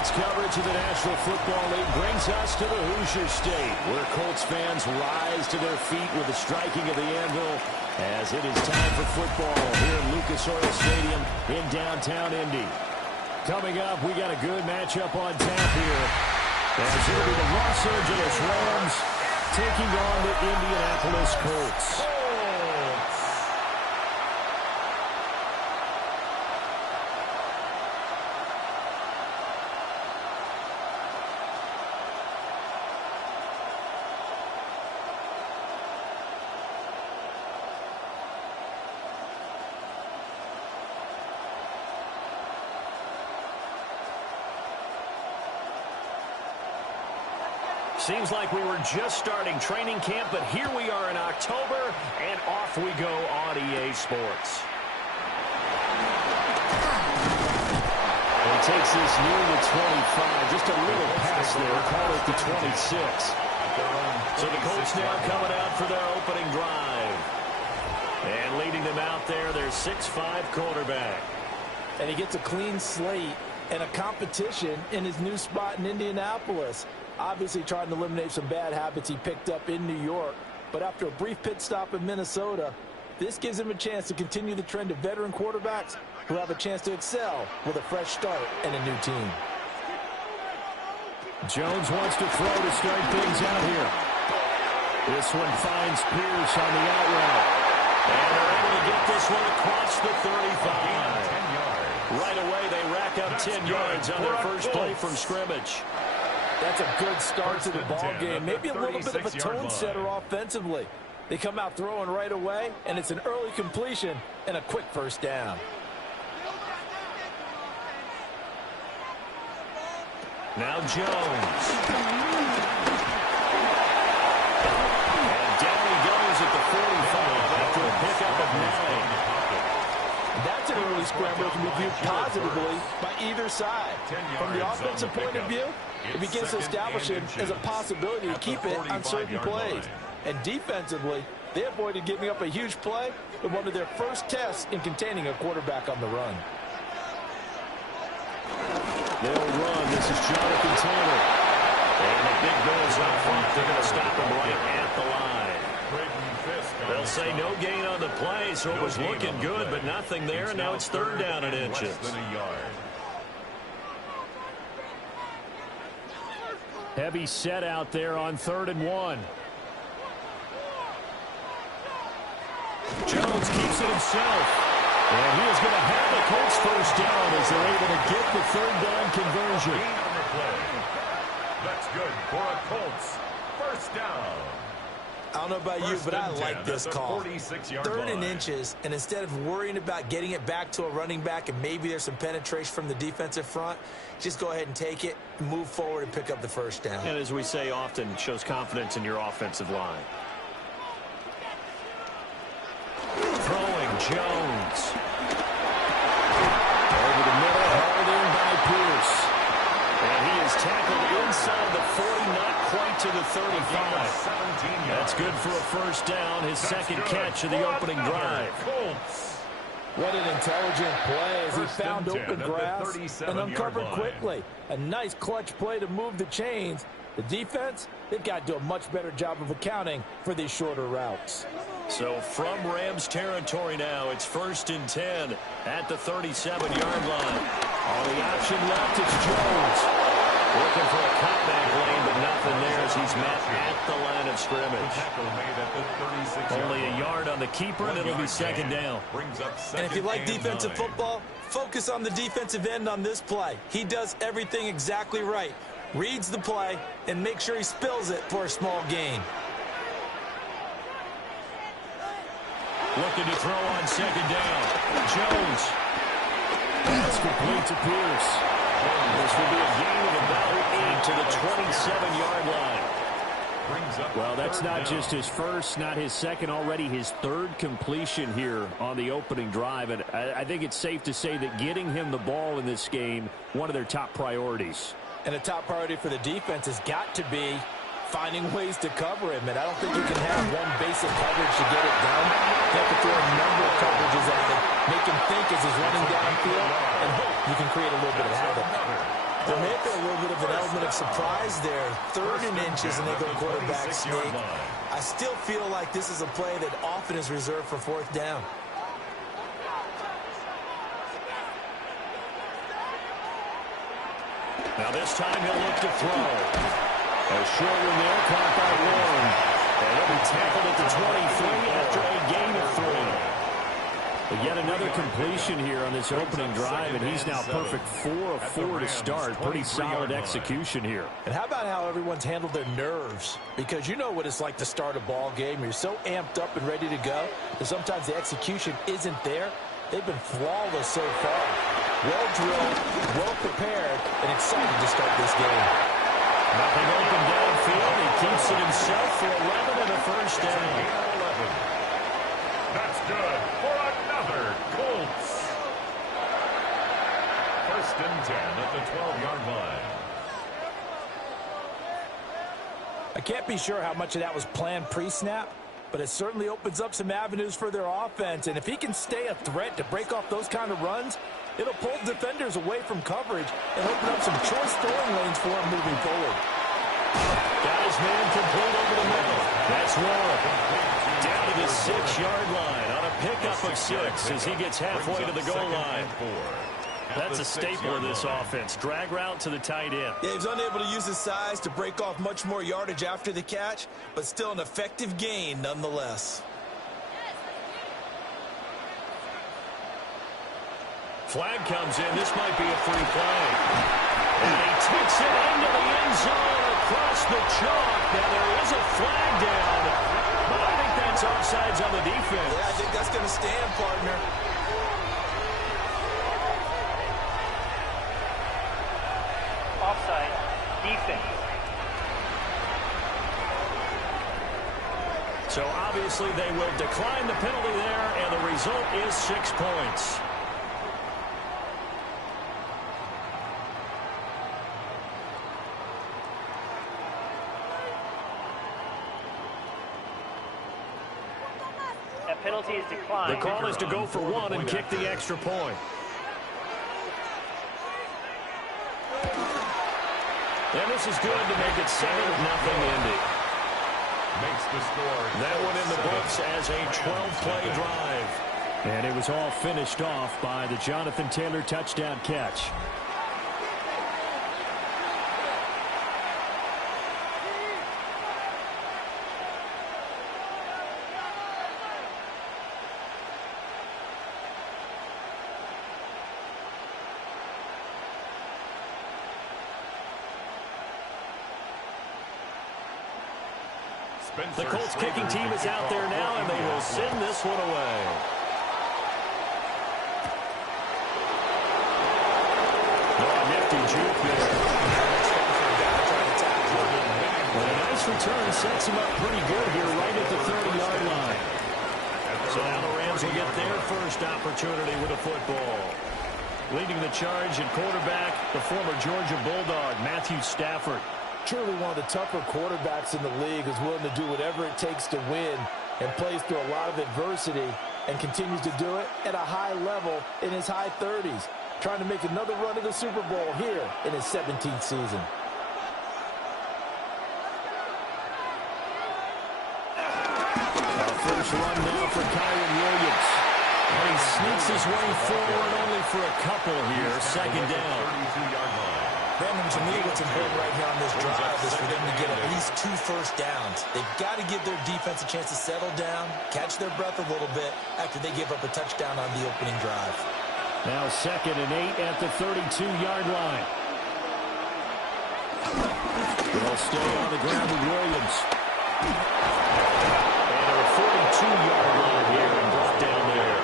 Sports coverage of the National Football League brings us to the Hoosier State, where Colts fans rise to their feet with the striking of the anvil as it is time for football here in Lucas Oil Stadium in downtown Indy. Coming up, we got a good matchup on tap here, as it'll be the Los Angeles Rams taking on the Indianapolis Colts. Seems like we were just starting training camp, but here we are in October, and off we go on EA Sports. He takes this near the 25, just a little pass there, call it the 26. So the Colts now coming out for their opening drive. And leading them out there, their 6'5" quarterback. And he gets a clean slate and a competition in his new spot in Indianapolis. Obviously trying to eliminate some bad habits he picked up in New York. But after a brief pit stop in Minnesota, this gives him a chance to continue the trend of veteran quarterbacks who have a chance to excel with a fresh start and a new team. Jones wants to throw to start things out here. This one finds Pierce on the out route. And they're able to get this one across the 35. Right away, they rack up 10 yards on their first play from scrimmage. That's a good start to the ball game. Maybe a little bit of a tone setter offensively. They come out throwing right away, and it's an early completion and a quick first down. Now Jones. And down he goes at the 45 after a pickup of 9. That's an early scramble that can be viewed positively by either side. From the offensive point of view, it begins to establish it as a possibility to keep it on certain plays. And defensively, they avoided giving up a huge play in one of their first tests in containing a quarterback on the run. They'll run. This is Jonathan Taylor. And the big Bills up front. They're going to stop him right at the line. They'll say no gain on the play, so it was looking good, but nothing there, and now it's third down and inches. Heavy set out there on 3rd and 1. Jones keeps it himself. And he is going to have the Colts first down as they're able to get the 3rd down conversion. That's good for a Colts first down. I don't know about you, but I like this call. 3rd and inches, and instead of worrying about getting it back to a running back and maybe there's some penetration from the defensive front, just go ahead and take it, move forward, and pick up the first down. And as we say often, shows confidence in your offensive line. Throwing Jones. Over the middle, hauled in by Pierce. And he is tackled inside the 40, not quite to the 35. That's good for a first down, his second catch of the opening drive. What an intelligent play as he found open grass and uncovered quickly. A nice clutch play to move the chains. The defense, they've got to do a much better job of accounting for these shorter routes. So from Rams territory now, it's 1st and 10 at the 37-yard line. On the option left, it's Jones. Looking for a cutback lane, but nothing there as he's met at the line of scrimmage. Only a yard on the keeper, and it'll be 2nd down. And if you like defensive football, focus on the defensive end on this play. He does everything exactly right. Reads the play and makes sure he spills it for a small gain. Looking to throw on 2nd down. Jones. That's complete to Pierce. This will be a gain of about 8 to the 27-yard line. Well, that's not just his first, not his second, already his 3rd completion here on the opening drive. And I think it's safe to say that getting him the ball in this game, one of their top priorities. And a top priority for the defense has got to be finding ways to cover him. And I don't think you can have one basic coverage to get it done. You have to throw a number of coverages at him, make him think as he's running downfield, and hope you can create a little bit of havoc. There may be a little bit of an element of surprise there. 3rd and inches, and they go quarterback sneak. I still feel like this is a play that often is reserved for 4th down. Now this time he'll look to throw. A short one there, caught by Warren. And he'll be tackled at the 23 after a gain of 3. But yet another completion here on this opening drive, and he's now perfect 4 of 4 to start. Pretty solid execution here. And how about how everyone's handled their nerves? Because you know what it's like to start a ball game. You're so amped up and ready to go that sometimes the execution isn't there. They've been flawless so far. Well drilled, well prepared, and excited to start this game. Nothing open downfield. He keeps it himself for 11 and a first down. That's good for another Colts. 1st and 10 at the 12-yard line. I can't be sure how much of that was planned pre-snap, but it certainly opens up some avenues for their offense. And if he can stay a threat to break off those kind of runs, it'll pull defenders away from coverage and open up some choice throwing lanes for him moving forward. Got his man complete over the middle. That's Warren. Down to the 6-yard line on a pickup of 6 as he gets halfway to the goal line. That's a staple of this offense. Drag route to the tight end. Yeah, he's unable to use his size to break off much more yardage after the catch, but still an effective gain nonetheless. Flag comes in. This might be a free play. And he takes it into the end zone across the chalk. Now there is a flag down, but I think that's offsides on the defense. Yeah, I think that's going to stand, partner. Offside, defense. So obviously they will decline the penalty there, and the result is 6 points. That penalty is declined. The call is to go for 1 and kick the extra point. And this is good to make it 7-0 Indy. Makes the score. That one in the books as a 12-play drive. And it was all finished off by the Jonathan Taylor touchdown catch. The Colts kicking team is out there now, and they will send this one away. Oh, nifty juke there. But a nice return sets him up pretty good here right at the 30-yard line. So now the Rams will get their first opportunity with a football. Leading the charge at quarterback, the former Georgia Bulldog, Matthew Stafford. Truly one of the tougher quarterbacks in the league, is willing to do whatever it takes to win and plays through a lot of adversity and continues to do it at a high level in his high 30s, trying to make another run at the Super Bowl here in his 17th season. Our first run now for Kyron Williams. And he sneaks his way forward only for a couple here, 2nd down. 32-yard line. Brandon, to me, what's important right here on this drive is for them to get at least 2 first downs. They've got to give their defense a chance to settle down, catch their breath a little bit after they give up a touchdown on the opening drive. Now 2nd and 8 at the 32-yard line. They'll stay on the ground with Williams. And a 42-yard line here and brought down there.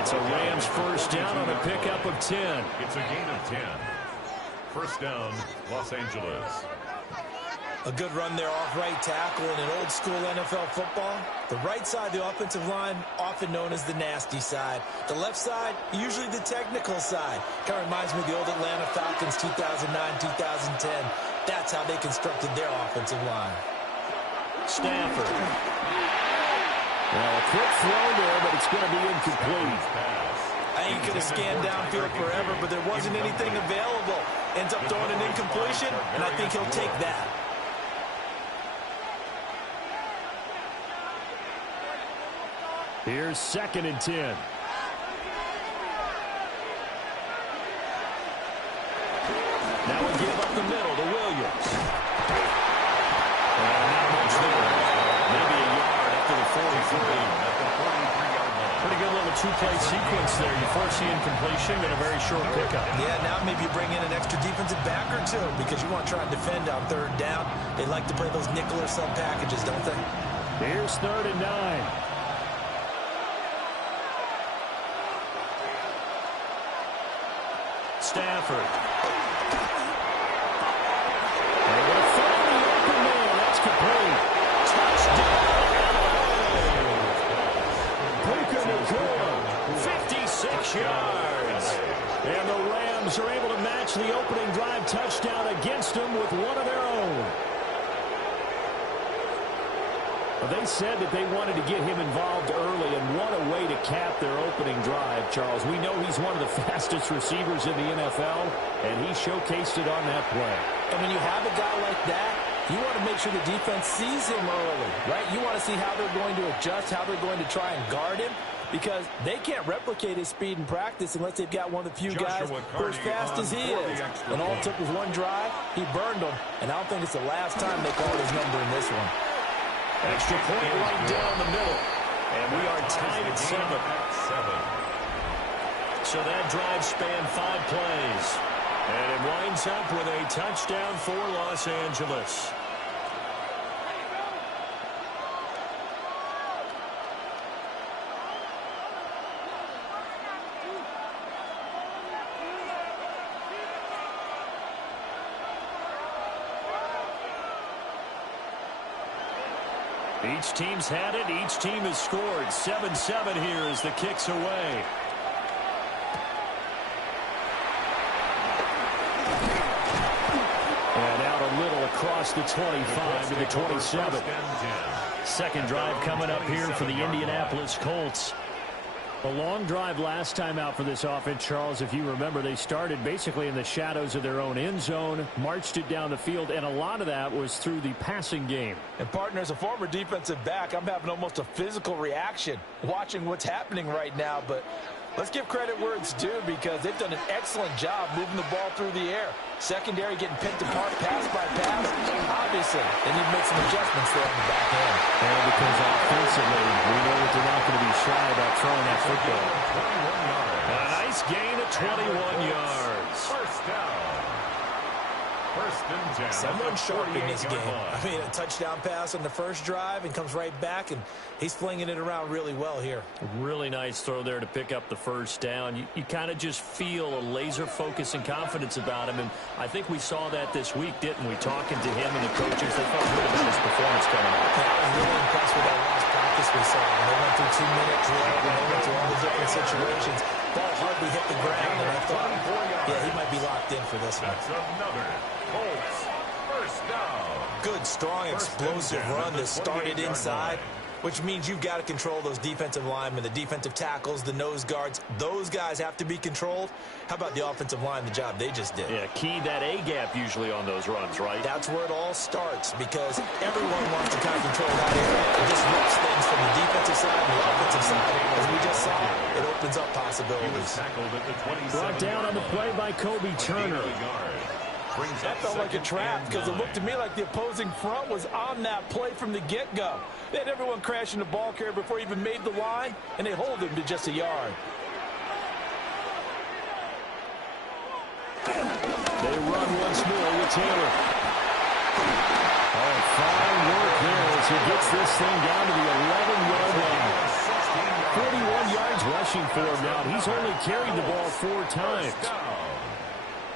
It's a Rams first down on a pickup of 10. It's a gain of 10. First down, Los Angeles. A good run there off right tackle in an old school NFL football. The right side of the offensive line, often known as the nasty side. The left side, usually the technical side. Kind of reminds me of the old Atlanta Falcons 2009-2010. That's how they constructed their offensive line. Stafford. Well, a quick throw there, but it's going to be incomplete. I ain't going to scan downfield forever, but there wasn't anything available. ends up throwing an incompletion, and I think he'll take that. Here's 2nd and 10. Now we give up the middle to Williams. And not much there. Maybe a yard after the 43. At the 43-yard line. Pretty good little two-play sequence there. You force the incompletion and a very short pickup. Yeah, now maybe you bring in an extra defensive back or two because you want to try and defend on 3rd down. They like to play those nickel or sub packages, don't they? Here's 3rd and 9. Stafford. They're going to find the open man. That's complete. Touchdown. 56 yards. And the Rams are able to match the opening drive touchdown against them with one of their own. They said that they wanted to get him involved early, and what a way to cap their opening drive, Charles. We know he's one of the fastest receivers in the NFL, and he showcased it on that play. And when you have a guy like that, you want to make sure the defense sees him early, right? You want to see how they're going to adjust, how they're going to try and guard him, because they can't replicate his speed in practice unless they've got one of the few guys who are as fast as he is. And all it took was one drive. He burned them, and I don't think it's the last time they called his number in this one. Extra point right down the middle. And we are tied at 7. So that drive spanned 5 plays. And it winds up with a touchdown for Los Angeles. Each team's had it. Each team has scored. 7-7 here as the kick's away. And out a little across the 25 to the 27. Second drive coming up here for the Indianapolis Colts. A long drive last time out for this offense, Charles. If you remember, they started basically in the shadows of their own end zone, marched it down the field, and a lot of that was through the passing game. And, partner, as a former defensive back, I'm having almost a physical reaction watching what's happening right now. But let's give credit where it's due because they've done an excellent job moving the ball through the air. Secondary getting picked apart pass by pass. Obviously, they need to make some adjustments there on the back end. And because offensively, we know that they're not going to be shy about throwing that football. A nice gain of 21 yards. First down. First and 10. Someone sharp in this game. I mean, a touchdown pass on the first drive and comes right back, and he's flinging it around really well here. Really nice throw there to pick up the first down. You kind of just feel a laser focus and confidence about him, and I think we saw that this week, didn't we? Talking to him and the coaches, they felt good about his performance coming up. I was really impressed with that last practice we saw. When they went through 2-minute drill, when they went through all the different situations, ball hardly hit the ground, and I thought, yeah, he might be locked in for this one. That's another Colts first down. Good, strong, explosive run that started inside, which means you've got to control those defensive linemen, the defensive tackles, the nose guards. Those guys have to be controlled. How about the offensive line, the job they just did? Yeah, key that A-gap usually on those runs, right? That's where it all starts because everyone wants to kind of control that area. It disrupts things from the defensive side and the offensive side. As we just saw, it opens up possibilities. Brought down on the play by Kobe Turner. That felt like a trap because it looked to me like the opposing front was on that play from the get-go. They had everyone crashing the ball carrier before he even made the line, and they hold him to just a yard. They run once more with Taylor. Oh, fine work there as he gets this thing down to the 11-yard line. 41 yards rushing for him now. He's only carried the ball 4 times.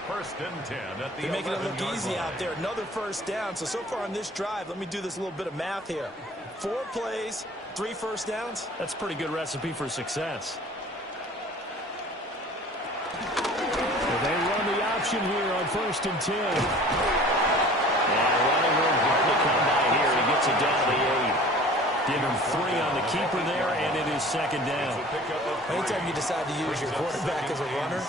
First and 10 at the They're making it look easy line. out there. Another first down. So far on this drive, let me do this little bit of math here. 4 plays, 3 first downs. That's a pretty good recipe for success. They run the option here on first and 10. And running room hard to come by here. He gets it down to the 8. Give him 3 on the keeper there, and it is second down. Anytime you decide to use your quarterback as a runner,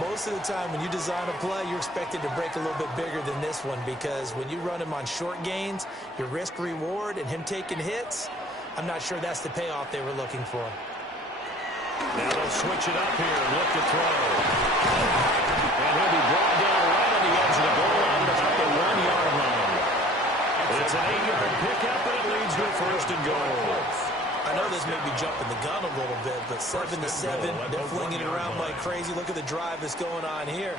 most of the time when you design a play, you're expected to break a little bit bigger than this one, because when you run him on short gains, your risk-reward and him taking hits, I'm not sure that's the payoff they were looking for. Now they'll switch it up here and look to throw. And he'll be brought down right on the edge of the goal line at about the 1-yard line. It's an 8-yard pickup, and it leads to a first and goal. I know this may be jumping the gun a little bit, but 7-7, they're flinging it around like crazy. Look at the drive that's going on here.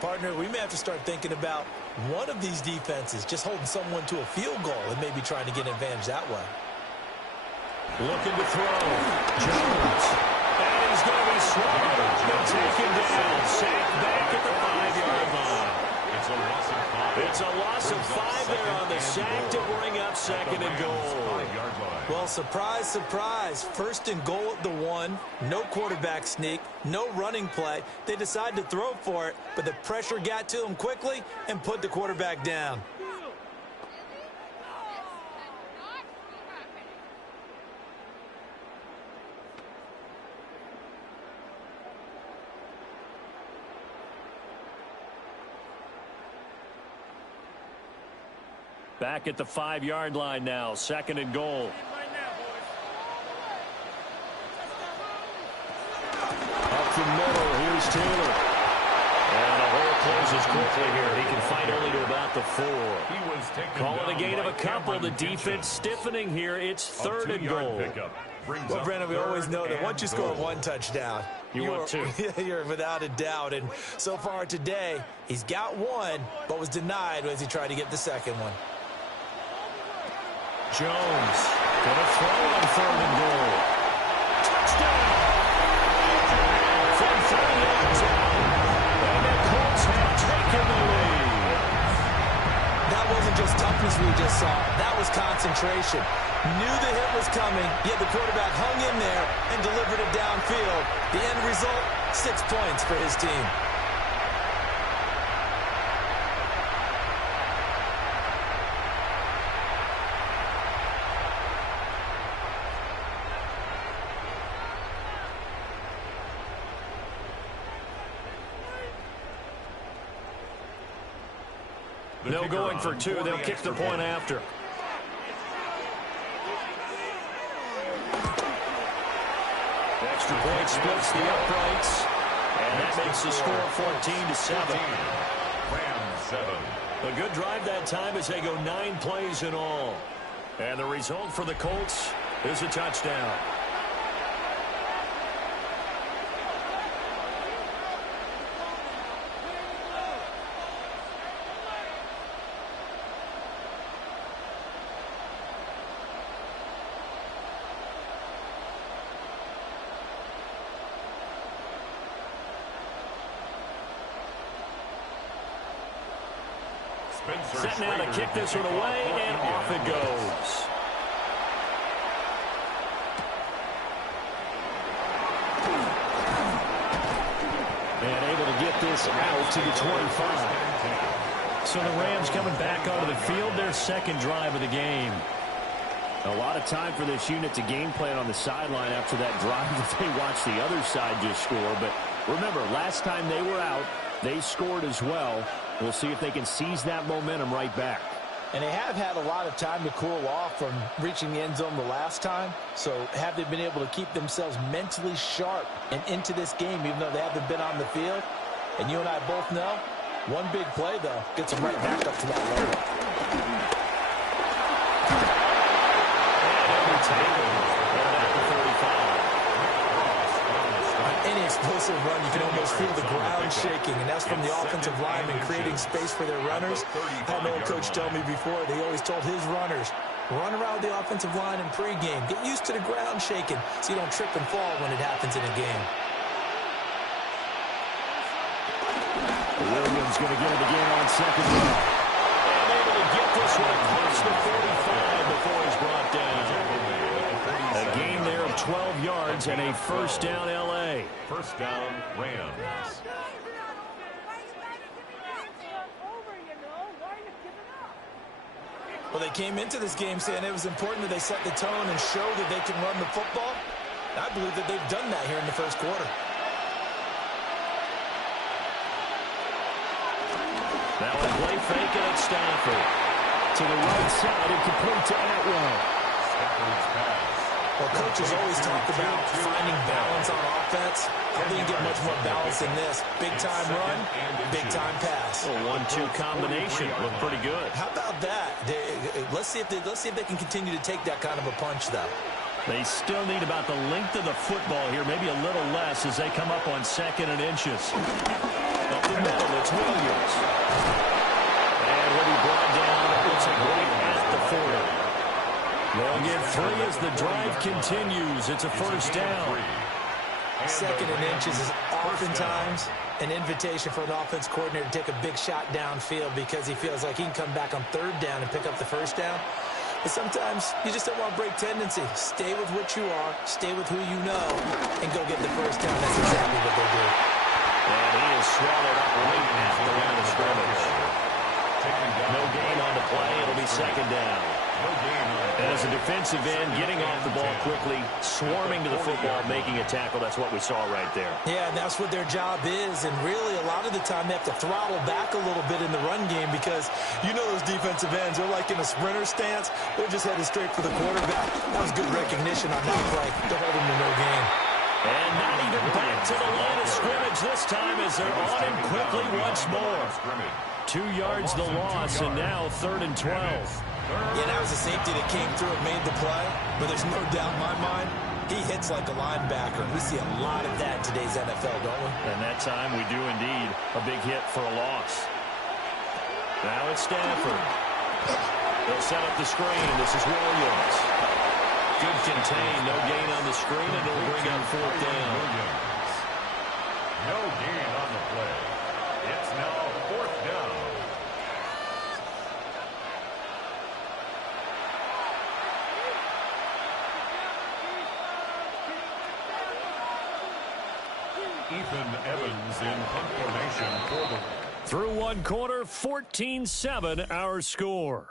Partner, we may have to start thinking about one of these defenses just holding someone to a field goal and maybe trying to get an advantage that way. Looking to throw. Jones. And he's going to be swallowed up and taken down. Sacked back at the 5-yard line. It's a loss of 5 there on the sack to bring up second and goal. Well, surprise, surprise. First and goal at the 1. No quarterback sneak. No running play. They decide to throw for it, but the pressure got to them quickly and put the quarterback down. Back at the 5-yard line now. Second and goal. Up the middle. Here's Taylor. And the hole closes quickly here. He can fight only to about the 4. Calling a gain of a couple. The defense stiffening here. It's third and goal. Well, Brandon, we always know that once you score 1 touchdown, you're 2. You're without a doubt. And so far today, he's got 1, but was denied as he tried to get the second one. Jones going to throw on third and goal. Touchdown! From 30 yards out. And the Colts have taken the lead. That wasn't just toughness we just saw. That was concentration. Knew the hit was coming, yet the quarterback hung in there and delivered it downfield. The end result, 6 points for his team. No going for 2. They'll kick the point after. Extra point splits the uprights. And that makes the score 14-7. A good drive that time as they go 9 plays in all. And the result for the Colts is a touchdown. Set now to kick this one away, and off it goes. And able to get this out to the 25. So the Rams coming back onto the field, their second drive of the game. A lot of time for this unit to game plan on the sideline after that drive that they watched the other side just score. But remember, last time they were out, they scored as well. We'll see if they can seize that momentum right back. And they have had a lot of time to cool off from reaching the end zone the last time. So have they been able to keep themselves mentally sharp and into this game, even though they haven't been on the field? And you and I both know, one big play, though, gets them right back up to that level. Any explosive run, you can almost feel the ground shaking, and that's from the offensive linemen creating space for their runners. I had an old coach tell me before, they always told his runners, run around the offensive line in pregame. Get used to the ground shaking so you don't trip and fall when it happens in a game. Williams going to get it again on second down. And able to get this one across the 45 before he's brought down. A gain there of 12 yards and a first down L.A. First down, Rams. Well, they came into this game saying it was important that they set the tone and show that they can run the football. I believe that they've done that here in the first quarter. Now a play fake at Stafford. To the right side and complete to Atwell. Stafford's pass. Well, coaches always talk about finding balance on offense. I don't think you get much more balance than this. Big-time run, big-time pass. A 1-2 combination. Looked pretty good. How about that? Let's see if they can continue to take that kind of a punch, though. They still need about the length of the football here, maybe a little less as they come up on 2nd and inches. Up the middle, it's Williams. And will be brought down, it looks like right at the 40. They'll get 3 as the drive continues. It's a first down. 2nd and inches is oftentimes an invitation for an offense coordinator to take a big shot downfield because he feels like he can come back on 3rd down and pick up the first down. But sometimes you just don't want to break tendency. Stay with what you are, stay with who you know, and go get the first down. That's exactly what they do. And he is swallowed up right at the line of scrimmage. No gain on the play. It'll be 2nd down. And as a defensive end, getting off the ball quickly, swarming to the football, making a tackle, that's what we saw right there. Yeah, and that's what their job is. And really, a lot of the time, they have to throttle back a little bit in the run game because you know those defensive ends, they're like in a sprinter stance. They're just headed straight for the quarterback. That was good recognition on that play to hold him to no gain. And not even back to the line of scrimmage this time as they're on him quickly once more. 2 yards the loss, and now 3rd and 12. Yeah, that was a safety that came through and made the play, but there's no doubt in my mind, he hits like a linebacker. We see a lot of that in today's NFL, don't we? And that time we do indeed. A big hit for a loss. Now it's Stafford. They'll set up the screen. This is Williams. Good contain. No gain on the screen, and it'll bring up 4th down. No gain on the play. It's now 4th down. Ethan Evans in punt formation for the... Through 1 quarter, 14-7 our score.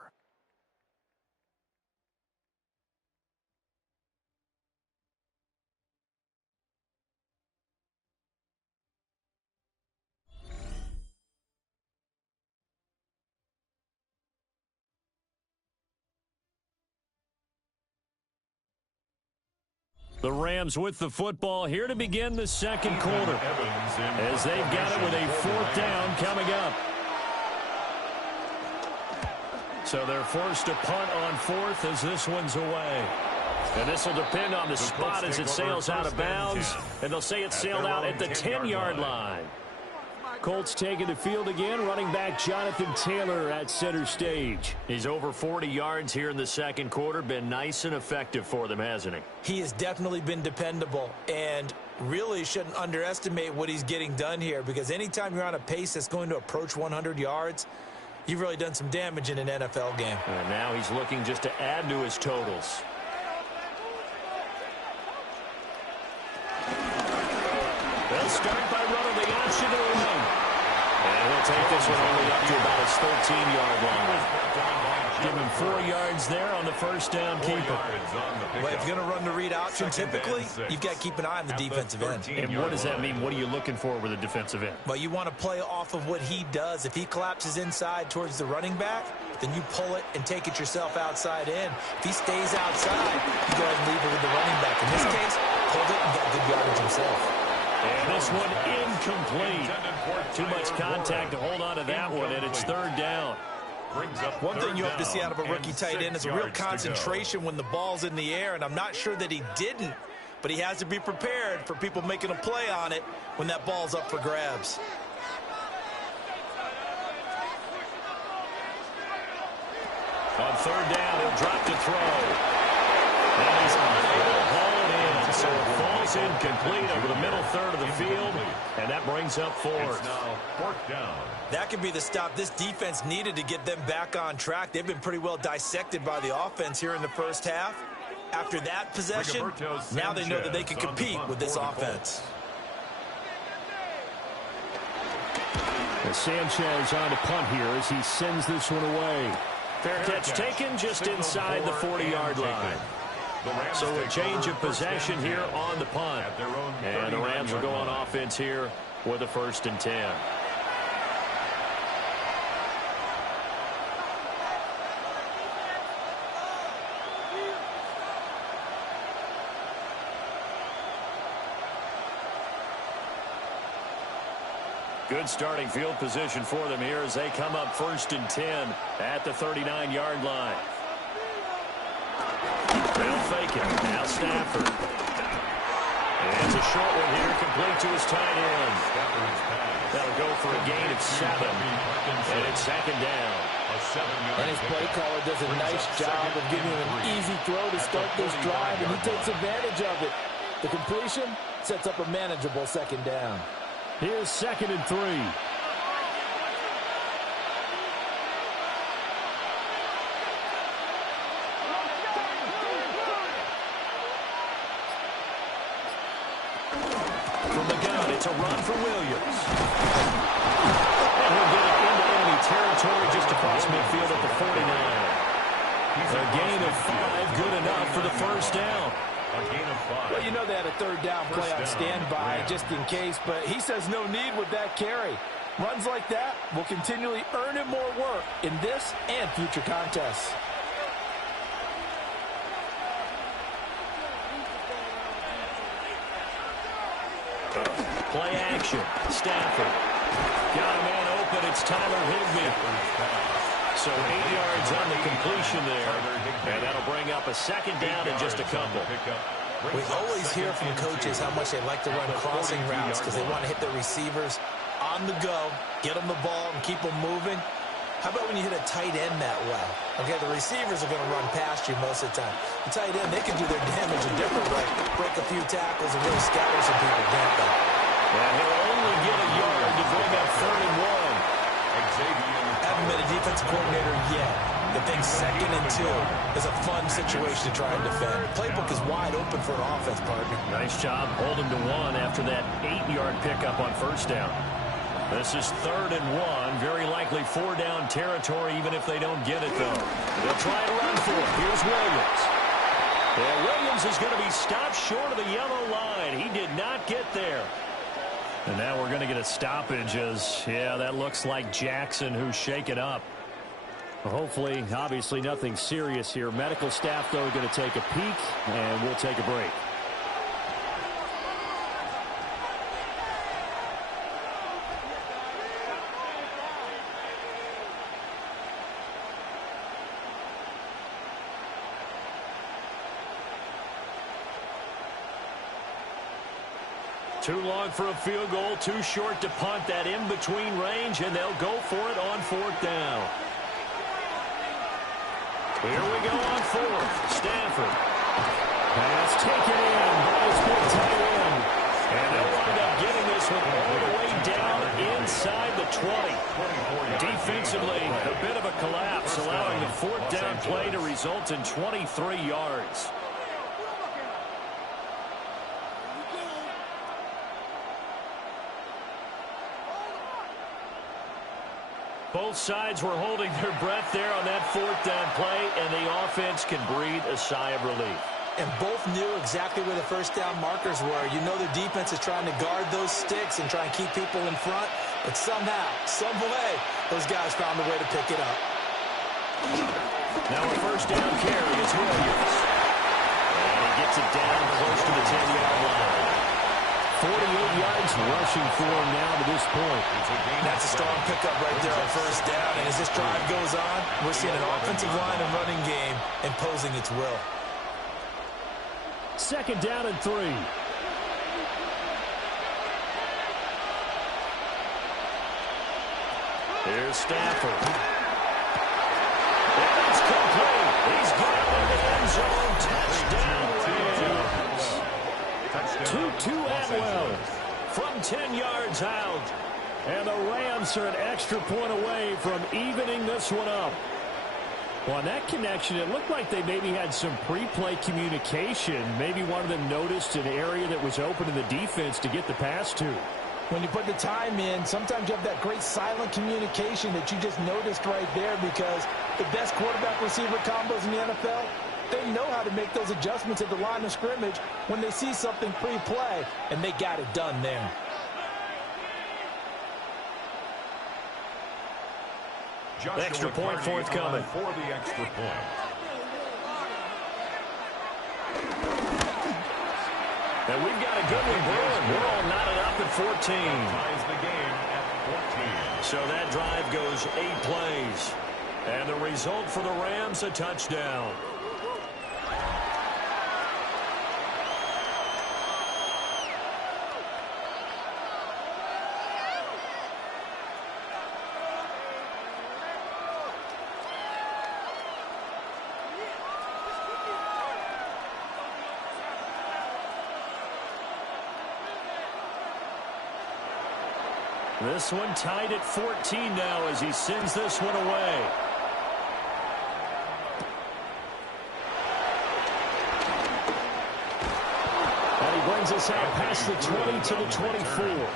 The Rams with the football here to begin the 2nd quarter as they've got it with a 4th down coming up. So they're forced to punt on 4th as this one's away. And this will depend on the spot as it sails out of bounds. And they'll say it sailed out at the 10-yard line. Colts taking the field again, running back Jonathan Taylor at center stage. He's over 40 yards here in the 2nd quarter. Been nice and effective for them, hasn't he? He has definitely been dependable and really shouldn't underestimate what he's getting done here because anytime you're on a pace that's going to approach 100 yards, you've really done some damage in an NFL game. And now he's looking just to add to his totals. They'll start by running the option to the right. And he'll take this one only up to about his 13-yard line. Give him 4 yards there on the first down keeper. Well, if you're going to run the read option, typically, you've got to keep an eye on the defensive end. And what does that mean? What are you looking for with a defensive end? Well, you want to play off of what he does. If he collapses inside towards the running back, then you pull it and take it yourself outside in. If he stays outside, you go ahead and leave it with the running back. In this case, hold it and get good yardage himself. And this one incomplete. Too much contact to hold on to that one, and it's 3rd down. One thing you hope to see out of a rookie tight end is a real concentration when the ball's in the air, and I'm not sure that he didn't, but he has to be prepared for people making a play on it when that ball's up for grabs. On 3rd down, he'll drop to throw. And he's unable to haul it in, so it falls incomplete over the middle third of the field, and that brings up 4th. Now 4th down. That could be the stop this defense needed to get them back on track. They've been pretty well dissected by the offense here in the first half. After that possession, now they know that they can compete with this offense. Sanchez on to punt here as he sends this one away. Fair catch taken just inside the 40-yard line. So a change of possession here on the punt. And the Rams will go on offense here with a 1st and 10. Good starting field position for them here as they come up 1st and 10 at the 39-yard line. They'll fake it. Now Stafford. And it's a short one here, complete to his tight end. That'll go for a gain of 7. And it's 2nd down. And his play caller does a nice job of giving him an easy throw to start this drive, and he takes advantage of it. The completion sets up a manageable 2nd down. Here's 2nd and 3. From the gun, it's a run for Williams. And he'll get it into enemy territory just across midfield at the 49. A gain of 5, good enough for the 1st down. A gain of 5. Well, you know they had a 3rd down play on standby just in case, but he says no need with that carry. Runs like that will continually earn him more work in this and future contests. Play action. Stafford. Got a man open. It's Tyler Higbee. So 8 yards on the completion there. And that'll bring up a 2nd down in just a couple. We always hear from coaches how much they like to run crossing routes because they want to hit their receivers on the go, get them the ball, and keep them moving. How about when you hit a tight end that way? Okay, the receivers are going to run past you most of the time. The tight end, they can do their damage a different way, break a few tackles and really scatter some people, can't they? And he'll only get a yard to bring up 3rd and 1. Haven't been a defensive coordinator yet. The thing 2nd and 2 is a fun situation to try and defend. Playbook is wide open for an offense, partner. Nice job holding to 1 after that 8-yard pickup on 1st down. This is 3rd and 1. Very likely 4-down territory even if they don't get it, though. They'll try to run for it. Here's Williams. And Williams is going to be stopped short of the yellow line. He did not get there. And now we're going to get a stoppage as, yeah, that looks like Jackson who's shaken up. Hopefully, obviously nothing serious here. Medical staff, though, going to take a peek, and we'll take a break. Too long for a field goal, too short to punt that in-between range, and they'll go for it on 4th down. Here we go on 4th. Stafford. Pass taken in by his big tight end. And they'll wind up getting this one all the way down inside the 20. Defensively, a bit of a collapse, allowing the 4th down play to result in 23 yards. Both sides were holding their breath there on that 4th down play, and the offense can breathe a sigh of relief. And both knew exactly where the 1st down markers were. You know the defense is trying to guard those sticks and try and keep people in front, but somehow, some way, those guys found a way to pick it up. Now a 1st down carry is Williams. And he gets it down close to the 10-yard line. 48 yards rushing for him now to this point. That's a strong pickup right there on 1st down. And as this drive goes on, we're seeing an offensive line and running game imposing its will. 2nd down and 3. Here's Stafford. And it's complete. He's got it in the end zone. Touchdown, Rams. Tutu Atwell from 10 yards out. And the Rams are an extra point away from evening this one up. Well, on that connection, it looked like they maybe had some pre-play communication. Maybe one of them noticed an area that was open in the defense to get the pass to. When you put the time in, sometimes you have that great silent communication that you just noticed right there, because the best quarterback-receiver combos in the NFL, they know how to make those adjustments at the line of scrimmage when they see something pre-play, and they got it done there. Extra point forthcoming. For the extra point. And we've got a good one brewing. We're all knotted up at 14. Ties the game at 14. So that drive goes 8 plays. And the result for the Rams, a touchdown. This one tied at 14 now as he sends this one away. And he brings us out past the 20 to the 24.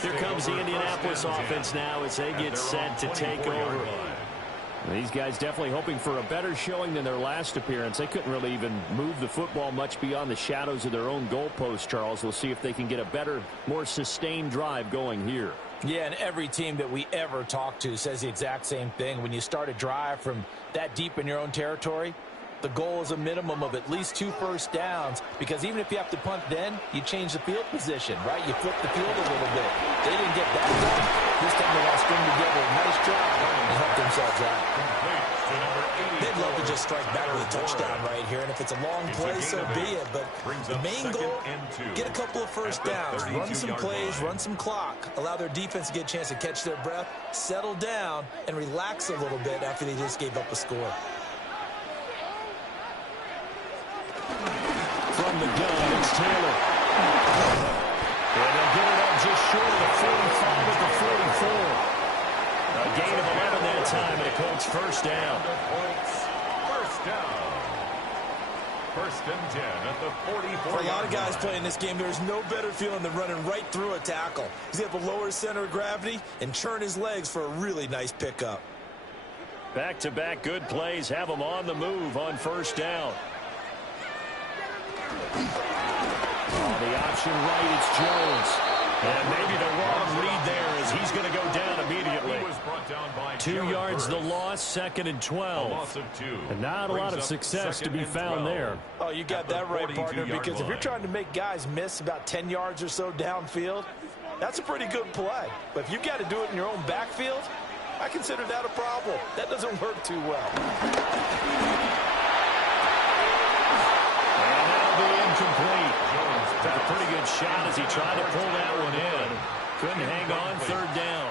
Here comes the Indianapolis offense now as they get set to take over. These guys definitely hoping for a better showing than their last appearance. They couldn't really even move the football much beyond the shadows of their own goalpost, Charles. We'll see if they can get a better, more sustained drive going here. Yeah, and every team that we ever talk to says the exact same thing. When you start a drive from that deep in your own territory, the goal is a minimum of at least 2 first downs, because even if you have to punt then, you change the field position, right? You flip the field a little bit. They didn't get that done. This time they got to string together a nice drive and help themselves out. They'd love to just strike back with a touchdown right here, and if it's a long play, so be it. But the main goal, get a couple of first downs, run some plays, run some clock, allow their defense to get a chance to catch their breath, settle down, and relax a little bit after they just gave up a score. From the gun, it's Taylor. And they'll get it up just short of the 45 at the 44. A gain of 11 that time, and a Colts first down. First down. First and 10 at the 44. For a lot of guys playing this game, there's no better feeling than running right through a tackle. He's able to lower his center of gravity and churn his legs for a really nice pickup. Back-to-back good plays have them on the move on first down. The option right, it's Jones. And maybe the wrong read there as he's going to go down immediately. 2 yards the loss, 2nd and 12. Loss of 2. And not a lot of success to be found there. Oh, you got that right, partner, because if you're trying to make guys miss about 10 yards or so downfield, that's a pretty good play. But if you've got to do it in your own backfield, I consider that a problem. That doesn't work too well. And that'll be incomplete. Got a pretty good shot as he tried to pull that one in. Couldn't hang on, 3rd down.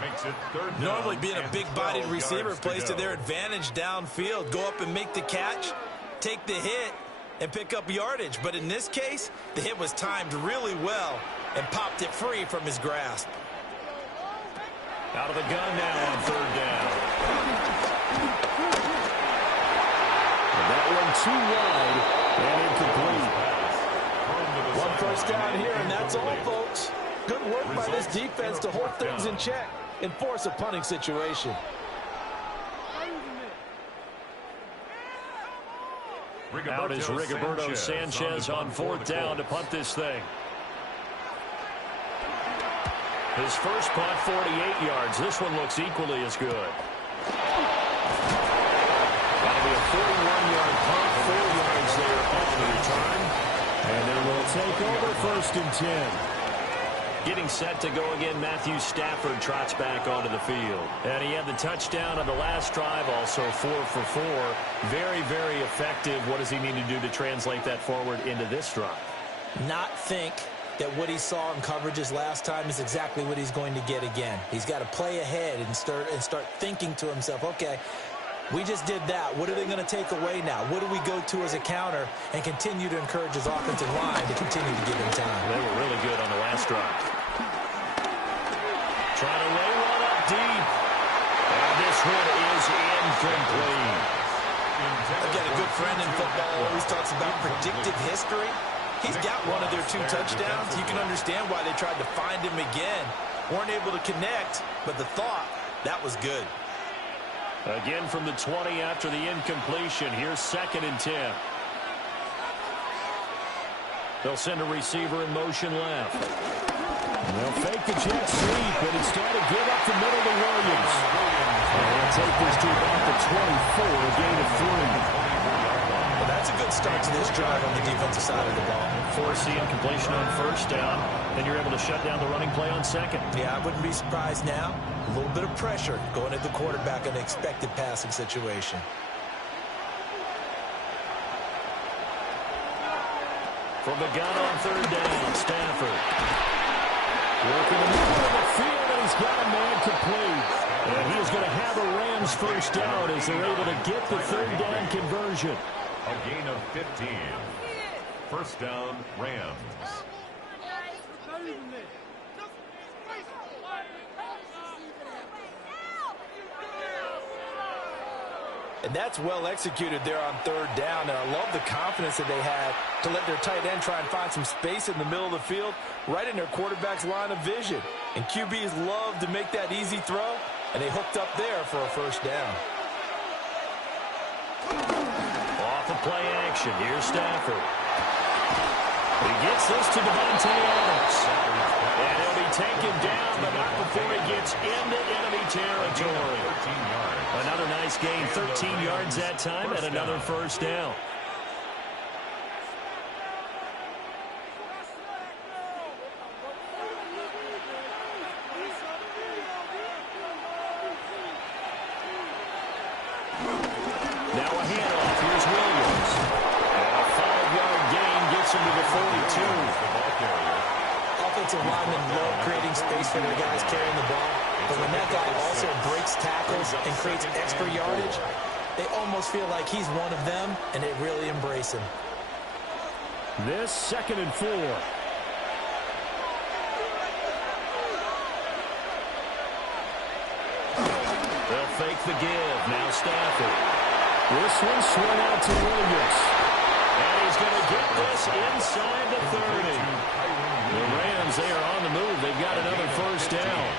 Makes it 3rd down. Normally being a big-bodied receiver plays to their advantage downfield. Go up and make the catch, take the hit, and pick up yardage. But in this case, the hit was timed really well and popped it free from his grasp. Out of the gun now on 3rd down. And that one too wide and incomplete. 1 first down here, and that's all, folks. Good work by this defense to hold things in check and force a punting situation. Out is Rigoberto Sanchez on 4th down to punt this thing. His first punt, 48 yards. This one looks equally as good. That'll be a 41-yard punt, 4 yards there on the return. And they will take over 1st and 10. Getting set to go again, Matthew Stafford trots back onto the field. And he had the touchdown on the last drive, also 4 for 4. Very, very effective. What does he need to do to translate that forward into this drive? Not think that what he saw in coverages last time is exactly what he's going to get again. He's got to play ahead and start thinking to himself, okay, we just did that. What are they going to take away now? What do we go to as a counter? And continue to encourage his offensive line to continue to give him time. They were really good on the last drive. Trying to lay one up deep. And this one is incomplete. I've got a good friend in football who always talks about predictive history. He's got one of their 2 touchdowns. You can understand why they tried to find him again. Weren't able to connect, but the thought, that was good. Again from the 20 after the incompletion. Here's 2nd and 10. They'll send a receiver in motion left. They'll fake the jet sweep, but instead of give up the middle to Williams. And they'll take this to about the 24, a gain of 3. Well, that's a good start to this drive on the defensive side of the ball. Force the incompletion on 1st down, and you're able to shut down the running play on 2nd. Yeah, I wouldn't be surprised now. A little bit of pressure going at the quarterback in an expected passing situation. From the gun on 3rd down, Stafford. Working the middle of the field, and he's got a man complete. And he is going to have a Rams 1st down as they're able to get the 3rd down conversion. A gain of 15. 1st down, Rams. And that's well executed there on 3rd down. And I love the confidence that they had to let their tight end try and find some space in the middle of the field, right in their quarterback's line of vision. And QBs love to make that easy throw, and they hooked up there for a 1st down. Off of play action, here's Stafford. He gets this to Devontae Adams. And he'll be taken down, but not before he gets into enemy territory. Another nice gain, 13 yards that time, and another 1st down. Now a handoff. Here's Williams. And a 5-yard gain gets him to the 42. Offensive linemen love creating space for their guys carrying the ball. But when that guy also breaks tackles and creates extra yardage, they almost feel like he's one of them, and they really embrace him. This 2nd and 4. They'll fake the give. Now Stafford. This one swung out to Williams. And he's going to get this inside the 30. The Rams, they are on the move. They've got another 1st down.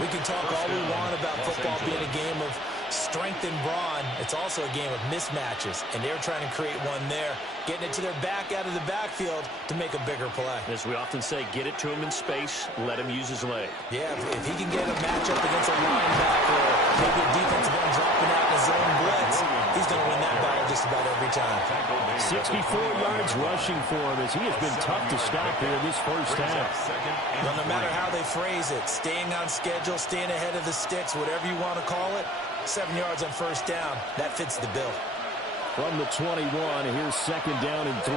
We can talk all we want about football being a game of strength and brawn. It's also a game of mismatches, and they're trying to create one there, getting it to their back out of the backfield to make a bigger play. As we often say, get it to him in space, let him use his leg. Yeah, if he can get a matchup against a linebacker or maybe a defensive end dropping out in a zone blitz, he's going to win that battle just about every time. 64 yards rushing for him as he has been tough to stop here this 1st half. Well, no matter how they phrase it, staying on schedule, staying ahead of the sticks, whatever you want to call it, 7 yards on 1st down, that fits the bill. From the 21, here's 2nd down and 3.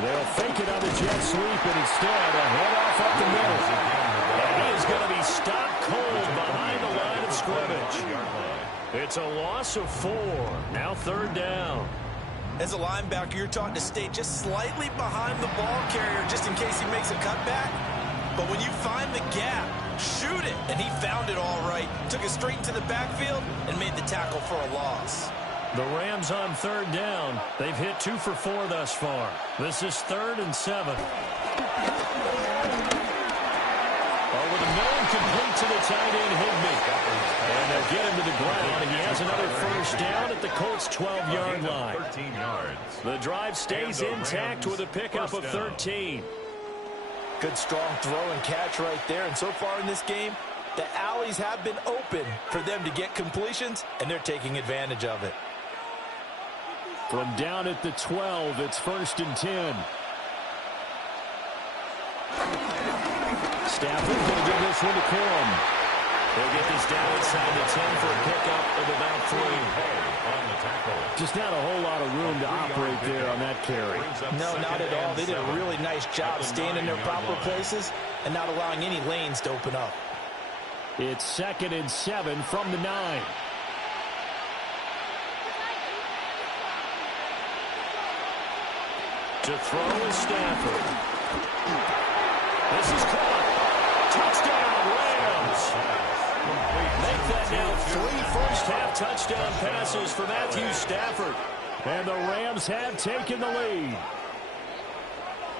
They'll fake it on the jet sweep, and instead a handoff up the middle. And he is going to be stopped cold behind the line of scrimmage. It's a loss of 4. Now 3rd down. As a linebacker, you're taught to stay just slightly behind the ball carrier just in case he makes a cutback. But when you find the gap, shoot it. And he found it all right. Took it straight into the backfield and made the tackle for a loss. The Rams on 3rd down. They've hit 2 for 4 thus far. This is 3rd and 7. Over the middle, complete to the tight end, Higbee. And they'll get him to the ground. He has another 1st down at the Colts' 12-yard line. 13 yards. The drive stays intact with a pickup of 13. Good strong throw and catch right there. And so far in this game, the alleys have been open for them to get completions, and they're taking advantage of it. From down at the 12, it's 1st and 10. Stafford going to give this one to Corum. They'll get this down inside the 10 for a pickup of about 3. On the tackle. Just not a whole lot of room to operate there on that carry. No, not at all. They did a really nice job staying in their proper places and not allowing any lanes to open up. It's 2nd and 7 from the 9. To throw is Stafford. This is caught. Touchdown, Rams. Make that now 3 first-half touchdown passes passes for Matthew Stafford. And the Rams have taken the lead.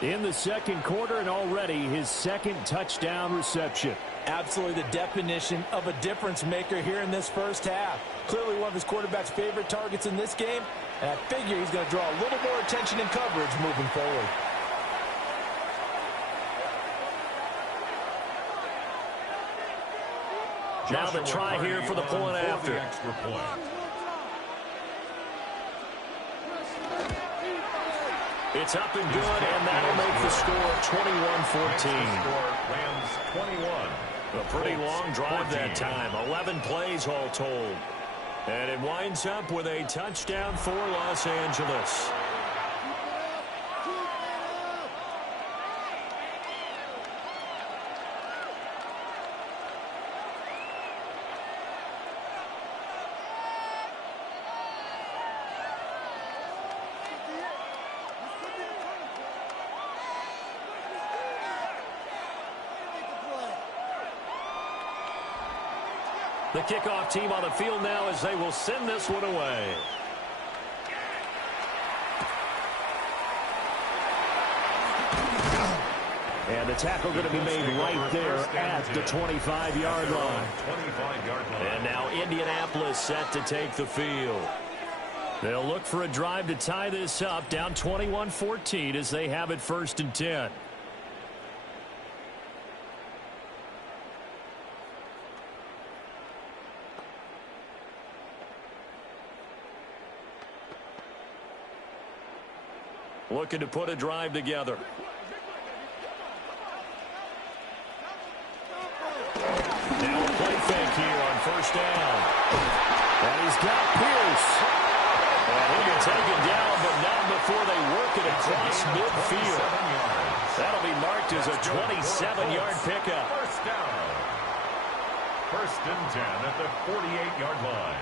In the second quarter, and already his second touchdown reception. Absolutely the definition of a difference maker here in this first half. Clearly one of his quarterback's favorite targets in this game, and I figure he's going to draw a little more attention and coverage moving forward. Now the try here for the point after. It's up and good, and that'll make the score 21-14. Rams 21. A pretty long drive that time. 11 plays all told. And it winds up with a touchdown for Los Angeles. The kickoff team on the field now as they will send this one away. And the tackle going to be made right there at the 25-yard line. And now Indianapolis set to take the field. They'll look for a drive to tie this up, down 21-14 as they have it 1st and 10. Looking to put a drive together. Now a play fake here on 1st down. And he's got Pierce. And he'll be taken down, but not before they work it across midfield. That'll be marked as a 27-yard pickup. 1st down. 1st and 10 at the 48-yard line.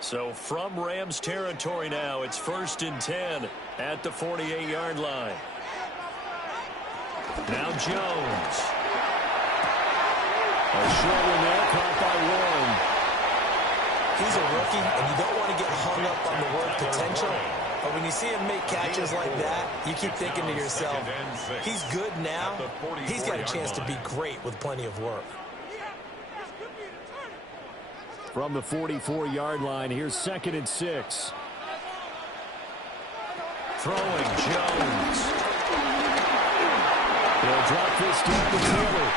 So from Rams territory now, it's 1st and 10 at the 48-yard line. Now Jones. A short one there, caught by Warren. He's a rookie, and you don't want to get hung up on the word potential. But when you see him make catches like that, you keep thinking to yourself, he's good now. He's got a chance to be great with plenty of work. From the 44-yard line, here's 2nd and 6. Throwing Jones. They'll drop this down to Taylor.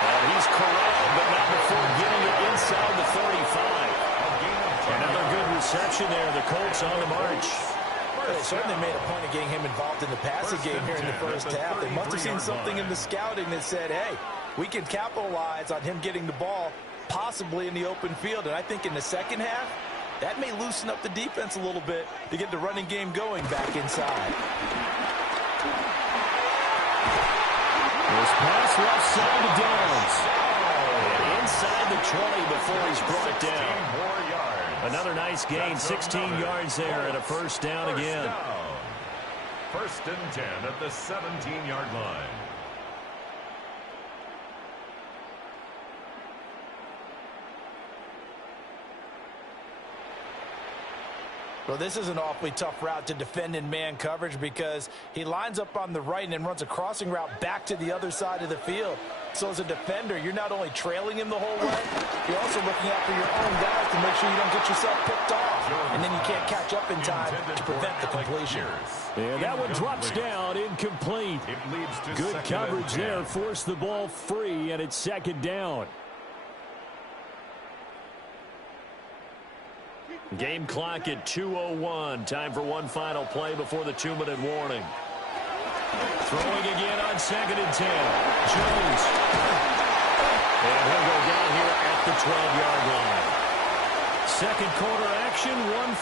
And he's corralled, but not before getting it inside the 35. Another good reception there. The Colts on the march. They certainly made a point of getting him involved in the passing game here in the first half. They must have seen something in the scouting that said, hey, we can capitalize on him getting the ball possibly in the open field. And I think in the second half, that may loosen up the defense a little bit to get the running game going back inside. This pass left side to Downs. And inside the 20 before he's brought down. Another nice gain, 16 yards there and a 1st down again. 1st and 10 at the 17-yard line. Well, this is an awfully tough route to defend in man coverage because he lines up on the right and then runs a crossing route back to the other side of the field. So as a defender, you're not only trailing him the whole way, you're also looking out for your own guys to make sure you don't get yourself picked off. And then you can't catch up in time to prevent the completion. And that one drops down, incomplete. Good coverage there, forced the ball free, and it's 2nd down. Game clock at 2:01. Time for one final play before the 2-minute warning. Throwing again on 2nd and 10. Jones. And he'll go down here at the 12-yard line. Second quarter action,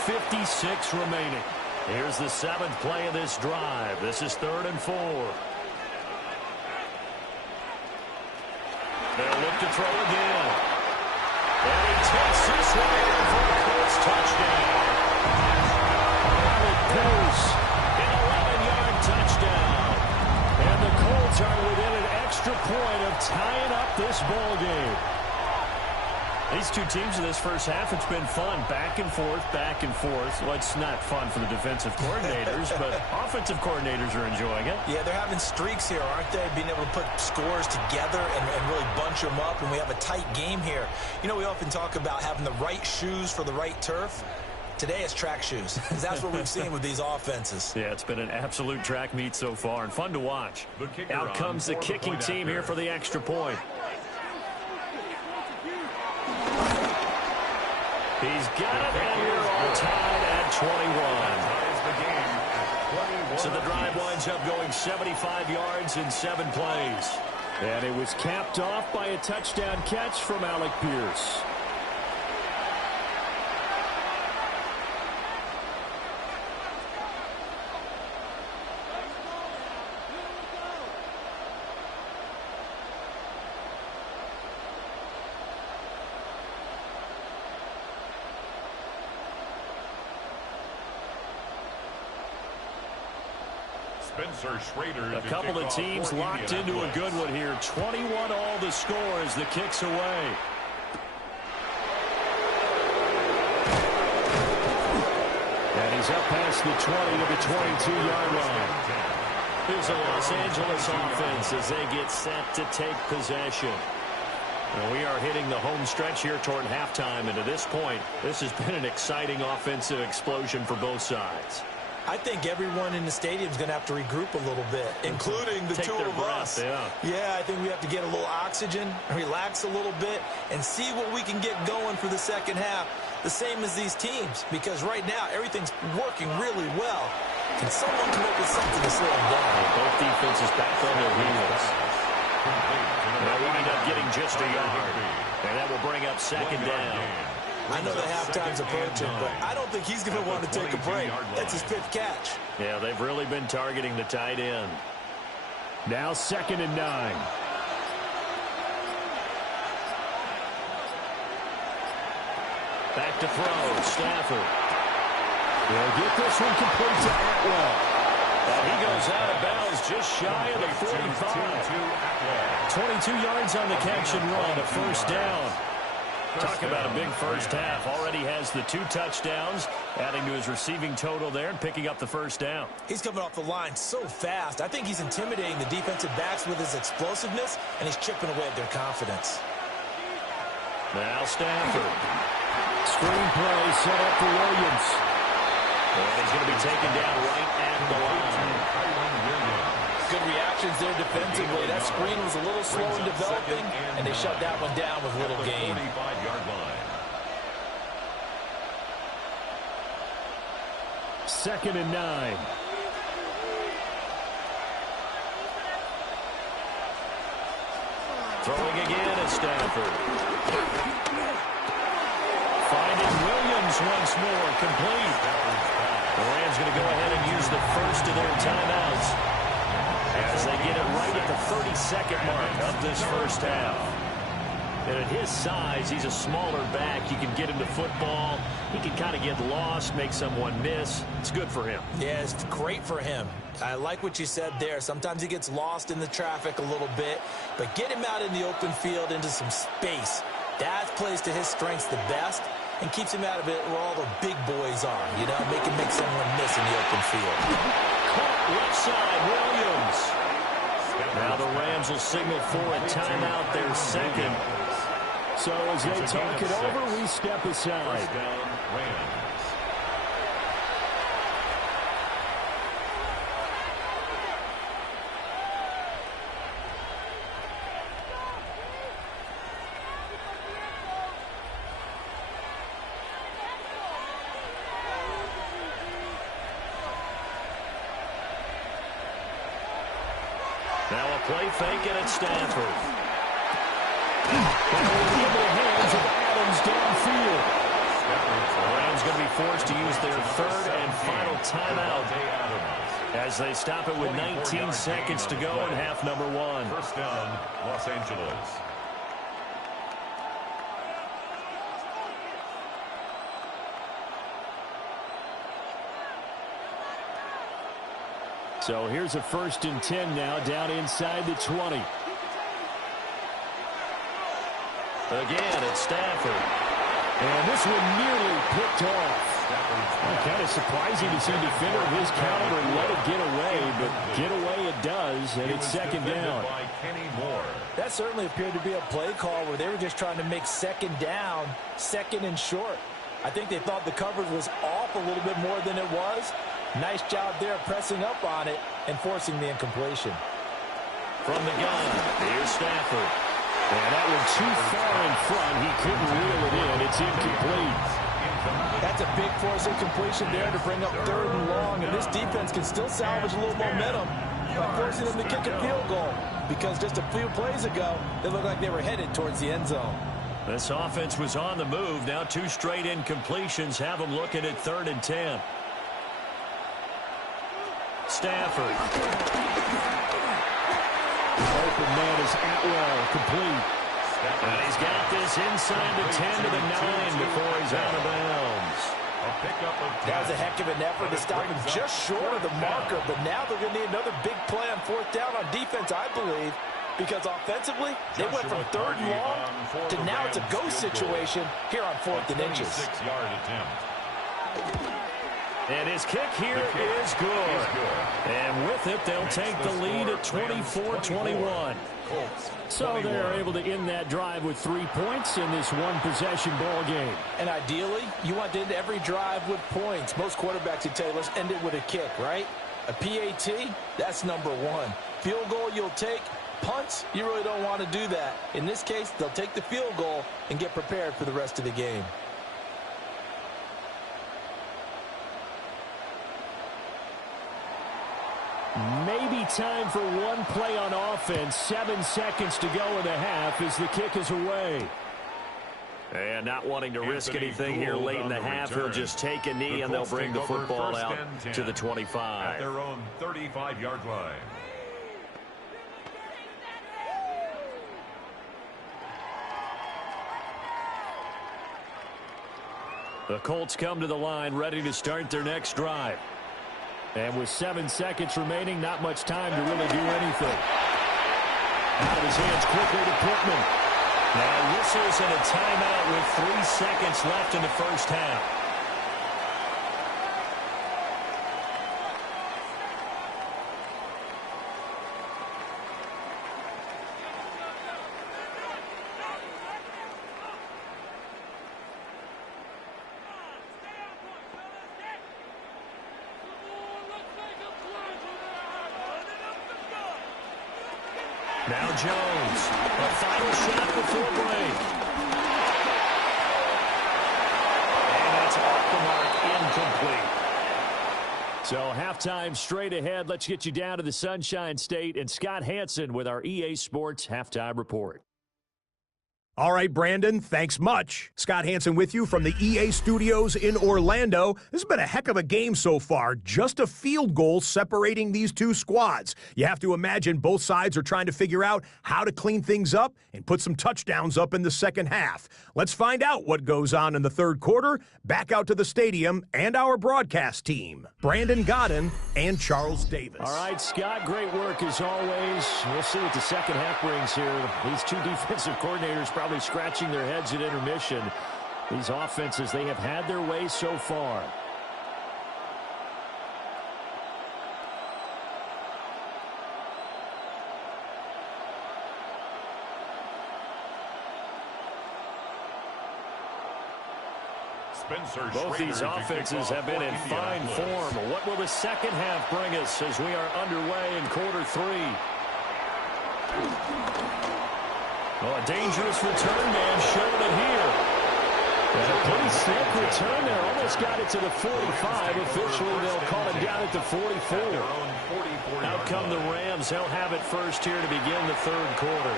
1:56 remaining. Here's the 7th play of this drive. This is 3rd and 4. They'll look to throw again. And he takes this one in for a Colts touchdown. Robert Pierce, an 11-yard touchdown. And the Colts are within an extra point of tying up this ball game. These two teams in this first half, it's been fun. Back and forth, back and forth. Well, it's not fun for the defensive coordinators, but offensive coordinators are enjoying it. Yeah, they're having streaks here, aren't they? Being able to put scores together and really bunch them up, and we have a tight game here. You know, we often talk about having the right shoes for the right turf. Today it's track shoes, because that's what we've seen with these offenses. Yeah, it's been an absolute track meet so far, and fun to watch. Out comes the kicking team here for the extra point. He's got it, and we're all tied at 21. So the drive winds up going 75 yards in 7 plays. And it was capped off by a touchdown catch from Alec Pierce. A couple of teams locked into a good one here. 21 all the score as the kick's away. And he's up past the 20 to the 22-yard line. Here's a Los Angeles offense as they get set to take possession. And we are hitting the home stretch here toward halftime, and to this point, this has been an exciting offensive explosion for both sides. I think everyone in the stadium is going to have to regroup a little bit, including the two of us. Yeah, I think we have to get a little oxygen, relax a little bit, and see what we can get going for the second half. The same as these teams, because right now everything's working really well. Can someone come up with something to slow them down? Both defenses back on their heels. They'll wind up getting just a yard, and that will bring up second down. I know the halftime's approaching, but I don't think he's going to want to take a break. That's his 5th catch. Yeah, they've really been targeting the tight end. Now 2nd and 9. Back to throw, Stafford. They'll get this one complete to Atwell. And he goes out of bounds just shy of the 45. 22 yards on the catch and run, a first down. Talk about a big first half. Already has the 2 touchdowns, adding to his receiving total there and picking up the first down. He's coming off the line so fast. I think he's intimidating the defensive backs with his explosiveness, and he's chipping away at their confidence. Now Stafford. Screen play set up for Williams. And he's going to be taken down right at the line. Good reactions there defensively. That screen was a little slow in developing, and they shut that one down with little gain. Second and 9. Throwing again at Stafford. Finding Williams once more, complete. The Rams going to go ahead and use the first of their timeouts as they get it right at the 32nd mark of this first half. And at his size, he's a smaller back. You can get him to football. He can kind of get lost, make someone miss. It's good for him. Yeah, it's great for him. I like what you said there. Sometimes he gets lost in the traffic a little bit, but get him out in the open field into some space. That plays to his strengths the best and keeps him out of it where all the big boys are, you know, make someone miss in the open field. Caught left side, Williams. Now the Rams will signal for a timeout, their second. So as they talk it over, we step aside. First down, Rams. Now a play fake and it's Stafford. Into the hands of Adams downfield. The Rams going to be forced to use their 3rd and final timeout as they stop it with 19 seconds to go in half number 1. First down, Los Angeles. So here's a 1st and 10 now down inside the 20. Again, it's Stafford. And this one nearly picked off. Kind of surprising to see a defender of his caliber let it get away, but get away it does, and it's second down. That certainly appeared to be a play call where they were just trying to make second down, second and short. I think they thought the coverage was off a little bit more than it was. Nice job there pressing up on it and forcing the incompletion. From the gun, here's Stafford. And that one too far in front. He couldn't reel it in. It's incomplete. That's a big force incompletion there to bring up 3rd and long, and this defense can still salvage a little momentum by forcing them to kick a field goal, because just a few plays ago, they looked like they were headed towards the end zone. This offense was on the move. Now 2 straight incompletions have them looking at 3rd and 10. Stafford. Open man is Atwell, complete. And he's got this inside the 10 to the 9 before he's out of bounds. That was a heck of an effort to stop him just short of the marker, but now they're going to need another big play on 4th down on defense, I believe, because offensively, they went from 3rd and long to now it's a go situation here on 4th and inches. And his kick here is good. And with it, they'll take the lead at 24-21. So they're able to end that drive with 3 points in this one-possession ball game. And ideally, you want to end every drive with points. Most quarterbacks would tell you, let's end it with a kick, right? A PAT, that's number 1. Field goal you'll take. Punts, you really don't want to do that. In this case, they'll take the field goal and get prepared for the rest of the game. Maybe time for one play on offense. 7 seconds to go in the half as the kick is away. And not wanting to risk anything here late in the half, he'll just take a knee and they'll bring the football out to the 25. At their own 35-yard line. The Colts come to the line ready to start their next drive. And with 7 seconds remaining, not much time to really do anything. Out of his hands quickly to Pittman. Now whistles and a timeout with 3 seconds left in the first half. Now Jones, a final shot before break. And that's off the mark, incomplete. So halftime straight ahead. Let's get you down to the Sunshine State and Scott Hansen with our EA Sports Halftime Report. All right, Brandon, thanks much. Scott Hansen with you from the EA Studios in Orlando. This has been a heck of a game so far. Just a field goal separating these two squads. You have to imagine both sides are trying to figure out how to clean things up and put some touchdowns up in the second half. Let's find out what goes on in the third quarter. Back out to the stadium and our broadcast team, Brandon Godden and Charles Davis. All right, Scott, great work as always. We'll see what the second half brings here. These two defensive coordinators probably scratching their heads at intermission. These offenses, they have had their way so far. Both these offenses have been in fine form. What will the second half bring us as we are underway in quarter 3? Oh, a dangerous return man showing it here. And a pretty slick return there. Almost got it to the 45. Officially, they'll call it down at the 44. Out come the Rams. They'll have it first here to begin the third quarter.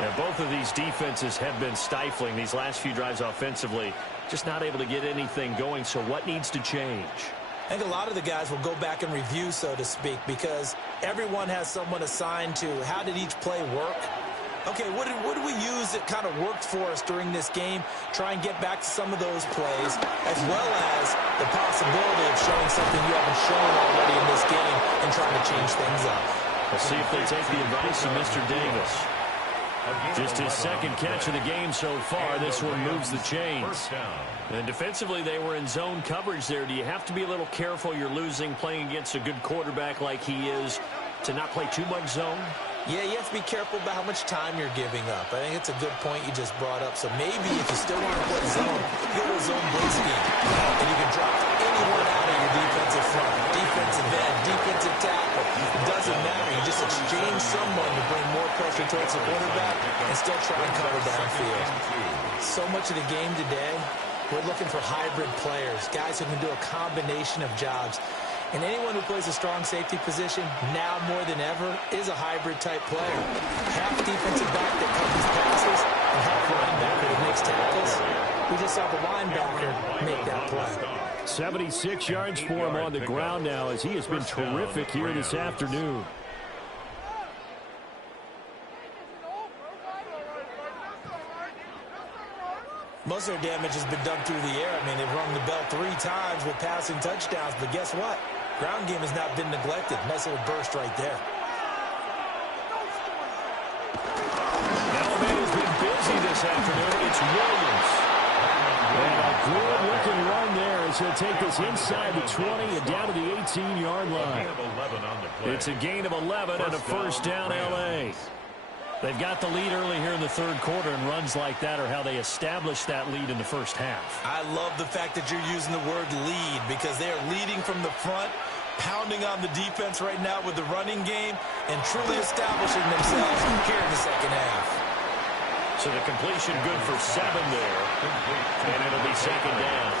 And both of these defenses have been stifling these last few drives offensively. Just not able to get anything going. So what needs to change? I think a lot of the guys will go back and review, so to speak, because everyone has someone assigned to how did each play work. Okay, what did we use that kind of worked for us during this game? Try and get back to some of those plays, as well as the possibility of showing something you haven't shown already in this game and trying to change things up. We'll see if they take the advice of Mr. Davis. Just his second catch of the game so far. This one moves the chains. And defensively, they were in zone coverage there. Do you have to be a little careful? You're losing playing against a good quarterback like he is to not play too much zone? Yeah, you have to be careful about how much time you're giving up. I think it's a good point you just brought up. So maybe if you still want to play zone, go to a zone blitz scheme. And you can drop anyone out of your defensive front, defensive end, defensive tackle. It doesn't matter. You just exchange someone to bring more pressure towards the quarterback and still try and cover downfield. So much of the game today, we're looking for hybrid players, guys who can do a combination of jobs. And anyone who plays a strong safety position, now more than ever, is a hybrid-type player. Half defensive back that covers passes, and half linebacker that makes tackles. We just saw the linebacker make that play. 76 yards for him on the ground now as he has been terrific here this afternoon. Most of their damage has been done through the air. I mean, they've rung the bell 3 times with passing touchdowns, but guess what? Ground game has not been neglected. Nice little burst right there. Elevator's been busy this afternoon. It's Williams. And a good-looking run there as he'll take this inside the 20 and down to the 18-yard line. It's a gain of 11 and a first down, L.A. They've got the lead early here in the third quarter, and runs like that are how they establish that lead in the first half. I love the fact that you're using the word lead because they are leading from the front, pounding on the defense right now with the running game, and truly establishing themselves here in the second half. So the completion good for 7 there, and it'll be second down.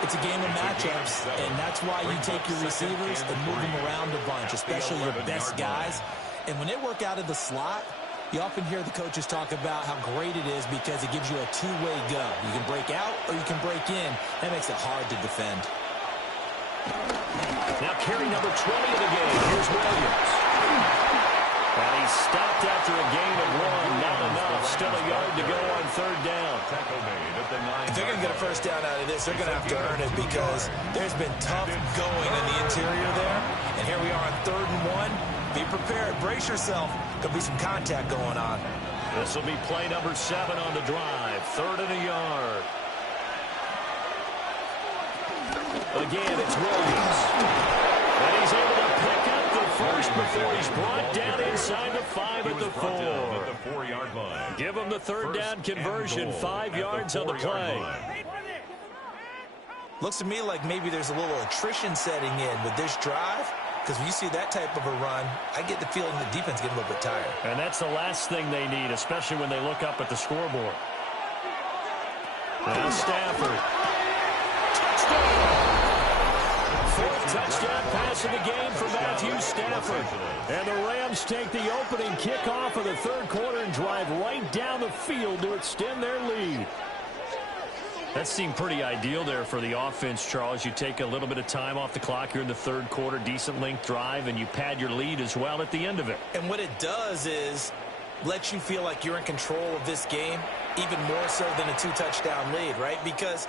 It's a game of matchups, and that's why you take your receivers and move them around a bunch, especially your best guys. And when they work out of the slot, you often hear the coaches talk about how great it is because it gives you a two-way go. You can break out or you can break in. That makes it hard to defend. Now carry number 20 of the game. Here's Williams. And he stopped after a gain of 1. Not enough. Still a yard to go on third down. If they're going to get a first down out of this, they're going to have to earn it because there's been tough going in the interior there. And here we are on 3rd and 1. Be prepared. Brace yourself. Could be some contact going on. This will be play number 7 on the drive. 3rd and a yard. Again, it's Williams. And he's able to pick up the first before he's brought down inside the 5 at the 4. 4-yard line. Give him the third down conversion. 5 yards on the play. Looks to me like maybe there's a little attrition setting in with this drive. Because when you see that type of a run, I get the feeling the defense getting a little bit tired. And that's the last thing they need, especially when they look up at the scoreboard. Now Stafford. Touchdown! 4th touchdown pass of the game for Matthew Stafford. And the Rams take the opening kickoff of the third quarter and drive right down the field to extend their lead. That seemed pretty ideal there for the offense, Charles. You take a little bit of time off the clock here in the third quarter, decent length drive, and you pad your lead as well at the end of it. And what it does is let you feel like you're in control of this game, even more so than a 2-touchdown lead, right? Because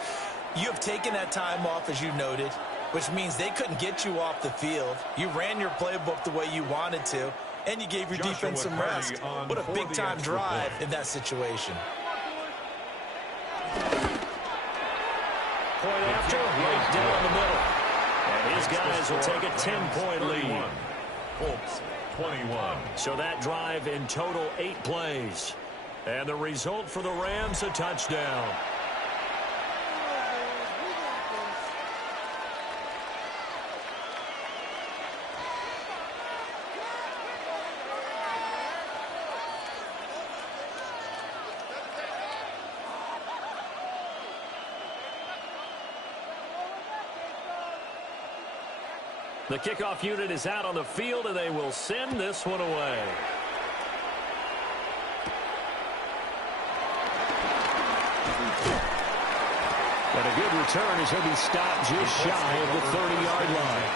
you have taken that time off, as you noted, which means they couldn't get you off the field. You ran your playbook the way you wanted to, and you gave your defense some rest. What a big-time drive in that situation. Point after, right down the middle. And his guys will take a 10-point lead. Colts 21. So that drive in total 8 plays. And the result for the Rams, a touchdown. The kickoff unit is out on the field, and they will send this one away. And a good return as he'll be stopped just shy of the 30-yard line.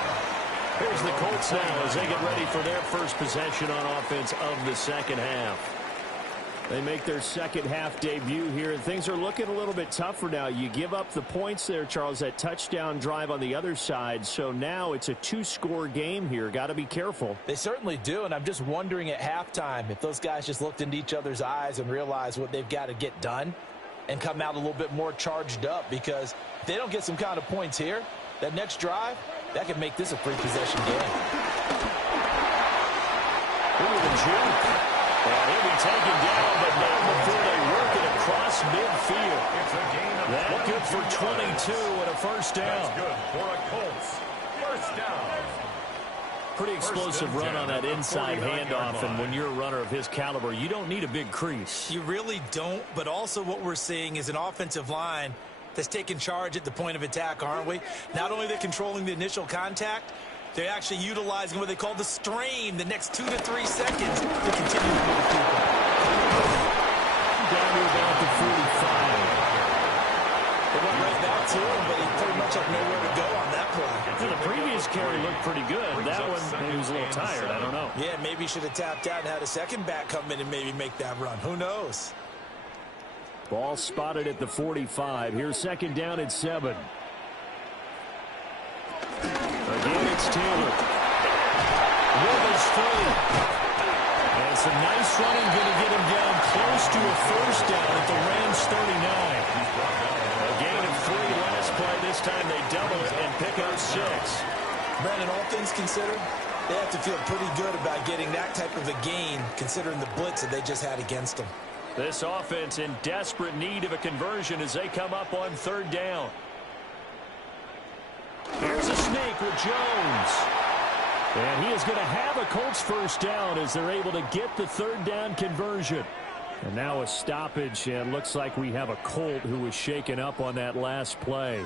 Here's the Colts now as they get ready for their first possession on offense of the second half. They make their second half debut here, and things are looking a little bit tougher now. You give up the points there, Charles, that touchdown drive on the other side. So now it's a two-score game here. Got to be careful. They certainly do, and I'm just wondering at halftime if those guys just looked into each other's eyes and realized what they've got to get done and come out a little bit more charged up, because if they don't get some kind of points here, that next drive, that could make this a free-possession game. Ooh, the juke. And he'll be taken down, but not before they work it across midfield. It's a gain of That good for 22 and a first down. That's good for a Colts. First down. Pretty explosive run on that inside handoff, and when you're a runner of his caliber, you don't need a big crease. You really don't, but also what we're seeing is an offensive line that's taking charge at the point of attack, aren't we? Not only are they controlling the initial contact, they're actually utilizing what they call the strain the next 2 to 3 seconds to continue to move people. Down to about the 45. They went right back to him, but he pretty much had nowhere to go on that play. And the previous carry looked pretty good. That one, he was a little tired. I don't know. Yeah, maybe he should have tapped out and had a second back come in and maybe make that run. Who knows? Ball spotted at the 45. Here's second down at 7. Again, it's Taylor. Rivers free. And some nice running going to get him down close to a first down at the Rams 39. A gain of 3 last play. This time they double it and pick up 6. Brandon, all things considered, they have to feel pretty good about getting that type of a gain considering the blitz that they just had against them. This offense in desperate need of a conversion as they come up on third down. Here's a sneak with Jones. And he is going to have a Colts first down as they're able to get the third down conversion. And now a stoppage, and looks like we have a Colt who was shaken up on that last play.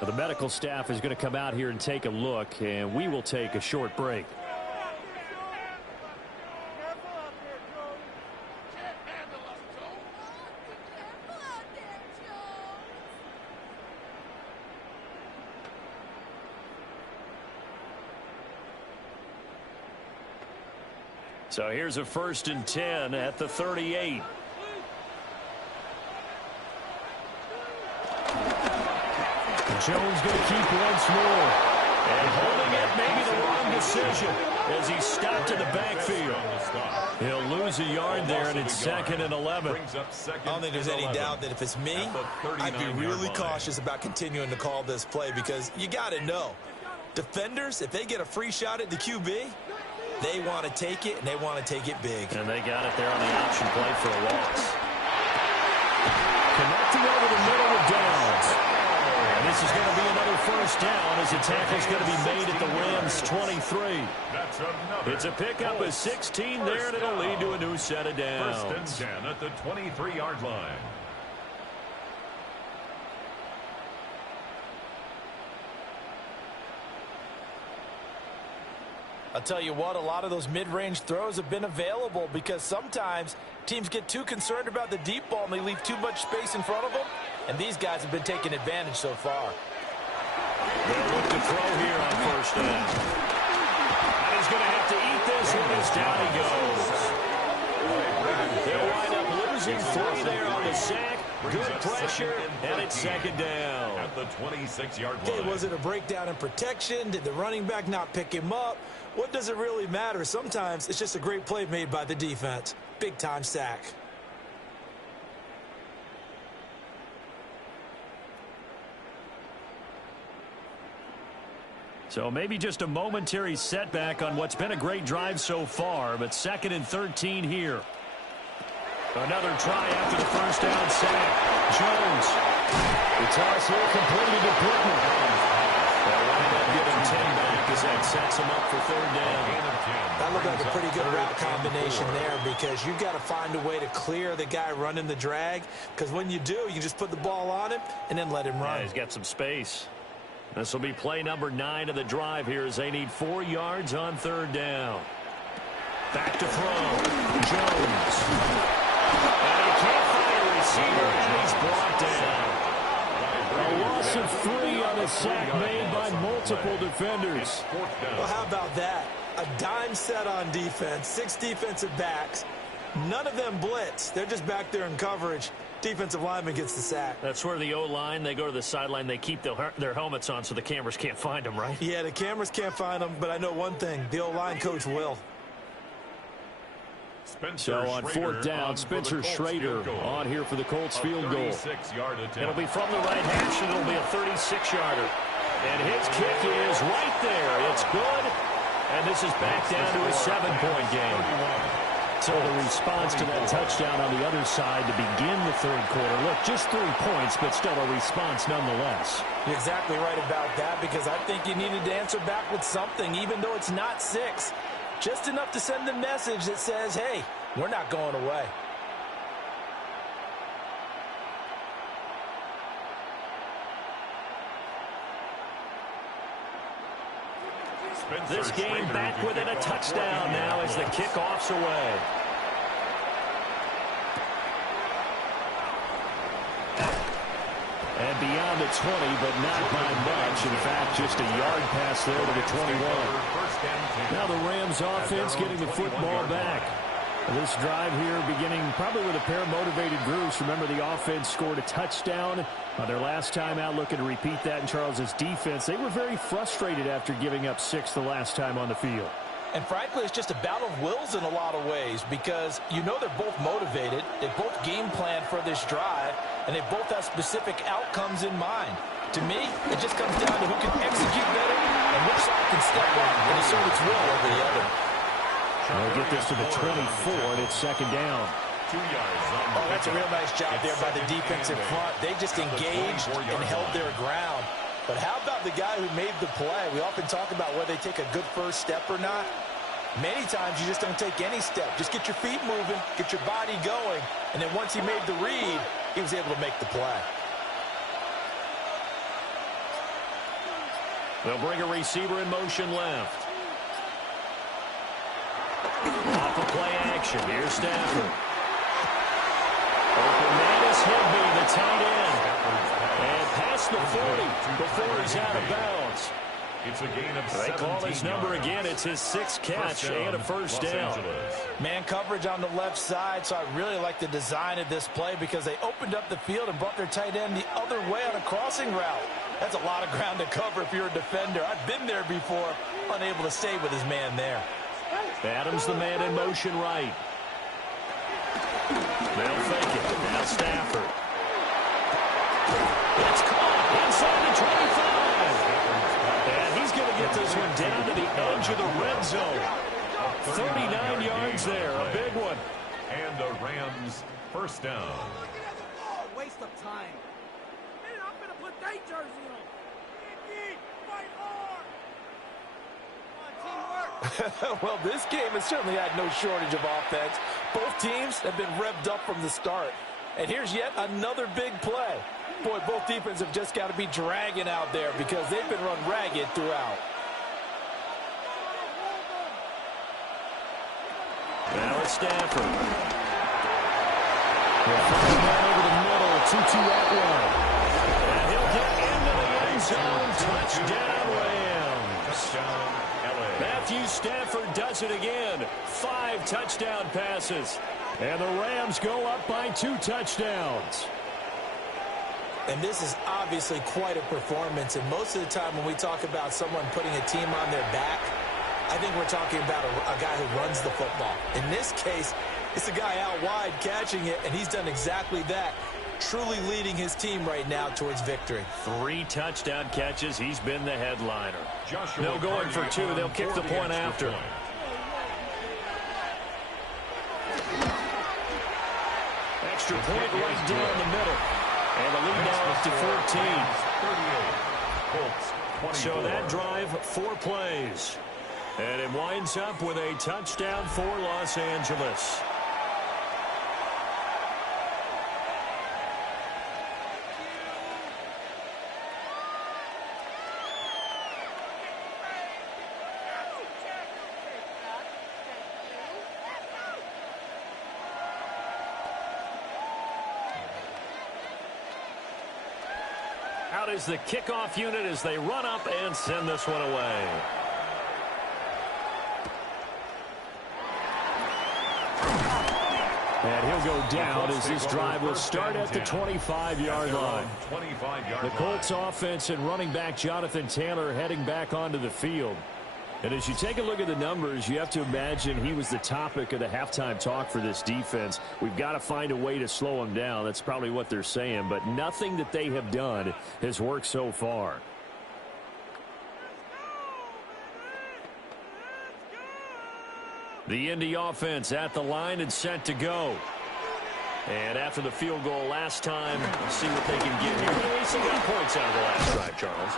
The medical staff is going to come out here and take a look, and we will take a short break. So here's a 1st and 10 at the 38. Jones going to keep once more. And holding it, maybe the wrong decision as he stopped in the backfield. He'll lose a yard there, and it's 2nd and 11. I don't think there's any doubt that if it's me, I'd be really cautious about continuing to call this play, because you got to know, defenders, if they get a free shot at the QB, they want to take it, and they want to take it big. And they got it there on the option play for a loss. Connecting over the middle with Downs. And this is going to be another first down as the tackle's going to be made at the Rams 23. It's a pickup of 16 there, and it'll lead to a new set of downs. 1st and 10 at the 23-yard line. I'll tell you what, a lot of those mid-range throws have been available because sometimes teams get too concerned about the deep ball and they leave too much space in front of them, and these guys have been taking advantage so far. They'll look to throw here on 1st down. And he's going to have to eat this one as down he goes. They'll wind up losing 3 there on the sack. Good pressure, and it's 2nd down. At the 26-yard line. Okay, was it a breakdown in protection? Did the running back not pick him up? What does it really matter? Sometimes it's just a great play made by the defense. Big-time sack. So maybe just a momentary setback on what's been a great drive so far, but 2nd and 13 here. Another try after the first down sack. Jones. The toss here completed to Pittman. They'll wind up giving 10 back as that sets him up for 3rd down. That looked like a pretty good route combination there, because you've got to find a way to clear the guy running the drag, because when you do, you can just put the ball on him and then let him run. Yeah, he's got some space. This will be play number 9 of the drive here as they need 4 yards on 3rd down. Back to throw. Jones. And he can't find a receiver, and he's brought down. A loss of 3 on a sack made by multiple defenders. Well, how about that? A dime set on defense, 6 defensive backs, None of them blitz. They're just back there in coverage. Defensive lineman gets the sack. That's where the O-line, they go to the sideline, they keep their helmets on so the cameras can't find them, right? Yeah, the cameras can't find them, but I know one thing. The O-line coach will. So on fourth down, Spencer Schrader on here for the Colts field goal. It'll be from the right hash, and it'll be a 36-yarder. And his kick is right there. It's good. And this is back down to a 7-point game. So the response to that touchdown on the other side to begin the third quarter. Look, just 3 points, but still a response nonetheless. You're exactly right about that, because I think you needed to answer back with something, even though it's not 6. Just enough to send a message that says, hey, we're not going away. This game back within a touchdown now as the kickoff's away. And beyond the 20, but not by much. In fact, just a yard pass there to the 21. Now the Rams offense getting the football back. This drive here beginning probably with a pair of motivated groups. Remember, the offense scored a touchdown on their last time out, looking to repeat that in Charles's defense. They were very frustrated after giving up 6 the last time on the field. And frankly, it's just a battle of wills in a lot of ways, because you know they're both motivated. They both game plan for this drive, and they both have specific outcomes in mind. To me, it just comes down to who can execute better and which side can step up and assert its will over the other. They'll get this to the 24, and it's second down. 2 yards. Oh, that's a real nice job there by the defensive front. They just engaged and held their ground. But how about the guy who made the play? We often talk about whether they take a good first step or not. Many times you just don't take any step. Just get your feet moving, get your body going, and then once he made the read, he was able to make the play. They'll bring a receiver in motion left. Off of play action. Here's Stafford. Open man is Higby, the tight end. And past the 40 before he's out of bounds. It's a gain of 17 They call his number yards. again. It's his 6th catch and a first down. Man coverage on the left side, so I really like the design of this play because they opened up the field and brought their tight end the other way on a crossing route. That's a lot of ground to cover if you're a defender. I've been there before, unable to stay with his man there. Adams the man in motion right. They'll fake it. Now Stafford. It's caught inside the 25. And he's going to get this one down to the edge of the red zone. 39 yards there, a big one. And the Rams first down. Oh, waste of time. Man, I'm going to put that jersey on. Fight hard. Well, this game has certainly had no shortage of offense. Both teams have been revved up from the start. And here's yet another big play. Boy, both defenses have just got to be dragging out there because they've been run ragged throughout. Now it's Stafford. Over the middle, 2-2 out wide. And he'll get into the end zone. Touchdown, Rams. Touchdown, LA. Matthew Stafford does it again. 5 touchdown passes. And the Rams go up by 2 touchdowns. And this is obviously quite a performance. And most of the time when we talk about someone putting a team on their back, I think we're talking about a guy who runs the football. In this case, it's a guy out wide catching it, and he's done exactly that, truly leading his team right now towards victory. 3 touchdown catches. He's been the headliner. They'll go in for 2. They'll kick the point after. Extra point right down the middle. And the lead now up to 14. So that drive, 4 plays. And it winds up with a touchdown for Los Angeles. Out is the kickoff unit as they run up and send this one away. And he'll go down as this drive will start at the 25-yard line. The Colts offense and running back Jonathan Taylor heading back onto the field. And as you take a look at the numbers, you have to imagine he was the topic of the halftime talk for this defense. We've got to find a way to slow him down. That's probably what they're saying. But nothing that they have done has worked so far. The Indy offense at the line and set to go. And after the field goal last time, we'll see what they can get here. They still got points out of the last drive, Charles.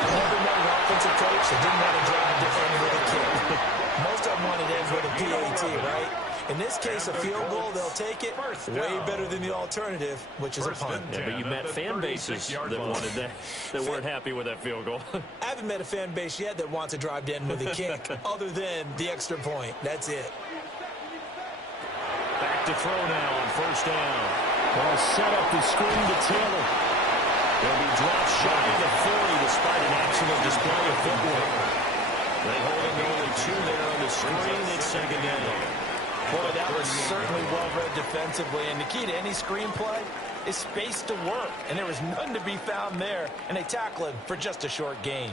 Never met an offensive coach that didn't want to drive to end with a kick. Most of them wanted to end with a PAT, right? In this case, a field goal, they'll take it. Way better than the alternative, which is a punt. Yeah, but you met fan bases that wanted that, that weren't happy with that field goal. I haven't met a fan base yet that wants to drive to end with a kick, other than the extra point. That's it. Back to throw now on first down. Well, set up the screen to Taylor. They'll be dropped shy of the 40 despite an excellent display of footwork. They hold him only 2 there on the screen. It's second down. Boy, that was certainly well-read defensively, and the key to any screenplay is space to work, and there was none to be found there, and they tackle him for just a short gain.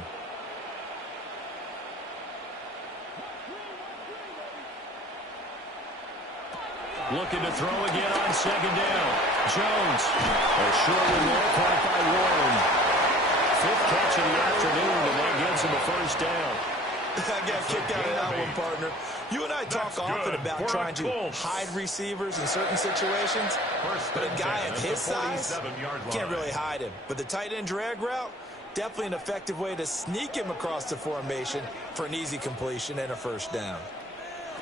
Looking to throw again on second down. Jones. A short one there, caught by Warren. 5th catch of the afternoon, and that gives him a first down. I got kicked out of that one, partner. You and I talk often about trying to hide receivers in certain situations, but a guy of his size can't really hide him. But the tight end drag route, definitely an effective way to sneak him across the formation for an easy completion and a first down.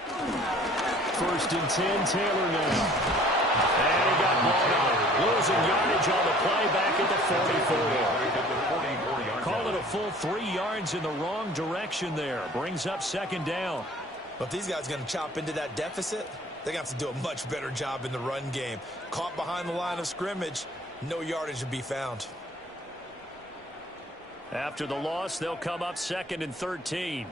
1st and 10, Taylor now. And he got blown up. Losing yardage on the play back at the 44. Call it a full 3 yards in the wrong direction there. Brings up second down. But if these guys are going to chop into that deficit, they're going to have to do a much better job in the run game. Caught behind the line of scrimmage, no yardage to be found. After the loss, they'll come up 2nd and 13.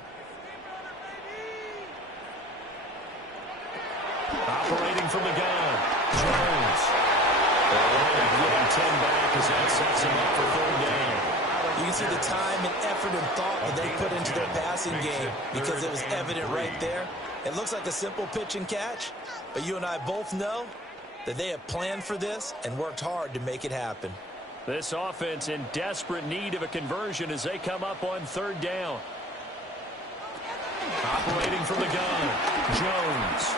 Operating from the gun, Jones. Getting 10 back as that sets him up for 3rd down. You can see the time and effort and thought that they put into their passing game because it was evident right there. It looks like a simple pitch and catch, but you and I both know that they have planned for this and worked hard to make it happen. This offense in desperate need of a conversion as they come up on 3rd down. Operating from the gun, Jones.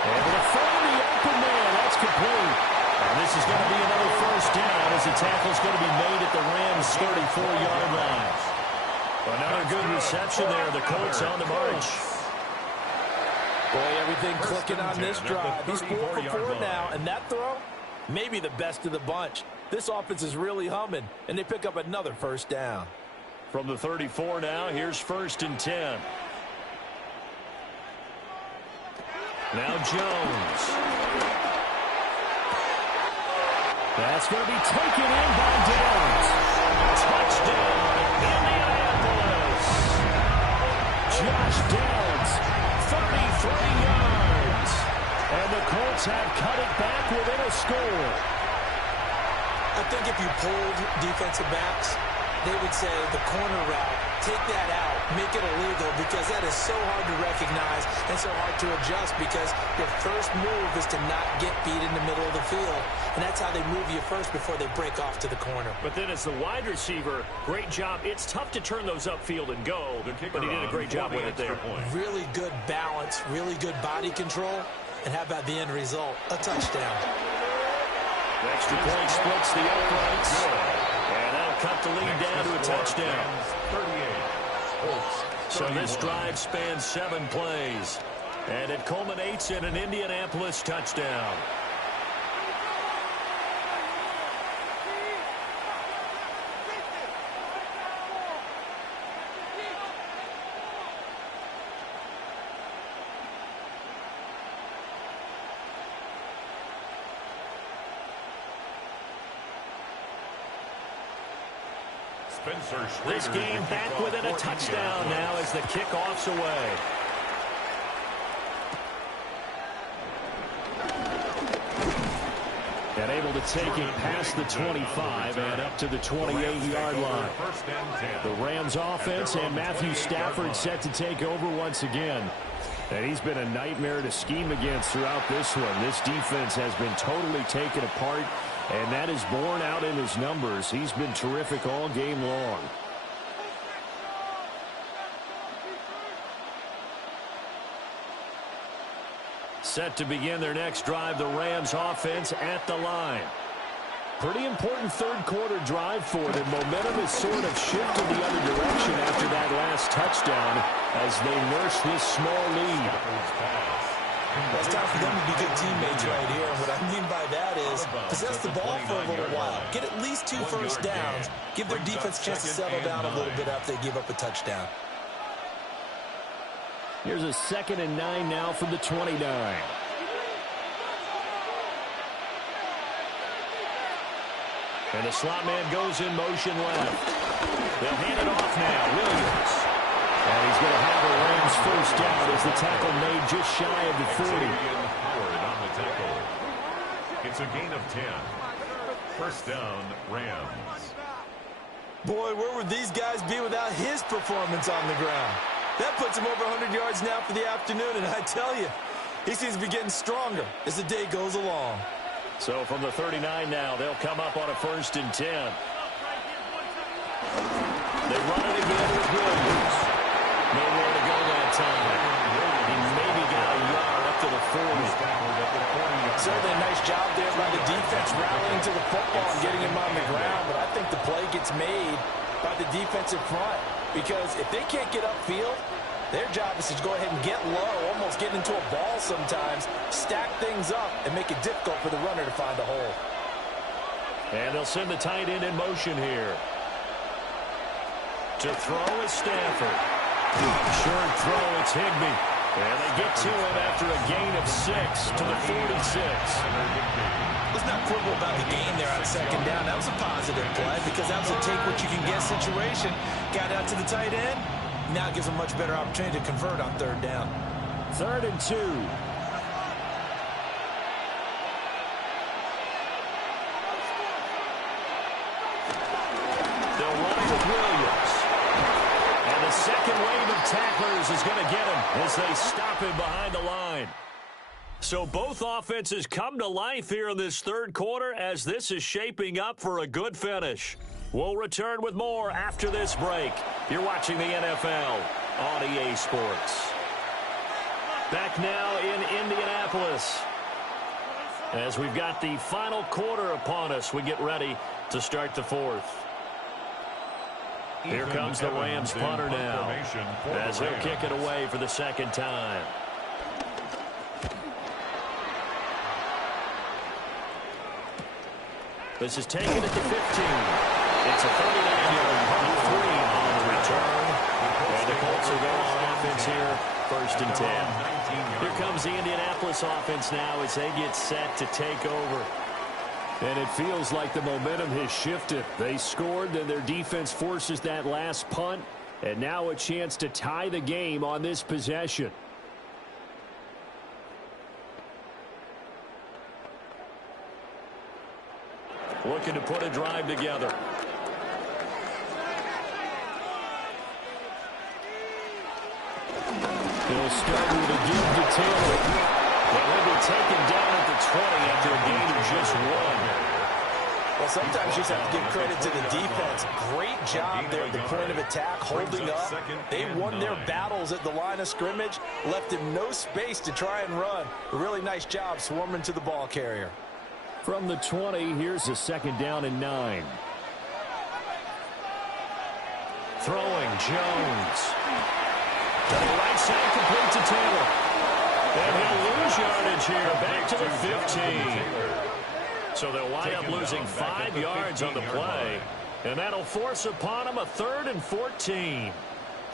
Able to find the open man. That's complete. And this is going to be another first down as the tackle's going to be made at the Rams' 34-yard line. Another good reception there. The Colts on the march. Boy, everything clicking on this drive. He's 4 for 4 now, and that throw, maybe the best of the bunch. This offense is really humming, and they pick up another first down. From the 34 now, here's 1st and 10. Now Jones. That's going to be taken in by Downs. Touchdown, Indianapolis. Josh Downs, 33 yards. And the Colts have cut it back within a score. I think if you pulled defensive backs, they would say the corner route, take that out, make it illegal, because that is so hard to recognize and so hard to adjust because your first move is to not get beat in the middle of the field. And that's how they move you first before they break off to the corner. But then as the wide receiver, great job. It's tough to turn those upfield and go, but he did a great job with it there. Really good balance, really good body control. And how about the end result? A touchdown. The extra point splits the uprights. And that'll cut the lead down to a touchdown. So this drive spans 7 plays. And it culminates in an Indianapolis touchdown. This game back within a touchdown now as the kickoff's away. And able to take it past the 25 and up to the 28-yard line. The Rams offense and Matthew Stafford set to take over once again. And he's been a nightmare to scheme against throughout this one. This defense has been totally taken apart, and that is borne out in his numbers. He's been terrific all game long. Set to begin their next drive, the Rams offense at the line. Pretty important third quarter drive for them. Momentum has sort of shifted the other direction after that last touchdown as they nurse this small lead. Well, it's time for them to be good teammates right here. And what I mean by that is possess the ball for a little while. Get at least 2 first downs. Give their defense a chance to settle down a little bit after they give up a touchdown. Here's a 2nd and 9 now from the 29. And the slot man goes in motion left. They'll hand it off now. Williams. And he's going to have a Rams first down as the tackle made just shy of the 40. Howard on the tackle. It's a gain of 10. First down, Rams. Boy, where would these guys be without his performance on the ground? That puts him over 100 yards now for the afternoon, and I tell you, he seems to be getting stronger as the day goes along. So from the 39 now, they'll come up on a 1st and 10. They run it again with Williams. Nowhere to go that time. He maybe got a yard up to the 40. Certainly a nice job there by the defense rallying to the football and getting him on the ground, but I think the play gets made by the defensive front. Because if they can't get upfield, their job is to go ahead and get low, almost get into a ball sometimes, stack things up, and make it difficult for the runner to find a hole. And they'll send the tight end in motion here. To throw is Stafford. Short throw, it's Higbee. And they get to him after a gain of 6 to the 46. Let's not quibble about the gain there on 2nd down. That was a positive play because that was a take-what-you-can-get situation. Got out to the tight end. Now it gives them a much better opportunity to convert on 3rd down. 3rd and 2. They'll run it with Williams. And the second wave of tacklers is going to get him as they stop him behind the line. So both offenses come to life here in this 3rd quarter as this is shaping up for a good finish. We'll return with more after this break. You're watching the NFL on EA Sports. Back now in Indianapolis. As we've got the final quarter upon us, we get ready to start the 4th. Here comes the Rams punter now as he'll kick it away for the 2nd time. This is taken at the 15. It's a 39-yard punt, 3 on the return. And the Colts will go on offense here, 1st and 10. Here comes the Indianapolis offense now as they get set to take over. And it feels like the momentum has shifted. They scored, then their defense forces that last punt. And now a chance to tie the game on this possession. Looking to put a drive together. He'll start with a give to Taylor. But he'll be taken down at the 20 after a gain of just 1. Well, sometimes you just have to give credit to the defense. Great job there at the point of attack, holding up. They won their battles at the line of scrimmage, left him no space to try and run. A really nice job swarming to the ball carrier. From the 20, here's a 2nd down and 9. Throwing, Jones. To the right side, complete to Taylor. And he'll lose yardage here, back to the 15. So they'll wind up losing 5 yards on the play. And that'll force upon him a 3rd and 14.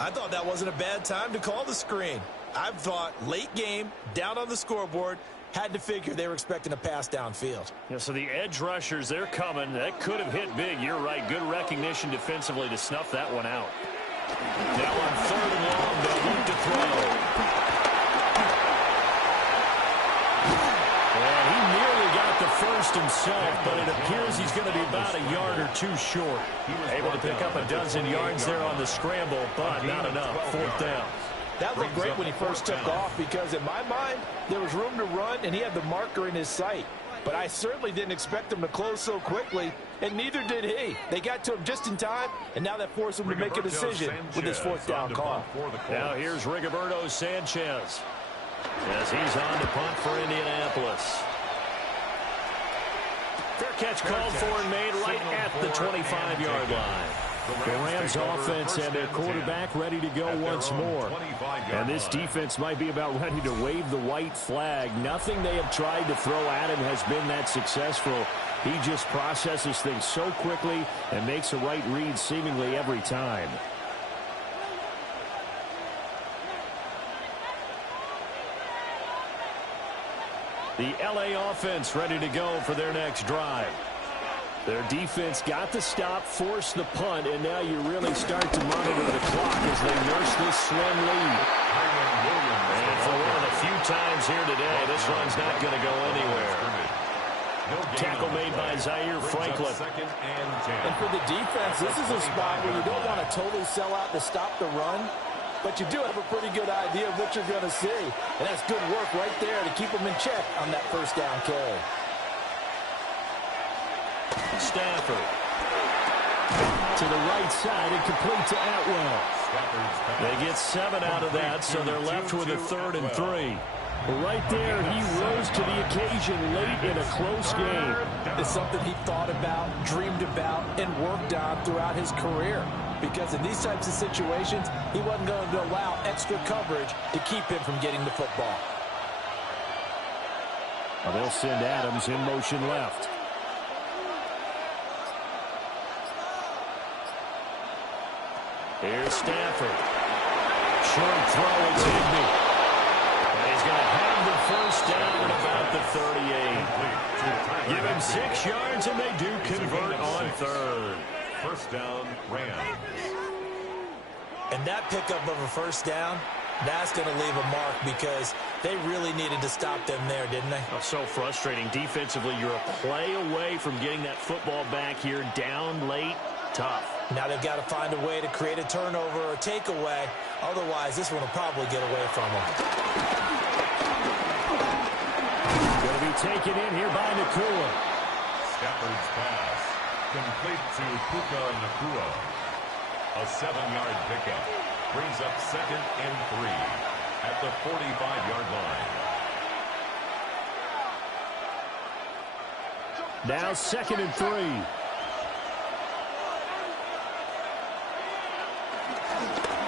I thought that wasn't a bad time to call the screen. I thought late game, down on the scoreboard, had to figure they were expecting a pass downfield. Yeah, so the edge rushers, they're coming. That could have hit big. You're right. Good recognition defensively to snuff that one out. Now on 3rd and long, they'll look to throw. And he nearly got the first himself, but it appears he's going to be about a yard or two short. Able to pick up a dozen yards there on the scramble, but not enough. Fourth down. That looked great when he first took off because, in my mind, there was room to run, and he had the marker in his sight. But I certainly didn't expect him to close so quickly, and neither did he. They got to him just in time, and now that forced him to make a decision with his fourth down call. Now here's Rigoberto Sanchez as he's on to punt for Indianapolis. Fair catch called for and made right at the 25-yard line. The Rams offense and their quarterback ready to go once more. And this defense might be about ready to wave the white flag. Nothing they have tried to throw at him has been that successful. He just processes things so quickly and makes a right read seemingly every time. The LA offense ready to go for their next drive. Their defense got the stop, forced the punt, and now you really start to monitor the clock as they nurse this slim lead. And for one of the few times here today, this run's not going to go anywhere. Tackle made by Zaire Franklin. And for the defense, this is a spot where you don't want to totally sell out to stop the run, but you do have a pretty good idea of what you're going to see. And that's good work right there to keep them in check on that first down carry. Stafford to the right side and complete to Atwell. They get 7 out of that, so they're left with a 3rd and 3. Right there, he rose to the occasion late in a close game. It's something he thought about, dreamed about, and worked on throughout his career. Because in these types of situations, he wasn't going to allow extra coverage to keep him from getting the football. Well, they'll send Adams in motion left. Here's Stafford. Short throw, it's Higby. And he's going to have the first down at about the 38. Give him 6 yards, and they do convert on 3rd. First down, Rams. And that pickup of a first down, that's going to leave a mark because they really needed to stop them there, didn't they? Oh, so frustrating. Defensively, you're a play away from getting that football back here down late. Tough. Now they've got to find a way to create a turnover or a takeaway. Otherwise, this one will probably get away from them. Going to be taken in here by Nakua. Stafford's pass. Complete to Puka Nakua. A 7-yard pickup. Brings up 2nd and 3 at the 45-yard line. Now 2nd and 3.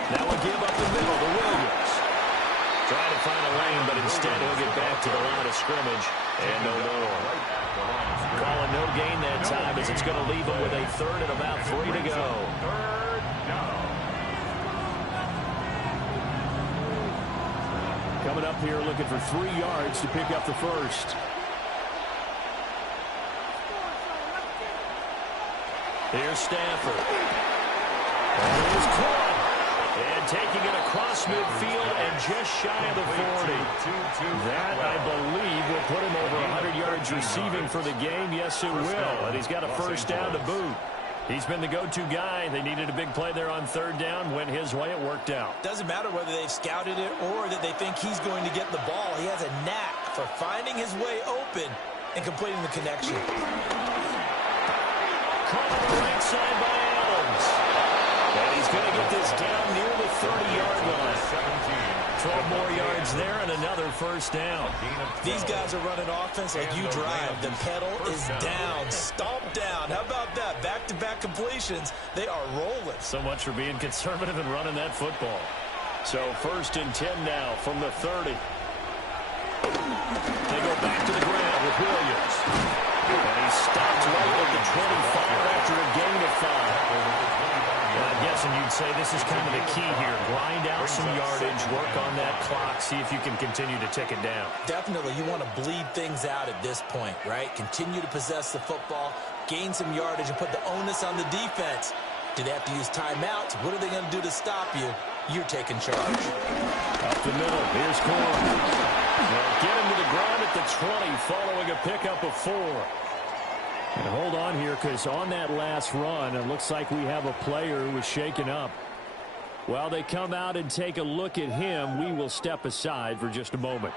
Now a give up the middle to Williams. Trying to find a lane, but instead he'll get back to the line of scrimmage. And no more. Calling no gain that time as it's going to leave him with a 3rd and about 3 to go. 3rd down. Coming up here looking for 3 yards to pick up the first. Here's Stafford. And here's Court. And taking it across midfield and just shy of the 40. That, I believe, will put him over 100 yards receiving for the game. Yes, it will. And he's got a first down to boot. He's been the go-to guy. They needed a big play there on 3rd down. Went his way. It worked out. Doesn't matter whether they've scouted it or that they think he's going to get the ball. He has a knack for finding his way open and completing the connection. Caught on the right side by Adams. And he's going to get this down near the 30-yard line. 12 more yards there and another first down. These guys are running offense like you drive. The pedal is down, stomped down. How about that? Back-to-back completions. They are rolling. So much for being conservative and running that football. So 1st and 10 now from the 30. They go back to the ground with Williams. And he stopped right at the 25 after a gain of 5. I'm guessing you'd say this is kind of the key here. Grind out some yardage, work on that clock, see if you can continue to tick it down. Definitely. You want to bleed things out at this point, right? Continue to possess the football, gain some yardage, and put the onus on the defense. Do they have to use timeouts? What are they going to do to stop you? You're taking charge. Up the middle. Here's Court. They'll get him to the ground at the 20 following a pickup of 4. And hold on here, because on that last run, it looks like we have a player who was shaken up. While they come out and take a look at him, we will step aside for just a moment.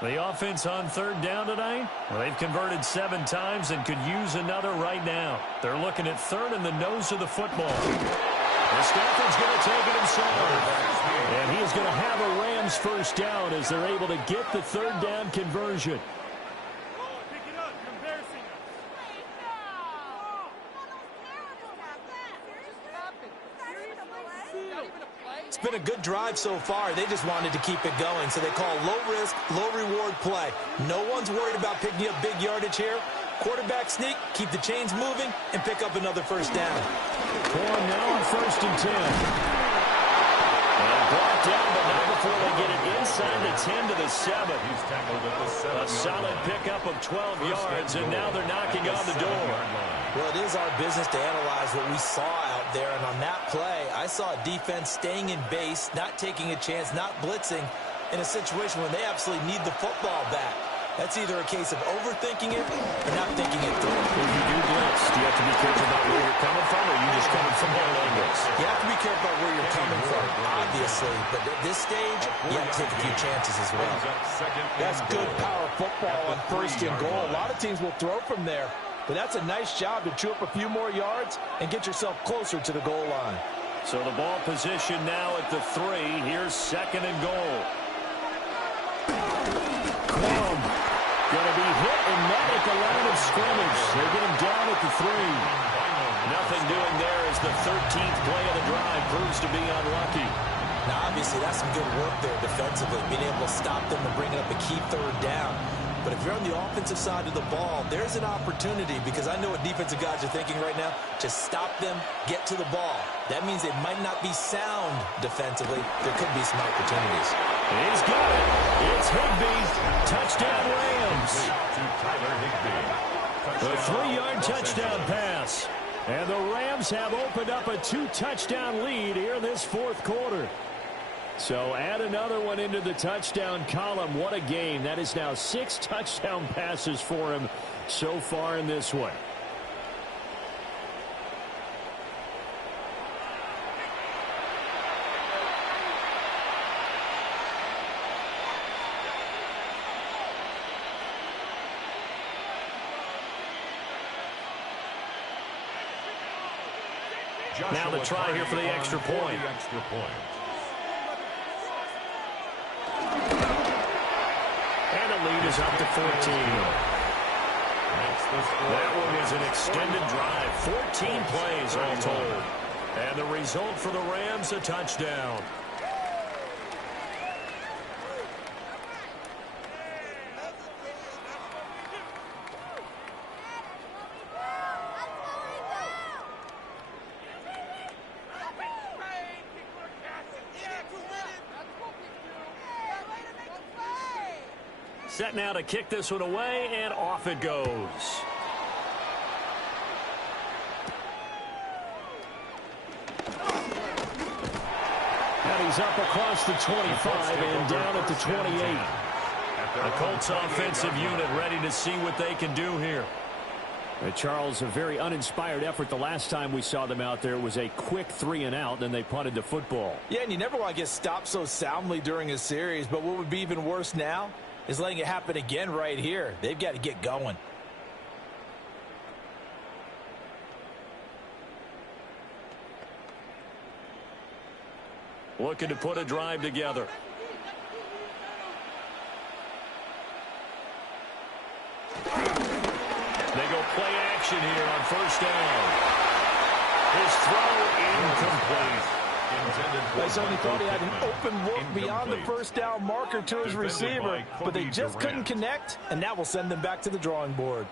The offense on 3rd down tonight, well, they've converted 7 times and could use another right now. They're looking at 3rd in the nose of the football. And Stafford's going to take it himself. And he is going to have a Rams first down as they're able to get the 3rd down conversion. It's been a good drive so far. They just wanted to keep it going, so they call low-risk, low-reward play. No one's worried about picking up big yardage here. Quarterback sneak, keep the chains moving, and pick up another first down. For him now on 1st and 10. And brought down, but not before they get it inside the 10 to the 7. He's tackled at the 7. A solid pickup of 12 yards, and now they're knocking on the door. Well, it is our business to analyze what we saw out there, and on that play, I saw a defense staying in base, not taking a chance, not blitzing, in a situation where they absolutely need the football back. That's either a case of overthinking it or not thinking it through. If you do blitz, do you have to be careful about where you're coming from, or are you just coming from all angles? You have to be careful about where you're coming from, obviously, but at this stage, you have to take a few chances as well. That's good power football on 1st and goal. A lot of teams will throw from there, but that's a nice job to chew up a few more yards and get yourself closer to the goal line. So the ball position now at the 3. Here's 2nd and goal. Quorum going to be hit and met at the line of scrimmage. They get him down at the 3. Nothing doing there as the 13th play of the drive proves to be unlucky. Now, obviously, that's some good work there defensively, being able to stop them and bringing up a key 3rd down. But if you're on the offensive side of the ball, there's an opportunity, because I know what defensive guys are thinking right now. Just stop them, get to the ball. That means they might not be sound defensively. There could be some opportunities. He's got it. It's Higbee. Touchdown Rams. A 3-yard touchdown pass. And the Rams have opened up a 2-touchdown lead here in this 4th quarter. So add another one into the touchdown column. What a game. That is now 6 touchdown passes for him so far in this one. Now the try here for the extra point. And the lead is up to 14. That one is an extended drive. 14 plays all told. And the result for the Rams, a touchdown. Set now to kick this one away, and off it goes. And he's up across the 25 and down at the 28. The Colts offensive unit ready to see what they can do here. Charles, a very uninspired effort the last time we saw them out there. It was a quick 3 and out, then they punted the football. Yeah, and you never want to get stopped so soundly during a series, but what would be even worse now is letting it happen again right here. They've got to get going. Looking to put a drive together. They go play action here on 1st down. His throw incomplete. They certainly thought he had an open look beyond the 1st down marker to his receiver, but they just couldn't connect, and that will send them back to the drawing board.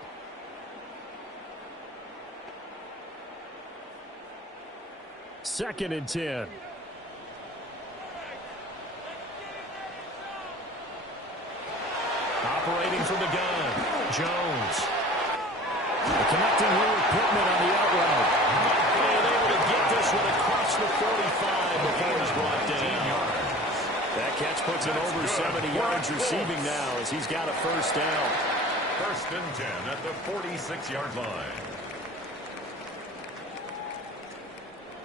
Second and 10. Separating from the gun. Jones. Connecting here with Pittman on the out route. And able to get this one across the 45 before he's brought down. That catch puts him over 70 yards receiving now as he's got a first down. First and 10 at the 46-yard line.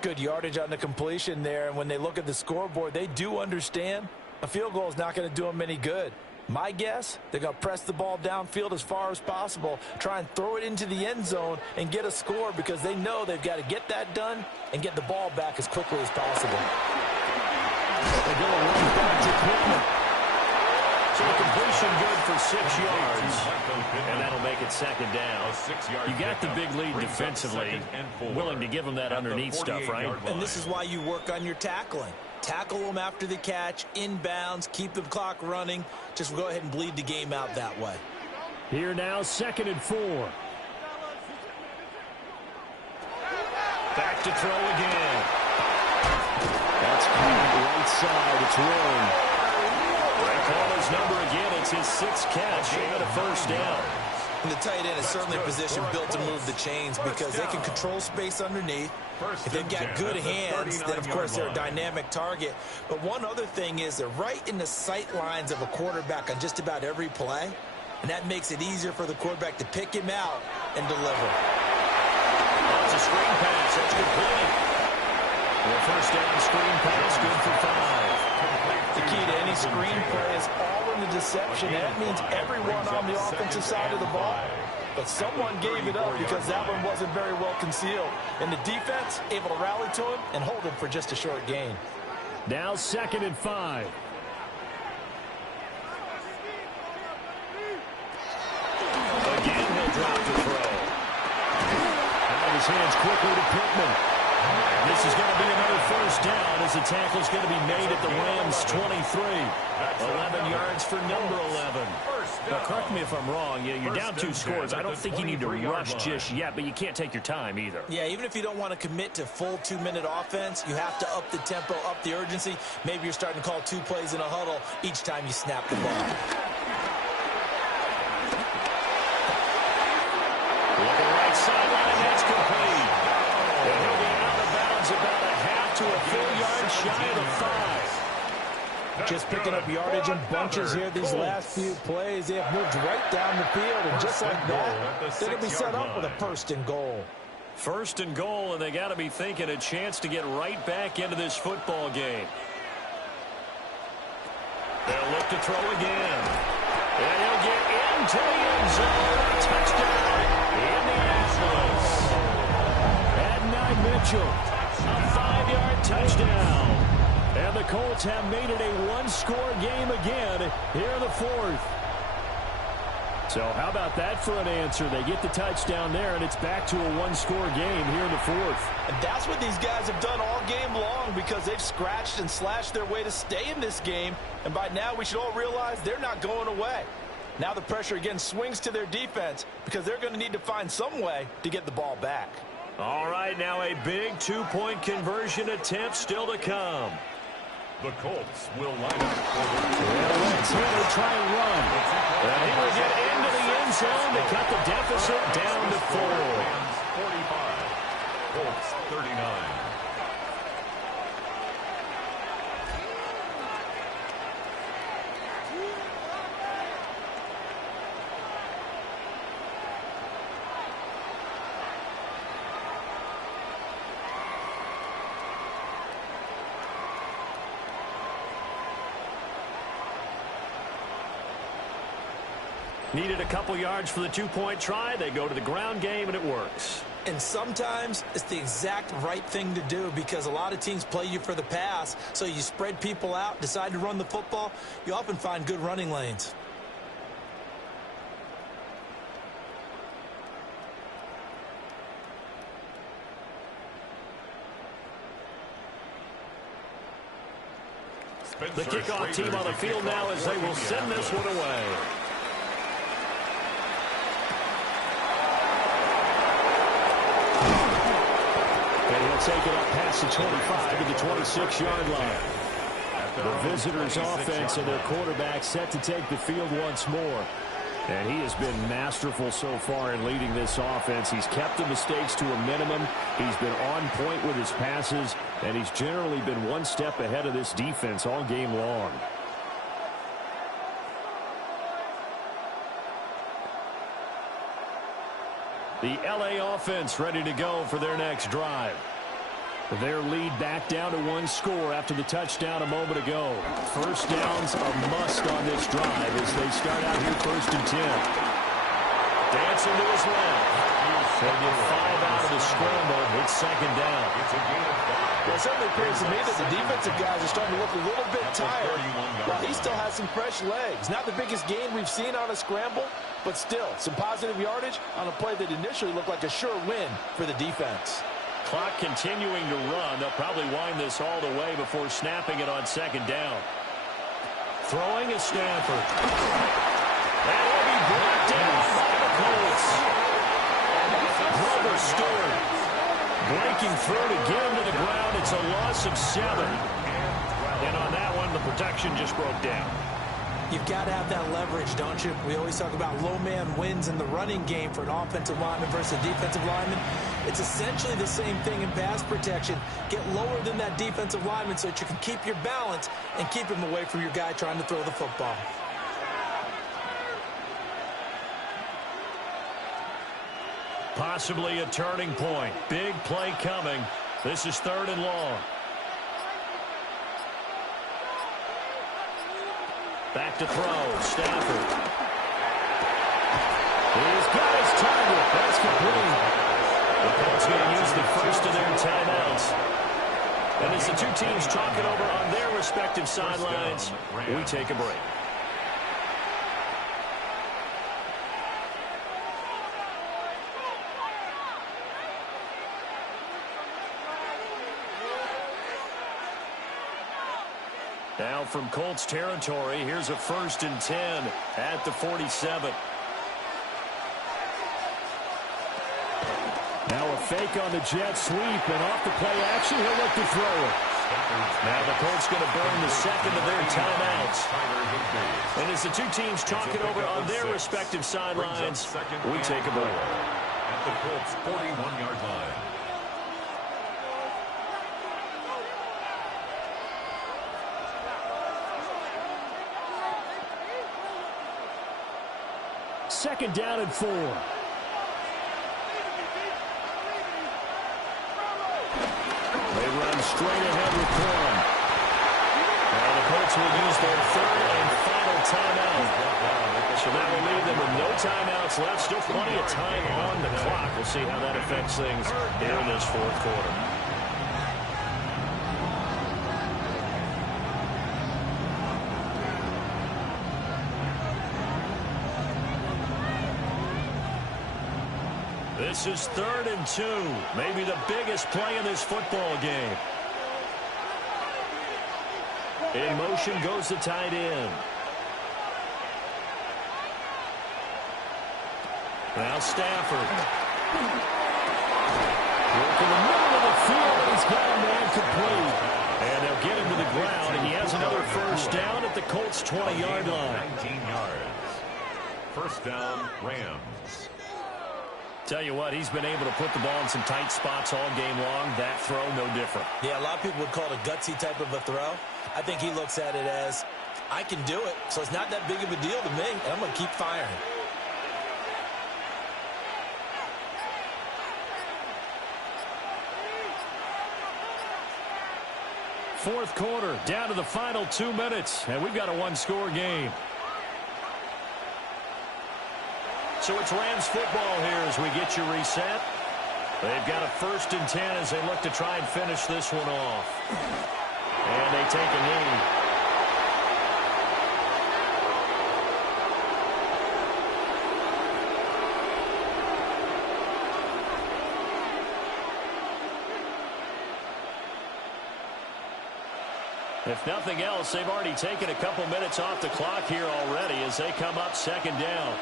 Good yardage on the completion there, and when they look at the scoreboard, they do understand a field goal is not going to do them any good. My guess, they're going to press the ball downfield as far as possible, try and throw it into the end zone and get a score because they know they've got to get that done and get the ball back as quickly as possible. They go right back to Pittman. So a completion good for 6 yards. And that'll make it second down. You got the big lead defensively. Willing to give them that underneath stuff, right? And this is why you work on your tackling. Tackle them after the catch, inbounds, keep the clock running. Just go ahead and bleed the game out that way. Here now, 2nd and 4. Back to throw again. That's caught right side. It's Warren. They call his number again. It's his 6th catch and a first down. And the tight end is certainly a position built to move the chains because they can control space underneath. If they've got good hands, then, of course, they're a dynamic target. But one other thing is they're right in the sight lines of a quarterback on just about every play, and that makes it easier for the quarterback to pick him out and deliver. That's a screen pass. That's complete. The first down screen pass, good for 5. The key to any screen play is all in the deception. That means everyone on the offensive side of the ball. But someone gave it up because that one wasn't very well concealed. And the defense able to rally to him and hold him for just a short gain. Now 2nd and 5. Again, he'll drop to throw. Out of his hands quickly to Pittman. This is going to be another first down as the tackle's going to be made at the Rams' 23. 11 yards for number 11. Now, correct me if I'm wrong. You're down 2 scores. I don't think you need to rush just yet, but you can't take your time either. Yeah, even if you don't want to commit to full 2-minute offense, you have to up the tempo, up the urgency. Maybe you're starting to call 2 plays in a huddle each time you snap the ball. Looking right sideline, that's complete. And he'll be out of bounds about a half to a full yard shy of the 5. Just picking up yardage in bunches here these last few plays. They have moved right down the field, and just like that, they're going to be set up with a 1st and goal. 1st and goal, and they got to be thinking a chance to get right back into this football game. They'll look to throw again. And he'll get into the end zone. Touchdown, Indianapolis. Adonai Mitchell. A 5-yard touchdown. And the Colts have made it a 1-score game again here in the 4th. So how about that for an answer? They get the touchdown there, and it's back to a 1-score game here in the 4th. And that's what these guys have done all game long because they've scratched and slashed their way to stay in this game. And by now we should all realize they're not going away. Now the pressure again swings to their defense because they're going to need to find some way to get the ball back. All right, now a big 2-point conversion attempt still to come. The Colts will line up for the Let's hear them try and run. And he will get into the end zone to cut the deficit down to 4. 45. Colts 39. Needed a couple yards for the 2-point try. They go to the ground game, and it works. And sometimes it's the exact right thing to do because a lot of teams play you for the pass. So you spread people out, decide to run the football. You often find good running lanes. The kickoff team on the field now as they will send this one away. And he'll take it up past the 25 to the 26-yard line. The visitors' offense and their quarterback set to take the field once more. And he has been masterful so far in leading this offense. He's kept the mistakes to a minimum. He's been on point with his passes, and he's generally been one step ahead of this defense all game long. The LA offense ready to go for their next drive. Their lead back down to one score after the touchdown a moment ago. First down's a must on this drive as they start out here 1st and 10. Dancing to his left. They get 5 out of the scramble. It's 2nd down. Well, it certainly appears to me that the defensive guys are starting to look a little bit tired while he still has some fresh legs. Not the biggest gain we've seen on a scramble, but still some positive yardage on a play that initially looked like a sure win for the defense. Clock continuing to run. They'll probably wind this all the way before snapping it on 2nd down. Throwing is Stafford. And he'll be brought down by the Colts. Grover Stewart breaking through to get him to the ground. It's a loss of 7. And on that one, the protection just broke down. You've got to have that leverage, don't you? We always talk about low man wins in the running game for an offensive lineman versus a defensive lineman. It's essentially the same thing in pass protection. Get lower than that defensive lineman so that you can keep your balance and keep him away from your guy trying to throw the football. Possibly a turning point. Big play coming. This is 3rd and long. Back to throw. Stafford. He's got his target. That's complete. The Colts going to use the first of their timeouts. And as the two teams talk it over on their respective sidelines, we take a break. Now from Colts territory, here's a 1st and 10 at the 47. Now a fake on the jet sweep, and off the play action, he'll look to throw it. Now the Colts going to burn the 2nd of their timeouts. And as the two teams talk it over on their respective sidelines, we take a break. At the Colts' 41-yard line. 2nd down and 4. They run straight ahead with Corum. Now the Colts will use their 3rd and final timeout. So that will leave them with no timeouts left. Still plenty of time on the clock. We'll see how that affects things here in this 4th quarter. This is 3rd and 2. Maybe the biggest play in this football game. In motion goes the tight end. Now Stafford. Work in the middle of the field, and he's got a man complete. And they'll get him to the ground, and he has another 1st down at the Colts' 20-yard line. 19 yards. 1st down, Rams. Tell you what, he's been able to put the ball in some tight spots all game long. That throw, no different. Yeah, a lot of people would call it a gutsy type of a throw. I think he looks at it as, I can do it, so it's not that big of a deal to me, and I'm going to keep firing. Fourth quarter, down to the final 2 minutes, and we've got a one-score game. So it's Rams football here as we get you reset. They've got a 1st and 10 as they look to try and finish this one off. And they take a knee. If nothing else, they've already taken a couple minutes off the clock here already as they come up 2nd down.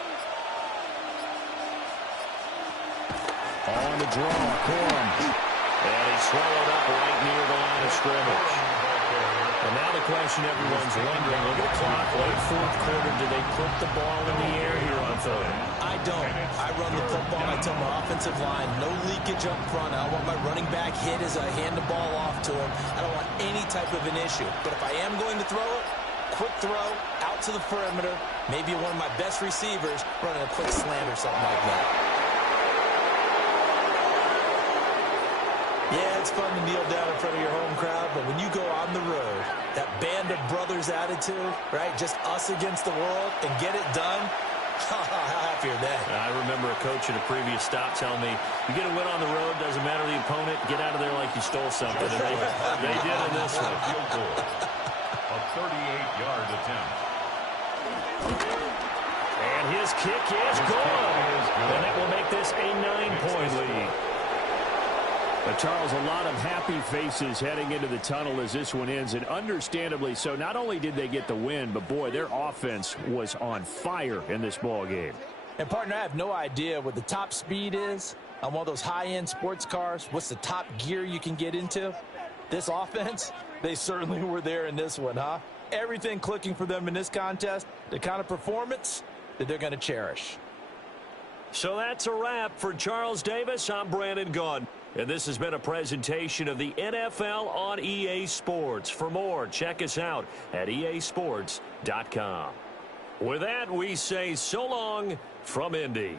On the draw, Corum. And he's swallowed up right near the line of scrimmage. And now the question everyone's wondering, look at the clock, Late fourth quarter, do they put the ball in the air here on third? I don't. I run the football, and I tell my offensive line, no leakage up front. I don't want my running back hit as I hand the ball off to him. I don't want any type of an issue. But if I am going to throw it, quick throw, out to the perimeter, maybe one of my best receivers running a quick slant or something like that. Yeah, it's fun to kneel down in front of your home crowd, but when you go on the road, that band of brothers attitude, right, just us against the world, and get it done, how happy are they? I remember a coach at a previous stop telling me, you get a win on the road, doesn't matter the opponent, get out of there like you stole something. And they did in this one. Field goal. A 38-yard attempt. And his kick is good. And that will make this a 9-point lead. But Charles, a lot of happy faces heading into the tunnel as this one ends, and understandably so. Not only did they get the win, but boy, their offense was on fire in this ball game. And partner, I have no idea what the top speed is on one of those high-end sports cars. What's the top gear you can get into? This offense, they certainly were there in this one, huh? Everything clicking for them in this contest, the kind of performance that they're going to cherish. So that's a wrap for Charles Davis. I'm Brandon Gaudin. And this has been a presentation of the NFL on EA Sports. For more, check us out at easports.com. With that, we say so long from Indy.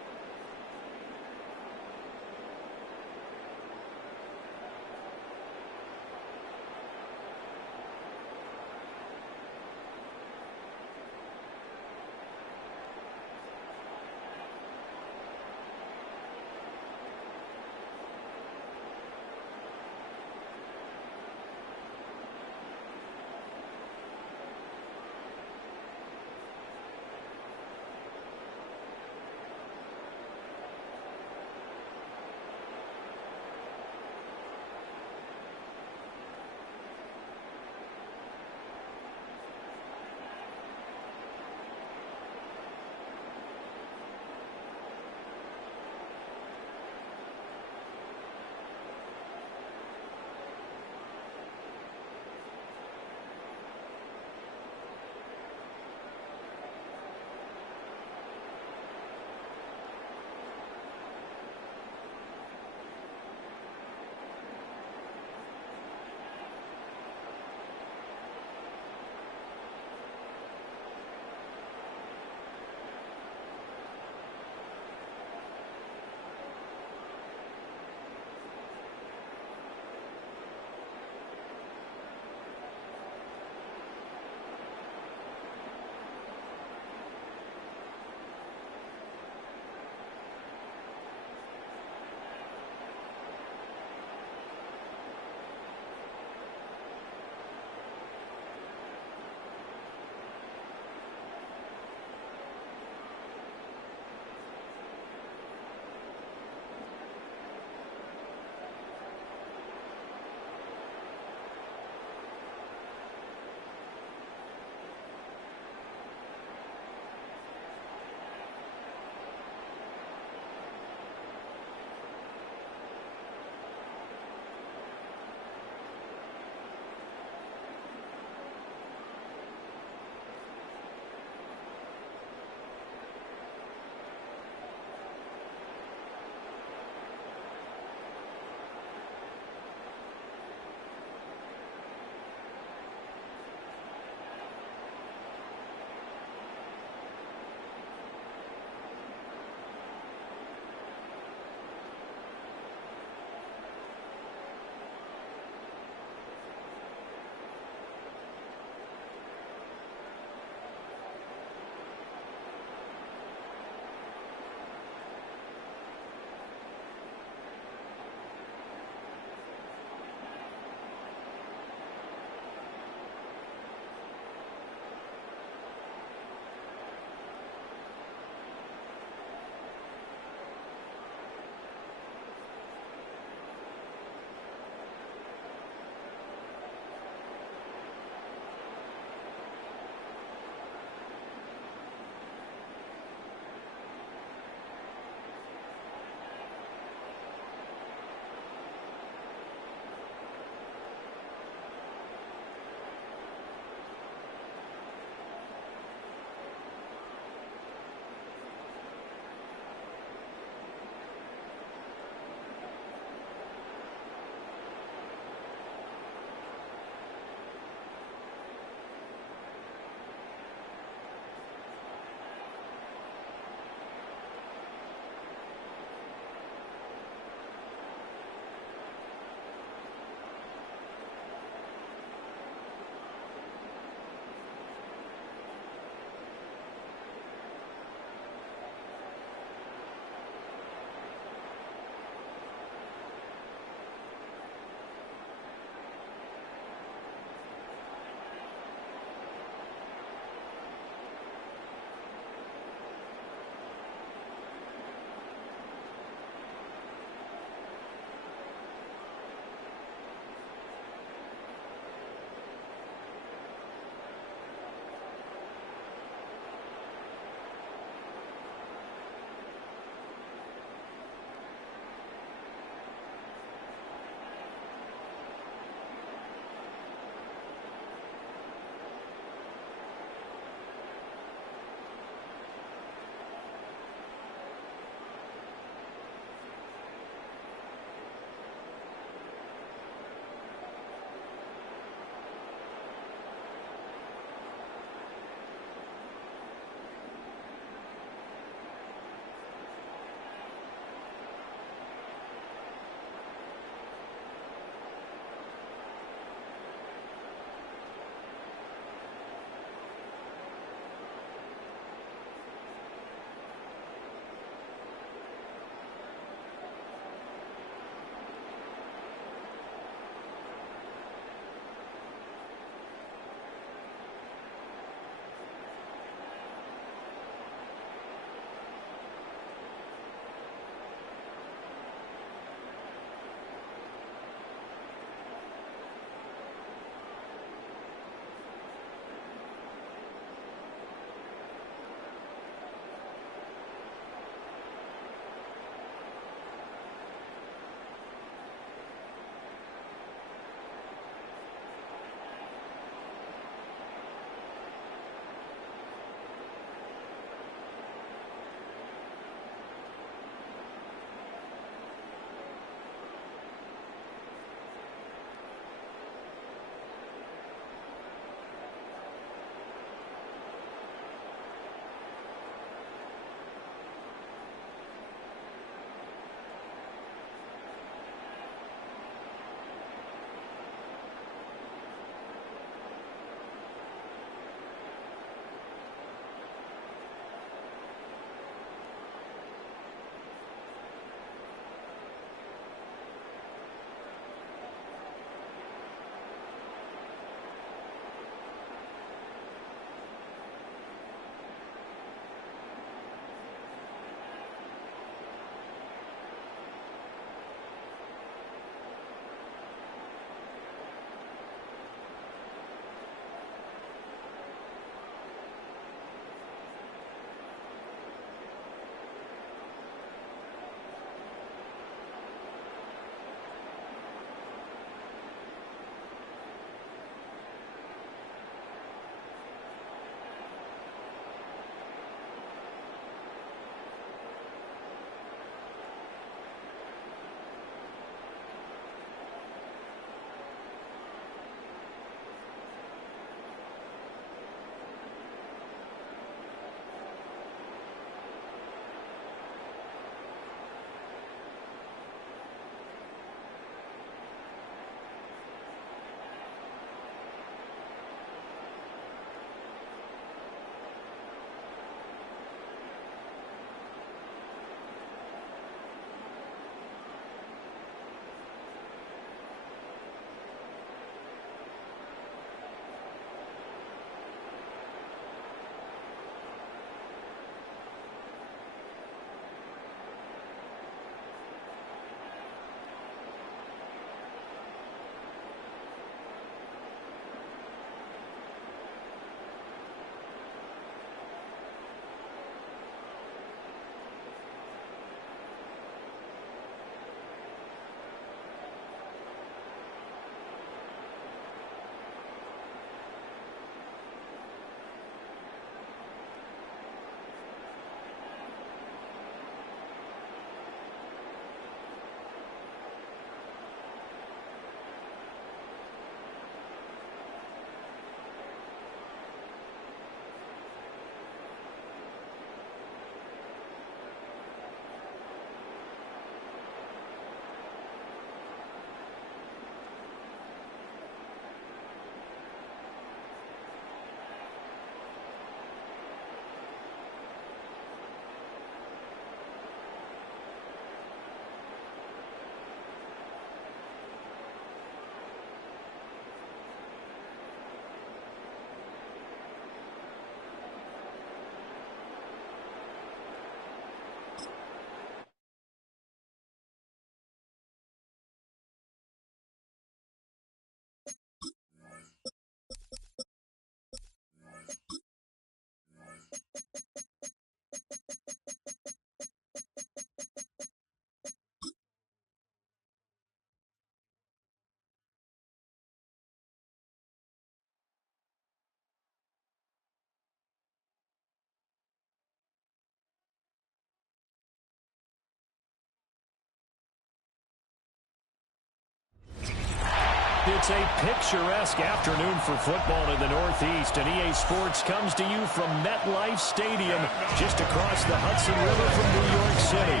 It's a picturesque afternoon for football in the Northeast, and EA Sports comes to you from MetLife Stadium, just across the Hudson River from New York City.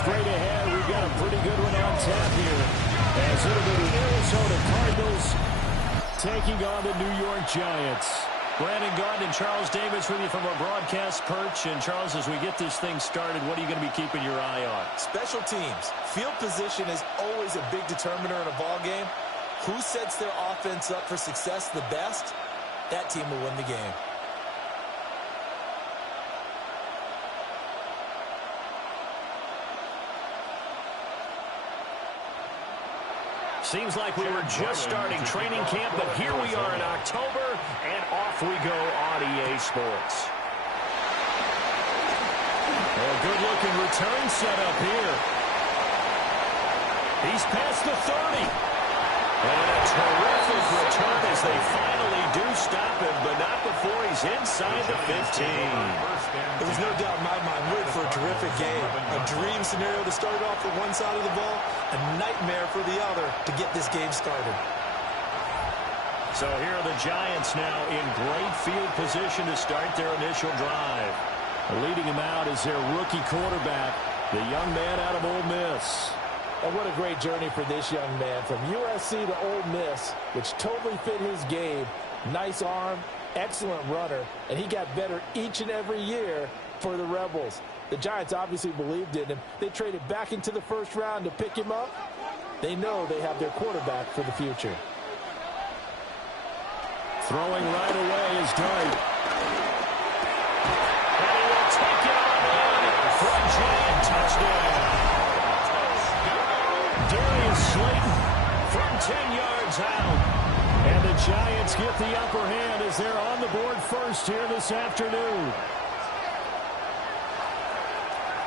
Straight ahead, we've got a pretty good one on tap here, as it'll be the Arizona Cardinals taking on the New York Giants. Brandon Gaudin and Charles Davis with you from our broadcast perch. And, Charles, as we get this thing started, what are you going to be keeping your eye on? Special teams. Field position is always a big determiner in a ball game. Who sets their offense up for success the best, that team will win the game. Seems like we were just starting training camp, but here we are in October, and off we go on EA Sports. A good-looking return set up here. He's past the 30. And a terrific return as they finally do stop him, but not before he's inside the 15. There was no doubt in my mind we're in for a terrific game. A dream scenario to start off for one side of the ball, a nightmare for the other to get this game started. So here are the Giants now in great field position to start their initial drive. Leading him out is their rookie quarterback, the young man out of Ole Miss. And what a great journey for this young man. From USC to Ole Miss, which totally fit his game. Nice arm, excellent runner, and he got better each and every year for the Rebels. The Giants obviously believed in him. They traded back into the first round to pick him up. They know they have their quarterback for the future. Throwing right away is Dart. And he will take it on in for a Giant touchdown. Darius Slayton from 10 yards out. And the Giants get the upper hand as they're on the board first here this afternoon.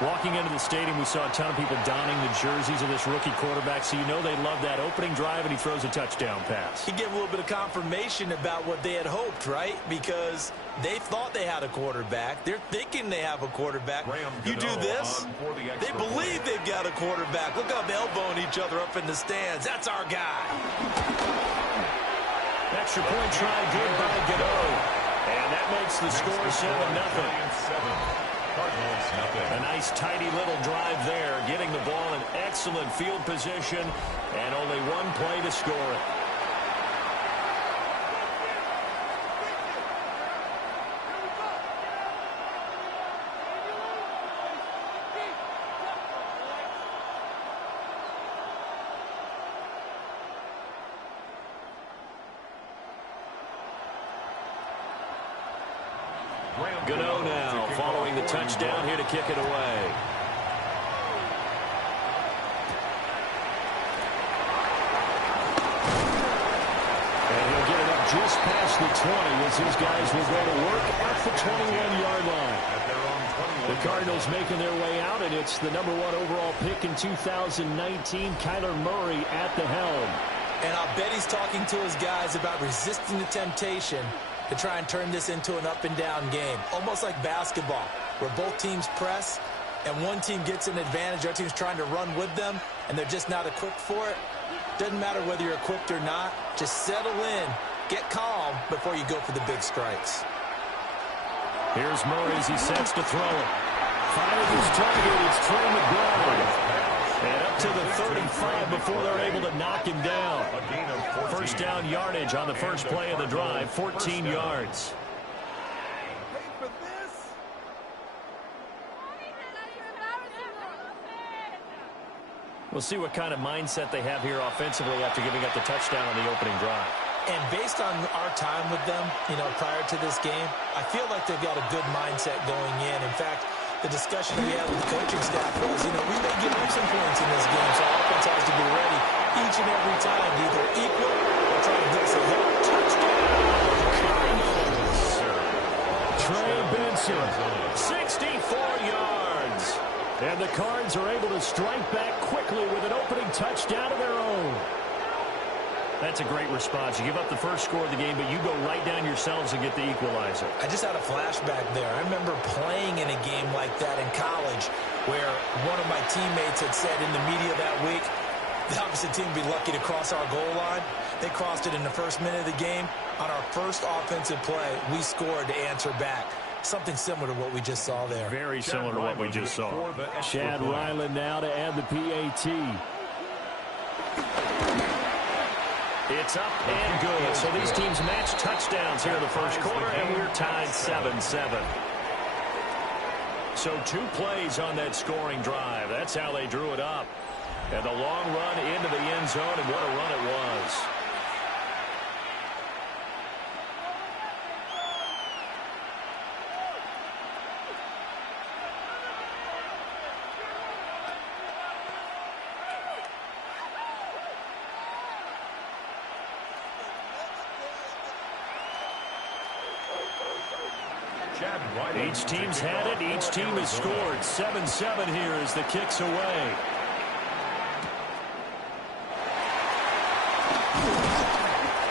Walking into the stadium, we saw a ton of people donning the jerseys of this rookie quarterback, so you know they love that opening drive, and he throws a touchdown pass. He gave a little bit of confirmation about what they had hoped, right? Because they thought they had a quarterback. They're thinking they have a quarterback. You do this, they believe they've got a quarterback. Look how they're elbowing each other up in the stands. That's our guy. Extra point try good by Gano. And that makes the score 7-0. A nice tidy little drive there, getting the ball in excellent field position, and only one play to score it. Gano now following the touchdown here to kick it away. And he'll get it up just past the 20 as these guys will go to work at the 21-yard line. The Cardinals making their way out, and it's the #1 overall pick in 2019, Kyler Murray at the helm. And I'll bet he's talking to his guys about resisting the temptation to try and turn this into an up-and-down game. Almost like basketball, where both teams press, and one team gets an advantage, the other team's trying to run with them, and they're just not equipped for it. Doesn't matter whether you're equipped or not. Just settle in, get calm before you go for the big strikes. Here's Murray as he sets to throw it. Finding his target, it's Trey McBride. And up to the 35 before they're able to knock him down. First down yardage on the first play of the drive, 14 yards. We'll see what kind of mindset they have here offensively after giving up the touchdown on the opening drive. And based on our time with them, prior to this game, I feel like they've got a good mindset going in. In fact, the discussion that we had with the coaching staff was, we may give up some points in this game, so our offense has to be ready each and every time to either equal or try to get us a hit. Trey Benson, 64 yards. And the Cards are able to strike back quickly with an opening touchdown of their own. That's a great response. You give up the first score of the game, but you go right down yourselves and get the equalizer. I just had a flashback there. I remember playing in a game like that in college where one of my teammates had said in the media that week, the opposite team would be lucky to cross our goal line. They crossed it in the first minute of the game. On our first offensive play, we scored to answer back. Something similar to what we just saw there. Very similar to what we just saw. Chad Ryland now to add the PAT. It's up and good. So these teams match touchdowns here in the first quarter, and we're tied 7-7. So 2 plays on that scoring drive. That's how they drew it up. And the long run into the end zone, and what a run it was. Each team's had it. Each team has scored. 7-7 here as the kick's away.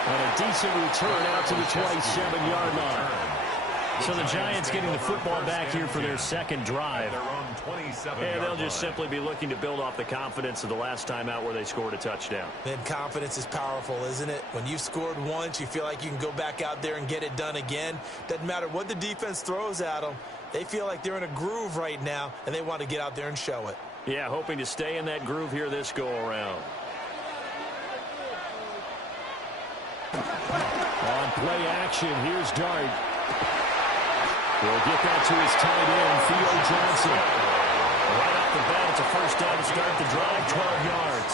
And a decent return out to the 27-yard line. So the Giants getting the football back here for their second drive. And they'll just simply be looking to build off the confidence of the last time out where they scored a touchdown. And confidence is powerful, isn't it? When you've scored once, you feel like you can go back out there and get it done again. Doesn't matter what the defense throws at them. They feel like they're in a groove right now, and they want to get out there and show it. Yeah, hoping to stay in that groove here this go-around. On play action, here's Dart. We'll get that to his tight end, Theo Johnson. Right off the bat, it's a first down to start the drive, 12 yards.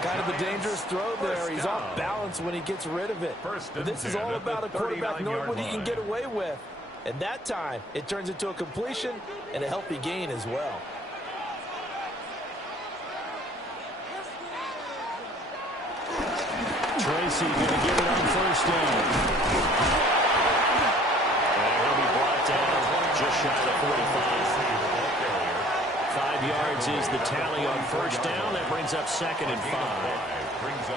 Kind of a dangerous throw there. He's off balance when he gets rid of it. But this is all about a quarterback knowing what he can get away with. And that time, it turns into a completion and a healthy gain as well. Tracy going to get it on first down. And he'll be brought down just shy of 45. 5 yards is the tally on first down. That brings up 2nd and 5.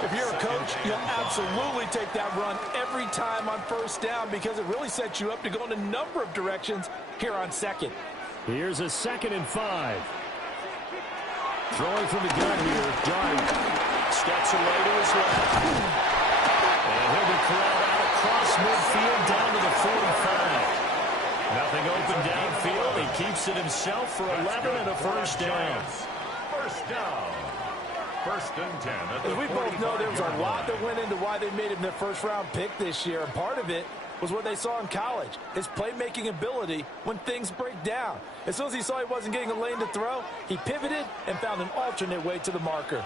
If you're a coach, you'll absolutely take that run every time on first down because it really sets you up to go in a number of directions here on second. Here's a 2nd and 5. Throwing from the gun here, Dart. Steps away to his left. And he'll be corralled out across midfield down to the 45. Nothing open downfield. He keeps it himself for 11 and a first down. First down. 1st and 10. As we both know, there was a lot that went into why they made him their first-round pick this year. And part of it was what they saw in college, his playmaking ability when things break down. As soon as he saw he wasn't getting a lane to throw, he pivoted and found an alternate way to the marker.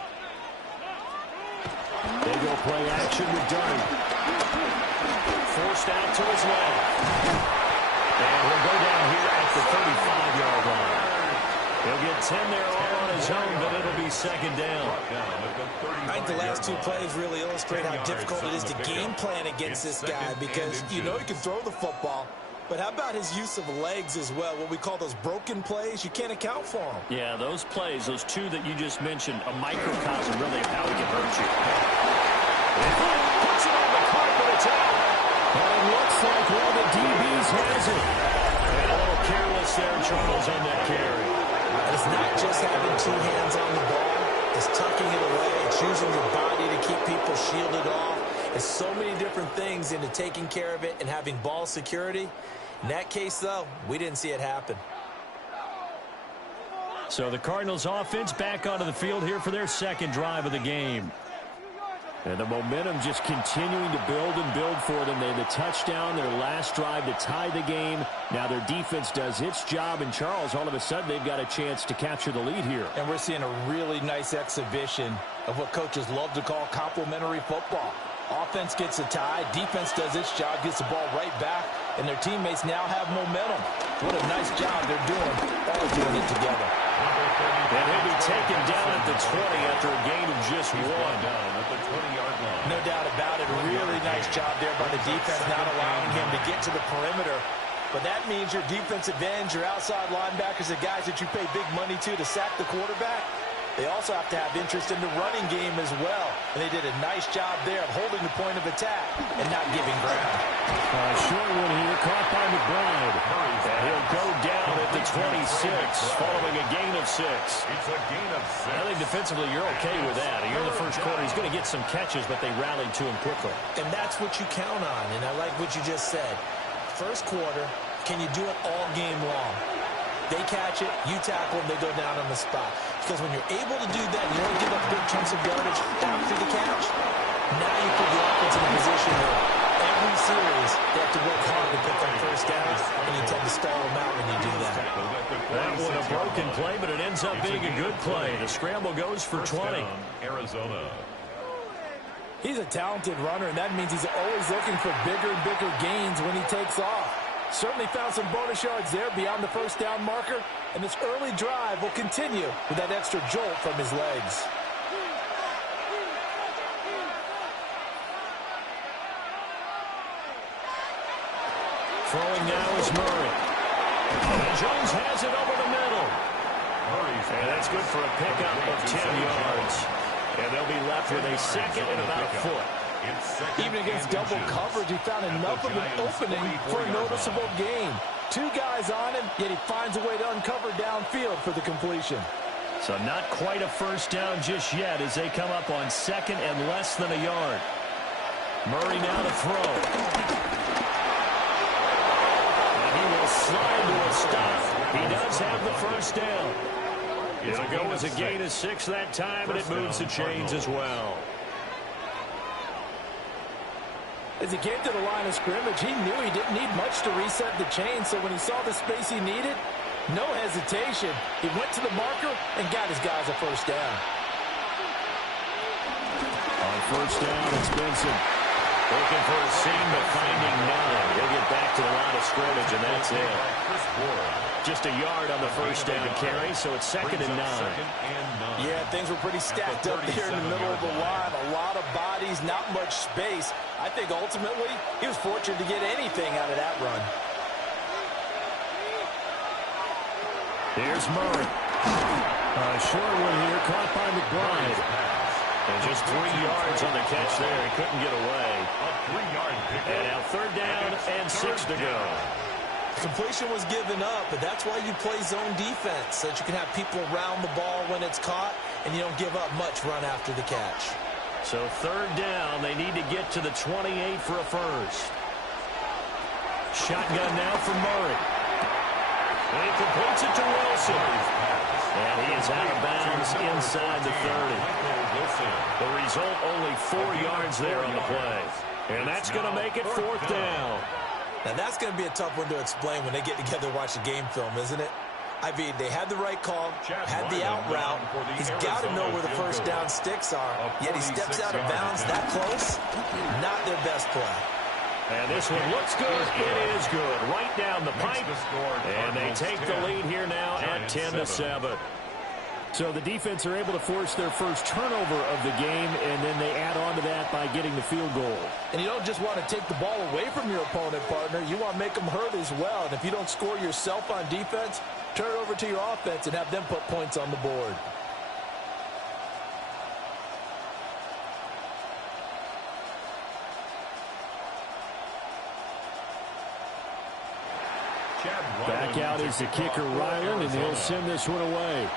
They go play action with Dart. Forced out to his left. And he'll go down here at the 35-yard line. He'll get 10 there all on his own, but it'll be 2nd down. I think the last 2 plays really illustrate how difficult it is to game plan against this guy because you know he can throw the football, but how about his use of legs as well, what we call those broken plays? You can't account for them. Yeah, those plays, those 2 that you just mentioned, a microcosm really of how he can hurt you. Puts it on the carpet, it's out. And it looks like one of the DBs has it. And a little careless there, Charles, on that carry. It's not just having 2 hands on the ball. It's tucking it away. It's using your body to keep people shielded off. It's so many different things into taking care of it and having ball security. In that case, though, we didn't see it happen. So the Cardinals offense back onto the field here for their second drive of the game. And the momentum just continuing to build and build for them. They had the touchdown, their last drive to tie the game. Now their defense does its job, and Charles, all of a sudden, they've got a chance to capture the lead here. And we're seeing a really nice exhibition of what coaches love to call complementary football. Offense gets a tie, defense does its job, gets the ball right back, and their teammates now have momentum. What a nice job they're doing, all doing it together. And he'll be taken down at the 20 after a gain of just 1. At the 20-yard line. No doubt about it. Really nice job there by the defense, not allowing him to get to the perimeter. But that means your defensive ends, your outside linebackers, the guys that you pay big money to sack the quarterback, they also have to have interest in the running game as well. And they did a nice job there of holding the point of attack and not giving ground. Short one here, caught by McBride. And he'll go down at the 26 following a gain of 6. It's a gain of 6. I think defensively you're okay with that. You're in the first quarter. He's going to get some catches, but they rallied to him quickly. And that's what you count on, and I like what you just said. First quarter, can you do it all game long? They catch it, you tackle them, they go down on the spot. Because when you're able to do that, you don't give up big chunks of yardage after the catch. Now you put the offense in a position where every series they have to work hard to pick up first downs, and you tend to stall them out when you do that. That was a broken play, but it ends up being a good play. The scramble goes for 20. Arizona. He's a talented runner, and that means he's always looking for bigger and bigger gains when he takes off. Certainly found some bonus yards there beyond the first down marker, and this early drive will continue with that extra jolt from his legs. Throwing now is Murray. And Jones has it over the middle. And that's good for a pickup of 10 yards. And they'll be left with a second and about a foot. Even against double coverage, he found enough of an opening for a noticeable gain. 2 guys on him, yet he finds a way to uncover downfield for the completion. So not quite a first down just yet as they come up on second and less than a yard. Murray now to throw. And he will slide to a stop. He does have the first down. It'll go as a gain of 6 that time, and it moves the chains as well. As he came to the line of scrimmage, he knew he didn't need much to reset the chain, so when he saw the space he needed, no hesitation. He went to the marker and got his guys a first down. On first down, it's Benson. Looking for a seam, but finding none. He'll get back to the line of scrimmage, and that's it. Just a yard on the first down carry, so it's second and 9. Yeah, things were pretty stacked up there in the middle of the line. A lot of bodies, not much space. I think ultimately he was fortunate to get anything out of that run. Here's Murray. Short one here, caught by McBride. And just 3 yards on the catch there. He couldn't get away. A 3-yard pickup. And now third down and 6 to go. Completion was given up, but that's why you play zone defense, so that you can have people around the ball when it's caught, and you don't give up much run after the catch. So third down, they need to get to the 28 for a first. Shotgun now for Murray. And he completes it to Wilson. And he is out of bounds inside the 30. The result, only 4 yards there on the play. And that's going to make it fourth down. Now, that's going to be a tough one to explain when they get together and watch the game film, isn't it? I mean, they had the right call, had the out route. He's got to know where the first down sticks are, yet he steps out of bounds that close. Not their best play. And this one looks good. It is good. Right down the pipe. And they take the lead here now at 10-7. So the defense are able to force their first turnover of the game, and then they add on to that by getting the field goal. And you don't just want to take the ball away from your opponent, partner. You want to make them hurt as well. And if you don't score yourself on defense, turn it over to your offense and have them put points on the board. Back out is the kicker, Ryland, and he'll send this one away.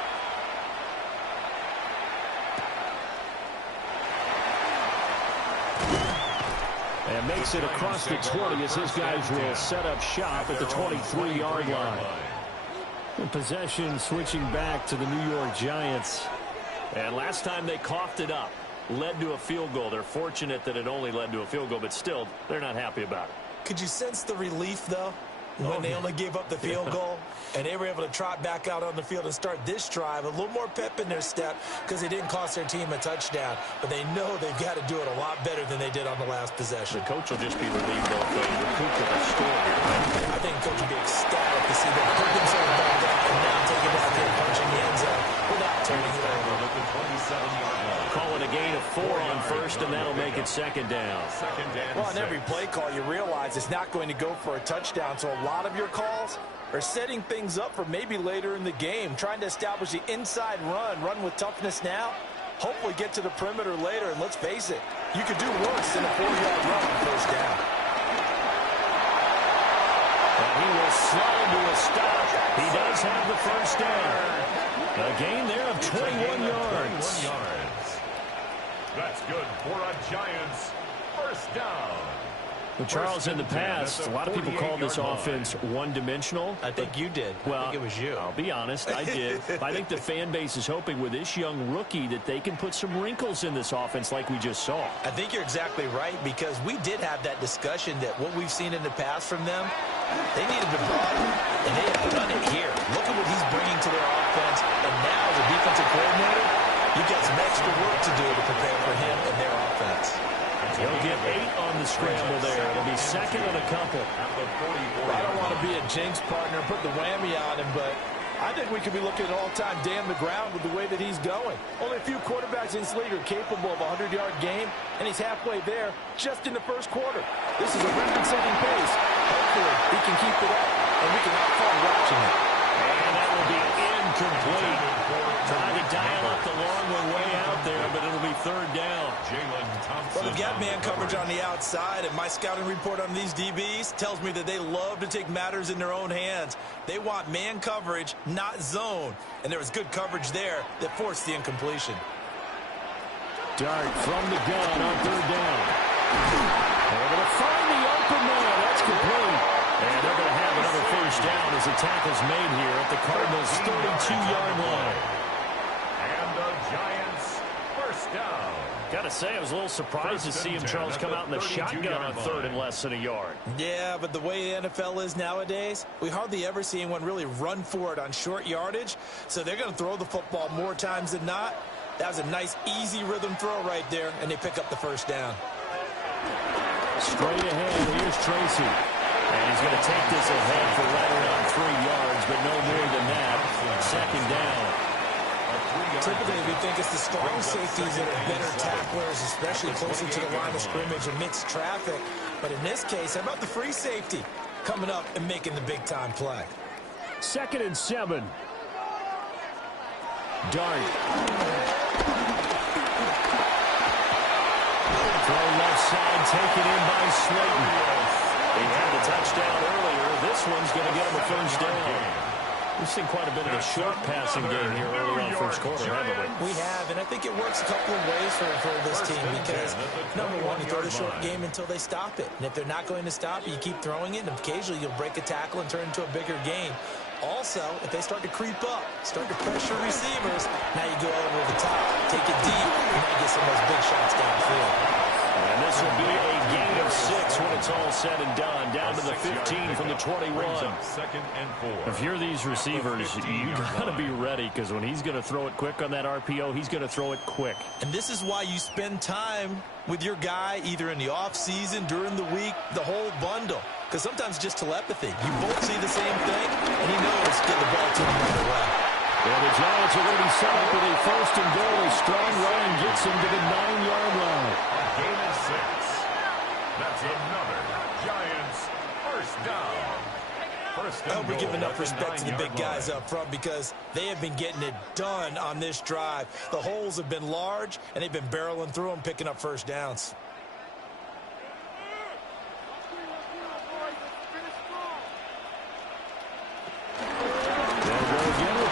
And makes it across the 20 as his guys will set up shop at the 23-yard line. And possession switching back to the New York Giants. And last time they coughed it up, led to a field goal. They're fortunate that it only led to a field goal, but still, they're not happy about it. Could you sense the relief, though, when they only gave up the field goal? And they were able to trot back out on the field and start this drive. A little more pep in their step because they didn't cost their team a touchdown. But they know they've got to do it a lot better than they did on the last possession. The coach will just be relieved though if they recoup with a score here. I think coach will be ecstatic to see that pick themselves back up and now take it back in, punching the end zone without turning it over. Call it a gain of 4 on first, and that'll make it second down. Well, on every play call, you realize it's not going to go for a touchdown. So a lot of your calls are setting things up for maybe later in the game, trying to establish the inside run with toughness now, hopefully get to the perimeter later. And let's face it, you could do worse than a 4-yard run on first down. And he will slide to a stop. He does have the first down. A gain there of 21 yards. That's good for a Giants first down. Well, Charles, in the past, a lot of people call this offense one-dimensional. I think you did. Well, I think it was you. I'll be honest, I did. I think the fan base is hoping with this young rookie that they can put some wrinkles in this offense like we just saw. I think you're exactly right, because we did have that discussion that what we've seen in the past from them, they needed to broaden, and they have done it here. Look at what he's bringing to their offense, and now as a defensive coordinator, you've got some extra work to do to prepare for him and their offense. He'll get 8 on the scramble there. It'll be second and a couple. I don't want to be a jinx partner, put the whammy on him, but I think we could be looking at all-time damn the ground with the way that he's going. Only a few quarterbacks in this league are capable of a 100-yard game, and he's halfway there just in the first quarter. This is a record-setting pace. Hopefully, he can keep it up, and we can have fun watching it. And that will be incomplete. Trying to dial up the long one way out there, but it'll be third down. Well, they've got man coverage on the outside, and my scouting report on these DBs tells me that they love to take matters in their own hands. They want man coverage, not zone. And there was good coverage there that forced the incompletion. Dart from the gun on third down. They're going to find the open man. That's complete. And they're going to have another first down as the tackle's made here at the Cardinals' 32-yard line. And the Giants first down. Got to say, I was a little surprised to see him, Charles, come out in the shotgun on third and less than a yard. Yeah, but the way the NFL is nowadays, we hardly ever see anyone really run for it on short yardage. So they're going to throw the football more times than not. That was a nice, easy rhythm throw right there, and they pick up the first down. Straight ahead, here's Tracy. And he's going to take this ahead for right around 3 yards, but no more than that. Second down. Typically, we think it's the strong safeties that are better tacklers, especially closer to the line of scrimmage amidst traffic. But in this case, how about the free safety coming up and making the big-time play? 2nd and 7. Dart. Throw left side, taken in by Slayton. He had the touchdown earlier. This one's going to get him a first down. We've seen quite a bit of a short passing game here early on first quarter, haven't we? We have, and I think it works a couple of ways for this team because, number one, you throw the short game until they stop it. And if they're not going to stop it, you keep throwing it, and occasionally you'll break a tackle and turn it into a bigger game. Also, if they start to creep up, start to pressure receivers, now you go over the top, take it deep, and now you get some of those big shots downfield. And this will be a gain of 6 when it's all said and done. Down to the 15 from the 21. Second and 4. If you're these receivers, you got to be ready, because when he's going to throw it quick on that RPO, he's going to throw it quick. And this is why you spend time with your guy either in the offseason, during the week, the whole bundle. Because sometimes just telepathy. You both see the same thing, and he knows get the ball to him right away. Well, the Giants are going to be set up with a first and goal as strong run gets him to the 9-yard line. Gain of 6. That's another Giants first down. I hope we give enough respect to the big guys up front because they have been getting it done on this drive. The holes have been large, and they've been barreling through them, picking up first downs.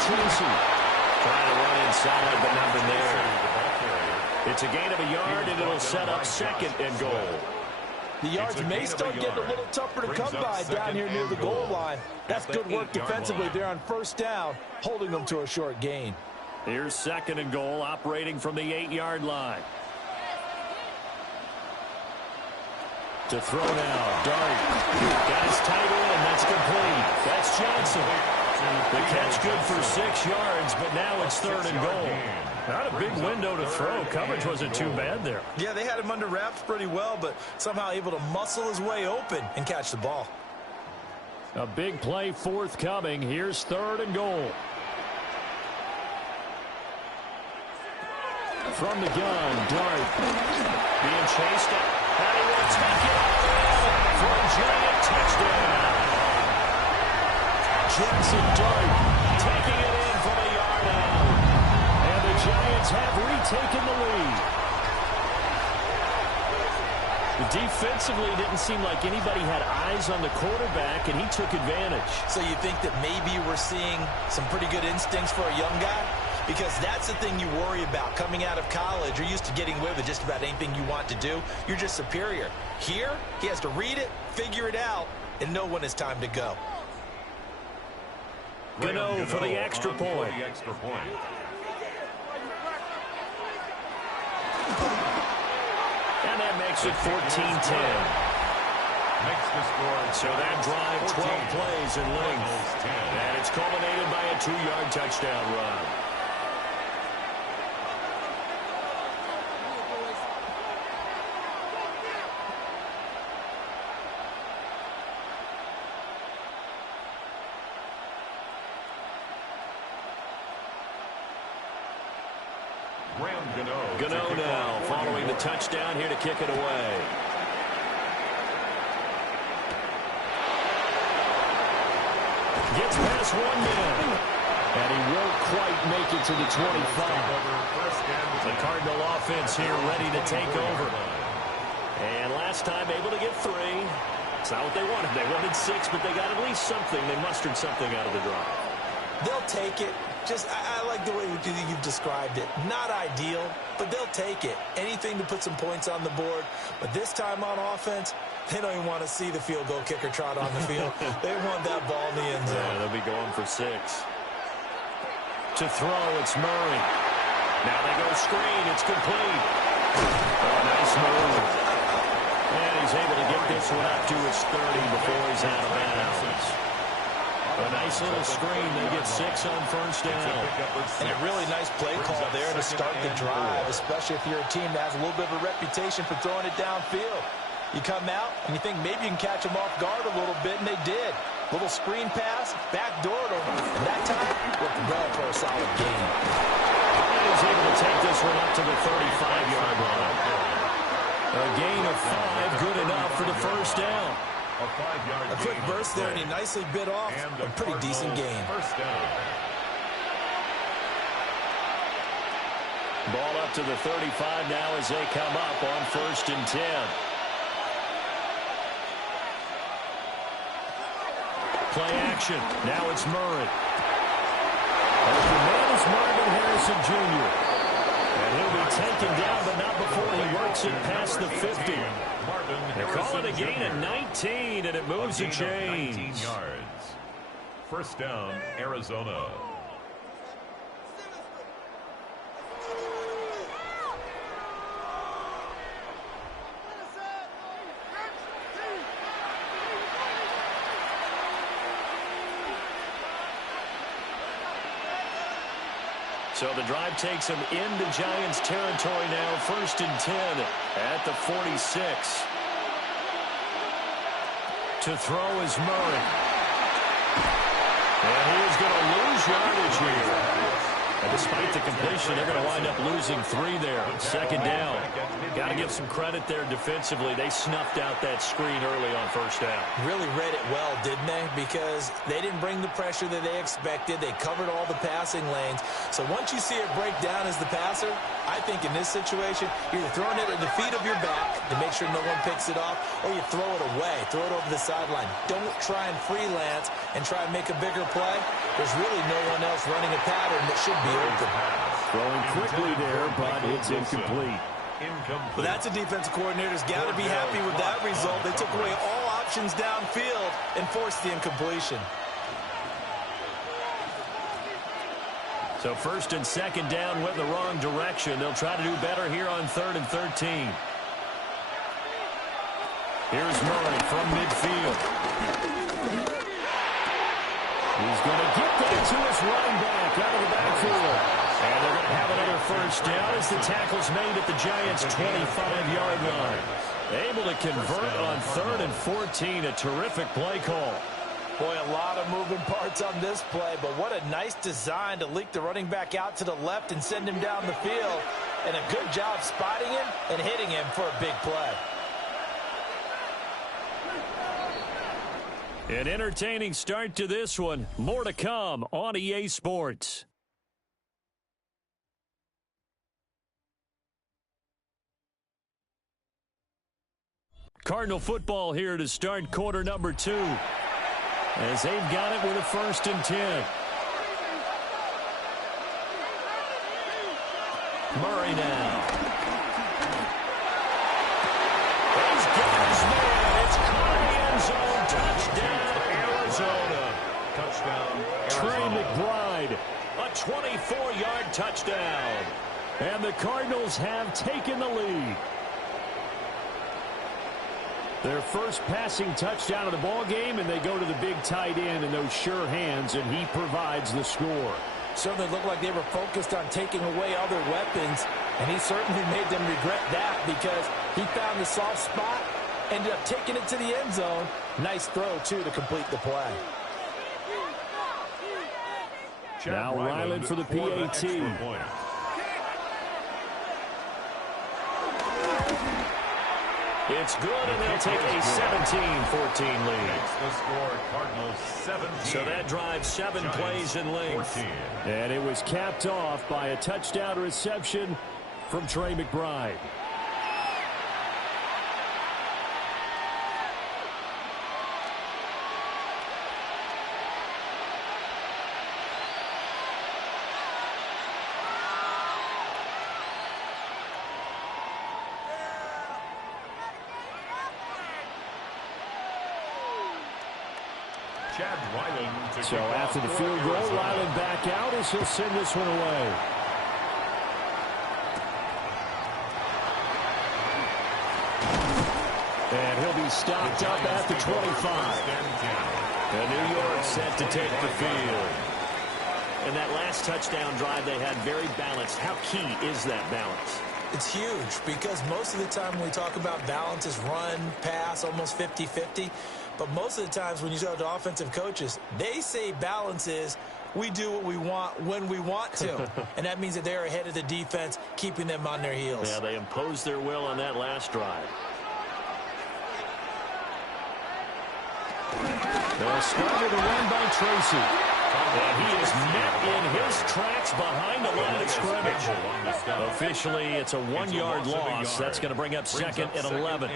Tracy trying to run inside, but nothing there. It's a gain of a yard, and it'll set up 2nd and goal. The yards may start getting a little tougher to come by down here near the goal line. That's good work defensively there on first down, holding them to a short gain. Here's 2nd and goal, operating from the 8-yard line. To throw now, Dart. Guys tight end, that's complete. That's Johnson. The catch good for 6 yards, but now it's 3rd and goal. Not a big window to throw. Coverage wasn't too bad there. Yeah, they had him under wraps pretty well, but somehow able to muscle his way open and catch the ball. A big play forthcoming. Here's 3rd and goal. From the gun, Dart. Being chased up. And he will take it all for a giant touchdown. Jackson Dart taking it in from a yard out. And the Giants have retaken the lead. Defensively, it didn't seem like anybody had eyes on the quarterback, and he took advantage. So you think that maybe we're seeing some pretty good instincts for a young guy? Because that's the thing you worry about coming out of college. You're used to getting away with just about anything you want to do. You're just superior. Here, he has to read it, figure it out, and know when it's time to go. Gano for the extra point. And that makes it 14-10. So that drive, 12 plays in length. And it's culminated by a 2-yard touchdown run. Gano now following the touchdown here to kick it away. Gets past 1 man. And he won't quite make it to the 25. The Cardinal offense here ready to take over. And last time able to get 3. It's not what they wanted. They wanted 6, but they got at least something. They mustered something out of the drive. They'll take it. I like the way you've described it. Not ideal, but they'll take it. Anything to put some points on the board. But this time on offense, they don't even want to see the field goal kicker trot on the field. They want that ball in the end zone. Yeah, they'll be going for 6. To throw, it's Murray. Now they go screen. It's complete. Oh, nice move. And he's able to get this one up to his 30 before he's out of bounds. A nice little screen. They get 6 on first down. And a really nice play call there to start the drive, especially if you're a team that has a little bit of a reputation for throwing it downfield. You come out, and you think maybe you can catch them off guard a little bit, and they did. Little screen pass, backdoor to them. And that time, worked well for a solid gain. And he's able to take this one up to the 35-yard line. A gain of 5, good enough for the first down. A quick burst there, and he nicely bit off a pretty decent gain. Ball up to the 35 now as they come up on 1st and 10. Play action. Now it's Murray. The man is Marvin Harrison Jr. And he'll be taken down, but not before he works it past the 50. They call it a gain of 19, and it moves a chains. 19 yards. First down, Arizona. So the drive takes him into Giants territory now. 1st and 10 at the 46. To throw is Murray. And he is going to lose yardage here. And despite the completion, they're going to wind up losing 3 there. 2nd down. Got to give some credit there defensively. They snuffed out that screen early on 1st down. Really read it well, didn't they? Because they didn't bring the pressure that they expected. They covered all the passing lanes. So once you see it break down as the passer, I think in this situation, you're either throwing it at the feet of your back to make sure no one picks it off, or you throw it away, throw it over the sideline. Don't try and freelance and try and make a bigger play. There's really no one else running a pattern that should be open. Throwing quickly there, but it's incomplete. Well, that's a defensive coordinator's got to be happy with that result. They took away all options downfield and forced the incompletion. So 1st and 2nd down went in the wrong direction. They'll try to do better here on 3rd and 13. Here's Murray from midfield. He's going to get that to his running back out of the backfield. And they're going to have another 1st down as the tackle's made at the Giants' 25-yard line. Able to convert on 3rd and 14. A terrific play call. Boy, a lot of moving parts on this play, but what a nice design to leak the running back out to the left and send him down the field. And a good job spotting him and hitting him for a big play. An entertaining start to this one. More to come on EA Sports. Cardinal football here to start quarter number 2. As they've got it with a 1st and 10. Murray now. He's got his man. It's caught in the end zone. Touchdown, Arizona. Touchdown, Trey Arizona. McBride, a 24-yard touchdown. And the Cardinals have taken the lead. Their first passing touchdown of the ball game, and they go to the big tight end in those sure hands, and he provides the score. Certainly looked like they were focused on taking away other weapons, and he certainly made them regret that because he found the soft spot, ended up taking it to the end zone. Nice throw, too, to complete the play. Now Ryland for the PAT. It's good, and they'll take a 17-14 lead. The score, Cardinals 17. So that drives 7 plays in length. 14. And it was capped off by a touchdown reception from Trey McBride. So after the field goal, Ryland back out as he'll send this one away. And he'll be stopped up at the 25. And New York set to take the field. And that last touchdown drive they had very balanced. How key is that balance? It's huge because most of the time when we talk about balance is run, pass, almost 50-50. But most of the times when you talk to offensive coaches, they say balance is we do what we want when we want to. And that means that they're ahead of the defense, keeping them on their heels. Yeah, they imposed their will on that last drive. They'll start with a run by Tracy. And he is met in his tracks behind the line of scrimmage. Officially, it's a 1-yard loss. That's going to bring up 2nd and 11.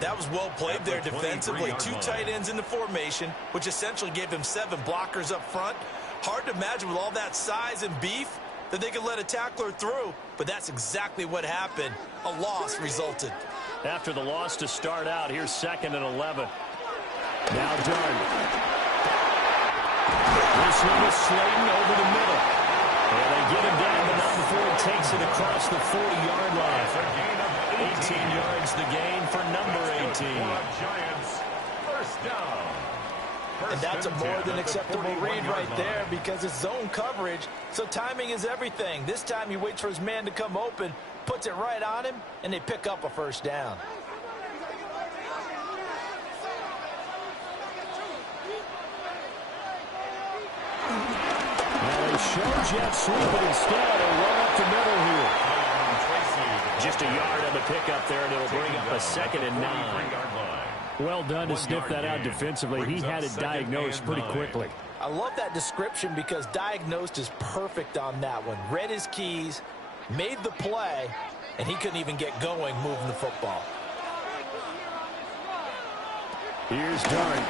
That was well played there defensively. 2 tight ends in the formation, which essentially gave him 7 blockers up front. Hard to imagine with all that size and beef that they could let a tackler through, but that's exactly what happened. A loss resulted. After the loss to start out, here's 2nd and 11. Now Darn. This one is Slayton over the middle. And they get him down, but not before he takes it across the 40-yard line. 18 yards the gain for number 18. Giants, first down. And that's a more than acceptable read right there because it's zone coverage, so timing is everything. This time he waits for his man to come open, puts it right on him, and they pick up a first down. Show jet sweep it instead and run up the middle here. Just a yard on the pickup there, and it'll bring up a 2nd and 9. Well done to sniff that out defensively. He had it diagnosed pretty quickly. I love that description because diagnosed is perfect on that one. Read his keys, made the play, and he couldn't even get going moving the football. Here's Darn.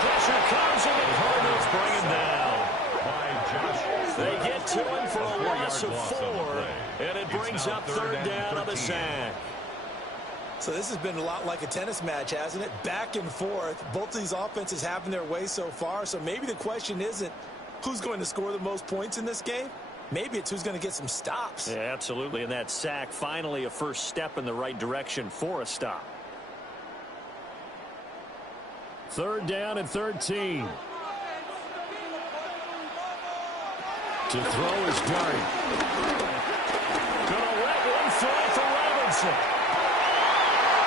Pressure comes, and the Cardinals bring him down. They get to him for a loss of 4, and it brings up 3rd down on the sack. So this has been a lot like a tennis match, hasn't it? Back and forth. Both of these offenses having their way so far, so maybe the question isn't who's going to score the most points in this game. Maybe it's who's going to get some stops. Yeah, absolutely, and that sack finally a first step in the right direction for a stop. 3rd down and 13. To throw is Darn. Gonna let one fly for Robinson.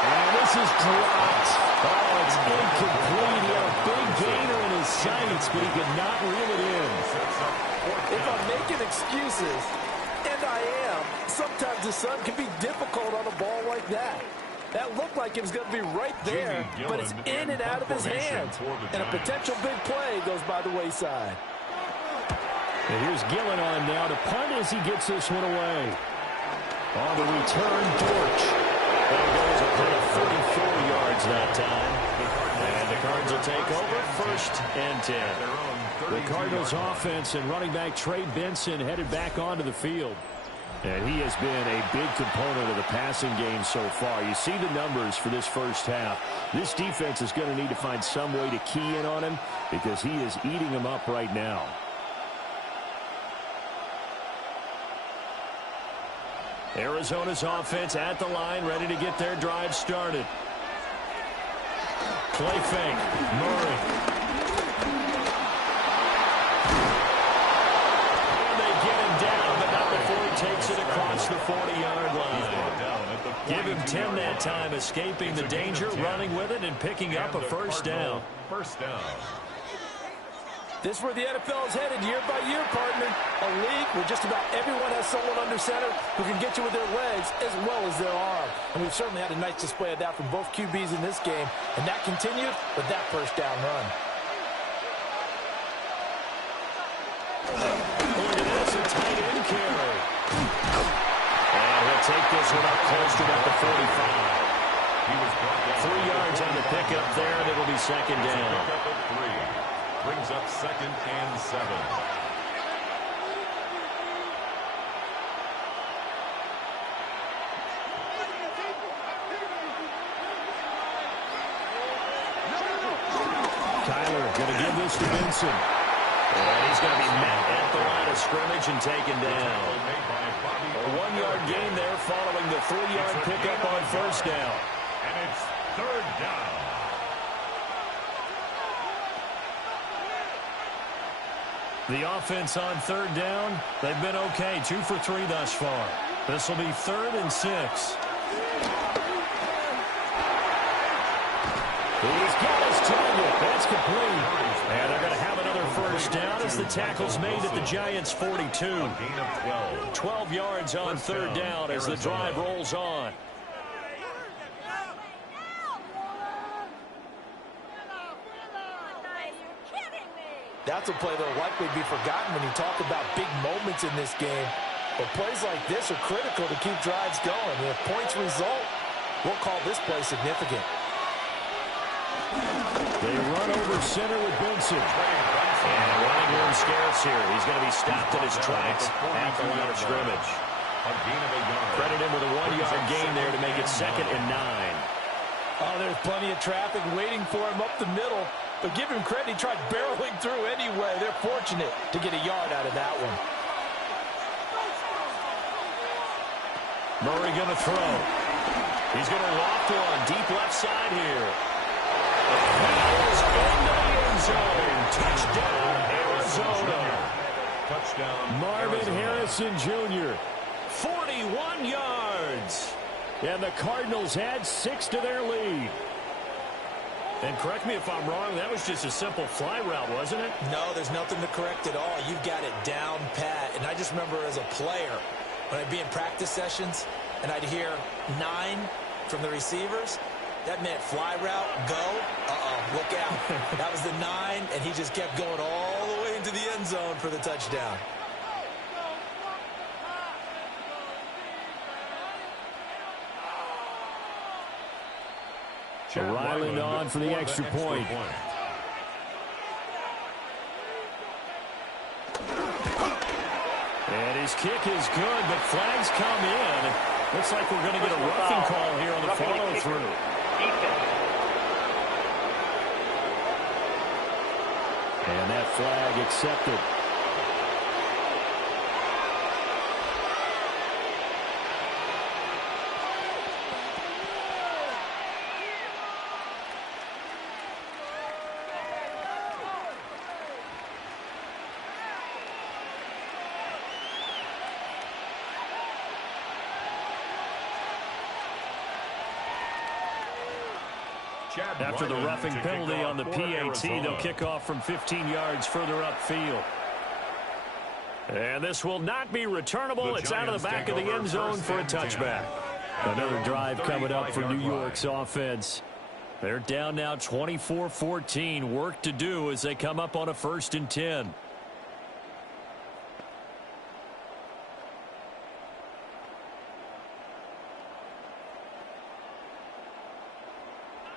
And this is dropped. Oh, it's incomplete. He had a big gainer in his sights, but he could not reel it in. If I'm making excuses, and I am, sometimes the sun can be difficult on a ball like that. That looked like it was going to be right there, but it's in and out of his hands. And a potential big play goes by the wayside. And here's Gillen on now to punt as he gets this one away. On the return, Dortch. There goes a Put up 44 yards that time. And the Cards will take over 1st and 10. The Cardinals offense and running back Trey Benson headed back onto the field. And he has been a big component of the passing game so far. You see the numbers for this first half. This defense is going to need to find some way to key in on him because he is eating them up right now. Arizona's offense at the line, ready to get their drive started. Play fake. Murray. And they get him down, but not before he takes it across the 40-yard line. Give him 10 that time, escaping the danger, running with it, and picking up a first down. First down. This is where the NFL is headed year by year, partner. A league where just about everyone has someone under center who can get you with their legs as well as their arm. And we've certainly had a nice display of that from both QBs in this game. And that continued with that first down run. Look at this, a tight end carry. And he'll take this one up close to about the 45. He was brought down 3 yards on the pickup there, and it'll be second down. Pickup of 3. Brings up 2nd and 7. Kyler going to give this to Benson. And he's going to be met at the line of scrimmage and taken down. A 1-yard gain there following the 3-yard pickup on first down. And it's 3rd down. The offense on 3rd down, they've been okay. 2 for 3 thus far. This will be 3rd and 6. He's got his target. That's complete. And they're going to have another first down as the tackle's made at the Giants' 42. Gain of 12. 12 yards on 3rd down as the drive rolls on. That's a play that will likely be forgotten when you talk about big moments in this game. But plays like this are critical to keep drives going. And if points result, we'll call this play significant. They run over center with Benson. And running room scarce here. He's going to be stopped in his tracks at the line of scrimmage. A gain of a yard. Credit him with a 1-yard gain there to make it 2nd and 9. Oh, there's plenty of traffic waiting for him up the middle. But give him credit, he tried barreling through anyway. They're fortunate to get a yard out of that one. Murray going to throw. He's going to loft one deep left side here. He's in the end zone. Touchdown, Arizona. Touchdown, Marvin Arizona. Harrison Jr. 41 yards. And the Cardinals add 6 to their lead. And correct me if I'm wrong, that was just a simple fly route, wasn't it? No, there's nothing to correct at all. You've got it down pat. And I just remember as a player, when I'd be in practice sessions and I'd hear 9 from the receivers, that meant fly route, go, look out. That was the 9, and he just kept going all the way into the end zone for the touchdown. Ryland on for the extra point. And his kick is good, but flags come in. Looks like we're going to get a roughing call here on the follow-through. And that flag accepted. After the roughing penalty on the PAT, they'll kick off from 15 yards further upfield. And this will not be returnable. It's out of the back of the end zone for a touchback. Another drive coming up for New York's offense. They're down now 24-14. Work to do as they come up on a 1st and 10.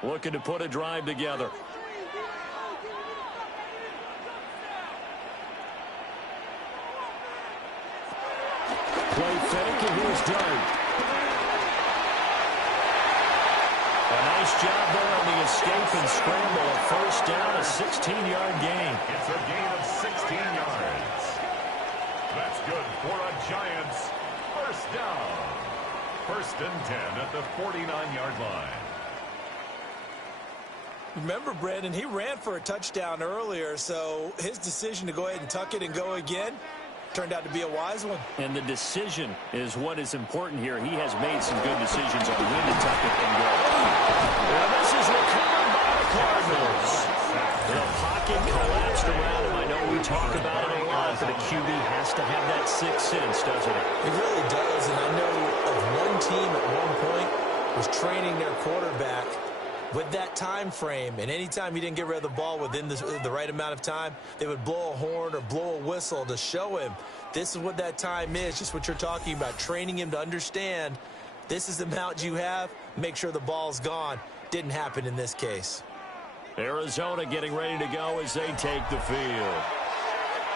looking to put a drive together. Play fake, and here's Dart. A nice job there on the escape and scramble. A first down, a 16-yard gain. It's a gain of 16 yards. That's good for a Giants first down. First and 10 at the 49-yard line. Remember, Brandon, he ran for a touchdown earlier, so his decision to go ahead and tuck it and go again turned out to be a wise one. And the decision is what is important here. He has made some good decisions on when to tuck it and go. Now this is recovered by the Cardinals. The pocket collapsed around him. I know we talk about it a lot, but a QB has to have that sixth sense, doesn't it? It really does, and I know of one team at one point was training their quarterback with that time frame, and anytime he didn't get rid of the ball within the right amount of time, they would blow a horn or blow a whistle to show him this is what that time is, just what you're talking about, training him to understand this is the amount you have, make sure the ball's gone. Didn't happen in this case. Arizona getting ready to go as they take the field.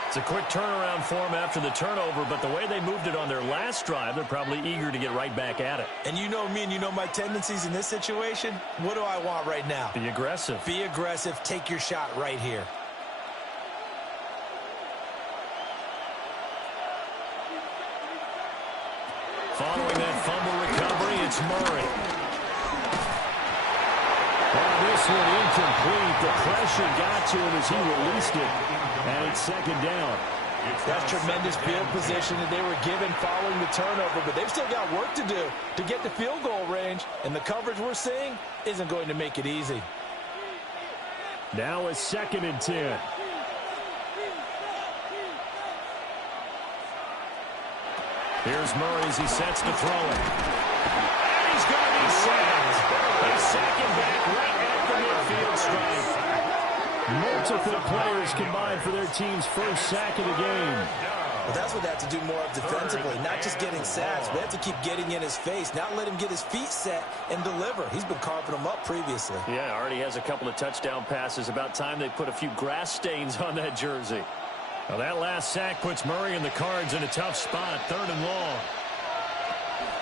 It's a quick turnaround for them after the turnover, but the way they moved it on their last drive, they're probably eager to get right back at it. And you know me and you know my tendencies in this situation. What do I want right now? Be aggressive. Be aggressive. Take your shot right here. Following that fumble recovery, it's Murray. This one incomplete. The pressure got to him as he released it. And it's second down. That's tremendous field position that they were given following the turnover, but they've still got work to do to get the field goal range, and the coverage we're seeing isn't going to make it easy. Now it's second and 10. Here's Murray as he sets to throw it. And he's going to be sacked. They sack him back right at the midfield stripe. Multiple players combined for their team's first sack of the game. Well, that's what they have to do more of defensively, not just getting sacks, but they have to keep getting in his face, not let him get his feet set and deliver. He's been carving them up previously. Yeah, already has a couple of touchdown passes. About time they put a few grass stains on that jersey. Well, that last sack puts Murray and the Cards in a tough spot, third and long.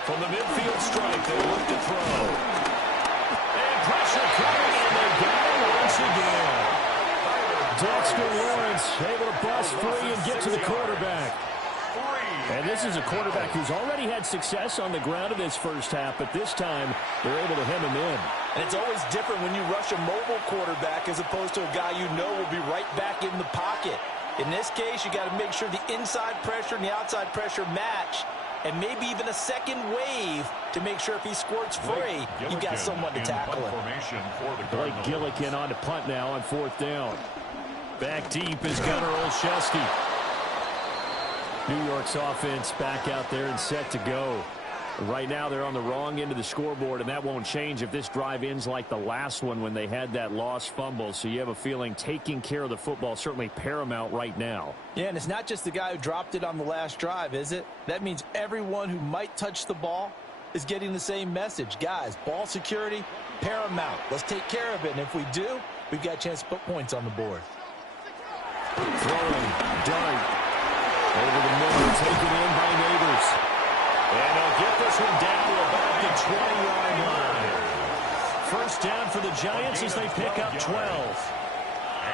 From the midfield stripe, they look to throw. And pressure coming, and they got him once again. Dexter Lawrence able to bust free and get to the quarterback. And this is a quarterback who's already had success on the ground in this first half, but this time they're able to hem him in. And it's always different when you rush a mobile quarterback as opposed to a guy you know will be right back in the pocket. In this case, you got to make sure the inside pressure and the outside pressure match, and maybe even a second wave to make sure if he squirts free, you've got someone to tackle him. Blake Gillikin on to punt now on fourth down. Back deep is Gunnar Olszewski. New York's offense back out there and set to go. Right now they're on the wrong end of the scoreboard, and that won't change if this drive ends like the last one when they had that lost fumble. So you have a feeling taking care of the football certainly paramount right now. Yeah, and it's not just the guy who dropped it on the last drive, is it? That means everyone who might touch the ball is getting the same message. Guys, ball security, paramount. Let's take care of it, and if we do, we've got a chance to put points on the board. Throwing, Dart. Over the middle, taken in by Neighbors. And they'll get this one down to about the 20-yard line. First down for the Giants as they pick up 12.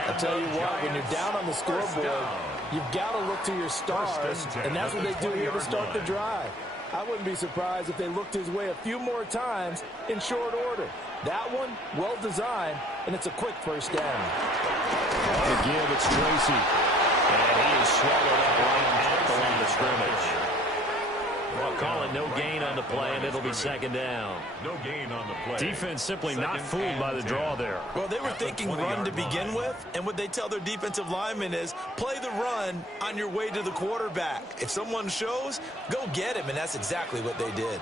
I'll tell you what, when you're down on the scoreboard, you've got to look to your stars, and that's what they do here to start the drive. I wouldn't be surprised if they looked his way a few more times in short order. That one, well designed, and it's a quick first down. To give, it's Tracy. And he is swallowed up right at the line of scrimmage. Well, call it no gain on the play, and it'll be second down. No gain on the play. Defense simply not fooled by the draw there. Well, they were thinking run to begin with, and what they tell their defensive linemen is play the run on your way to the quarterback. If someone shows, go get him, and that's exactly what they did.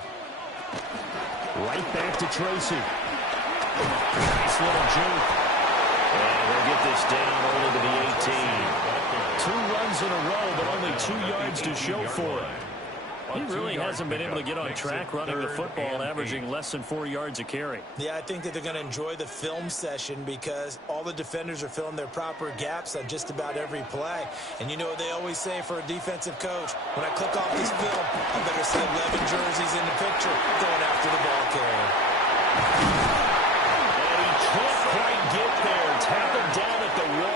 Right back to Tracy. Nice little juke. And they'll get this down early to the 18. 2 runs in a row, but only 2 yards to show for it. A He really 2-yard hasn't been able to get on makes track it running the 3rd football, and averaging 8. less than 4 yards a carry. Yeah, I think that they're going to enjoy the film session because all the defenders are filling their proper gaps on just about every play. And you know what they always say for a defensive coach? When I click off this film, I better see 11 jerseys in the picture going after the ball carrier. And he can't quite get there. Tackled down at the 1.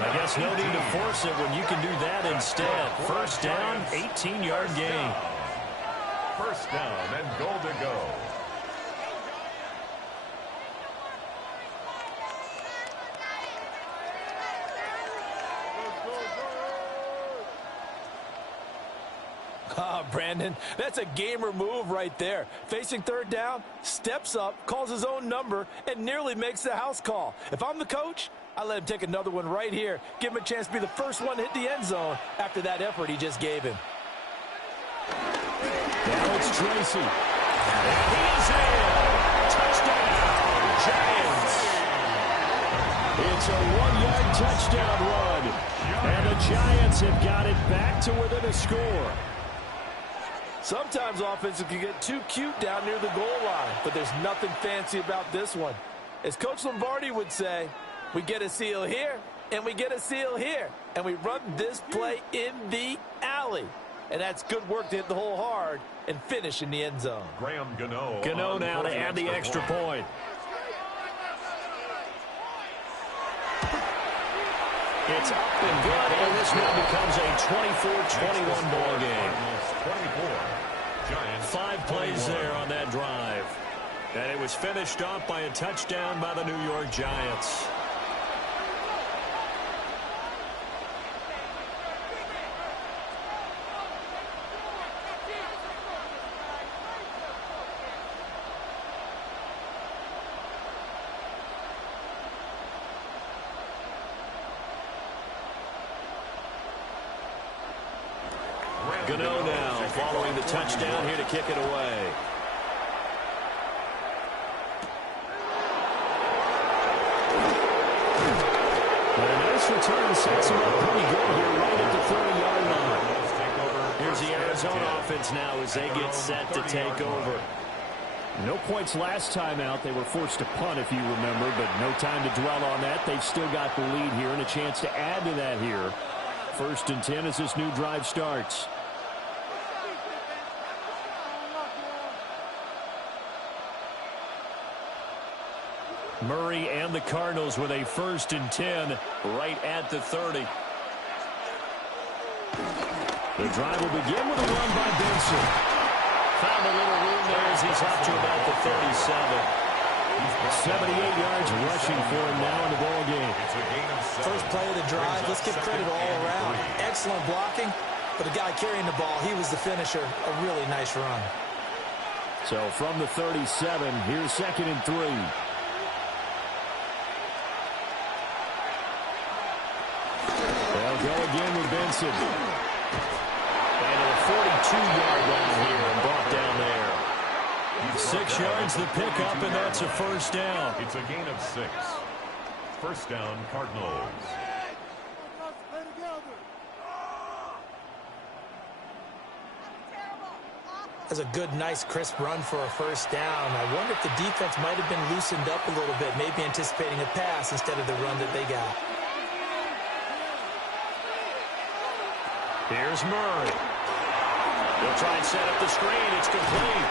I guess no need to force it when you can do that instead. First down, 18-yard gain. First down and goal to go. Brandon, that's a gamer move right there. Facing 3rd down, steps up, calls his own number, and nearly makes the house call. If I'm the coach, I let him take another one right here. Give him a chance to be the first one to hit the end zone after that effort he just gave him. Now it's Tracy. And he's in. Touchdown, Giants. It's a 1-yard touchdown run. And the Giants have got it back to within a score. Sometimes offenses can get too cute down near the goal line, but there's nothing fancy about this one. As Coach Lombardi would say, we get a seal here, and we get a seal here, and we run this play in the alley. And that's good work to hit the hole hard and finish in the end zone. Graham Gano. Gano now to add the extra point. It's up and good, and this now becomes a 24-21 ball game. 24. Giants 5 plays there on that drive. And it was finished off by a touchdown by the New York Giants. Gano now following the touchdown here to kick it away. But a nice return sets him up pretty good here right at the 30-yard line. Here's the Arizona offense now as they get set to take over. No points last time out. They were forced to punt, if you remember, but no time to dwell on that. They've still got the lead here and a chance to add to that here. 1st and 10 as this new drive starts. Murray and the Cardinals with a 1st and 10 right at the 30. The drive will begin with a run by Benson. Found a little room there as he's up to about the 37. 78 yards rushing for him now in the ball game. First play of the drive, let's give credit all around. Excellent blocking, but the guy carrying the ball, he was the finisher. A really nice run. So from the 37, here's 2nd and 3. They'll go again with Benson. And to the 42-yard line here and brought down there. 6 yards the pickup, and that's a first down. It's a gain of 6. First down, Cardinals. That's a good, nice, crisp run for a first down. I wonder if the defense might have been loosened up a little bit, maybe anticipating a pass instead of the run that they got. Here's Murray. He'll try and set up the screen. It's complete.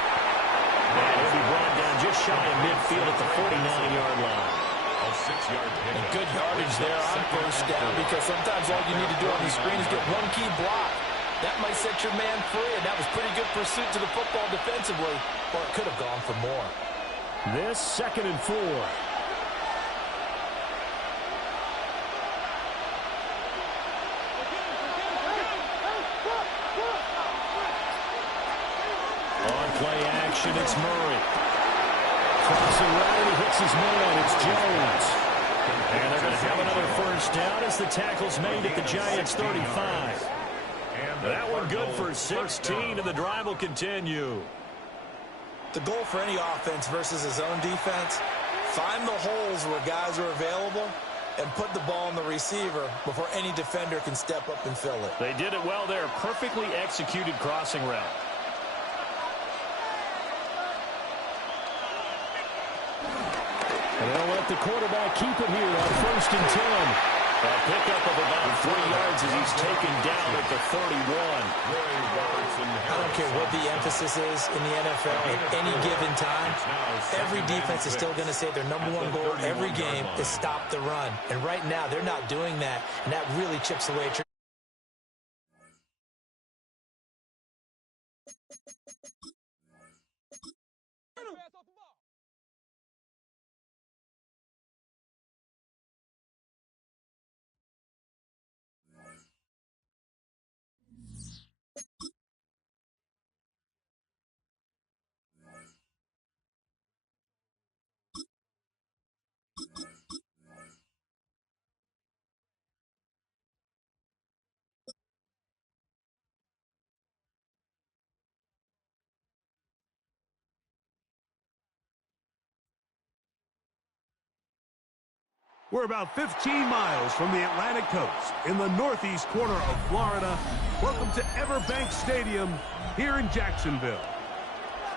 And he'll be brought down just shy of midfield at the 49-yard line. A 6-yard hit. And good yardage there on first down because sometimes all you need to do on the screen is get one key block. That might set your man free, and that was pretty good pursuit to the football defensively, or it could have gone for more. This 2nd and 4. Play action, it's Murray. Crossing right, and he hits his man. It's Jones. And they're going to have another first down as the tackle's made at the Giants' 35. That one good for 16, and the drive will continue. The goal for any offense versus his own defense, find the holes where guys are available and put the ball on the receiver before any defender can step up and fill it. They did it well there. Perfectly executed crossing route. And they'll let the quarterback keep it here on 1st and 10. A pickup of about 3 yards as he's taken down at the 31. I don't care what the emphasis is in the NFL at any given time. Every defense is still going to say their #1 goal every game is stop the run. And right now, they're not doing that, and that really chips away. We're about 15 miles from the Atlantic coast in the northeast corner of Florida. Welcome to Everbank Stadium here in Jacksonville.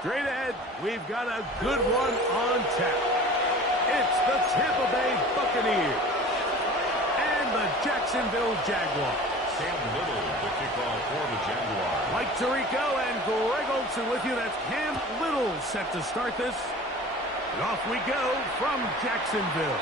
Straight ahead, we've got a good one on tap. It's the Tampa Bay Buccaneers and the Jacksonville Jaguars. Sam Little, the kickoff for the Jaguars. Mike Tirico and Greg Olsen with you. That's Cam Little set to start this. And off we go from Jacksonville.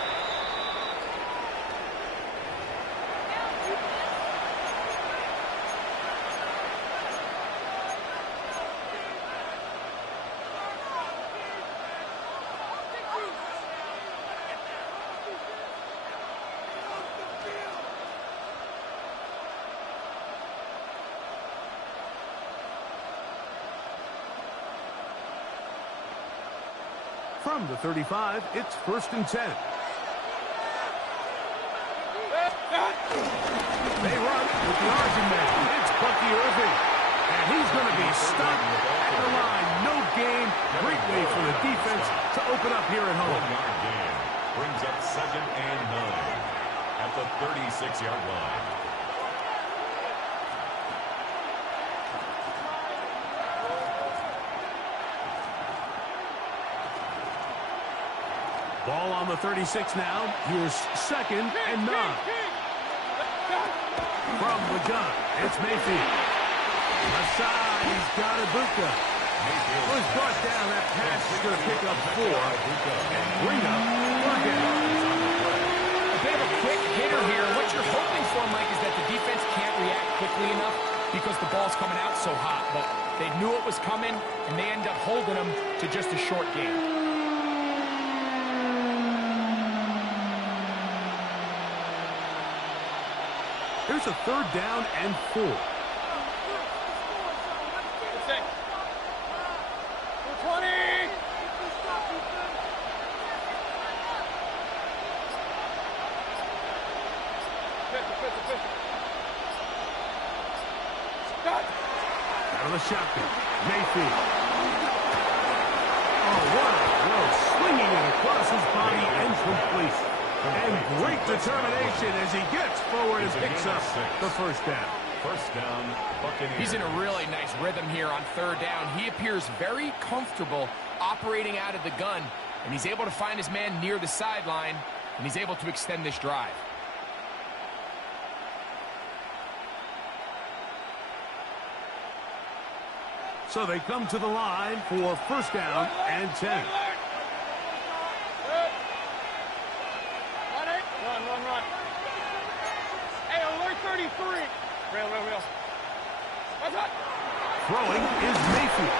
From the 35, it's 1st and 10. They run with the Argent man. It's Bucky Irving. And he's going to be stopped at the line. No gain. Great way for the defense to open up here at home. 1-yard gain. Brings up 2nd and 9 at the 36-yard line. Ball on the 36 now. Here's 2nd and 9. From the gun, it's Mayfield. Left side, he's got Ibuka. Was brought down. That pass is going to pick up 4 and bring up 4 down. A bit of a quick hitter here. What you're hoping for, Mike, is that the defense can't react quickly enough because the ball's coming out so hot. But they knew it was coming, and they end up holding them to just a short game. Here's a 3rd down and 4. 20. Out of the shotgun, Mayfield. Oh, what a throw. Swinging it across his body and complete. And great determination as he gets forward and picks up the 1st down. 1st down, Buccaneers. He's in a really nice rhythm here on 3rd down. He appears very comfortable operating out of the gun, and he's able to find his man near the sideline, and he's able to extend this drive. So they come to the line for 1st down and 10. Run. Hey, alert 33. Real. Throwing is Mayfield.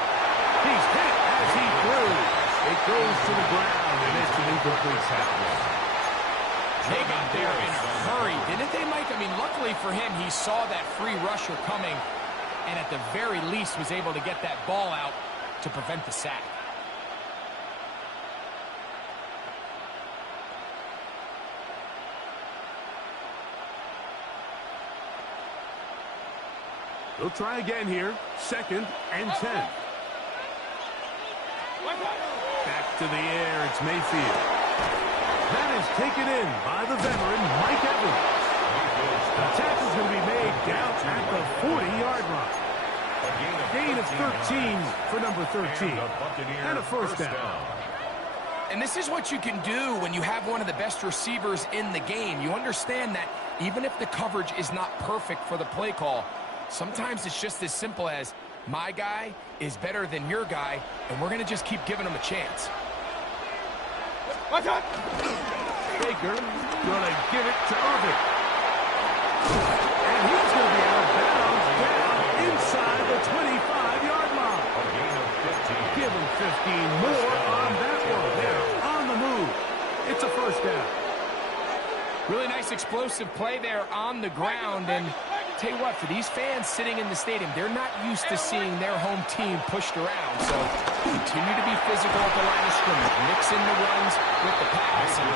He's hit as he throws. It goes to the ground, and it's an incomplete tackle. They got there in a hurry, didn't they, Mike? I mean, luckily for him, he saw that free rusher coming, and at the very least was able to get that ball out to prevent the sack. They'll try again here. 2nd and 10. Back to the air. It's Mayfield. That is taken in by the veteran, Mike Evans. The tackle's going to be made down at the 40-yard line. Gain of 13 for number 13. And a first down. And this is what you can do when you have one of the best receivers in the game. You understand that even if the coverage is not perfect for the play call, sometimes it's just as simple as, my guy is better than your guy, and we're going to just keep giving him a chance. Baker going to give it to Irving. And he's going to be out of bounds down inside the 25-yard line. Give him 15 more on that one. They're on the move. It's a first down. Really nice explosive play there on the ground. And tell you what, for these fans sitting in the stadium, they're not used to seeing their home team pushed around. So continue to be physical at the line of scrimmage. Mix in the runs with the pass. And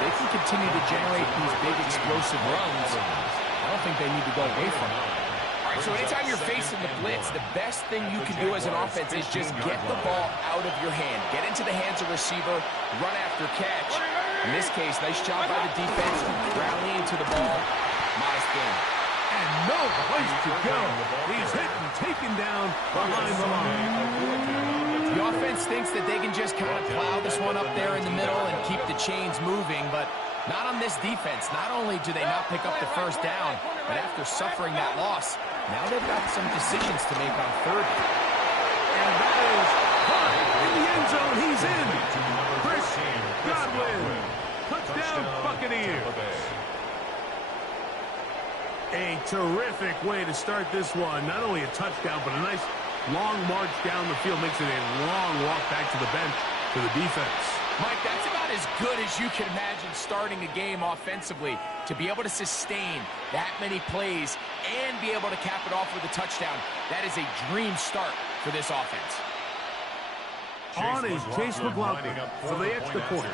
they can continue to generate these big explosive runs. I don't think they need to go away from it. All right, so anytime you're facing the blitz, the best thing you can do as an offense is just get the ball out of your hand. Get into the hands of receiver, run after catch. In this case, nice job by the defense, rallying to the ball. Modest game. And no place to go. He's hit and taken down behind the line. The offense thinks that they can just kind of plow this one up there in the middle and keep the chains moving, but not on this defense. Not only do they not pick up the first down, but after suffering that loss, now they've got some decisions to make on third. And that is caught in the end zone. He's in. Chris Godwin. Touchdown, Buccaneers. A terrific way to start this one. Not only a touchdown, but a nice long march down the field. Makes it a long walk back to the bench for the defense. Mike, that's about as good as you can imagine starting a game offensively. To be able to sustain that many plays and be able to cap it off with a touchdown, that is a dream start for this offense. On is Chase McLaughlin for the extra point.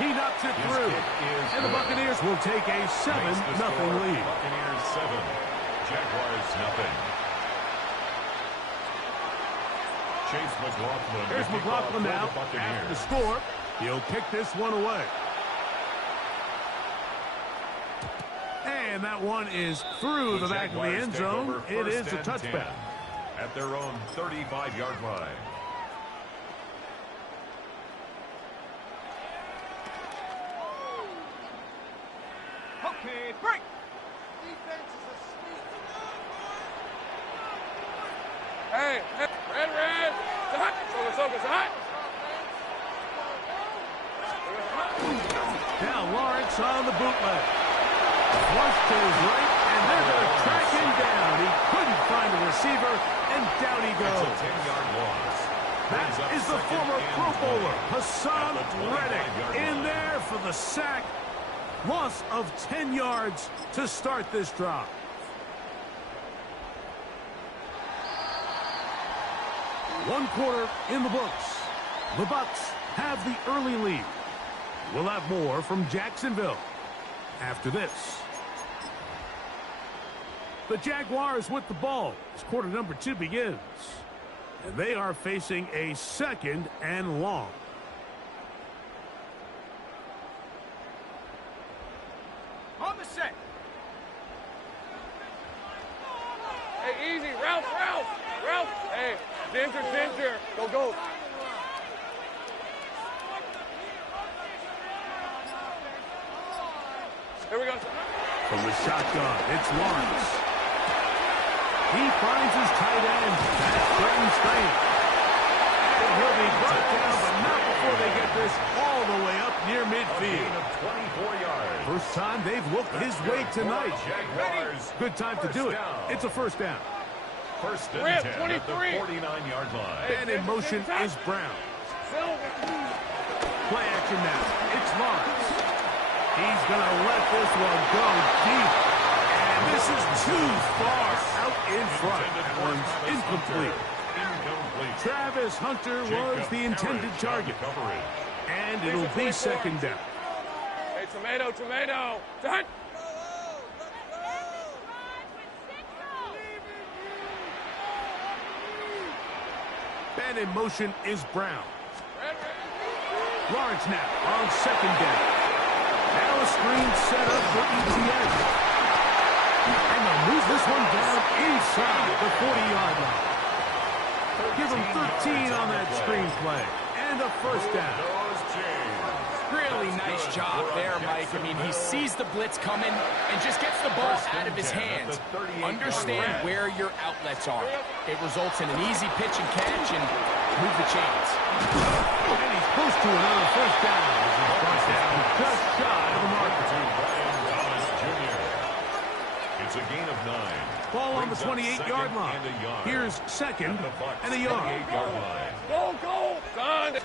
He knocks it through, and the Buccaneers will take a 7-0 lead. Buccaneers 7, Jaguars 0. Chase McLaughlin. Here's McLaughlin now after the score. He'll kick this one away. And that one is through the back of the end zone. It is a touchback. At their own 35-yard line. Okay, break. Defense is a sneak. Hey, red. Focus, hot. Now Lawrence on the bootleg. Flush to his right, and they're going to track him down. He couldn't find a receiver, and down he goes. That's a 10-yard loss. That is the former Pro Bowler, Hassan Reddick, in there for the sack. Loss of 10 yards to start this drive. One quarter in the books. The Bucs have the early lead. We'll have more from Jacksonville after this. The Jaguars with the ball as quarter number 2 begins. And they are facing a 2nd and long. On the set. Hey, easy. Ralph. Hey, Ginger. Go. Here we go. From the shotgun, it's Lawrence. He finds his tight end. That's Brenton Strange. And he'll be brought down, but not before they get this all the way up near midfield. 24 yards. First time they've looked his way tonight. Jaguars. Good time to do it. It's a first down. First and 10 at the 49-yard line. And in motion is Brown. Play action now. It's Lawrence. He's going to let this one go deep. And this is too far out in front. That one's incomplete. Travis Hunter was the intended target. And it'll be second down. Hey, tomato. Done. And in motion is Brown. Lawrence now on second down. Now a screen set up for ETN. And they'll move this one down inside the 40-yard line. Give him 13 on that screenplay. And a first down. Really nice job there, Mike. I mean, he sees the blitz coming and just gets the ball out of his hands. Understand where your outlets are. It results in an easy pitch and catch and move the chains. And he's close to another first down. He's brought down just shy of the mark. It's a gain of 9. Ball on the 28-yard line. Here's second and a yard. Go, go, son.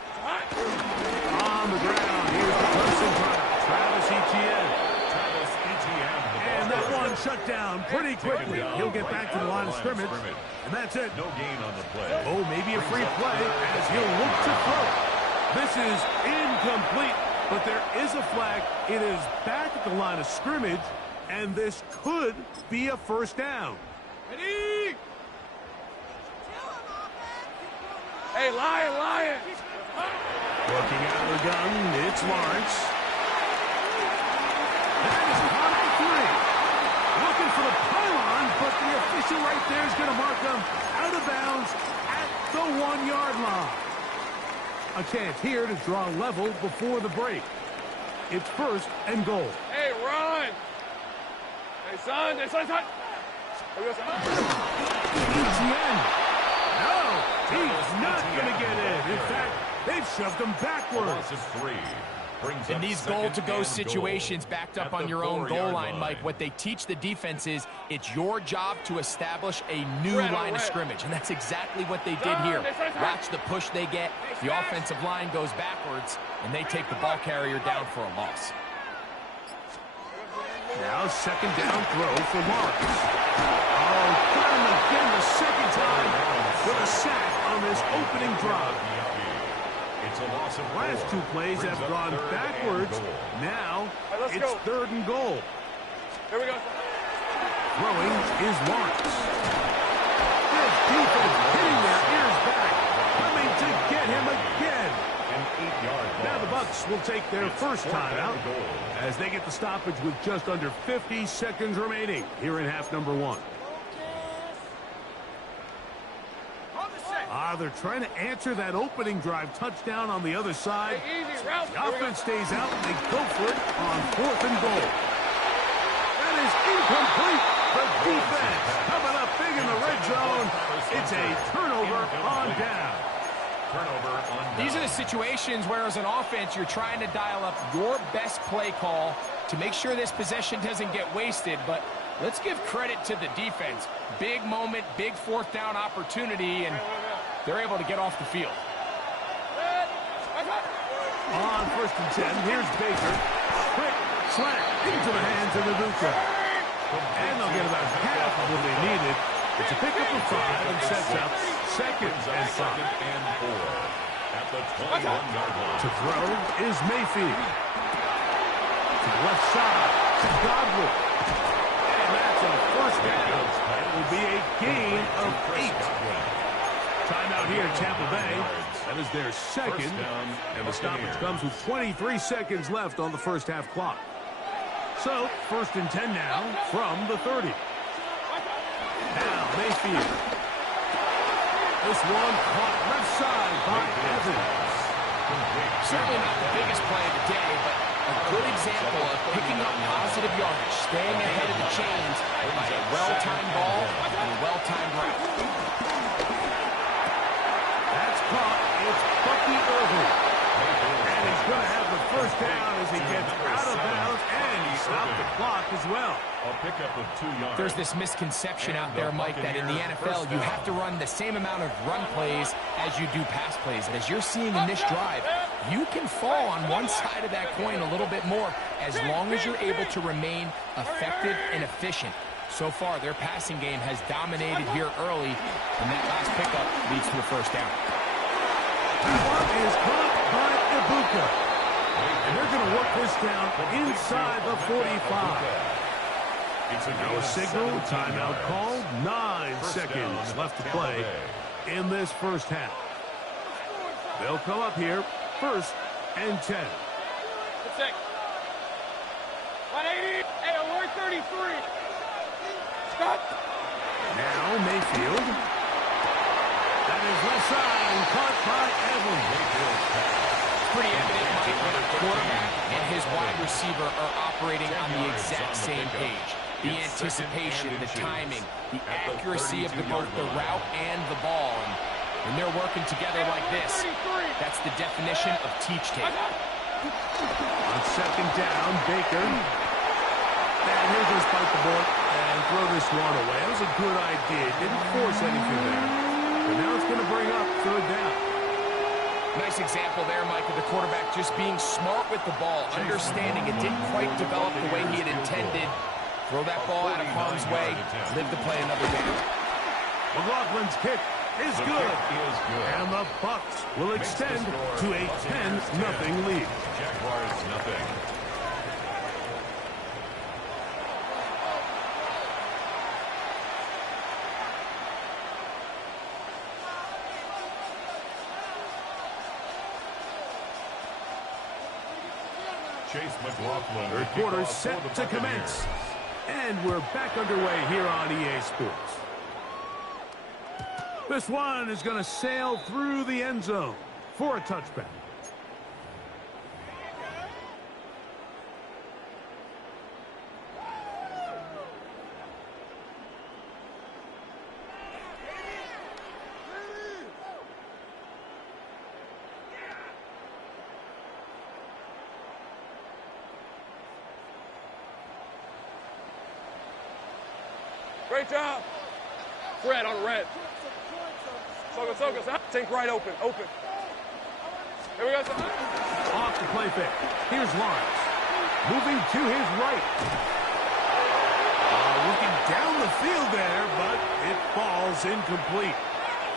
On the ground, here's the person runner, Travis Etienne. And that one shut down pretty quickly. He'll get back to the line of scrimmage, and that's it. No gain on the play. Oh, maybe a free play as he'll look to throw. This is incomplete, but there is a flag. It is back at the line of scrimmage, and this could be a first down. Ready? Hey, Lion. Looking out of the gun, it's Lawrence. That is caught at the 3. Looking for the pylon, but the official right there is going to mark him out of bounds at the 1-yard line. A chance here to draw level before the break. It's first and goal. Hey, run. Hey, son. Etienne. No, he's not going to get in. In fact, they've shoved him backwards. In these goal-to-go situations backed up on your own goal line, Mike, what they teach the defense is it's your job to establish a new line of scrimmage, and that's exactly what they did here. Watch the push they get. The offensive line goes backwards, and they take the ball carrier down for a loss. Now second down throw for Lawrence. Oh, got him again the second time with a sack on this opening drive. Last 2 plays have gone backwards. Now it's third and goal. Here we go. Throwing is Lawrence. This defense hitting their ears back, coming to get him again. Now the Bucs will take their first timeout as they get the stoppage with just under 50 seconds remaining here in half number 1. They're trying to answer that opening drive touchdown on the other side. The offense stays out, and they go for it on 4th and goal. That is incomplete. The defense coming up big in the red zone. It's a turnover on down. These are the situations where, as an offense, you're trying to dial up your best play call to make sure this possession doesn't get wasted. But let's give credit to the defense. Big moment, big 4th down opportunity, and they're able to get off the field. On 1st and 10, here's Baker. Quick slant into the hands of Ibuka. And they'll get about half of what they needed. It's a pickup of 5 and sets up second and 5. At the 21-yard line. To throw is Mayfield. To the left side to Godwin. And that's a first down. It will be a gain of 8. Timeout here in Tampa Bay. That is their second. And the stoppage comes with 23 seconds left on the first half clock. So, 1st and 10 now from the 30. Now, Mayfield. This one caught left side by Evans. Certainly not the biggest play of the day, but a good example of picking up positive yardage, staying ahead of the chains by a well-timed ball and a well-timed route. That's caught. It's Bucky Irving. And he's going to have the first down as he gets out of bounds, and he stopped the clock as well. A pickup of 2 yards. There's this misconception out there, Mike, that in the NFL you have to run the same amount of run plays as you do pass plays. And as you're seeing in this drive, you can fall on one side of that coin a little bit more as long as you're able to remain effective and efficient. So far, their passing game has dominated here early, and that last pickup leads to a first down. That one is caught by Ibuka. And they're going to work this down inside the 45. No signal, timeout called, 9 seconds left to play in this first half. They'll come up here, 1st and 10. 180. Hey, alert 33. Scott. Now Mayfield. That is left side and caught by Evans. It's pretty evident, Mike, when a quarterback and his wide receiver are operating on the exact same page. The anticipation, the timing, the accuracy of both the route and the ball. And when they're working together like this, that's the definition of teach tape. On second down, Baker. And he'll just bite the bullet and throw this one away. That was a good idea. Didn't force anything there. But now it's going to bring up third down. Nice example there, Mike, of the quarterback just being smart with the ball, understanding it didn't quite develop the way he had intended. Throw that ball out of harm's way, live to play another down. McLaughlin's kick is good. And the Bucs will extend to a 10-0 lead. Jaguars nothing. Chase McLaughlin. Third quarter set to commence. And we're back underway here on EA Sports. This one is going to sail through the end zone for a touchback. Great job. Red on red. Focus. Think right open. Here we go. Off the play fake. Here's Lawrence. Moving to his right. Looking down the field there, but it falls incomplete.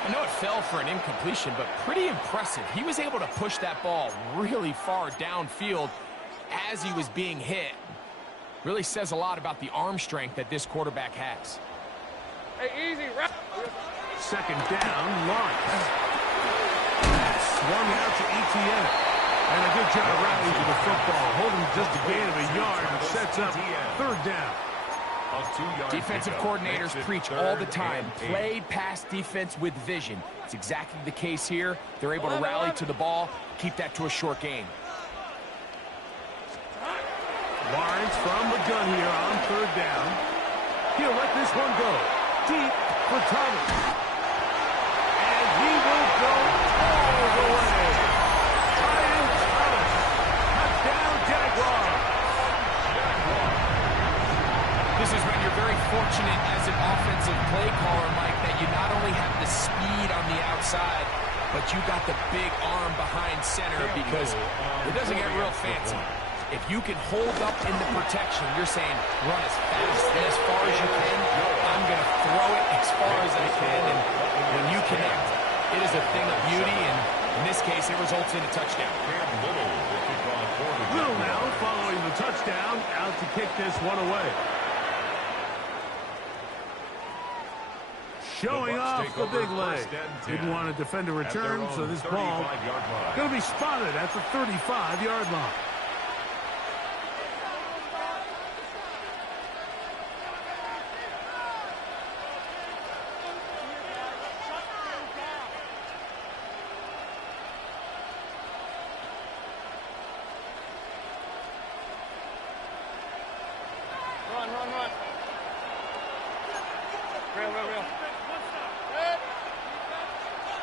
I know it fell for an incompletion, but pretty impressive. He was able to push that ball really far downfield as he was being hit. Really says a lot about the arm strength that this quarterback has. Hey, easy. Second down, Lawrence. Swung out to ETN. And a good job rallying to the football. Holding just a gain of a yard and sets up third down. Defensive coordinators preach all the time. Play pass defense with vision. It's exactly the case here. They're able to rally to the ball, keep that to a short gain. Lawrence from the gun here on third down. He'll let this one go. Deep for Thomas. And he will go all the way. Ryan Thomas. Touchdown, Jaguars. This is when you're very fortunate as an offensive play caller, Mike, that you not only have the speed on the outside, but you got the big arm behind center, because it doesn't get real fancy. If you can hold up in the protection, you're saying run as fast and as far as you can. I'm going to throw it as far as I can. And when you connect, it is a thing of beauty. And in this case, it results in a touchdown. Little now following the touchdown, out to kick this one away. Showing off the big leg. Didn't want to defend a return, so this ball going to be spotted at the 35-yard line. Run. Real.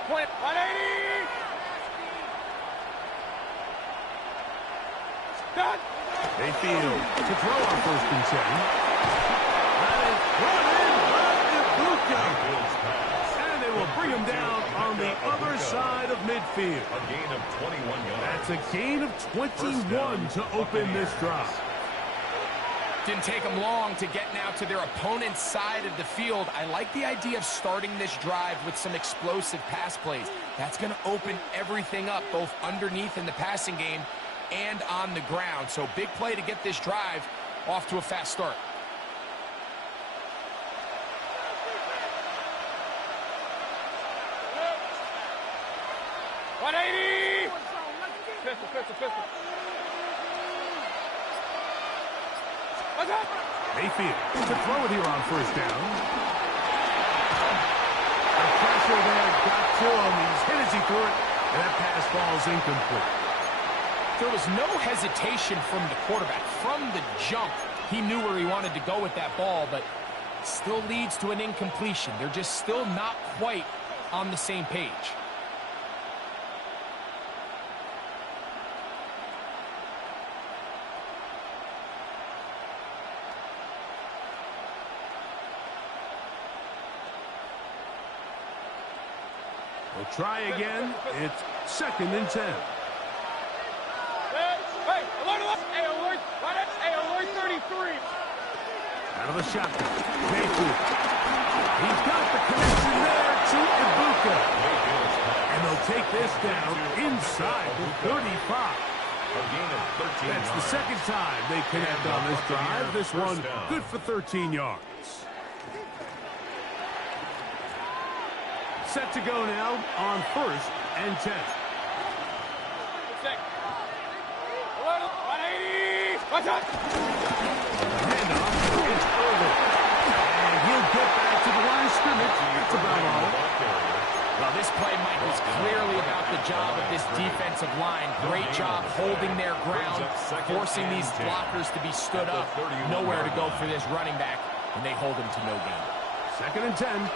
Point 180. Done. Mayfield to throw on first and 10. And they will bring him down on the other side of midfield. A gain of 21 yards. That's a gain of 21 to open this drive. Didn't take them long to get now to their opponent's side of the field. I like the idea of starting this drive with some explosive pass plays. That's going to open everything up, both underneath in the passing game and on the ground. So big play to get this drive off to a fast start. Mayfield to throw it here on first down. The pressure there got to him. He's hit as he threw it, and that pass falls incomplete. There was no hesitation from the quarterback. From the jump, he knew where he wanted to go with that ball, but still leads to an incompletion. They're just still not quite on the same page. We'll try again. It's 2nd and 10. Alert 33. Out of the shotgun. Mayfield. He's got the connection there to Ibuka. And they'll take this down inside the 35. That's the second time they connect on this drive. This one good for 13 yards. Set to go now on 1st and 10. Handoff is over. And he'll get back to the line of scrimmage. That's about all. Well, this play, Mike, was clearly about the job of this defensive line. Great job holding their ground, forcing these blockers to be stood up. Nowhere to go for this running back, and they hold him to no gain. 2nd and 10.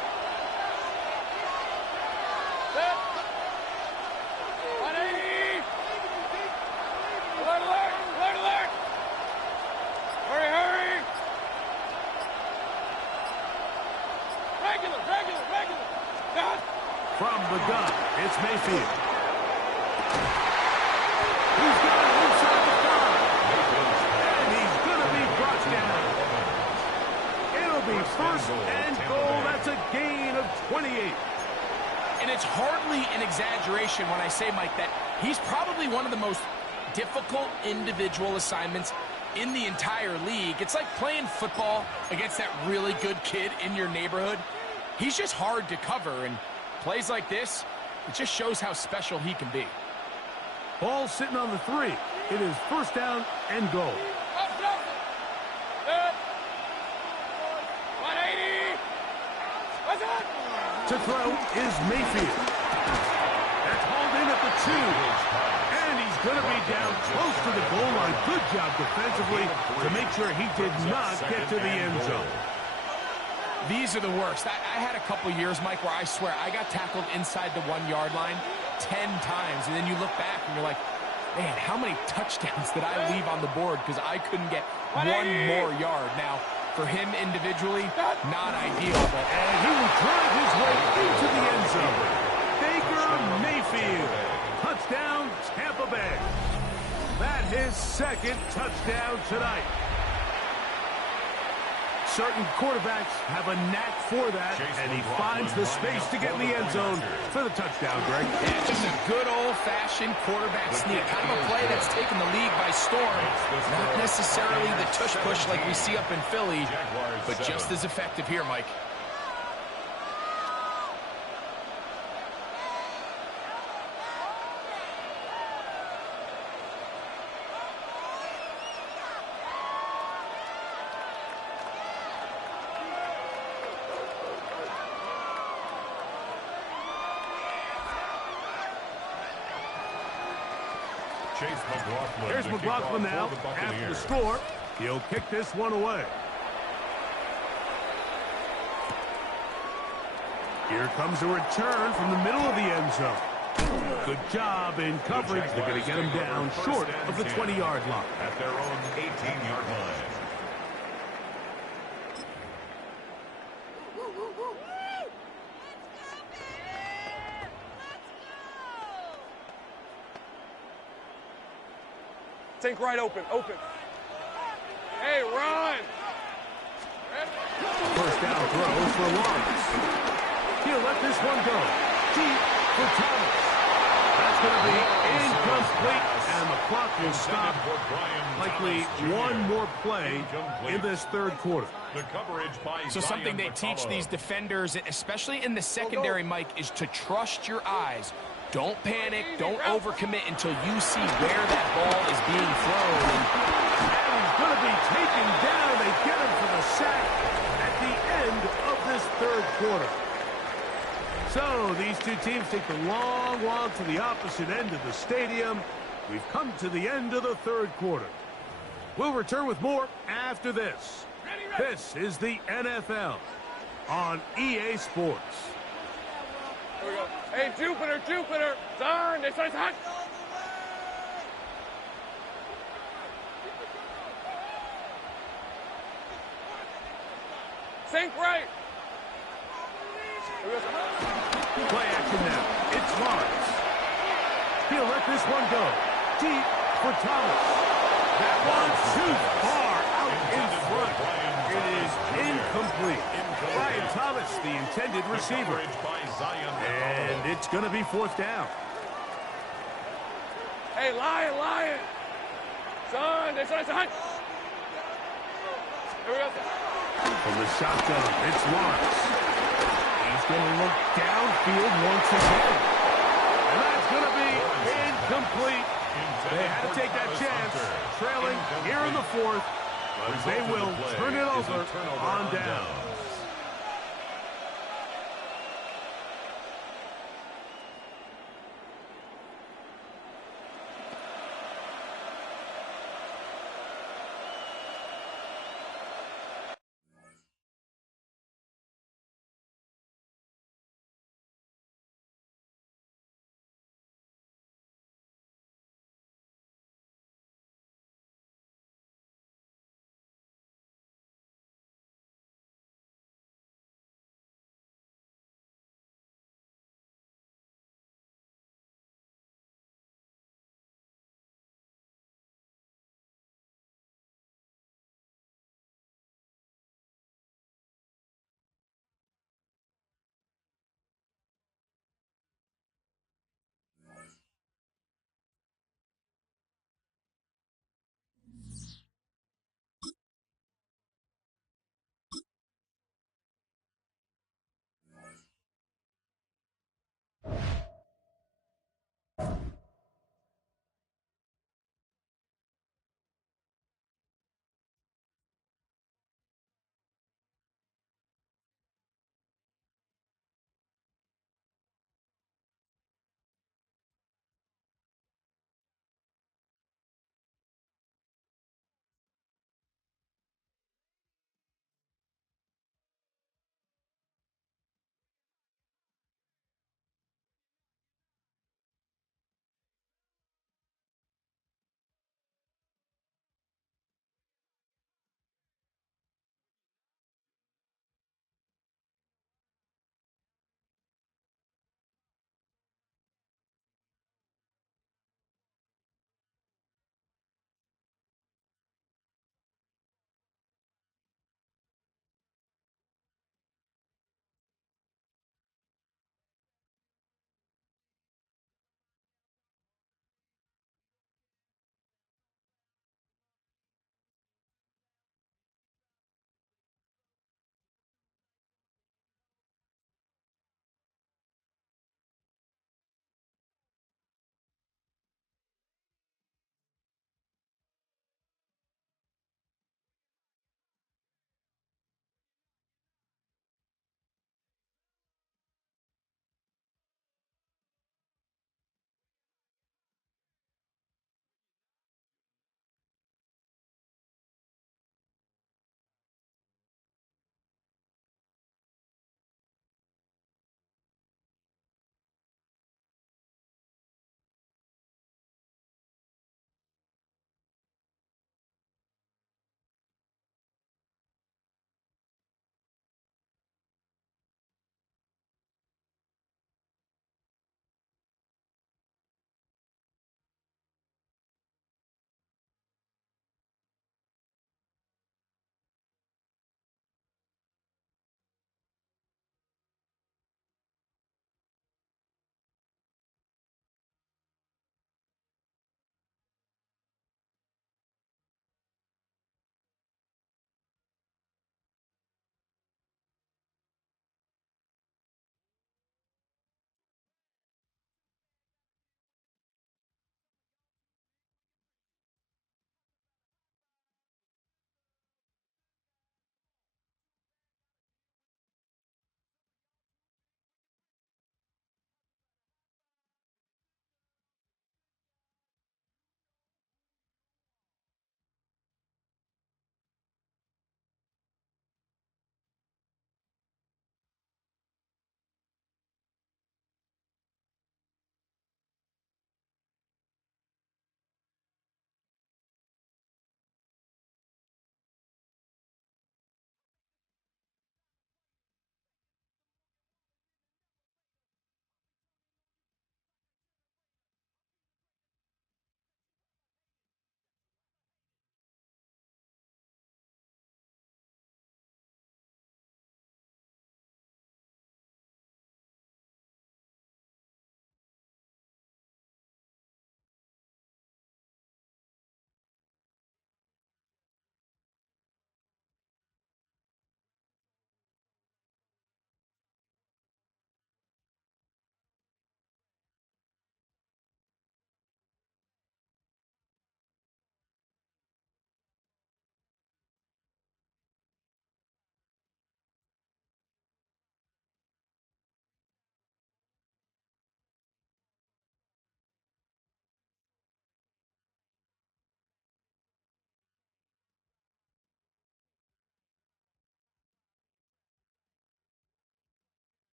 From the gun, it's Mayfield. He's got it inside the 5. And he's going to be brought down. It'll be 1st and goal. That's a gain of 28. And it's hardly an exaggeration when I say, Mike, that he's probably one of the most difficult individual assignments in the entire league. It's like playing football against that really good kid in your neighborhood. He's just hard to cover, and plays like this, it just shows how special he can be. Ball sitting on the 3. It is 1st down and goal. To throw is Mayfield. That's hauled in at the 2. And he's going to be down close to the goal line. Good job defensively to make sure he did not get to the end zone. These are the worst. I had a couple years, Mike, where I swear I got tackled inside the 1-yard line 10 times. And then you look back and you're like, man, how many touchdowns did I leave on the board because I couldn't get one more yard? Now, for him individually, not ideal. But and he will drive his way into the end zone. Baker Mayfield. Touchdown, Tampa Bay. That's his 2nd touchdown tonight. Certain quarterbacks have a knack for that, and he finds the space to get in the end zone for the touchdown, Greg. Yeah, just a good old-fashioned quarterback sneak. Kind of a play that's taken the league by storm. Not necessarily the tush-push like we see up in Philly, but just as effective here, Mike. Here's McLaughlin now after the score. He'll kick this one away. Here comes a return from the middle of the end zone. Good job in coverage. They're going to get him down short of the 20-yard line. At their own 18-yard line. Think right open. Hey, run! First down throw for Lawrence. He'll let this one go. Deep for Thomas. That's going to be incomplete, and the clock will stop. Likely one more play in this 3rd quarter. So something they teach these defenders, especially in the secondary, Mike, is to trust your eyes. Don't panic. Don't overcommit until you see where that ball is being thrown. And he's going to be taken down. They get him for the sack at the end of this third quarter. So these two teams take the long walk to the opposite end of the stadium. We've come to the end of the third quarter. We'll return with more after this. This is the NFL on EA Sports. Here we go. Hey, Jupiter, Jupiter. Son, this is hot. Sink right. Play action now. It's Lawrence. He'll let this one go. Deep for Thomas. That one's too far out in front. It is incomplete. Brian Thomas, the intended receiver. And it's going to be fourth down. Hey, Lion, Lion. Son, this is hot. Here we go. From the shotgun, it's Lawrence. He's going to look downfield once again. And that's going to be incomplete. They had to take that chance, trailing here in the fourth. But they will turn it over on down.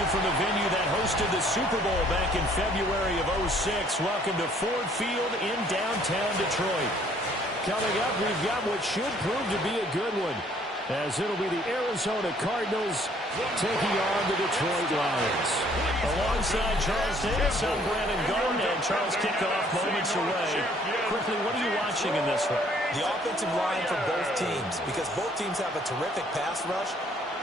you from the venue that hosted the Super Bowl back in February of '06. Welcome to Ford Field in downtown Detroit. Coming up, we've got what should prove to be a good one, as it'll be the Arizona Cardinals taking on the Detroit Lions. Alongside Charles Davis, I'm Brandon Garden, and Charles, kickoff moments away. Quickly, what are you watching in this one? The offensive line for both teams, because both teams have a terrific pass rush.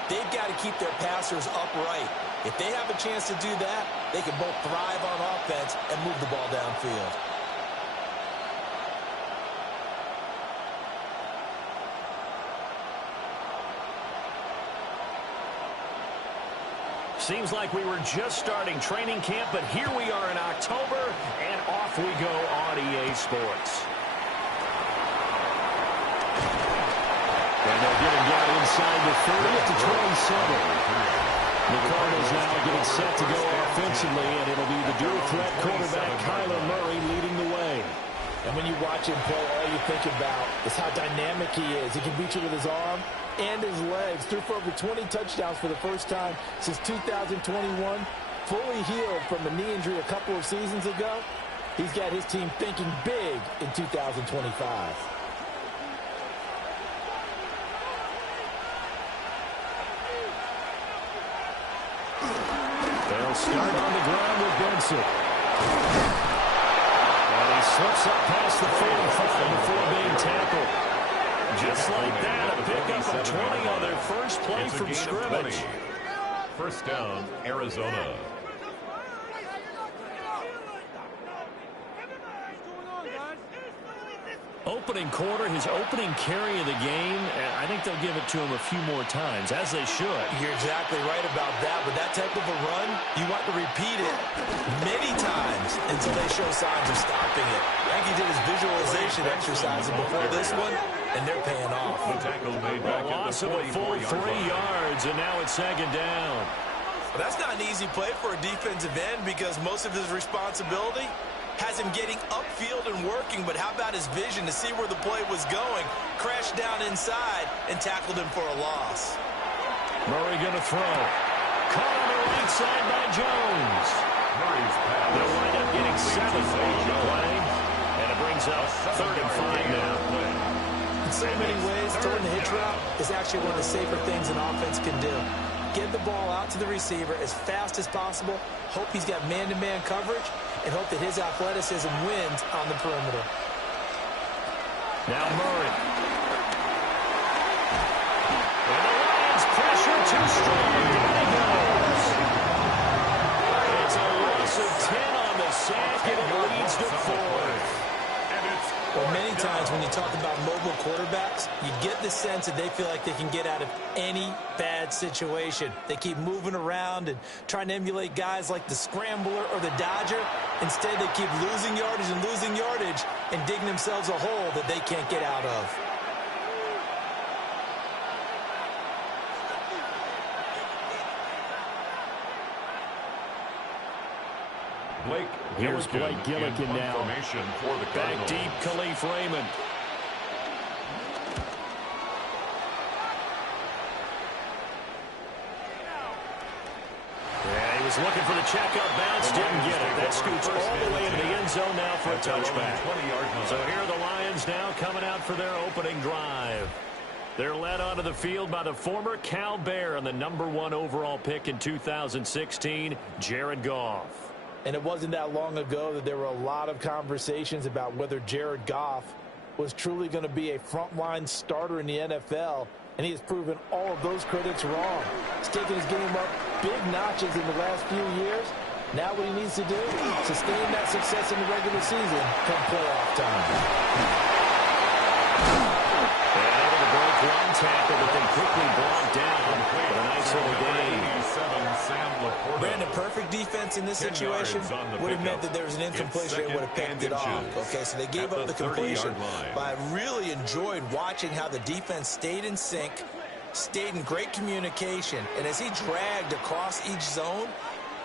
They've got to keep their passers upright. If they have a chance to do that, they can both thrive on offense and move the ball downfield. Seems like we were just starting training camp, but here we are in October, and off we go on EA Sports. And they'll get him down inside the 30 to 27. The Cardinals now getting set to go offensively, and it'll be the dual-threat quarterback Kyler Murray leading the way. And when you watch him play, all you think about is how dynamic he is. He can beat you with his arm and his legs. Threw for over 20 touchdowns for the first time since 2021. Fully healed from a knee injury a couple of seasons ago. He's got his team thinking big in 2025. They'll start on the ground with Benson. And he slips up past the 45 before being tackled. Just like that, a pickup of 20 on their first play from scrimmage. First down, Arizona. Opening quarter, his opening carry of the game, and I think they'll give it to him a few more times, as they should. You're exactly right about that. With that type of a run, you want to repeat it many times until they show signs of stopping it. I think he did his visualization exercises before this one, and they're paying off. The tackle made back A loss of a full 3 yards, and now it's second down. Well, that's not an easy play for a defensive end because most of his responsibility has him getting upfield and working, but how about his vision to see where the play was going, crashed down inside, and tackled him for a loss. Murray going to throw. Caught on the right side by Jones. They'll wind up getting 7 on the play, and it brings up 3rd and 5 now. In so many ways, throwing the hitch route is actually one of the safer things an offense can do. Get the ball out to the receiver as fast as possible, hope he's got man-to-man coverage, and hope that his athleticism wins on the perimeter. Now Murray. And the Lions pressure too strong. Down he goes. It's a loss of 10 on the sack, and it leads to 4th. Well, many times when you talk about mobile quarterbacks, you get the sense that they feel like they can get out of any bad situation. They keep moving around and trying to emulate guys like the Scrambler or the Dodger. Instead, they keep losing yardage and digging themselves a hole that they can't get out of. Here's Blake Gillikin now. For the Back deep, Khalif Raymond. Yeah, he was looking for the checkup bounce, didn't get it. That scoots all the way into the end zone now for a touchback. So here are the Lions now coming out for their opening drive. They're led onto the field by the former Cal Bear and the #1 overall pick in 2016, Jared Goff. And it wasn't that long ago that there were a lot of conversations about whether Jared Goff was truly going to be a frontline starter in the NFL, and he has proven all of those critics wrong. He's taken his game up big notches in the last few years. Now what he needs to do, sustain that success in the regular season come playoff time. And able to break one tackle, but then quickly brought down with a nice little gain. Brandon, perfect defense in this situation would have meant that there was an incompletion. They would have picked it off. Okay, so they gave up the completion. But I really enjoyed watching how the defense stayed in sync, stayed in great communication. And as he dragged across each zone,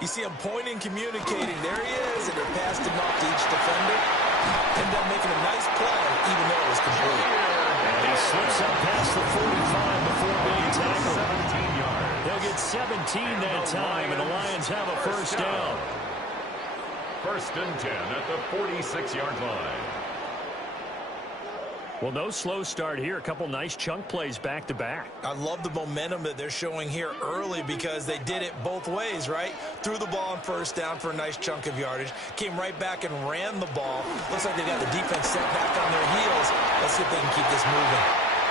you see him pointing, communicating. There he is, and they passed him off to each defender. Ended up making a nice play, even though it was complete. And he slips up past the 45 before being tackled. 17 yards. He'll get It's 17 that time, and the Lions have a first down. 1st and 10 at the 46-yard line. Well, no slow start here. A couple nice chunk plays back-to-back. I love the momentum that they're showing here early because they did it both ways, right? Threw the ball on first down for a nice chunk of yardage. Came right back and ran the ball. Looks like they got the defense set back on their heels. Let's see if they can keep this moving.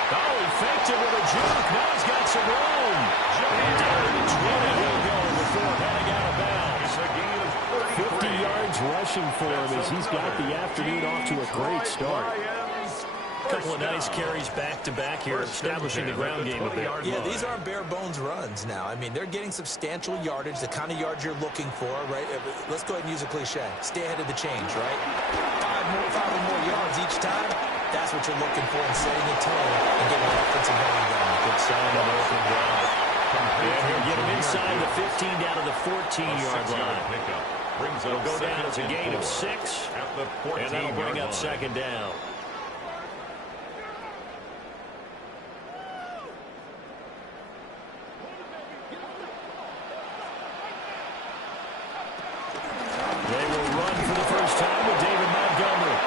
Oh, he faked it with a juke. Now he's got some room. And down to the 20 he'll go before heading out of bounds. 50 yards rushing for him as he's got the afternoon off to a great start. A couple of nice carries back-to-back here, establishing the ground game a bit. Yeah, these aren't bare-bones runs now. I mean, they're getting substantial yardage, the kind of yards you're looking for, right? Let's go ahead and use a cliche. Stay ahead of the change, right? Five or more yards each time. That's what you're looking for in setting the tone and getting the offensive running going. Good sign on the opening drive. And he'll get him inside the 15 down to the 14-yard line. It'll go down as a gain of 6, and that'll bring up 2nd down. They will run for the first time with David Montgomery.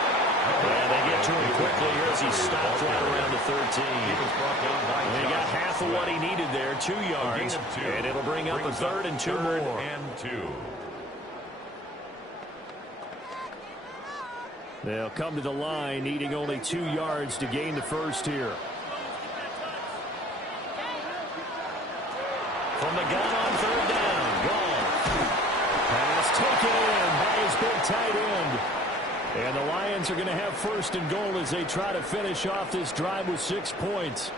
And they get to him quickly here as he stopped right around the 13. And he got half of what he needed there, 2 yards. And it'll bring up a 3rd and 2 more. They'll come to the line, needing only 2 yards to gain the first here. From the gun on 3rd down. Gone. Pass taken in by his big tight end. And the Lions are going to have 1st and goal as they try to finish off this drive with 6 points.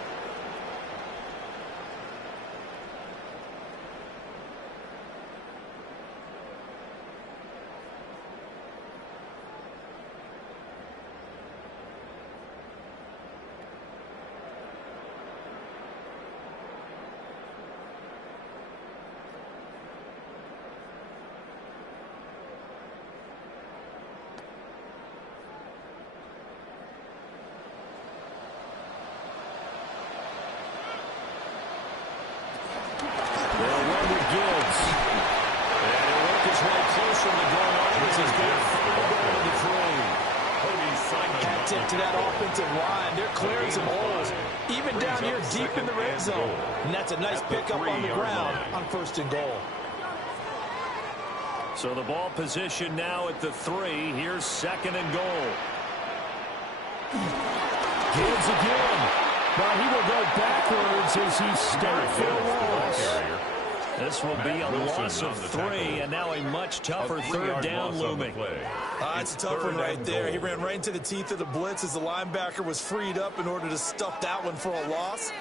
To that offensive line, they're clearing some holes, even down here deep in the red zone. And that's a nice pickup on the ground on 1st and goal. So the ball position now at the 3. Here's 2nd and goal. Gibbs again. Now he will go backwards as he stopped for a loss. This will be a loss of 3, and now a much tougher 3rd down looming. It's a tough one right there. He ran right into the teeth of the blitz as the linebacker was freed up in order to stuff that one for a loss.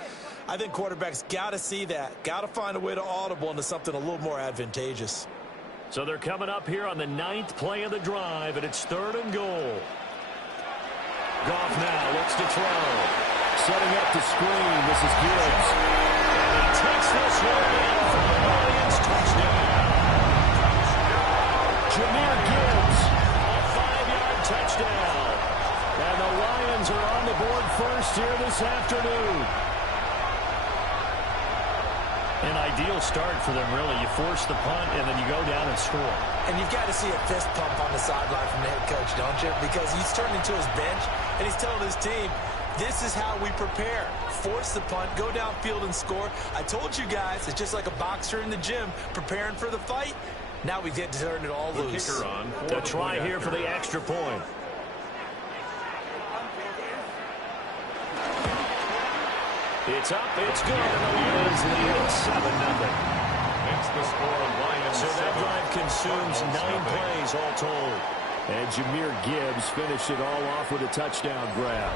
I think quarterbacks got to see that. Got to find a way to audible into something a little more advantageous. So they're coming up here on the 9th play of the drive, and it's 3rd and goal. Goff now looks to throw. Setting up the screen. This is Gibbs. And he takes this one in for the Lions touchdown. Jahmyr Gibbs. A 5-yard touchdown. And the Lions are on the board first here this afternoon. An ideal start for them, really. You force the punt, and then you go down and score. And you've got to see a fist pump on the sideline from the head coach, don't you? Because he's turning to his bench, and he's telling his team, this is how we prepare. Force the punt, go downfield and score. I told you guys, it's just like a boxer in the gym preparing for the fight. Now we get to turn it all loose. The try here for the extra point. It's up, it's good, and the Lions lead at 7-0. It's the score of Lions. So that drive consumes 9 plays all told. And Jahmyr Gibbs finished it all off with a touchdown grab.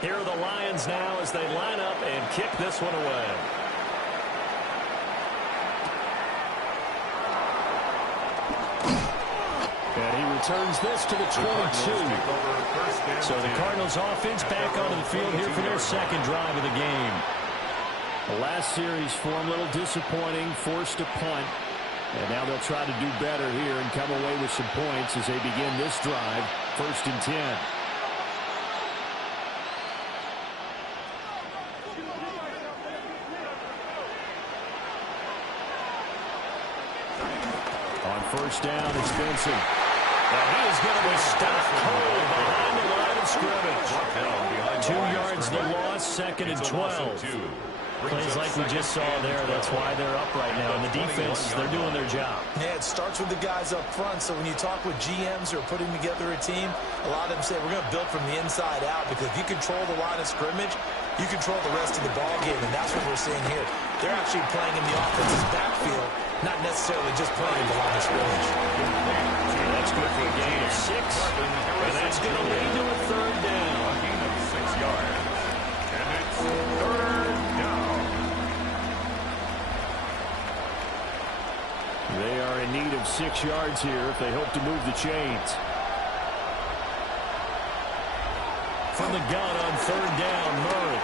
Here are the Lions now as they line up and kick this one away. And he returns this to the 22. So the Cardinals offense back onto the field here for their second drive of the game. The last series for them, a little disappointing, forced to punt. And now they'll try to do better here and come away with some points as they begin this drive, 1st and 10. On 1st down, it's Benson. And he is going to be stopped cold behind the line of scrimmage. 2 yards the loss, 2nd and 12. Plays like we just saw there. That's why they're up right now. And the defense, they're doing their job. Yeah, it starts with the guys up front. So when you talk with GMs who are putting together a team, a lot of them say we're going to build from the inside out, because if you control the line of scrimmage, you control the rest of the ball game, and that's what we're seeing here. They're actually playing in the offense's backfield, not necessarily just playing in the line of scrimmage. That's good for a gain of 6, and that's going to lead to a 3rd down. A gain of 6 yards, and it's 3rd down. They are in need of 6 yards here if they hope to move the chains. From the gun on 3rd down, Murray.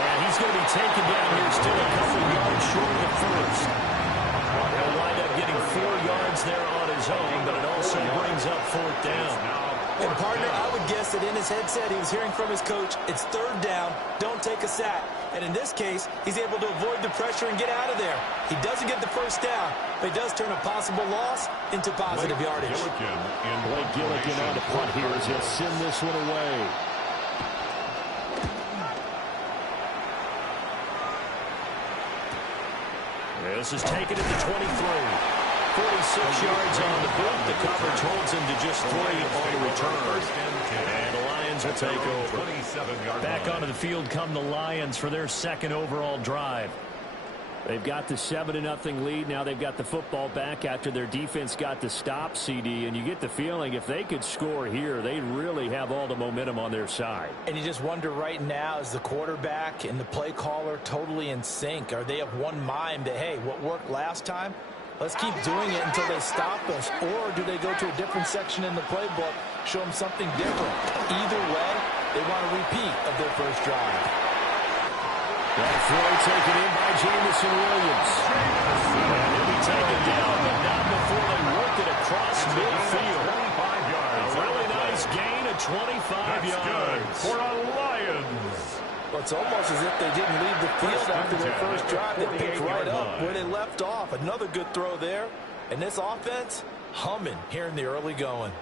And he's going to be taken down here, still a couple yards short of the first. He'll wind up getting 4 yards there on his own, but it also brings up 4th down. And partner, I would guess that in his headset he was hearing from his coach, it's 3rd down, don't take a sack. And in this case, he's able to avoid the pressure and get out of there. He doesn't get the 1st down, but he does turn a possible loss into positive yardage. Blake Gillikin on the punt here as he'll send this one away. This is taken at the 23. 46 yards on the boot. The coverage holds him to just 3 on the return. And the Lions will take over. Back onto the field come the Lions for their 2nd overall drive. They've got the 7-0 lead. Now they've got the football back after their defense got the stop, CD. And you get the feeling if they could score here, they really have all the momentum on their side. And you just wonder right now, is the quarterback and the play caller totally in sync? Are they of one mind that, hey, what worked last time, let's keep doing it until they stop us? Or do they go to a different section in the playbook, show them something different? Either way, they want a repeat of their first drive. That throw taken in by Jamison Williams. And he'll be taken down, but not before they work it across midfield. 25 yards. A really nice gain of 25 yards. For a Lions. Well, it's almost as if they didn't leave the field after their first drive. They picked right up where they left off. Another good throw there. And this offense, humming here in the early going.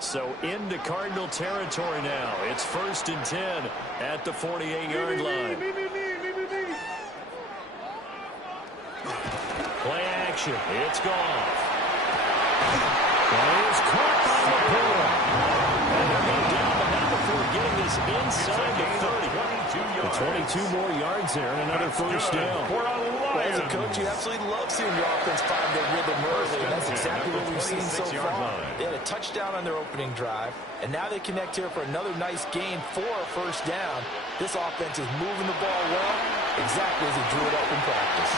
So into Cardinal territory now. It's 1st and 10 at the 48-yard line. Play action. It's gone. And it's caught by the Laporta. And they're going down, but not before getting this inside the 30. 22 more yards there and another 1st down. Well, as a coach, you absolutely love seeing your offense find their rhythm early, and that's exactly what we've seen so far. They had a touchdown on their opening drive, and now they connect here for another nice gain for a 1st down. This offense is moving the ball well, exactly as he drew it up in practice.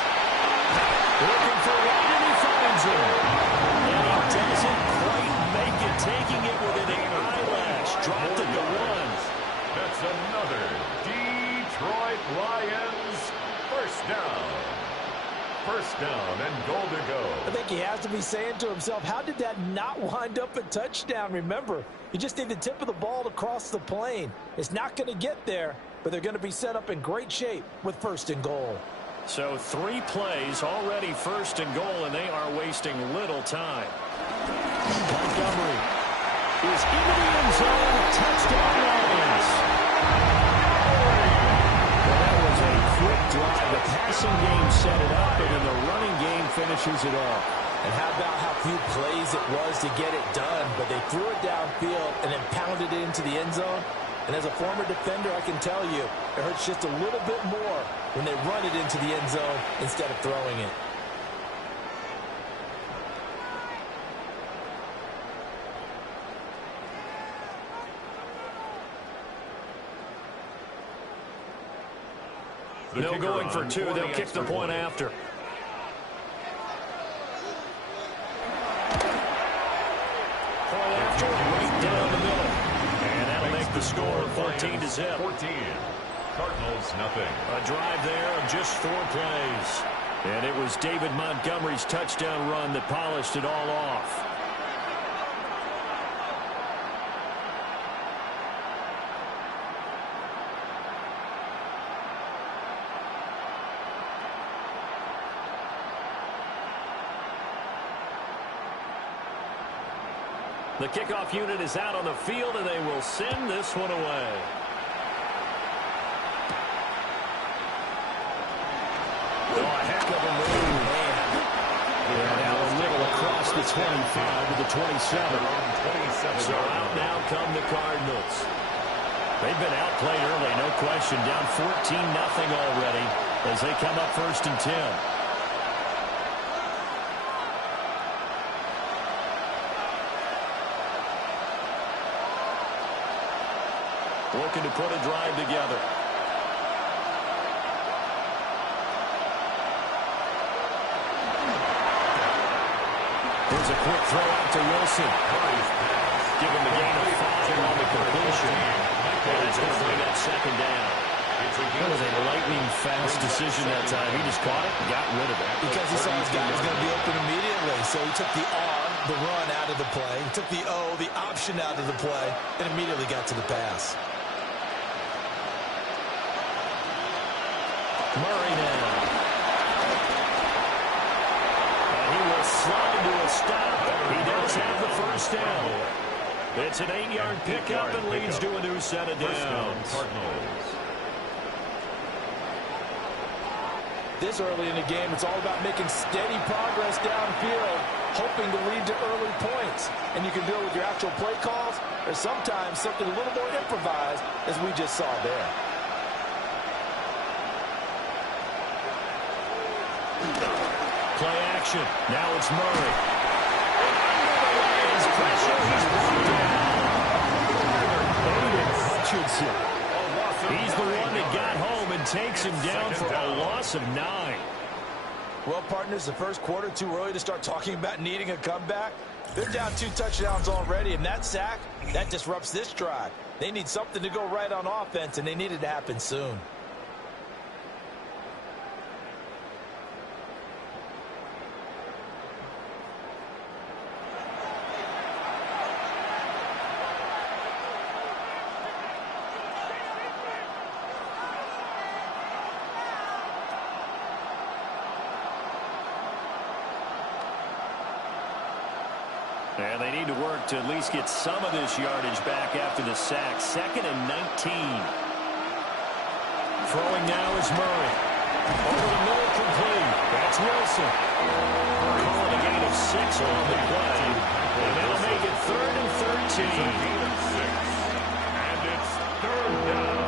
Looking for one, and he finds him. And he doesn't quite make it, taking it within an eyelash. Dropped it to 1. That's another Detroit Lions 1st down. 1st down and goal to go. I think he has to be saying to himself, how did that not wind up a touchdown? Remember, you just need the tip of the ball to cross the plane. It's not going to get there, but they're going to be set up in great shape with 1st and goal. So 3 plays already 1st and goal, and they are wasting little time. Montgomery is into the end zone. Touchdown Lions. Well, that was a quick drive. The passing game set it up, and then the running game finishes it off. And how about how few plays it was to get it done, but they threw it downfield and then pounded it into the end zone. And as a former defender, I can tell you, it hurts just a little bit more when they run it into the end zone instead of throwing it. No going for 2. They'll kick the point after. the score, 14-0. 14. Cardinals, nothing. A drive there of just 4 plays. And it was David Montgomery's touchdown run that polished it all off. The kickoff unit is out on the field, and they will send this one away. Oh, a heck of a move. And now a little across the 25 to the 27. So out now come the Cardinals. They've been outplayed early, no question. Down 14-0 already as they come up 1st and 10. Looking to put a drive together. Here's a quick throw out to Wilson. Give him the gain of 5 on the completion. And it's going to bring up 2nd down. That was a lightning-fast decision that time. He just caught it and got rid of it. Because he saw his guy was going to be open immediately. So he took the R, the run, out of the play. He took the O, the option, out of the play, and immediately got to the pass. Murray now. And he will slide to a stop. He does have the 1st down. It's an 8-yard pickup and leads to a new set of downs. This early in the game, it's all about making steady progress downfield, hoping to lead to early points. And you can do it with your actual play calls, or sometimes something a little more improvised, as we just saw there. Play action. Now it's Murray. His pressure. He's brought down. Hutchinson. He's the one that got home and takes him down for a loss of 9. Well, partners, the first quarter, too early to start talking about needing a comeback. They're down 2 touchdowns already, and that sack, that disrupts this drive. They need something to go right on offense, and they need it to happen soon. And they need to work to at least get some of this yardage back after the sack. 2nd and 19. Throwing now is Murray. Over the middle, complete. That's Wilson. Calling a gain of 6 on the play. And that'll make it 3rd and 13. And it's 3rd down.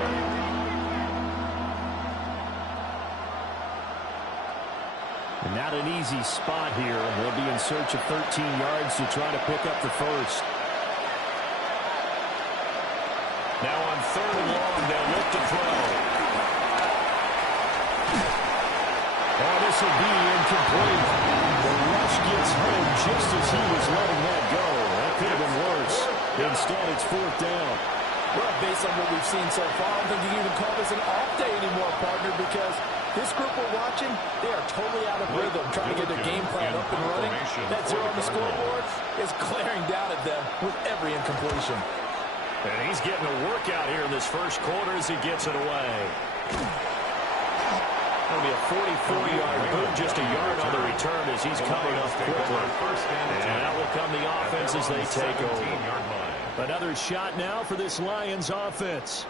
And not an easy spot here. They'll be in search of 13 yards to try to pick up the 1st. Now on 3rd and long, they'll look to throw. Oh, this will be incomplete. The rush gets home just as he was letting that go. That could have been worse. Instead, it's 4th down. Well, based on what we've seen so far, I don't think you can even call this an off day anymore, partner, because this group we're watching, they are totally out of rhythm, trying to get their game plan up and running. That 0 on the scoreboard is glaring down at them with every incompletion. And he's getting a workout here in this first quarter as he gets it away. That'll be a 44-yard boot, just a yard on the return as he's covered up quickly. And that will come the offense as they take over. Another shot now for this Lions offense.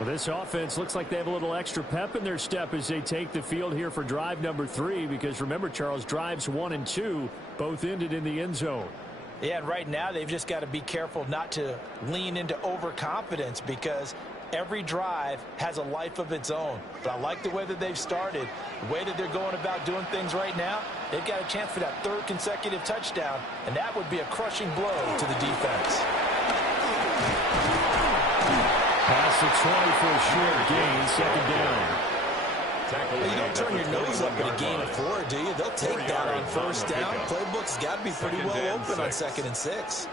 Well, this offense looks like they have a little extra pep in their step as they take the field here for drive number 3, because remember, Charles, drives 1 and 2 both ended in the end zone. Yeah, and right now they've just got to be careful not to lean into overconfidence, because every drive has a life of its own. But I like the way that they've started, the way that they're going about doing things right now. They've got a chance for that 3rd consecutive touchdown, and that would be a crushing blow to the defense. Past the 20 for a short gain, 2nd down. Well, you don't turn your nose up at a gain of 4, do you? They'll take that on 1st down. Playbook's got to be pretty well open on 2nd and 6.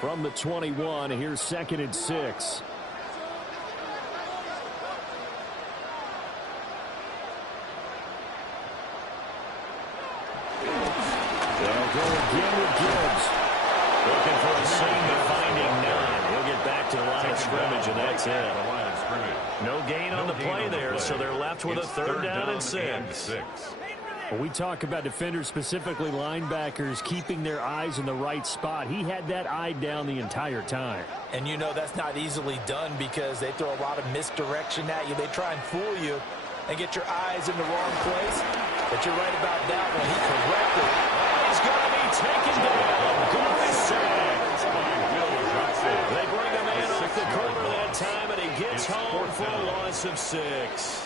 from the 21. Here's 2nd and 6. They'll go again with Gibbs. Looking for a seam-finding 9. He'll get back to the line of scrimmage, and that's it. No gain on the play there, so they're left with a 3rd down and 6. When we talk about defenders, specifically linebackers, keeping their eyes in the right spot, he had that eye down the entire time. And you know that's not easily done because they throw a lot of misdirection at you. They try and fool you and get your eyes in the wrong place. But you're right about that one. He corrected. He's going to be taken down. Good sack. They bring a man off the corner that time, and he gets home for a loss of 6.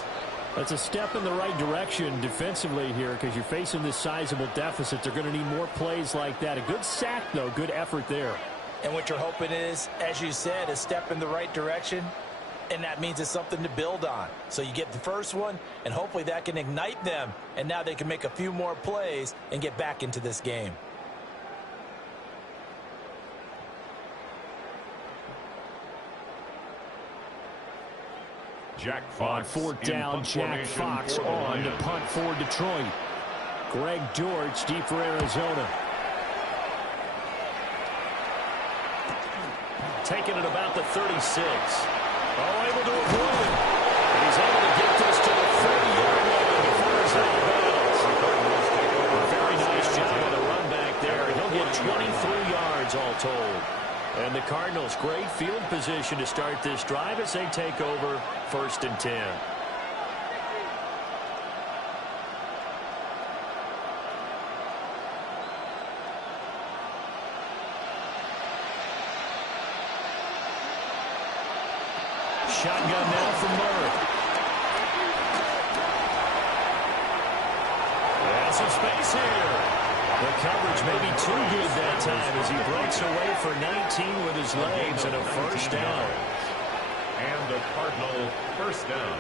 That's a step in the right direction defensively here because you're facing this sizable deficit. They're going to need more plays like that. A good sack, though. Good effort there. And what you're hoping is, as you said, a step in the right direction, and that means it's something to build on. So you get the first one, and hopefully that can ignite them, and now they can make a few more plays and get back into this game. Jack Fox on 4th down, Jack Fox on to punt for Detroit. Greg George deep for Arizona. Taking it about the 36. Oh, able to avoid it. He's able to get this to the 30-yard line before he's out of bounds. A very nice job on the run back there. He'll get 23 yards all told. And the Cardinals, great field position to start this drive as they take over 1st and 10. Shotgun now from Murray. And some space here. The coverage may be too good that time as he breaks away for 19 with his legs and a 1st down. And the Cardinal 1st down.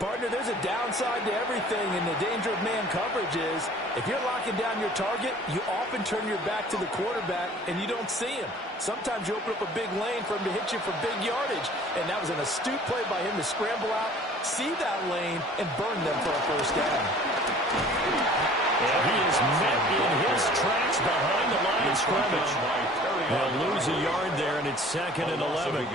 Partner, there's a downside to everything, and the danger of man coverage is if you're locking down your target, you often turn your back to the quarterback and you don't see him. Sometimes you open up a big lane for him to hit you for big yardage, and that was an astute play by him to scramble out, see that lane, and burn them for a 1st down. And he is met in his tracks behind the line of scrimmage. They'll lose a yard there, and it's 2nd and 11.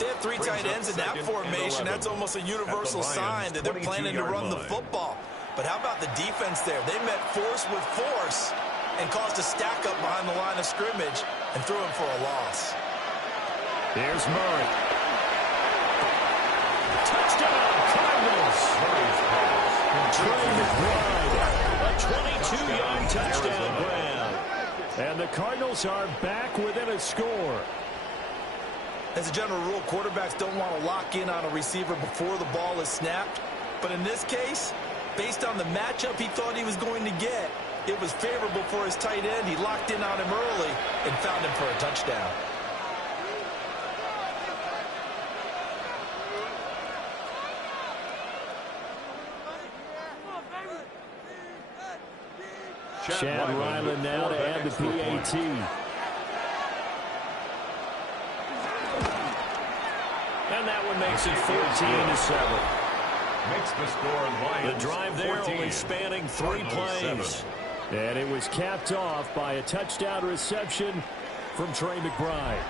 They have 3 tight ends in that formation. That's almost a universal sign that they're planning to run the football. But how about the defense there? They met force with force and caused a stack up behind the line of scrimmage and threw him for a loss. Here's Murray. Touchdown, Cardinals. Trey McBride. A 22-yard touchdown grab. And the Cardinals are back within a score. As a general rule, quarterbacks don't want to lock in on a receiver before the ball is snapped. But in this case, based on the matchup he thought he was going to get, it was favorable for his tight end. He locked in on him early and found him for a touchdown. Chad Ryland now to add the PAT. And that one makes it 14-7. Makes the score Lions. The drive there 14, only spanning 3 plays. And it was capped off by a touchdown reception from Trey McBride.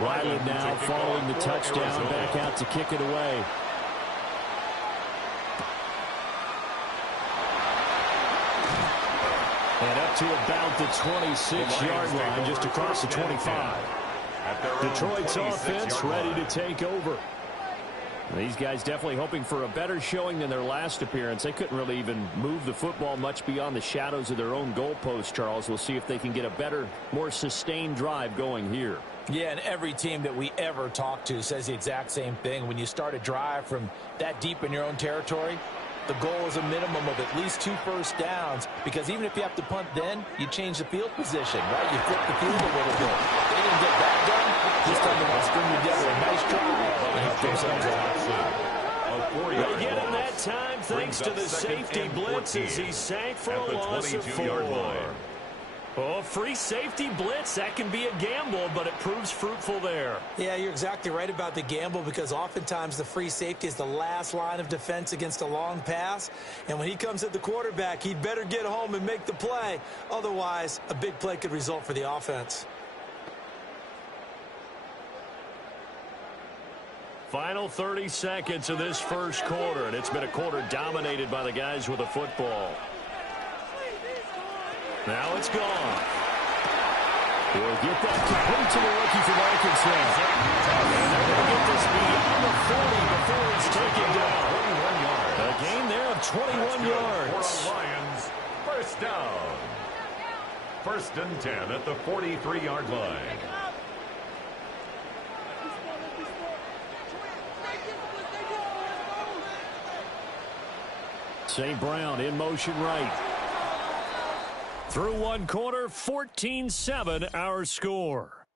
Riley now following the touchdown, back out to kick it away. And up to about the 26-yard line, just across the 25. Detroit's offense ready to take over. These guys definitely hoping for a better showing than their last appearance. They couldn't really even move the football much beyond the shadows of their own goalpost, Charles. We'll see if they can get a better, more sustained drive going here. Yeah, and every team that we ever talk to says the exact same thing. When you start a drive from that deep in your own territory, the goal is a minimum of at least 2 first downs, because even if you have to punt then, you change the field position, right? You flip the field a little bit. They didn't get that done. This time they want to string together a nice drive and help themselves out. They get him that time thanks to the safety blitz as he sank for a loss of 4. Oh, free safety blitz, that can be a gamble, but it proves fruitful there. Yeah, you're exactly right about the gamble, because oftentimes the free safety is the last line of defense against a long pass. And when he comes at the quarterback, he'd better get home and make the play. Otherwise, a big play could result for the offense. Final 30 seconds of this first quarter, and it's been a quarter dominated by the guys with the football. Now it's gone. We'll get that complete to the rookie from Arkansas. And they're going to get this beyond the 40 before it's taken down. 21 yards. A gain there of 21 yards. For the Lions, first down. 1st and 10 at the 43-yard line. St. Brown in motion right. Through one quarter, 14-7 our score.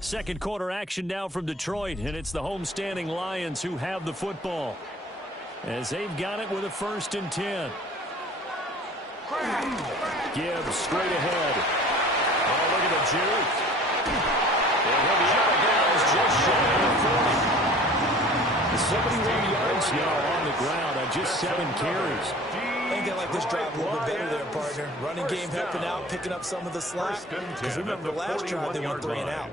Second quarter action now from Detroit, and it's the homestanding Lions who have the football, as they've got it with a 1st and 10. Gibbs straight ahead. Oh, look at the juke. And he'll be out of bounds just shy of 40. 71 yards now on the ground on just 7 carries. I think they like this drive a little bit better there, partner. Running game helping out, picking up some of the slack. Because remember, the last drive they went 3 and out.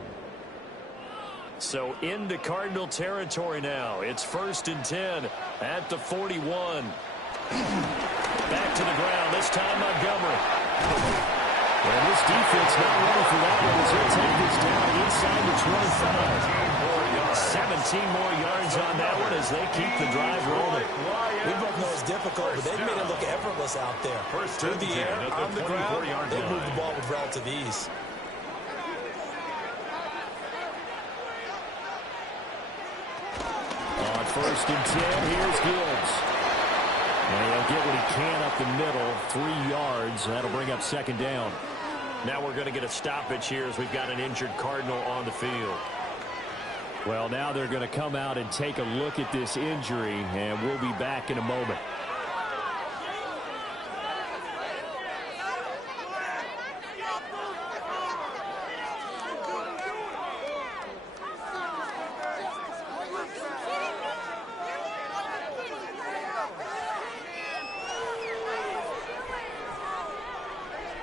So into Cardinal territory now. It's 1st and 10 at the 41. Back to the ground, this time Montgomery. And this defense not ready for that one as he'll take this down inside the 25. 17 more yards on that one as they keep the drive rolling. We both know it's difficult, but they've made it look effortless out there. Through the air, on the ground, they move the ball with relative ease. On 1st and 10, here's Gibbs. And he'll get what he can up the middle, 3 yards. That'll bring up 2nd down. Now we're going to get a stoppage here as we've got an injured Cardinal on the field. Well, now they're going to come out and take a look at this injury, and we'll be back in a moment.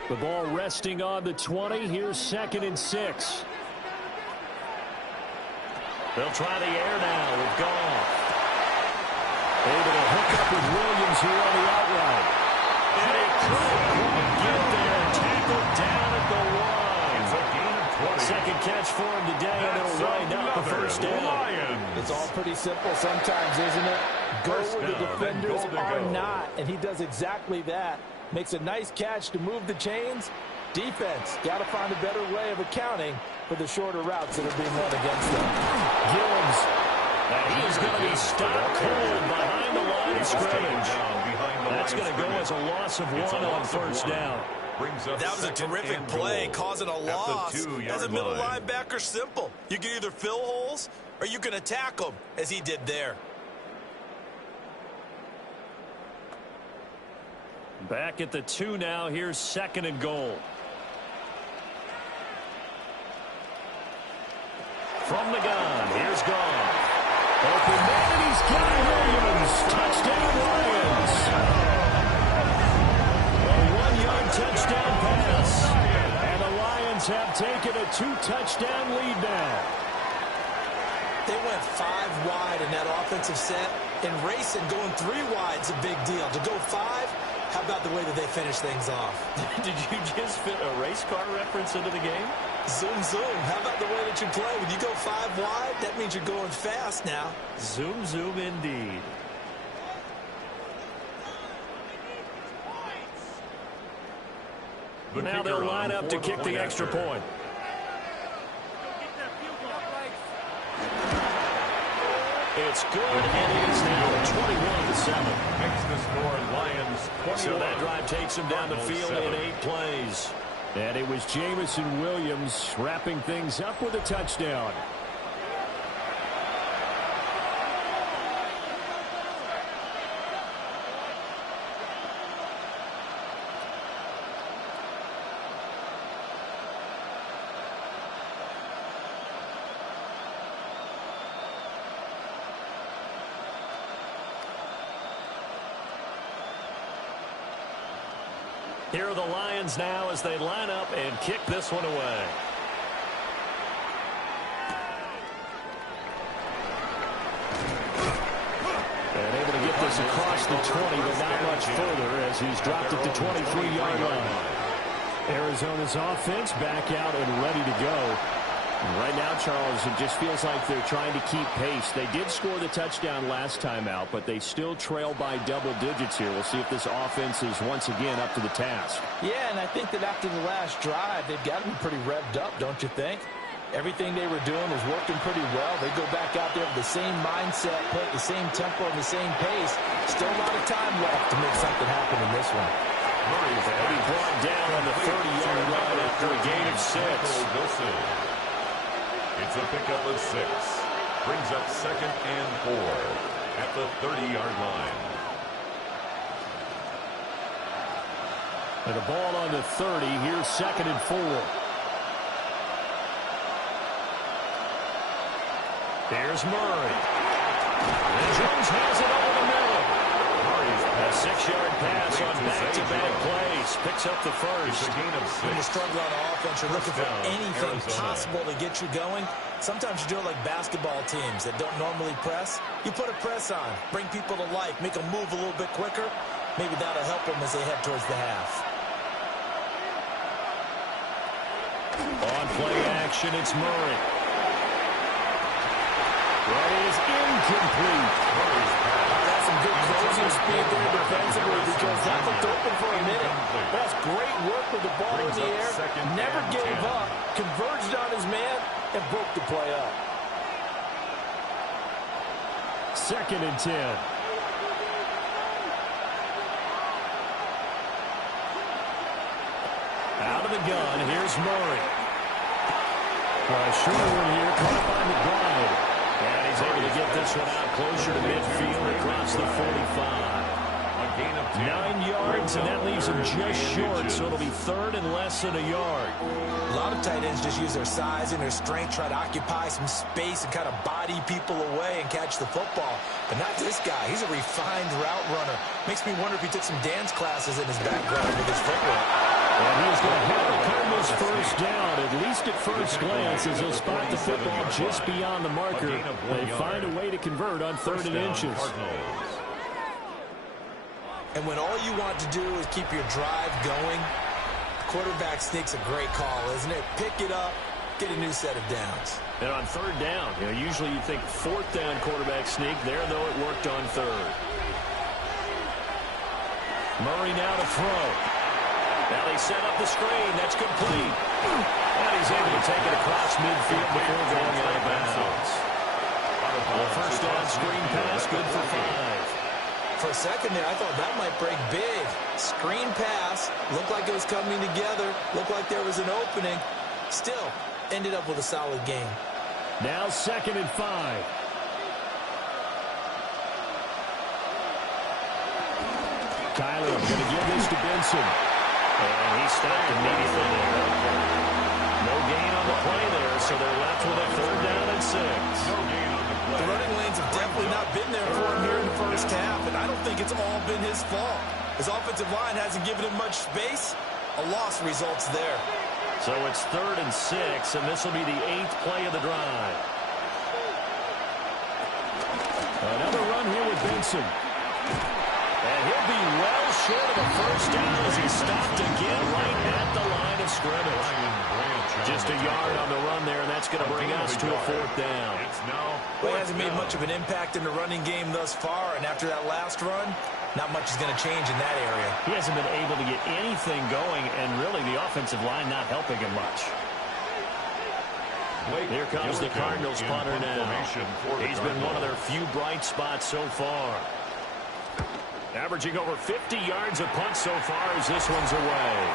The ball resting on the 20. Here's 2nd and 6. They'll try the air now with Goff. Able to hook up with Williams here on the outright. And he couldn't quite get there. Tackled down at the line. Second catch for him today, and it'll wind up the 1st down. It's all pretty simple sometimes, isn't it? Go where the defenders are not, and he does exactly that. Makes a nice catch to move the chains. Defense, got to find a better way of accounting for the shorter routes that are being run against them. Gibbs. And he's going to be stopped cold behind the line of scrimmage. That's going to go as a loss of 1 on 1st down. That was a terrific play, causing a loss. As a middle linebacker, simple. You can either fill holes or you can attack them, as he did there. Back at the 2 now. Here's 2nd and goal. From the gun, here's Goff. Open man, and he's got Williams. Touchdown, Lions. A 1-yard touchdown pass. And the Lions have taken a 2-touchdown lead now. They went 5 wide in that offensive set. And racing, going 3 wide is a big deal. To go 5, how about the way that they finish things off? Did you just fit a race car reference into the game? Zoom, zoom. How about the way that you play? When you go 5 wide, that means you're going fast now. Zoom, zoom indeed. Now they'll line up to kick the extra point. It's good, and it is now 21-7. Makes the score Lions 21. So that drive takes them down the field in 8 plays. And it was Jamison Williams wrapping things up with a touchdown. Here are the Lions now as they line up and kick this one away. And able to get this across the 20, but not much further as he's dropped it to 23-yard line. Arizona's offense back out and ready to go. And right now, Charles, it just feels like they're trying to keep pace. They did score the touchdown last time out, but they still trail by double digits here. We'll see if this offense is once again up to the task. Yeah, and I think that after the last drive, they've got to be pretty revved up, don't you think? Everything they were doing was working pretty well. They go back out there with the same mindset, play at the same tempo and the same pace. Still a lot of time left to make something happen in this one. Murray's already brought down on the 30-yard line after a gain of 6. It's a pickup of 6. Brings up 2nd and 4 at the 30-yard line. And the ball on the 30. Here's 2nd and 4. There's Murray. And Jones has it over the middle. Murray's a 6-yard pass on back-to-back plays. Picks up the first. When you struggle on offense, you're looking for anything possible to get you going. Sometimes you do it like basketball teams that don't normally press. You put a press on, bring people to life, make them move a little bit quicker. Maybe that'll help them as they head towards the half. On play action, it's Murray. That is incomplete. That's some good closing speed there defensively because that looked open for a minute. That's great work with the ball in the air. Never gave up. Converged on his man and broke the play up. 2nd and 10. Out of the gun, here's Murray. Short one here, caught by McBride. And he's able to get this one out closer to midfield across the 45. A gain of 10. 9 yards, and that leaves him just short, so it'll be 3rd and less than a yard. A lot of tight ends just use their size and their strength, try to occupy some space and kind of body people away and catch the football. But not this guy. He's a refined route runner. Makes me wonder if he took some dance classes in his background with his footwork. And he's going to have to come this first down, at least at first glance, as he'll spot the football just beyond the marker. They find a way to convert on 3rd and inches. And when all you want to do is keep your drive going, quarterback sneak's a great call, isn't it? Pick it up, get a new set of downs. And on 3rd down, usually you think 4th down quarterback sneak. There, though, it worked on 3rd. Murray now to throw. Now they set up the screen. That's complete. And he's able to take it across midfield before going out of bounds. Well, 1st down screen pass, good for 5. For a second there, I thought that might break big. Screen pass, looked like it was coming together, looked like there was an opening. Still, ended up with a solid game. Now 2nd and 5. Kyler going to give this to Benson. And he stopped immediately there. No gain on the play there, so they're left with a 3rd down and 6. No gain on the play. The running lanes have definitely not been there for him here in the first half, and I don't think it's all been his fault. His offensive line hasn't given him much space. A loss results there. So it's 3rd and 6, and this will be the 8th play of the drive. Another run here with Benson. And he'll be well short of a first down as he stopped again right at the line of of scrimmage. Just a yard on the run there, and that's going to bring us to a 4th down. Well, he hasn't made much of an impact in the running game thus far, and after that last run, not much is going to change in that area. He hasn't been able to get anything going, and really the offensive line not helping him much. Here comes the Cardinals punter now. He's been one of their few bright spots so far. Averaging over 50 yards a punt so far as this one's away.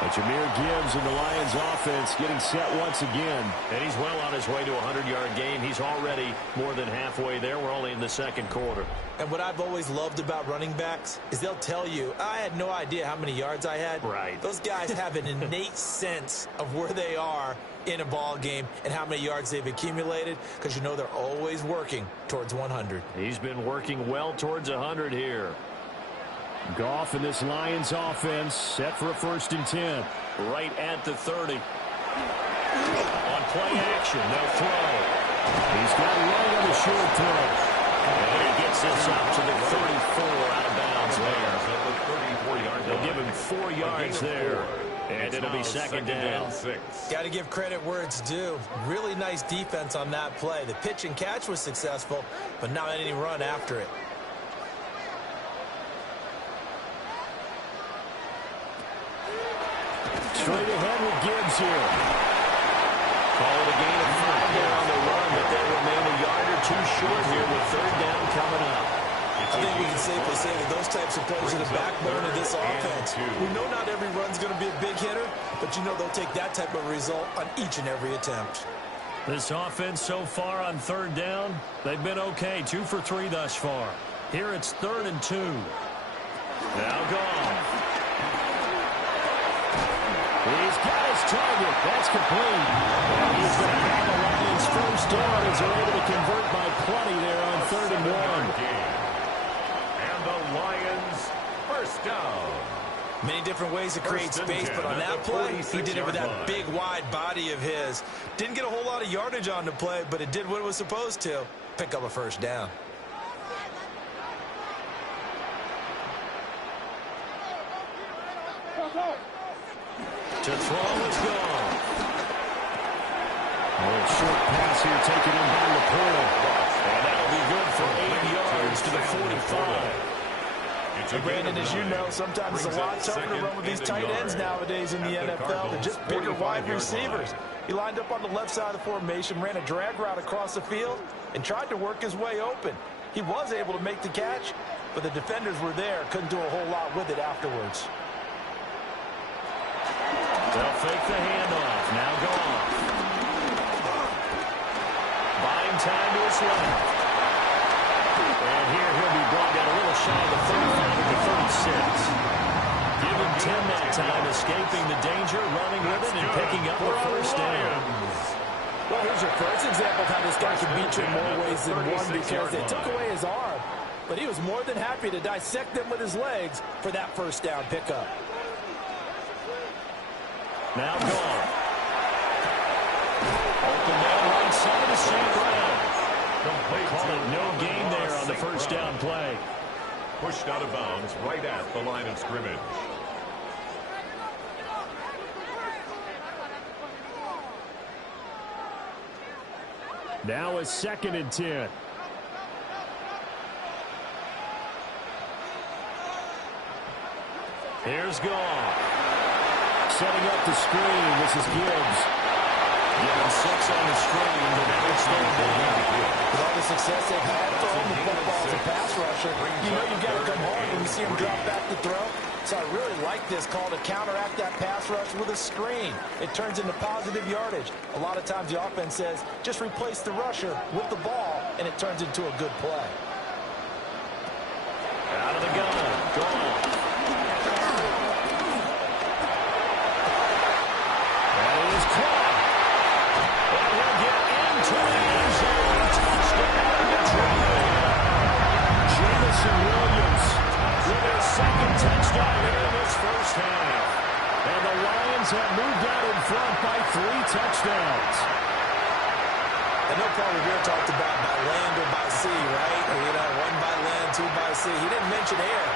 But Jahmyr Gibbs and the Lions offense getting set once again. And he's well on his way to a 100-yard game. He's already more than halfway there. We're only in the second quarter. And what I've always loved about running backs is they'll tell you, I had no idea how many yards I had. Right. Those guys have an innate sense of where they are in a ball game and how many yards they've accumulated, because you know they're always working towards 100. He's been working well towards 100 here. Goff in this Lions offense set for a 1st and 10. Right at the 30. On play action, no throw. He's got right on the short throw. And he gets this up to the 34 out of bounds there. They'll give him 4 yards there. And it'll be second down. Got to give credit where it's due. Really nice defense on that play. The pitch and catch was successful, but not any run after it. Straight ahead with Gibbs here. Call it a gain of 5 there on the run, but they remain a yard or 2 short here with 3rd down coming up. I think we can safely say that those types of plays are the backbone of this offense. We know not every run's going to be a big hitter, but you know they'll take that type of result on each and every attempt. This offense so far on 3rd down, they've been okay. 2 for 3 thus far. Here it's 3rd and 2. Now gone. He's got his target. That's complete. And he's going to have the Lions 1st down as they're able to convert by plenty there on 3rd and 1. And the Lions 1st down. Many different ways to create space, but on that play, he did it with that big, wide body of his. Didn't get a whole lot of yardage on the play, but it did what it was supposed to. Pick up a 1st down. To throw is gone. A short pass here taken in by Laporta. And that'll be good for 8 yards to the 45. And Brandon, as you know, sometimes it's a lot tougher to run with these tight ends nowadays in the NFL. They're just bigger wide receivers. He lined up on the left side of the formation, ran a drag route across the field, and tried to work his way open. He was able to make the catch, but the defenders were there, couldn't do a whole lot with it afterwards. They'll fake the handoff. Now gone. Buying time to his left. And here he'll be brought down a little shy of the 35 to the 36. Give him 10 that time, escaping the danger, running with it, and picking up the 1st down. Well, here's your first example of how this guy can beat you in more ways than one, because they took away his arm, but he was more than happy to dissect them with his legs for that 1st down pickup. Now gone. Open down right side to St. Brown. Call it no gain there on the 1st down play. Pushed out of bounds right at the line of scrimmage. Now a 2nd and 10. Here's Goff. Setting up the screen. This is Gibbs. Getting 6 on the screen, but now it's 3rd down. With all the success they've had throwing the football as a pass rusher, you know you've got to come hard when you see him drop back to throw. So I really like this call to counteract that pass rush with a screen. It turns into positive yardage. A lot of times the offense says, just replace the rusher with the ball, and it turns into a good play. Out of the gun. Gone. That is caught. And he'll get into the end zone. Touchdown, Detroit. Jamison Williams With their 2nd touchdown here in this 1st half. And the Lions have moved out in front by 3 touchdowns. I know Paul Revere talked about by land or by sea, right? Or, you know, one by land, two by sea. He didn't mention air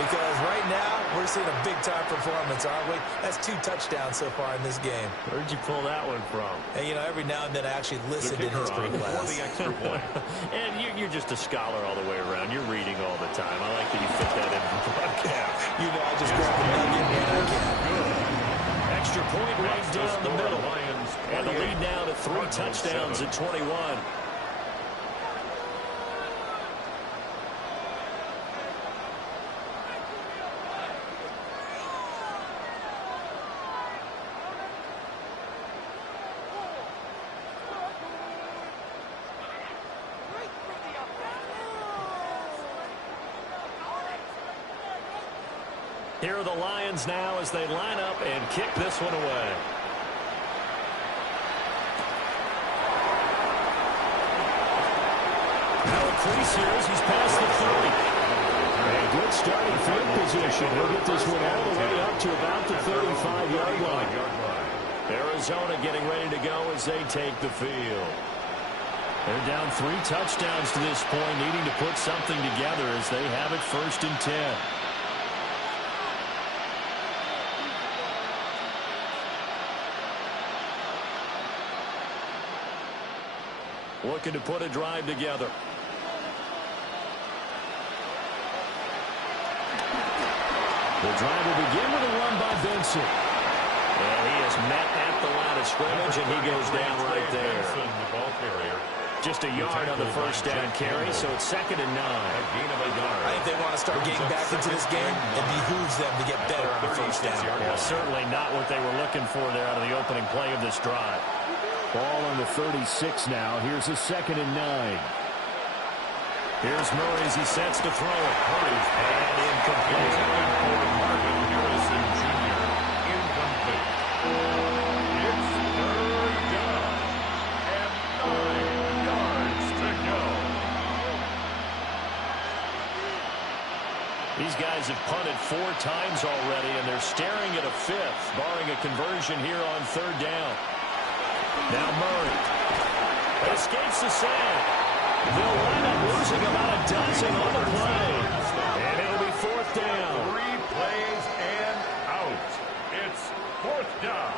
because right now we're seeing a big-time performance, aren't we? That's 2 touchdowns so far in this game. Where'd you pull that one from? And, you know, every now and then I actually listen in history class. The extra point. And you're just a scholar all the way around. You're reading all the time. I like that you fit that in the broadcast. You know, I just grab the nugget when I can. Extra point right down the middle. And the lead now to 3 touchdowns at 21. Here are the Lions now as they line up and kick this one away. Now a crease here as he's past the 30. A good starting field position. He'll get this one all the way up to about the 35-yard line. Arizona getting ready to go as they take the field. They're down 3 touchdowns to this point, needing to put something together as they have it 1st and 10. Looking to put a drive together. The drive will begin with a run by Benson. And he is met at the line of scrimmage, and he goes down right there. Just a yard on the 1st down carry, so it's 2nd and 9. I think they want to start getting back into this game. It behooves them to get better on the 1st down. Yeah, certainly not what they were looking for there out of the opening play of this drive. Ball on the 36 now. Here's a 2nd and 9. Here's Murray as he sets to throw it. And incomplete. Marvin Harrison Jr. Incomplete. It's 3rd down and 9 yards to go. These guys have punted 4 times already, and they're staring at a 5th, barring a conversion here on 3rd down. Now Murray escapes the sack. They'll wind up losing about a dozen on the play. And it'll be 4th down. 3 plays and out. It's 4th down.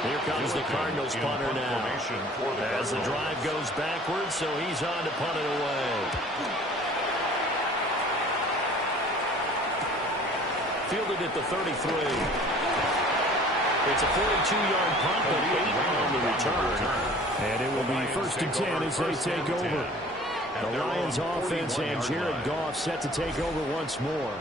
Here comes the Cardinals punter now. As the drive goes backwards, so he's on to punt it away. Fielded at the 33. It's a 42-yard punt, but 8 on the return. And it will be 1st and 10 as they take over. The Lions offense and Jared Goff set to take over once more.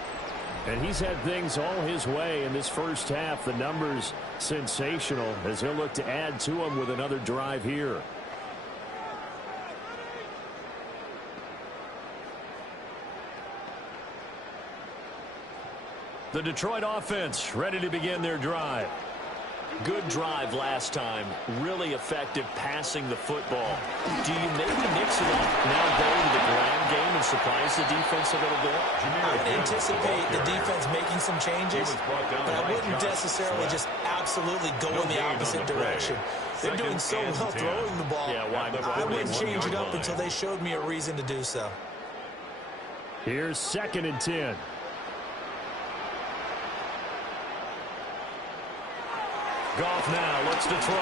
And he's had things all his way in this 1st half. The numbers sensational as he'll look to add to them with another drive here. The Detroit offense ready to begin their drive. Good drive last time. Really effective passing the football. Do you maybe mix it up now, go to the ground game and surprise the defense a little bit? I would anticipate the defense making some changes, but I wouldn't necessarily just absolutely go in the opposite direction. They're doing so well throwing the ball. I wouldn't change it up until they showed me a reason to do so. Here's 2nd and 10. Goff now looks to throw.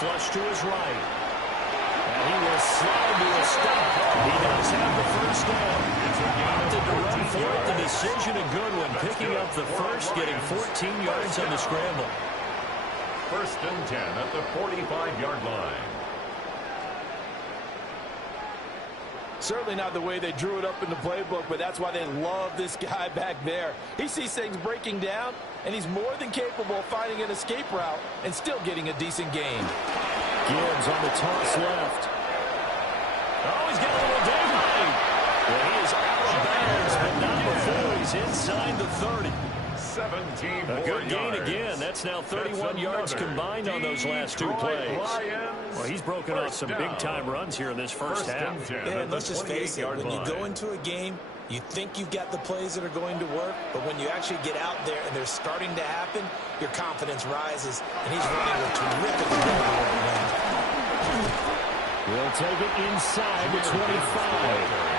Flush to his right. And he will slide to a stop. He does have the 1st down. Opted to run for it. The decision a good one. Picking up the 1st, getting 14 yards on the scramble. 1st and 10 at the 45-yard line. Certainly not the way they drew it up in the playbook, but that's why they love this guy back there. He sees things breaking down, and he's more than capable of finding an escape route and still getting a decent gain. Gibbs on the toss left. Oh, he's got a little daylight. Well, he is out of bounds, but not before he's inside the 30. 17 14 A good gain again. That's now 31 yards combined on those last two plays. Well, he's broken off some big-time runs here in this first half. Yeah, and let's just face it. When you go into a game, you think you've got the plays that are going to work, but when you actually get out there and they're starting to happen, your confidence rises, and he's running with terrific ability right now. He'll take it inside the 25.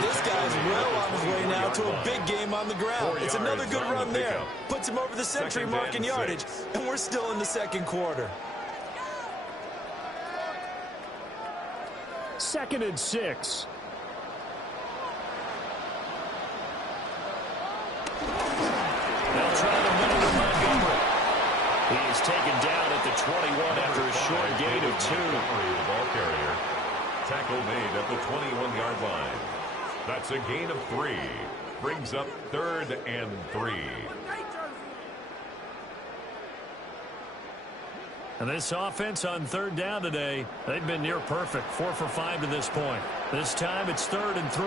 This guy's well on his way now to a big game on the ground. It's another good run there. Puts him over the century mark in yardage, and we're still in the second quarter. 2nd and 6. They'll try the middle with Montgomery. He is taken down at the 21 after a short gain of 2. The ball carrier. Tackle made at the 21-yard line. That's a gain of 3. Brings up 3rd and 3. And this offense on 3rd down today, they've been near perfect. 4 for 5 to this point. This time it's 3rd and 3.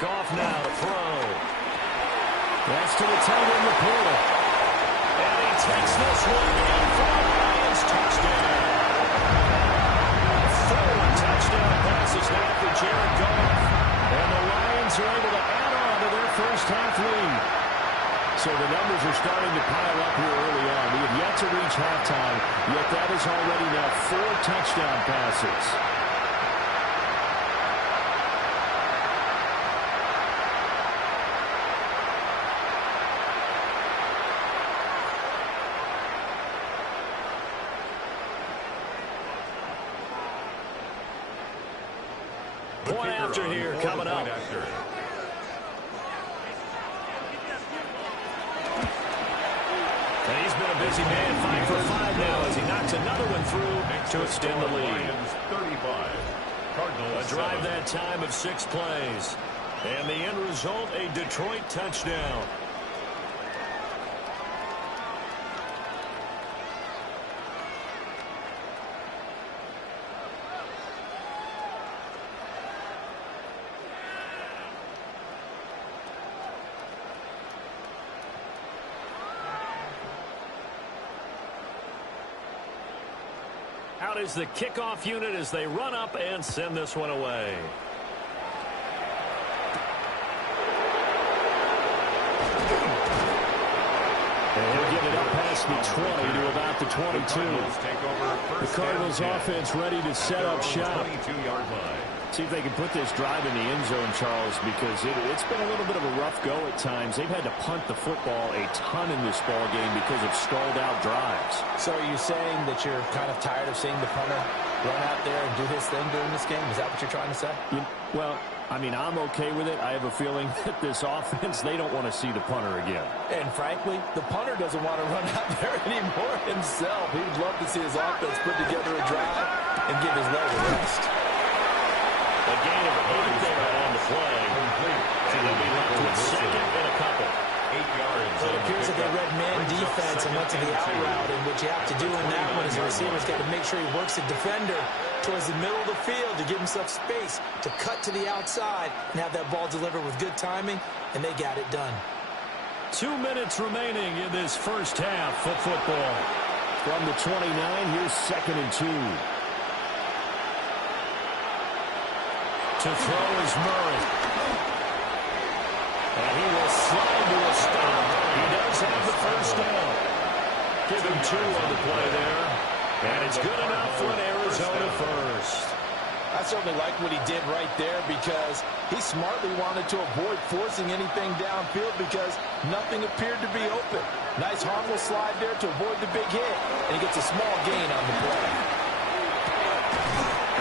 Goff now to throw. That's to the tight end, Laporta. And he takes this one in for the Lions touchdown. 4 touchdown passes now for Jared Goff. And the Lions are able to add on to their first half lead. So the numbers are starting to pile up here early on. We have yet to reach halftime, yet that is already now 4 touchdown passes. Point after here coming up. And he's been a busy man, 5 for 5 now as he knocks another one through to extend the lead. 35. Cardinals A drive that time of 6 plays. And the end result, a Detroit touchdown. Out is the kickoff unit as they run up and send this one away. And he'll get it up past the 20 to about the 22. The Cardinals offense ready to set up shop. 22-yard line. See if they can put this drive in the end zone, Charles, because it's been a little bit of a rough go at times. They've had to punt the football a ton in this ball game because of stalled-out drives. So are you saying that you're kind of tired of seeing the punter run out there and do his thing during this game? Is that what you're trying to say? Well, I mean, I'm okay with it. I have a feeling that this offense, they don't want to see the punter again. And frankly, the punter doesn't want to run out there anymore himself. He'd love to see his offense put together a drive and give his leg a rest. A gain of 8 there on the play. And they'll be left with 2nd and a couple. 8 yards. Well, it appears that they read man defense and went to the out route, and what you have to do in that one is the receiver's got to make sure he works the defender towards the middle of the field to give himself space to cut to the outside and have that ball delivered with good timing, and they got it done. 2 minutes remaining in this first half of football. From the 29, here's 2nd and 2. To throw is Murray. And he will slide to a stop. He does have the first down. Give him 2 on the play there. And it's good enough for an Arizona first. I certainly like what he did right there because he smartly wanted to avoid forcing anything downfield because nothing appeared to be open. Nice harmless slide there to avoid the big hit, and he gets a small gain on the play.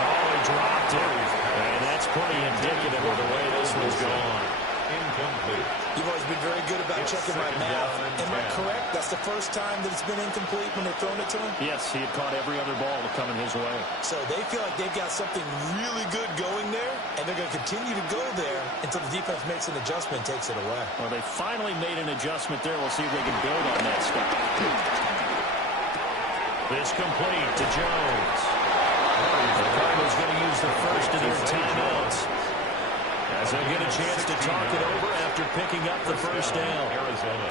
Oh, he dropped it. And that's pretty indicative of the way this one's gone. Incomplete. You've always been very good about checking my math. Am I correct? That's the first time that it's been incomplete when they've thrown it to him? Yes, he had caught every other ball coming his way. So they feel like they've got something really good going there, and they're going to continue to go there until the defense makes an adjustment and takes it away. Well, they finally made an adjustment there. We'll see if they can build on that stuff. This complete to Jones. The Cardinals going to use the first of their timeouts as they get a chance to talk it over after picking up the first down.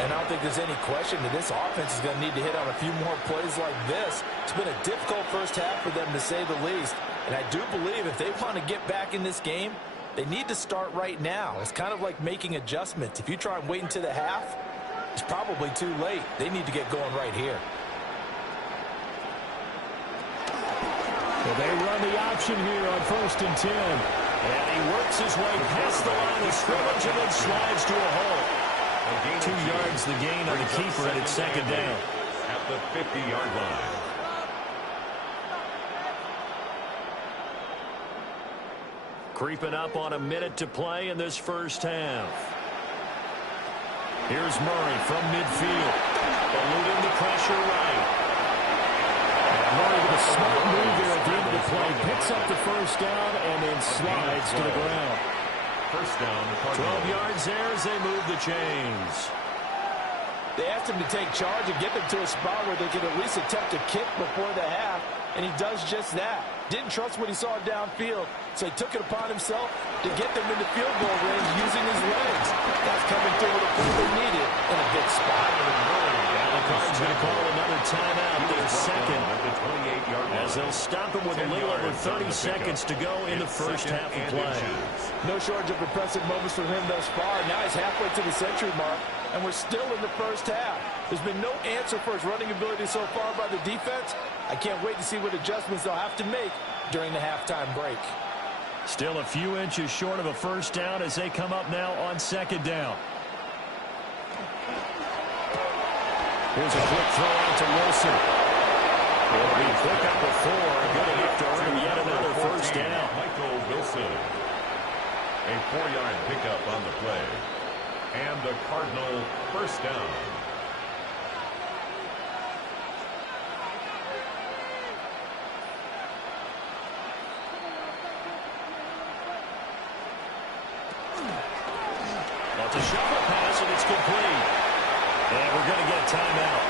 And I don't think there's any question that this offense is going to need to hit on a few more plays like this. It's been a difficult first half for them, to say the least. And I do believe if they want to get back in this game, they need to start right now. It's kind of like making adjustments. If you try and wait until the half, it's probably too late. They need to get going right here. Well, they run the option here on 1st and 10. And he works his way past the line of scrimmage and then slides to a hole. 2 yards the gain on the keeper, and it's second down. At the 50-yard line. Creeping up on a minute to play in this first half. Here's Murray from midfield. Eluding the pressure right. Murray with a smart move there at the end of the play. Picks up the first down and then slides to the ground. First down. 12 yards there as they move the chains. They asked him to take charge and get them to a spot where they could at least attempt a kick before the half, and he does just that. Didn't trust what he saw downfield, so he took it upon himself to get them into field goal range using his legs. That's coming through with a play they needed in a big spot. And the Cardinals going to call another timeout, their second, as they'll stop him with a little over 30 seconds to go in the first half of play. No shortage of impressive moments for him thus far. Now he's halfway to the century mark, and we're still in the first half. There's been no answer for his running ability so far by the defense. I can't wait to see what adjustments they'll have to make during the halftime break. Still a few inches short of a first down as they come up now on second down. Here's a quick throw out to Wilson. It'll be quick up to 4. Good enough to earn yet another first down. Michael Wilson. A 4-yard pickup on the play. And the Cardinal first down. That's a shovel pass, and it's complete. And we're going to get a timeout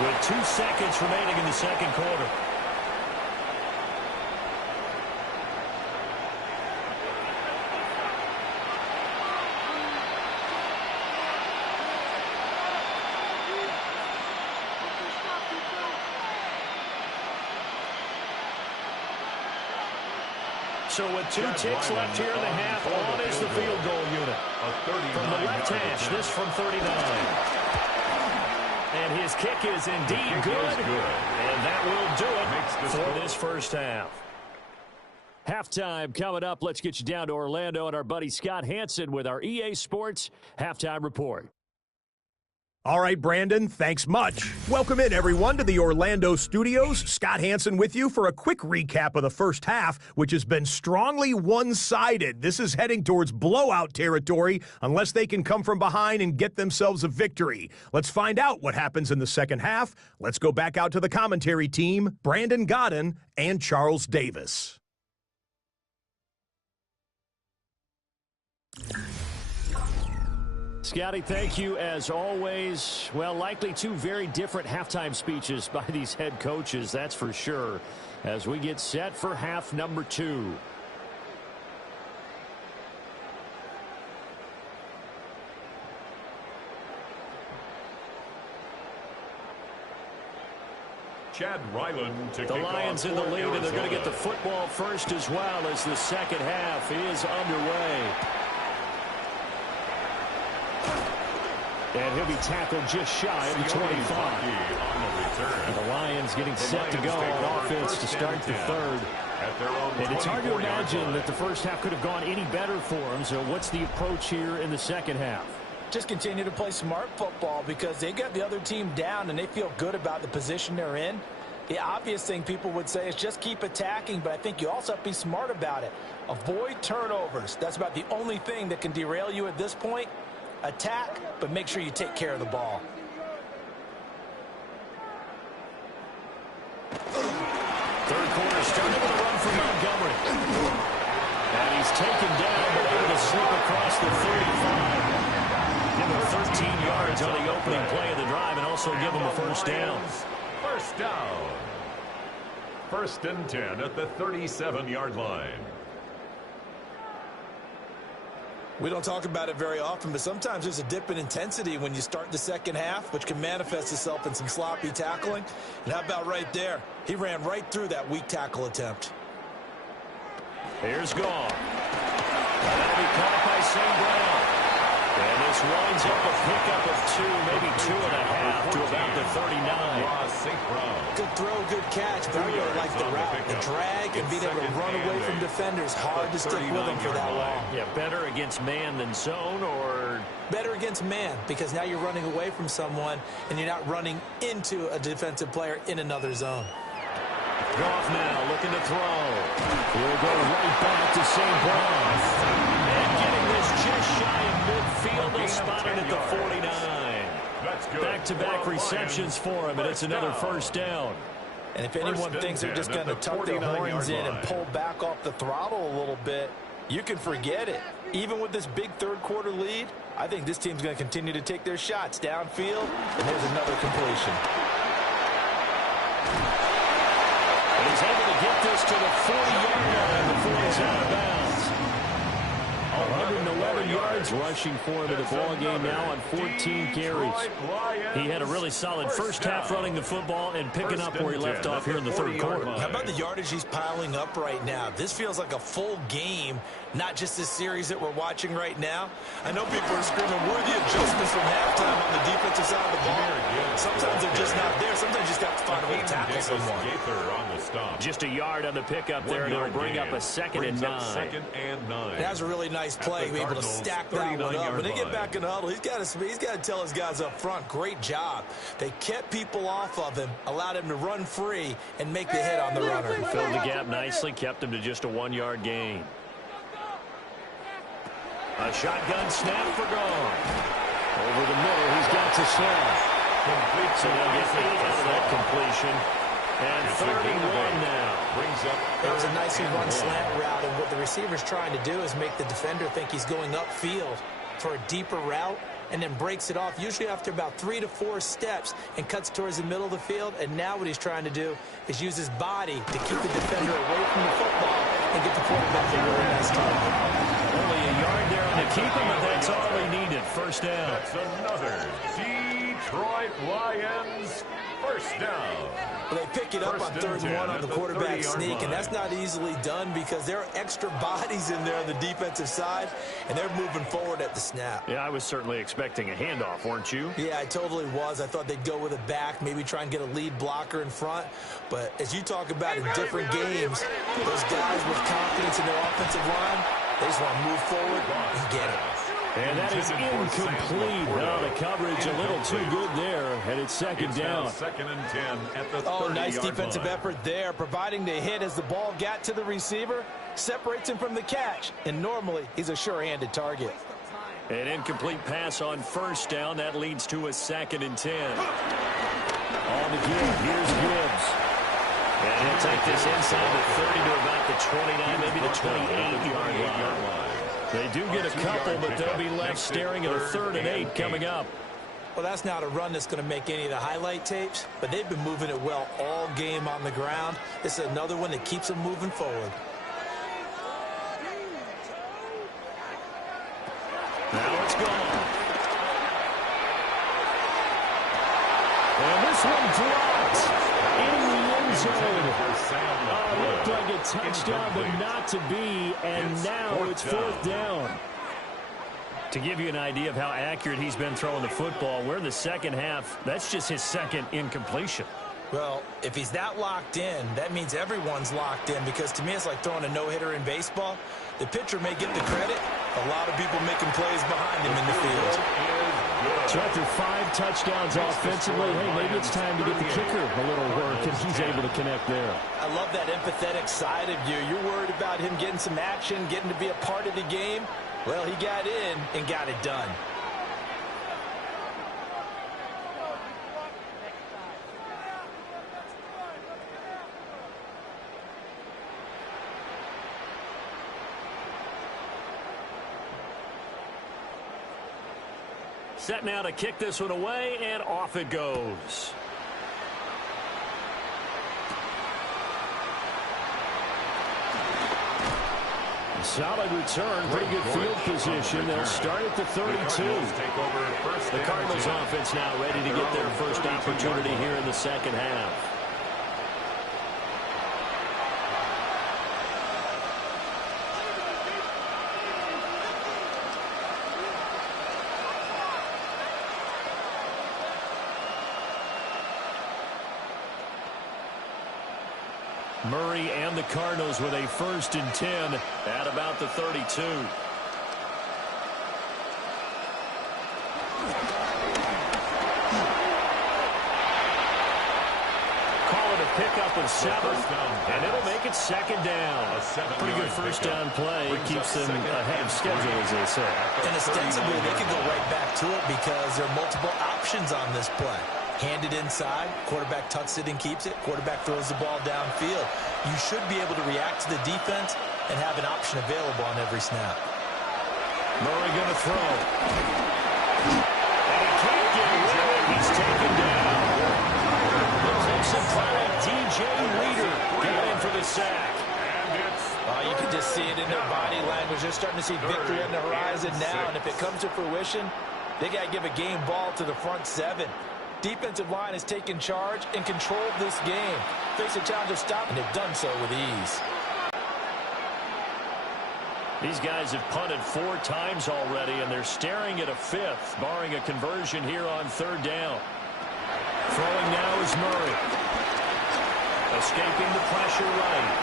with 2 seconds remaining in the second quarter. So with 2 ticks left here in the half, on is the field goal unit. From the left hash, this from 39. And his kick is indeed good. And that will do it for this first half. Halftime coming up. Let's get you down to Orlando and our buddy Scott Hansen with our EA Sports Halftime Report. All right, Brandon, thanks much. Welcome in, everyone, to the Orlando studios. Scott Hansen with you for a quick recap of the first half, which has been strongly one-sided. This is heading towards blowout territory unless they can come from behind and get themselves a victory. Let's find out what happens in the second half. Let's go back out to the commentary team, Brandon Godden and Charles Davis. Scotty, thank you as always. Well, likely 2 very different halftime speeches by these head coaches, that's for sure, as we get set for half number 2. Chad Ryland to the Lions in the lead, and they're going to get the football first as well as the second half is underway. And he'll be tackled just shy of the 25. And the Lions getting set to go on offense to start the third. And it's hard to imagine that the first half could have gone any better for them. So what's the approach here in the second half? Just continue to play smart football because they got the other team down and they feel good about the position they're in. The obvious thing people would say is just keep attacking, but I think you also have to be smart about it. Avoid turnovers. That's about the only thing that can derail you at this point. Attack, but make sure you take care of the ball. Third quarter started with a run from Montgomery. And he's taken down, but able to slip across the 35. Give him 13 yards on the opening play of the drive and also give him a first down. First down. First and 10 at the 37-yard line. We don't talk about it very often, but sometimes there's a dip in intensity when you start the second half, which can manifest itself in some sloppy tackling. And how about right there? He ran right through that weak tackle attempt. Here's Gone. That'll be caught by St. Brown. And this winds up a pickup of 2, maybe 2.5 to about the 39. St. Brown. Good throw, good catch, but I really like the route. The drag and being able to run away from defenders. Hard to stick with them for that long. Yeah, better against man than zone, or? Better against man, because now you're running away from someone and you're not running into a defensive player in another zone. Goff now looking to throw. He'll go right back to St. Brown. And getting this just shy of midfield. He'll spot it at the 49. Back-to-back receptions for him, and it's another first down. And if anyone thinks they're just going to tuck their horns in and pull back off the throttle a little bit, you can forget it. Even with this big third-quarter lead, I think this team's going to continue to take their shots downfield, and there's another completion. And he's able to get this to the 40-yard line before he's out of bounds. 111 yards rushing for him in the ball game now on 14 carries. He had a really solid first half running the football and picking up where he left off here in the third quarter. How about the yardage he's piling up right now? This feels like a full game, not just this series that we're watching right now. I know people are screaming, worthy adjustments from halftime on the defensive side of the ball. Sometimes they're just not there. Sometimes you just got to find a way to tackle someone. Just a yard on the pickup there, and it'll bring up a second and 9. That was a really nice play, be able to stack that one up. When they get back in the huddle, he's got to tell his guys up front, great job. They kept people off of him, allowed him to run free, and make the hit on the runner. Filled the gap nicely, kept him to just a 1-yard gain. A shotgun snap for Gone. Over the middle, he's got to snap. So they'll get 8 out of that completion. And 31 now. That was a nicely run slant route, and what the receiver's trying to do is make the defender think he's going upfield for a deeper route, and then breaks it off, usually after about 3 to 4 steps, and cuts towards the middle of the field. And now what he's trying to do is use his body to keep the defender away from the football and get the quarterback a really nice target. Only a yard there on the keeper, but that's all he needed. First down. That's another Detroit Lions first down. Well, they pick it up on 3rd and 1 on the quarterback sneak, and that's not easily done because there are extra bodies in there on the defensive side, and they're moving forward at the snap. Yeah, I was certainly expecting a handoff, weren't you? Yeah, I totally was. I thought they'd go with it back, maybe try and get a lead blocker in front. But as you talk about in different games, those guys with confidence in their offensive line, they just want to move forward and get it. And that is incomplete. Well, the coverage a little too good there, and it's second down. Second and 10 at the 30-yard line. Nice defensive effort there, providing the hit as the ball got to the receiver, separates him from the catch, and normally he's a sure-handed target. An incomplete pass on first down. That leads to a 2nd and 10. On the give, here's Gibbs. And he'll take this inside the 30 to about the 29, maybe the 28-yard line. They do get a couple, but they'll be left staring at a 3rd and 8 coming up. Well, that's not a run that's going to make any of the highlight tapes, but they've been moving it well all game on the ground. This is another one that keeps them moving forward. Now it's gone. And this one drops in the end zone. Looked like a touchdown, but not to be, and now it's 4th down. To give you an idea of how accurate he's been throwing the football, we're in the second half. That's just his 2nd incompletion. Well, if he's that locked in, that means everyone's locked in, because to me it's like throwing a no-hitter in baseball. The pitcher may get the credit. A lot of people making plays behind him in the field. So after 5 touchdowns offensively, hey, maybe it's time to get the kicker a little work, and he's able to connect there. I love that empathetic side of you. You're worried about him getting some action, getting to be a part of the game. Well, he got in and got it done. Set now to kick this one away, and off it goes. Solid return, pretty good field position. They'll start at the 32. The Cardinals offense now ready to get their first opportunity here in the second half. Murray and the Cardinals with a 1st and 10 at about the 32. Call it a pickup of 7, and it'll make it 2nd down. Pretty good first down play. Keeps them ahead of schedule, as they say. And ostensibly, they could go right back to it because there are multiple options on this play. Handed inside, quarterback tucks it and keeps it, quarterback throws the ball downfield. You should be able to react to the defense and have an option available on every snap. Murray going to throw. And he can't get away. He's taken down. The Clemson product, DJ Reader, got in for the sack. You can just see it in their body language. They're starting to see victory on the horizon now, and if it comes to fruition, they got to give a game ball to the front 7. Defensive line has taken charge and controlled this game. Face a challenge of stop, and they've done so with ease. These guys have punted 4 times already, and they're staring at a 5th, barring a conversion here on 3rd down. Throwing now is Murray. Escaping the pressure right.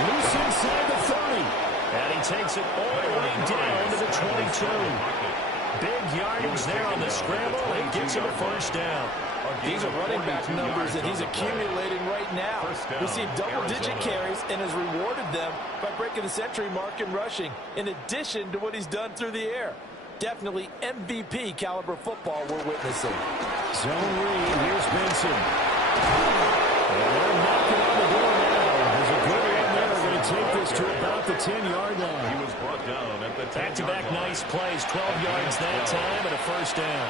Loose inside the 30. And he takes it all the way down to the 22. Big yardage there on the scramble and gets him a 1st down. These are running back numbers that he's accumulating right now. Received double-digit carries and has rewarded them by breaking the century mark in rushing, in addition to what he's done through the air. Definitely MVP caliber football we're witnessing. Zone read. Here's Benson. And they're knocking on the door now. There's a good run there. They're going to take this to about the 10-yard line. He was brought down at the 10-yard back-to-back nice plays. 12 yards that time and a 1st down.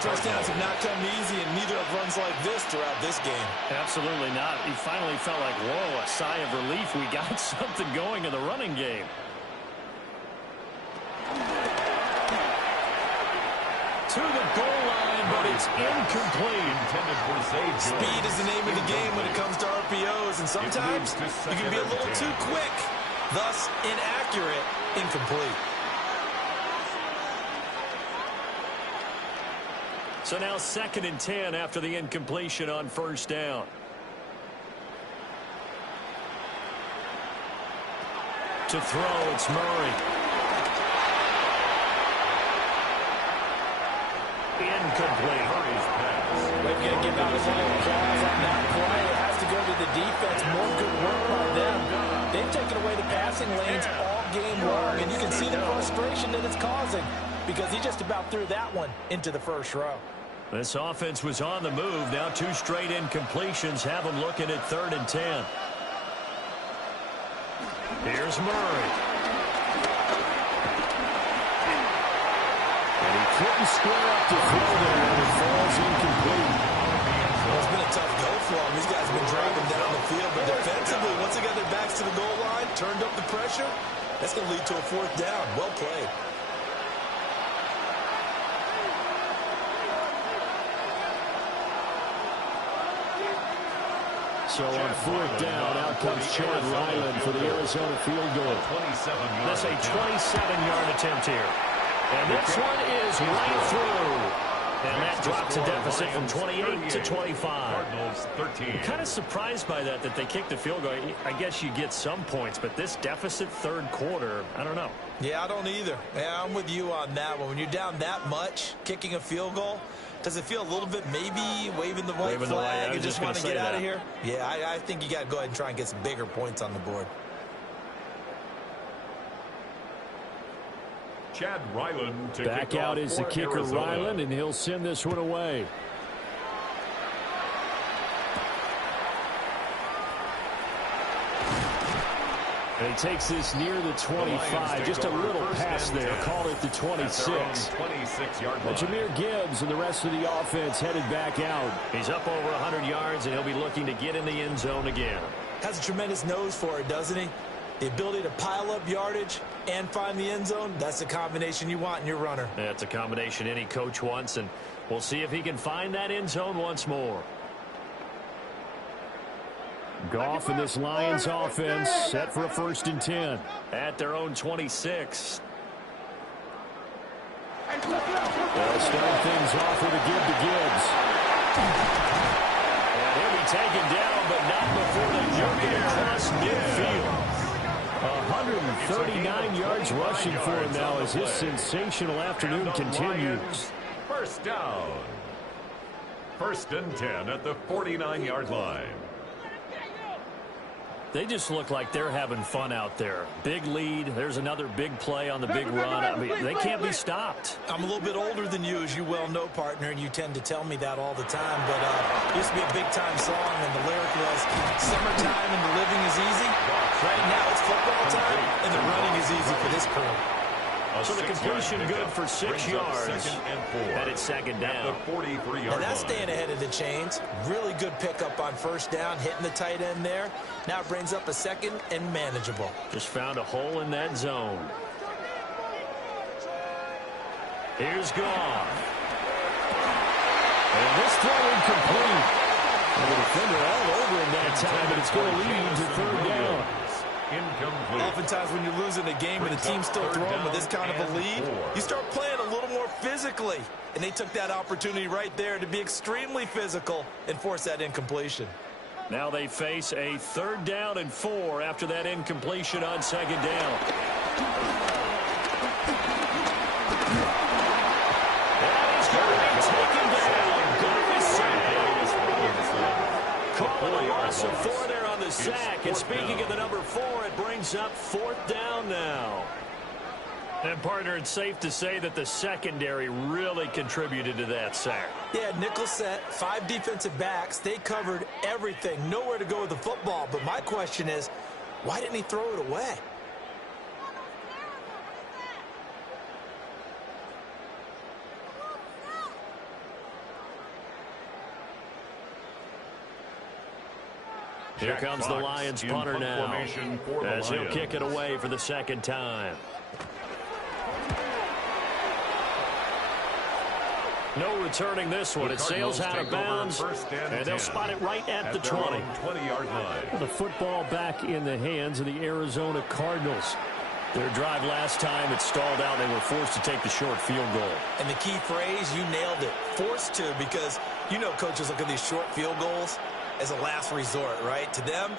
First downs have not come easy, and neither have runs like this throughout this game. Absolutely not. He finally felt like, whoa, a sigh of relief. We got something going in the running game. To the goal line, but it's incomplete. Speed is the name of the game when it comes to RPOs, and sometimes you can be a little too quick. Thus, inaccurate, incomplete. So now 2nd and 10 after the incompletion on 1st down. To throw, it's Murray. Incomplete. They've got to give out a little applause on that play. It has to go to the defense. More good work by them. They've taken away the passing lanes all game long, and you can see the frustration that it's causing because he just about threw that one into the 1st row. This offense was on the move. Now 2 straight incompletions have them looking at 3rd and 10. Here's Murray. And he couldn't square up to throw there, and it falls incomplete. Well, it's been a tough go for them. These guys have been driving down the field, but defensively, once they got their backs to the goal line, turned up the pressure, that's going to lead to a 4th down. Well played. So on 4th down, out comes Chad Ryland for the Arizona field goal. That's a 27-yard attempt here. And this one is right through. And that drops a deficit from 28 to 25. I'm kind of surprised by that they kicked the field goal. I guess you get some points, but this deficit 3rd quarter, I don't know. Yeah, I don't either. Yeah, I'm with you on that one. When you're down that much, kicking a field goal, does it feel a little bit maybe waving the white flag and just want to get out of here? Yeah, I think you got to go ahead and try and get some bigger points on the board. Chad Ryland to back out is the kicker, Arizona. Ryland, and he'll send this one away. And he takes this near the 25. Just a little pass there. Call it the 26. Jameer Gibbs and the rest of the offense headed back out. He's up over 100 yards, and he'll be looking to get in the end zone again. has a tremendous nose for it, doesn't he? The ability to pile up yardage and find the end zone, that's the combination you want in your runner. That's a combination any coach wants, and we'll see if he can find that end zone once more. Goff and this Lions offense set for a 1st and 10 at their own 26. They'll start things off with a give to Gibbs. And he'll be taken down, but not before they jump it across midfield. 139 yards rushing for him now as his sensational afternoon continues. First down. 1st and 10 at the 49-yard line. They just look like they're having fun out there. Big lead. There's another big play on the big run. I mean, they can't be stopped. I'm a little bit older than you, as you well know, partner, and you tend to tell me that all the time. But it used to be a big-time song, and the lyric was, summertime and the living is easy. Right now, it's football time, and the running is easy for this crew. So the completion good for 6 yards. And it's 2nd down. The 43-yard And that's staying ahead of the chains. Really good pickup on 1st down, hitting the tight end there. Now it brings up a 2nd and manageable. Just found a hole in that zone. Here's Goff. And this throw incomplete. And the defender all over him that time, but it's going to lead to 3rd down. Incomplete. Oftentimes when you're losing a game and the team's still throwing with this kind of a lead, you start playing a little more physically. And they took that opportunity right there to be extremely physical and force that incompletion. Now they face a 3rd down and 4 after that incompletion on 2nd down. And he's going to be taken down. Goff is sacked. Calling a loss of 4 there on the sack. And speaking of the number 4, it brings up 4th down now. And, partner, it's safe to say that the secondary really contributed to that sack. Yeah, nickel set, 5 defensive backs. They covered everything. Nowhere to go with the football. But my question is, why didn't he throw it away? Here comes the Lions punter now, as he'll kick it away for the 2nd time. No returning this one. It sails out of bounds, and they'll spot it right at the 20. 20-yard line. The football back in the hands of the Arizona Cardinals. Their drive last time, it stalled out. They were forced to take the short field goal. And the key phrase, you nailed it, forced to, because you know coaches look at these short field goals as a last resort, right? To them,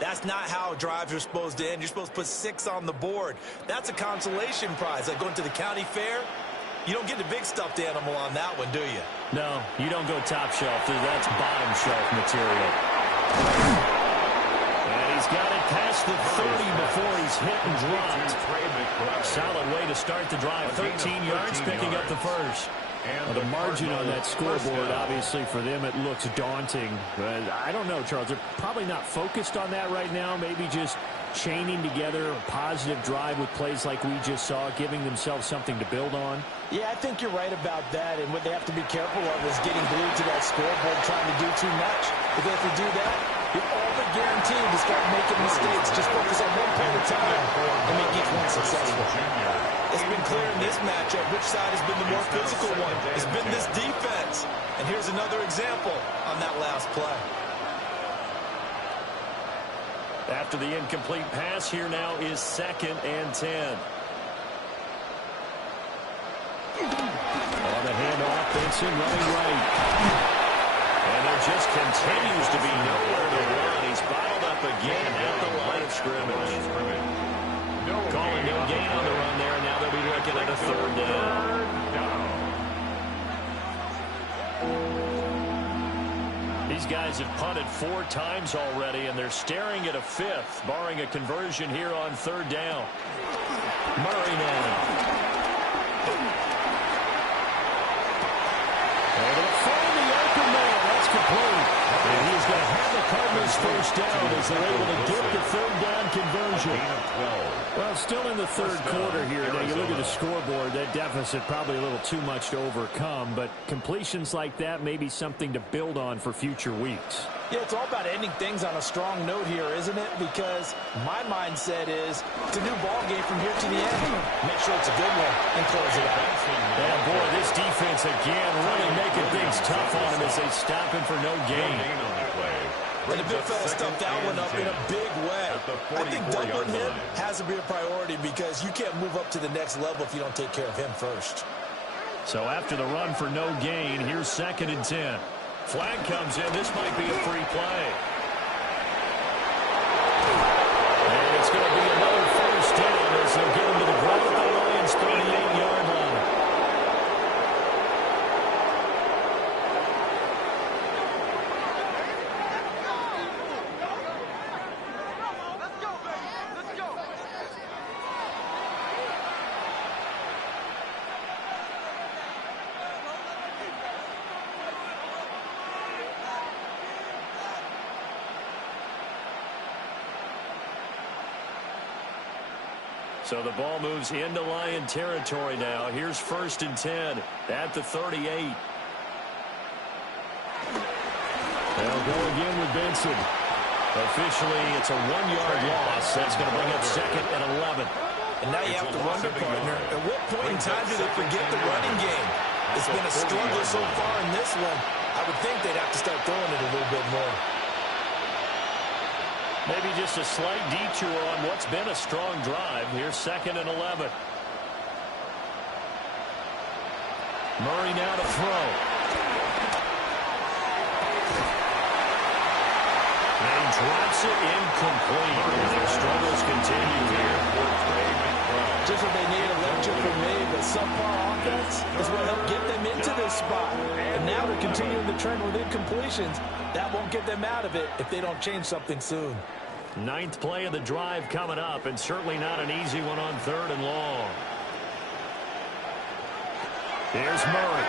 that's not how drives are supposed to end. You're supposed to put 6 on the board. That's a consolation prize. Like going to the county fair, you don't get the big stuffed animal on that one, do you? No, you don't go top shelf. That's bottom shelf material. And he's got it past the 30 before he's hit and dropped. Solid way to start the drive. 13 yards, picking up the first. Well, the margin on that scoreboard, obviously, for them, it looks daunting. But I don't know, Charles. They're probably not focused on that right now. Maybe just chaining together a positive drive with plays like we just saw, giving themselves something to build on. Yeah, I think you're right about that. And what they have to be careful of is getting glued to that scoreboard, trying to do too much. Because if you do that, you're all but guaranteed to start making mistakes. Just focus on one play at a time and make each one successful. It's been clear in this matchup which side has been the more physical one. It's been this defense. And here's another example on that last play. After the incomplete pass, here now is 2nd and 10. On the handoff, Benson running right. And there just continues to be nowhere to run. He's bottled up again at the line of scrimmage. Calling no gain on the run there, and now they'll be looking at a 3rd down. These guys have punted 4 times already, and they're staring at a 5th, barring a conversion here on 3rd down. Murray now. Able to find the open man. That's complete. And he's going to have the Cardinals his first down as they're able to get the third down conversion. Well, still in the third quarter here. Now, you look at the scoreboard, that deficit probably a little too much to overcome, but completions like that may be something to build on for future weeks. Yeah, it's all about ending things on a strong note here, isn't it? Because my mindset is it's a new ball game from here to the end. Make sure it's a good one and close it out. And boy, this defense again really making things tough on him as they stop him for no gain. And the big fella stuffed that one up in a big way. I think doubling him has to be a priority because you can't move up to the next level if you don't take care of him first. So after the run for no gain, here's 2nd and 10. Flag comes in. This might be a free play. And it's going to be another first down as they'll get him to the ground at the Lions' 38-yard line. So the ball moves into Lion territory now. Here's 1st and 10 at the 38. They'll go again with Benson. Officially, it's a 1-yard loss. That's going to bring up 2nd and 11. And now you have to wonder, partner, at what point in time do they forget the running game? It's been a struggle so far in this one. I would think they'd have to start throwing it a little bit more. Maybe just a slight detour on what's been a strong drive. Here's 2nd and 11. Murray now to throw. And drops it incomplete. Their struggles continue here. Just what they need, a lecture from me, but subpar offense is what helped get them into this spot. And now they're continuing the trend with incompletions. That won't get them out of it if they don't change something soon. 9th play of the drive coming up, and certainly not an easy one on 3rd and long. Here's Murray.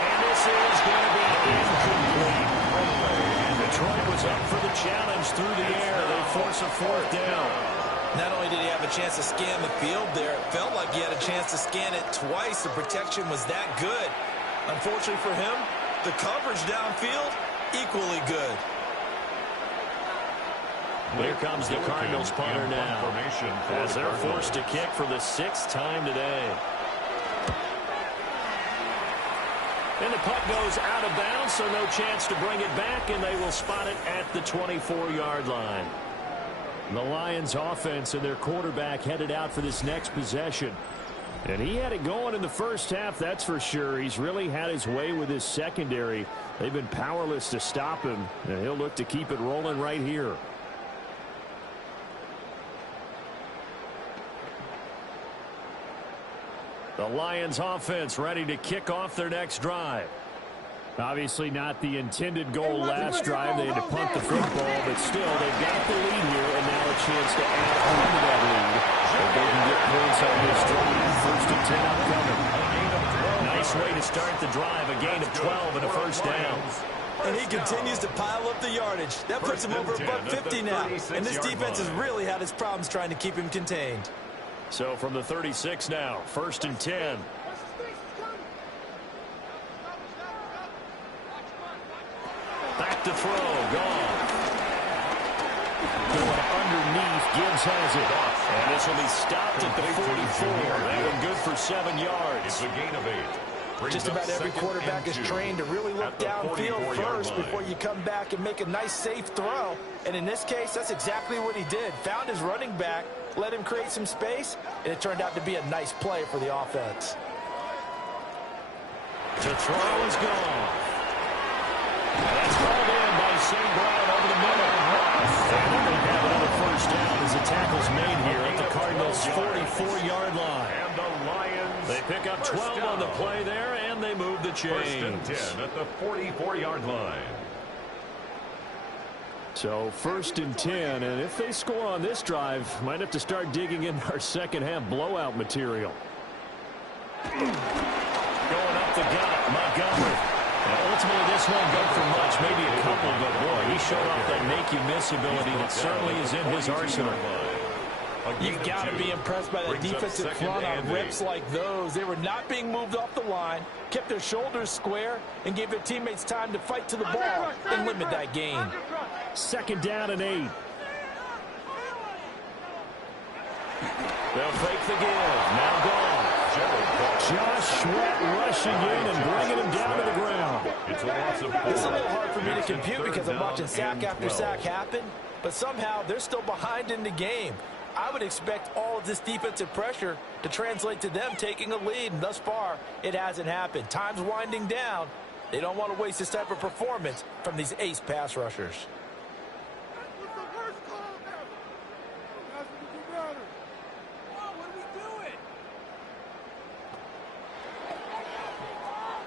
And this is going to be incomplete. Detroit was up for the challenge through the air. They force a 4th down. Not only did he have a chance to scan the field there, it felt like he had a chance to scan it twice. The protection was that good. Unfortunately for him, the coverage downfield, equally good. Here comes the Cardinals punter now, as they're forced to kick for the 6th time today. And the punt goes out of bounds, so no chance to bring it back, and they will spot it at the 24-yard line. The Lions offense and their quarterback headed out for this next possession. And he had it going in the first half, that's for sure. He's really had his way with his secondary. They've been powerless to stop him, and he'll look to keep it rolling right here. The Lions offense ready to kick off their next drive. Obviously not the intended goal last drive. They had to punt the football, but still they've got the lead here, and now a chance to add on to that lead. If they can get points on this drive, 1st and 10 upcoming. Nice way to start the drive, a gain of 12 and a first down. And he continues to pile up the yardage. That puts him over $150 now. And this defense has really had its problems trying to keep him contained. So from the 36 now, 1st and 10. Back to throw, gone. Going underneath, Gibbs has it. And this will be stopped at the 44. That one good for 7 yards. It's a gain of 8. Just about every quarterback is trained to really look downfield first before you come back and make a nice, safe throw. And in this case, that's exactly what he did. Found his running back, let him create some space, and it turned out to be a nice play for the offense. To throw is gone. That's called in by St. Brown over the middle. And they're going to have another first down as the tackle's made here at the Cardinals' 44-yard line. And the Lions. They pick up 12 on the play there, and they move the chains. 1st and 10 at the 44-yard line. So 1st and 10, and if they score on this drive, might have to start digging in our second-half blowout material. Going up the gut, Montgomery. Ultimately, this won't go for much, maybe a couple, but boy, he showed off that make-you-miss ability that certainly is in his arsenal. You've got to be impressed by that defensive front on rips like those. They were not being moved off the line, kept their shoulders square, and gave their teammates time to fight to the ball and limit that gain. 2nd down and 8. They'll fake the give. Now gone. Josh Sweat rushing in and bringing him down to the ground. It's a loss of 4. This is a little hard for me to compute because I'm watching sack after sack happen, but somehow they're still behind in the game. I would expect all of this defensive pressure to translate to them taking a lead, and thus far, it hasn't happened. Time's winding down. They don't want to waste this type of performance from these ace pass rushers.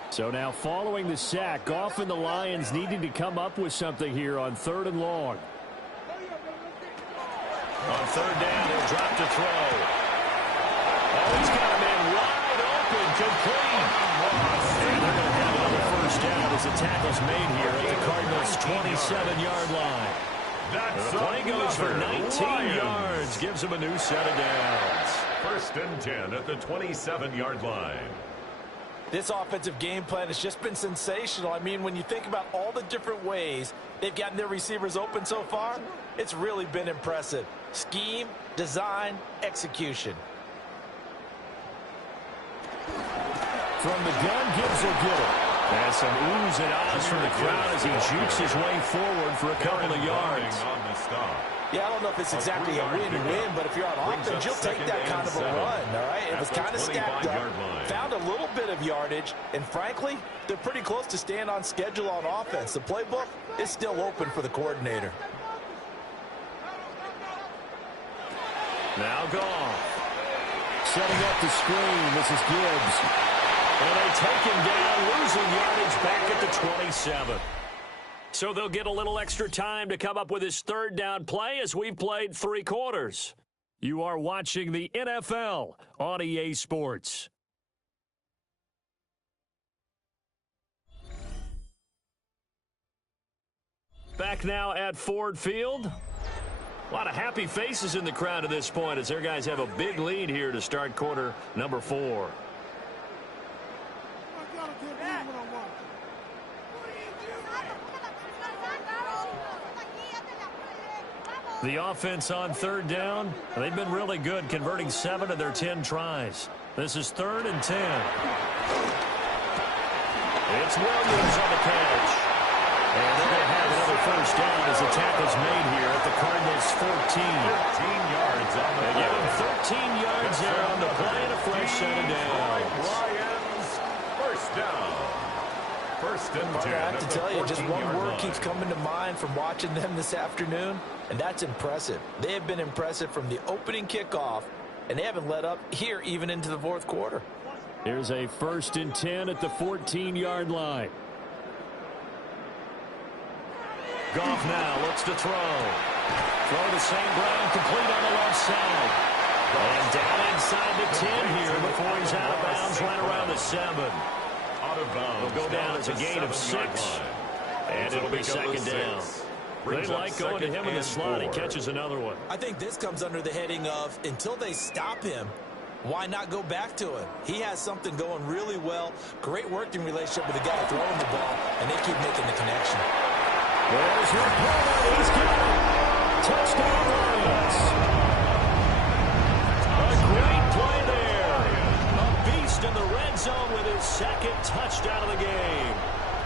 So now following the sack, Goff and the Lions needing to come up with something here on 3rd and long. On 3rd down, he'll drop to throw. Oh, he's got a man wide open, complete. And they're going to have another 1st down as the tackle's made here at the Cardinals' 27-yard line. The play goes for 19 yards, gives them a new set of downs. 1st and 10 at the 27-yard line. This offensive game plan has just been sensational. I mean, when you think about all the different ways they've gotten their receivers open so far, it's really been impressive. Scheme, design, execution. From the gun, Gibbs will get it. And some oohs and ahs from the crowd as he jukes his way forward for a couple of yards. Yeah, I don't know if it's exactly a win-win, but if you're on offense, you'll take that kind of a run, all right? It was kind of stacked up, found a little bit of yardage, and frankly, they're pretty close to staying on schedule on offense. The playbook is still open for the coordinator. Now Goff. Setting up the screen, this is Gibbs. And they take him down, losing yardage back at the 27. So they'll get a little extra time to come up with his 3rd down play as we've played 3 quarters. You are watching the NFL on EA Sports. Back now at Ford Field. A lot of happy faces in the crowd at this point as their guys have a big lead here to start quarter number 4. The offense on 3rd down, they've been really good, converting 7 of their 10 tries. This is 3rd and 10. It's Williams on the catch. And they're going to have another 1st down as the tackle's made here at the Cardinals' 14. 13 yards on the play. They give him 13 yards there on the play and a fresh set of downs. Lions, 1st down. 1st and 10. I have to tell you, just one word keeps coming to mind from watching them this afternoon, and that's impressive. They have been impressive from the opening kickoff, and they haven't let up here even into the 4th quarter. Here's a 1st and 10 at the 14-yard line. Goff now looks to throw. Throw to St. Brown, complete on the left side. And down inside the 10 here before he's out of bounds right around the 7. Out of bounds. Will go down as a gain of 6. And it'll be 2nd down. They like going to him in the slot. He catches another one. I think this comes under the heading of until they stop him, why not go back to him? He has something going really well. Great working relationship with the guy throwing the ball, and they keep making the connection. There's your corner. He's got it. Touchdown, Lions. A great play there. A beast in the red zone with his 2nd touchdown of the game.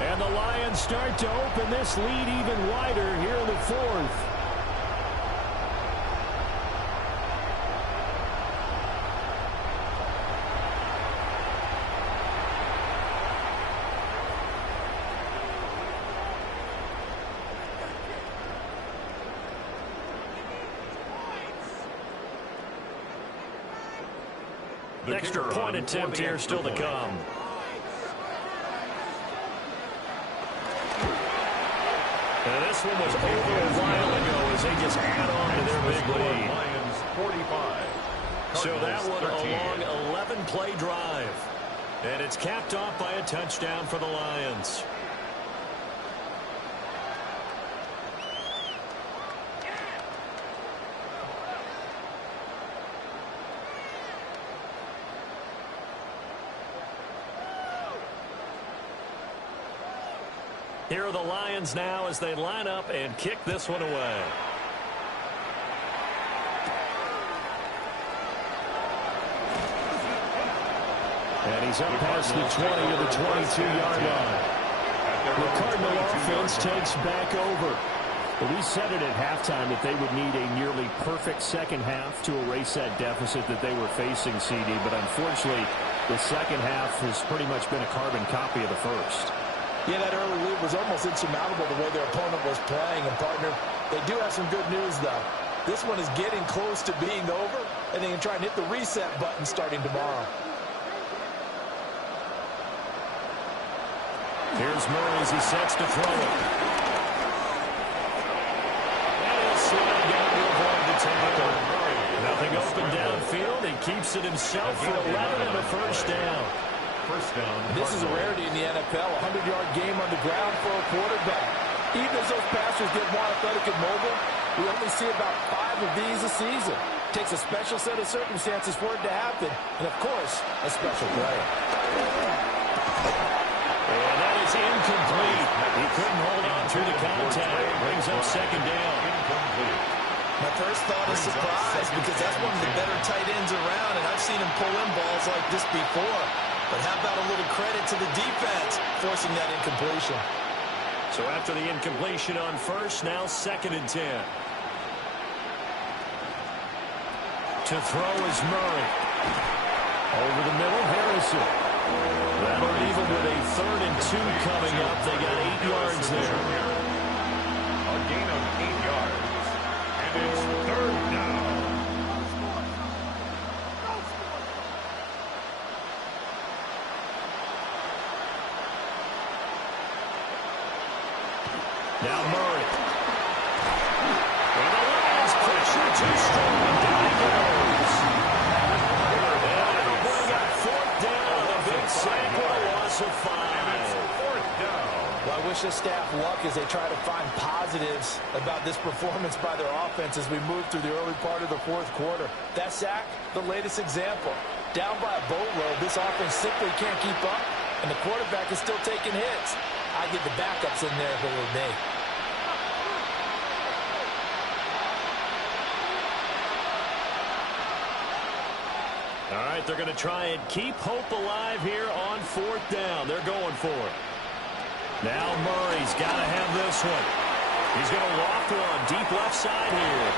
And the Lions start to open this lead even wider here in the 4th. Extra point attempt here still to come. And this one was over a while ago as they just add on to their big lead. Lions 45. So that one a long 11-play drive. And it's capped off by a touchdown for the Lions. Here are the Lions now as they line up and kick this one away. And he's up past the 20 to the 22-yard line. The Cardinal offense takes back over. Well, we said it at halftime that they would need a nearly perfect second half to erase that deficit that they were facing, CD. But unfortunately, the second half has pretty much been a carbon copy of the first. Yeah, that early lead was almost insurmountable the way their opponent was playing. And, partner, they do have some good news, though. This one is getting close to being over, and they can try and hit the reset button starting tomorrow. Here's Murray as he sets to throw it. And he'll slide down to avoid the tackle. Nothing open downfield. He keeps it himself for 11 and a first down. First down. This is a rarity in the NFL, a 100-yard game on the ground for a quarterback. Even as those passers get more athletic and mobile, we only see about 5 of these a season. It takes a special set of circumstances for it to happen, and, of course, a special player. And that is incomplete. He couldn't hold on through the contact. Brings up second down. Incomplete. My first thought is surprise because that's one of the better tight ends around, and I've seen him pull in balls like this before. But how about a little credit to the defense forcing that incompletion? So after the incompletion on first, now 2nd and 10. To throw is Murray. Over the middle, Harrison. That'll leave him with a 3rd and 2 coming up. They got 8 yards there. A gain of 8 yards. And it's 3rd down. Now Murray. And the Lions pressure too strong. Down he goes. And it'll bring up 4th down on a big sack with a loss of 5. Well, I wish the staff luck as they try to find positives about this performance by their offense as we move through the early part of the 4th quarter. That sack, the latest example. Down by a boatload, this offense simply can't keep up, and the quarterback is still taking hits. I get the backups in there if it were me. All right, they're going to try and keep hope alive here on 4th down. They're going for it. Now Murray's got to have this one. He's going to loft one deep left side here.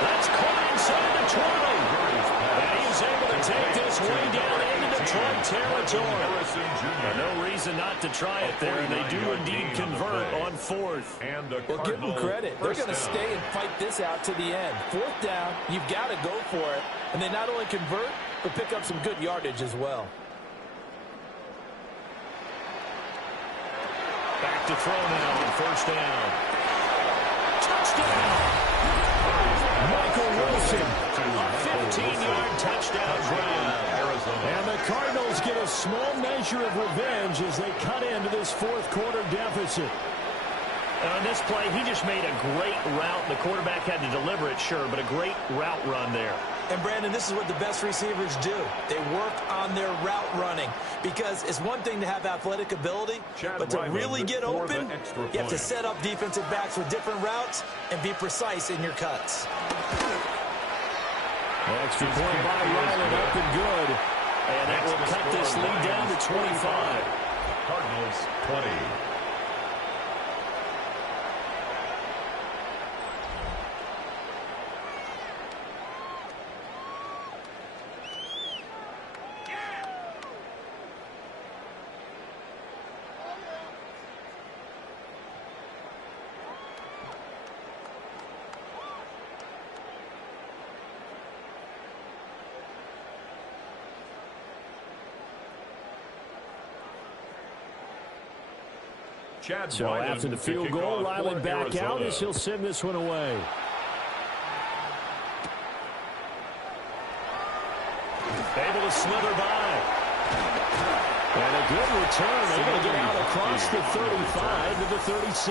That's caught inside the 20. And he's able to take this way down into Detroit territory. And no reason not to try it there, and they do indeed convert on 4th. Well, give them credit. They're going to stay and fight this out to the end. 4th down, you've got to go for it. And they not only convert, but pick up some good yardage as well. Back to throw now on 1st down. Touchdown! Michael Wilson, a 15-yard touchdown grab. And the Cardinals get a small measure of revenge as they cut into this 4th quarter deficit. On this play, he just made a great route. The quarterback had to deliver it, sure, but a great route run there. And, Brandon, this is what the best receivers do. They work on their route running because it's one thing to have athletic ability, but to really get open, you have to set up defensive backs with different routes and be precise in your cuts. Extra point by Ryland, up and good. And that will cut this lead down to 25. Cardinals 20. So after the field goal, Ryland back out as he'll send this one away. Able to slither by. And a good return, able to get out across the 35 to the 36.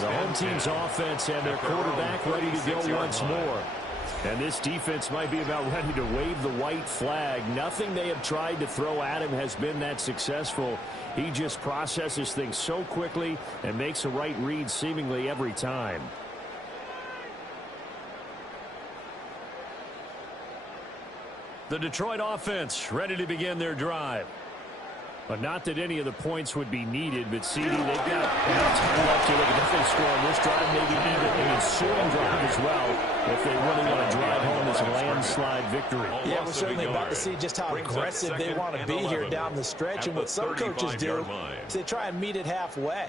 The home team's offense and their quarterback ready to go once more. And this defense might be about ready to wave the white flag. Nothing they have tried to throw at him has been that successful. He just processes things so quickly and makes a right read seemingly every time. The Detroit offense ready to begin their drive. But not that any of the points would be needed, but CD, they've got enough time left here. They can definitely score on this drive, maybe even an ensuing drive as well, if they really want to drive home this landslide victory. Yeah, we're certainly about to see just how aggressive they want to be here down the stretch. And what some coaches do is they try and meet it halfway,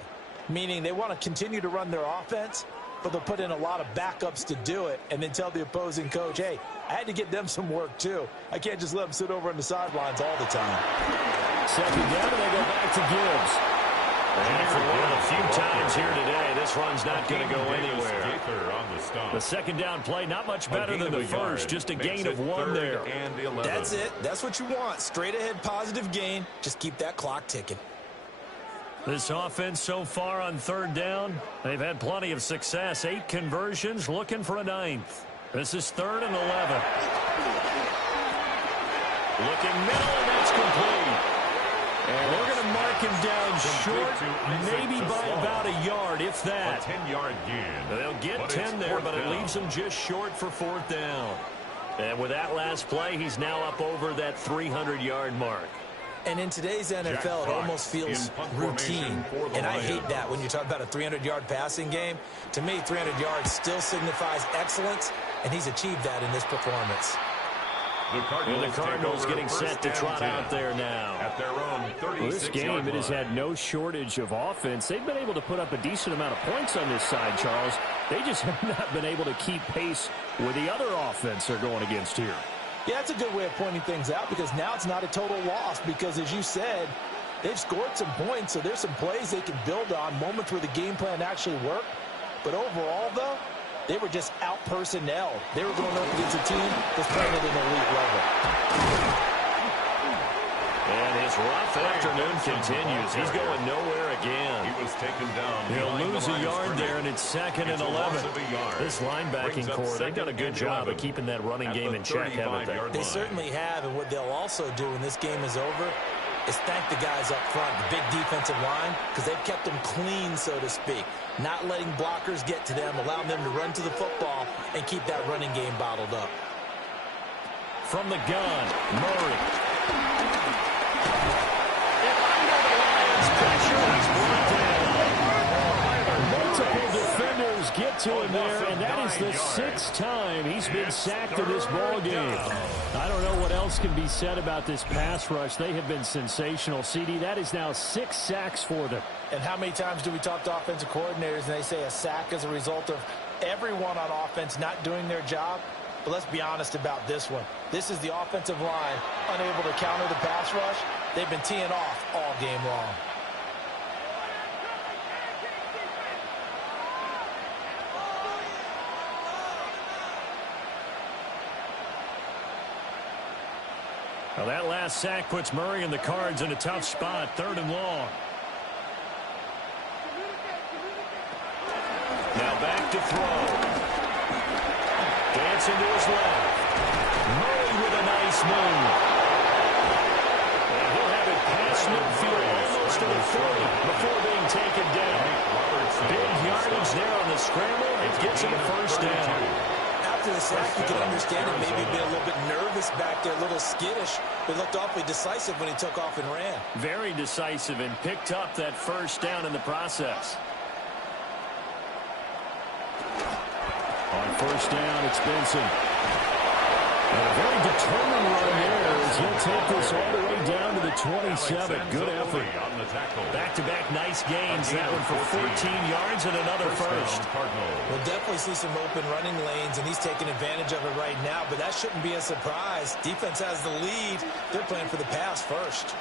meaning they want to continue to run their offense, but they'll put in a lot of backups to do it and then tell the opposing coach, hey, I had to get them some work too. I can't just let them sit over on the sidelines all the time. Second down, and they go back to Gibbs. And for one of the few times here today, this run's not going to go anywhere. The second down play, not much better than the first, just a gain of 1 there. That's it. That's what you want. Straight ahead, positive gain. Just keep that clock ticking. This offense so far on third down, they've had plenty of success. 8 conversions, looking for a 9th. This is 3rd and 11. Looking middle, and that's complete. And they're going to mark him down short, maybe by about a yard, if that. 10-yard gain. They'll get 10 there, but it leaves them just short for 4th down. And with that last play, he's now up over that 300-yard mark. And in today's NFL, it almost feels routine. And I hate that when you talk about a 300-yard passing game. To me, 300 yards still signifies excellence, and he's achieved that in this performance. The Cardinals getting set to trot out there now. At their own 36-yard this game, it has had no shortage of offense. They've been able to put up a decent amount of points on this side, Charles. They just have not been able to keep pace with the other offense they're going against here. Yeah, that's a good way of pointing things out because now it's not a total loss because, as you said, they've scored some points, so there's some plays they can build on, moments where the game plan actually worked. But overall, though, they were just out-personnelled. They were going up against a team that's playing at an elite level. And his rough afternoon continues. He's going nowhere again. He was taken down. He'll lose a yard there, and it's 2nd and 11. This linebacking core, they've done a good job of keeping that running game in check, haven't they? They certainly have, and what they'll also do when this game is over is thank the guys up front, the big defensive line, because they've kept them clean, so to speak. Not letting blockers get to them, allowing them to run to the football and keep that running game bottled up. From the gun, Murray. Multiple defenders get to him there, and that is the 6th time he's been sacked in this ball game. I don't know what else can be said about this pass rush. They have been sensational. CD, that is now 6 sacks for them. And how many times do we talk to offensive coordinators and they say a sack is a result of everyone on offense not doing their job? But let's be honest about this one. This is the offensive line unable to counter the pass rush. They've been teeing off all game long. Well, that last sack puts Murray and the Cards in a tough spot, 3rd and long. Now back to throw. Dancing to his left. Murray with a nice move. And he'll have it past midfield almost to the 40 before being taken down. Big yardage there on the scramble. It gets him a 1st down. After the sack, you can understand him maybe being a little bit nervous back there, a little skittish, but looked awfully decisive when he took off and ran. Very decisive and picked up that 1st down in the process. On 1st down, it's Benson. And a very determined run there as he'll take this all the way down to the 27. Good effort. Back-to-back nice gains. That one for 14 yards and another 1st. We'll definitely see some open running lanes, and he's taking advantage of it right now, but that shouldn't be a surprise. Defense has the lead. They're playing for the pass first.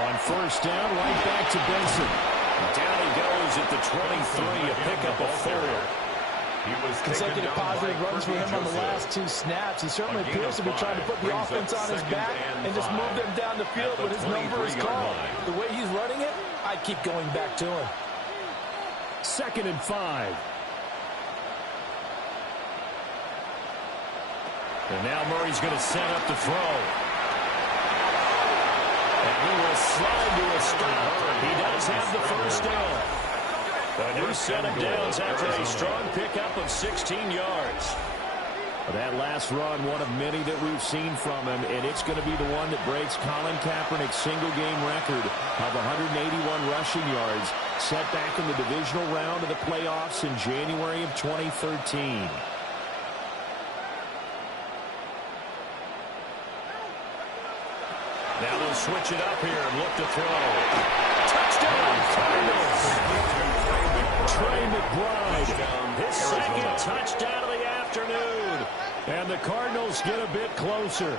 On 1st down, right back to Benson. Down he goes at the 23, a pickup of 4. Consecutive positive runs for him on the last 2 snaps. He certainly appears to be trying to put the offense on his back and just move them down the field, but his number is called. The way he's running it, I'd keep going back to him. 2nd and 5. And now Murray's going to set up to throw. And he will slide to a stop. He does have the first down. A new set of downs after a strong pickup of 16 yards. That last run, one of many that we've seen from him, and it's going to be the one that breaks Colin Kaepernick's single-game record of 181 rushing yards, set back in the divisional round of the playoffs in January of 2013. Now they'll switch it up here and look to throw. Touchdown, Cardinals! Trey McBride, his second touchdown of the afternoon. And the Cardinals get a bit closer.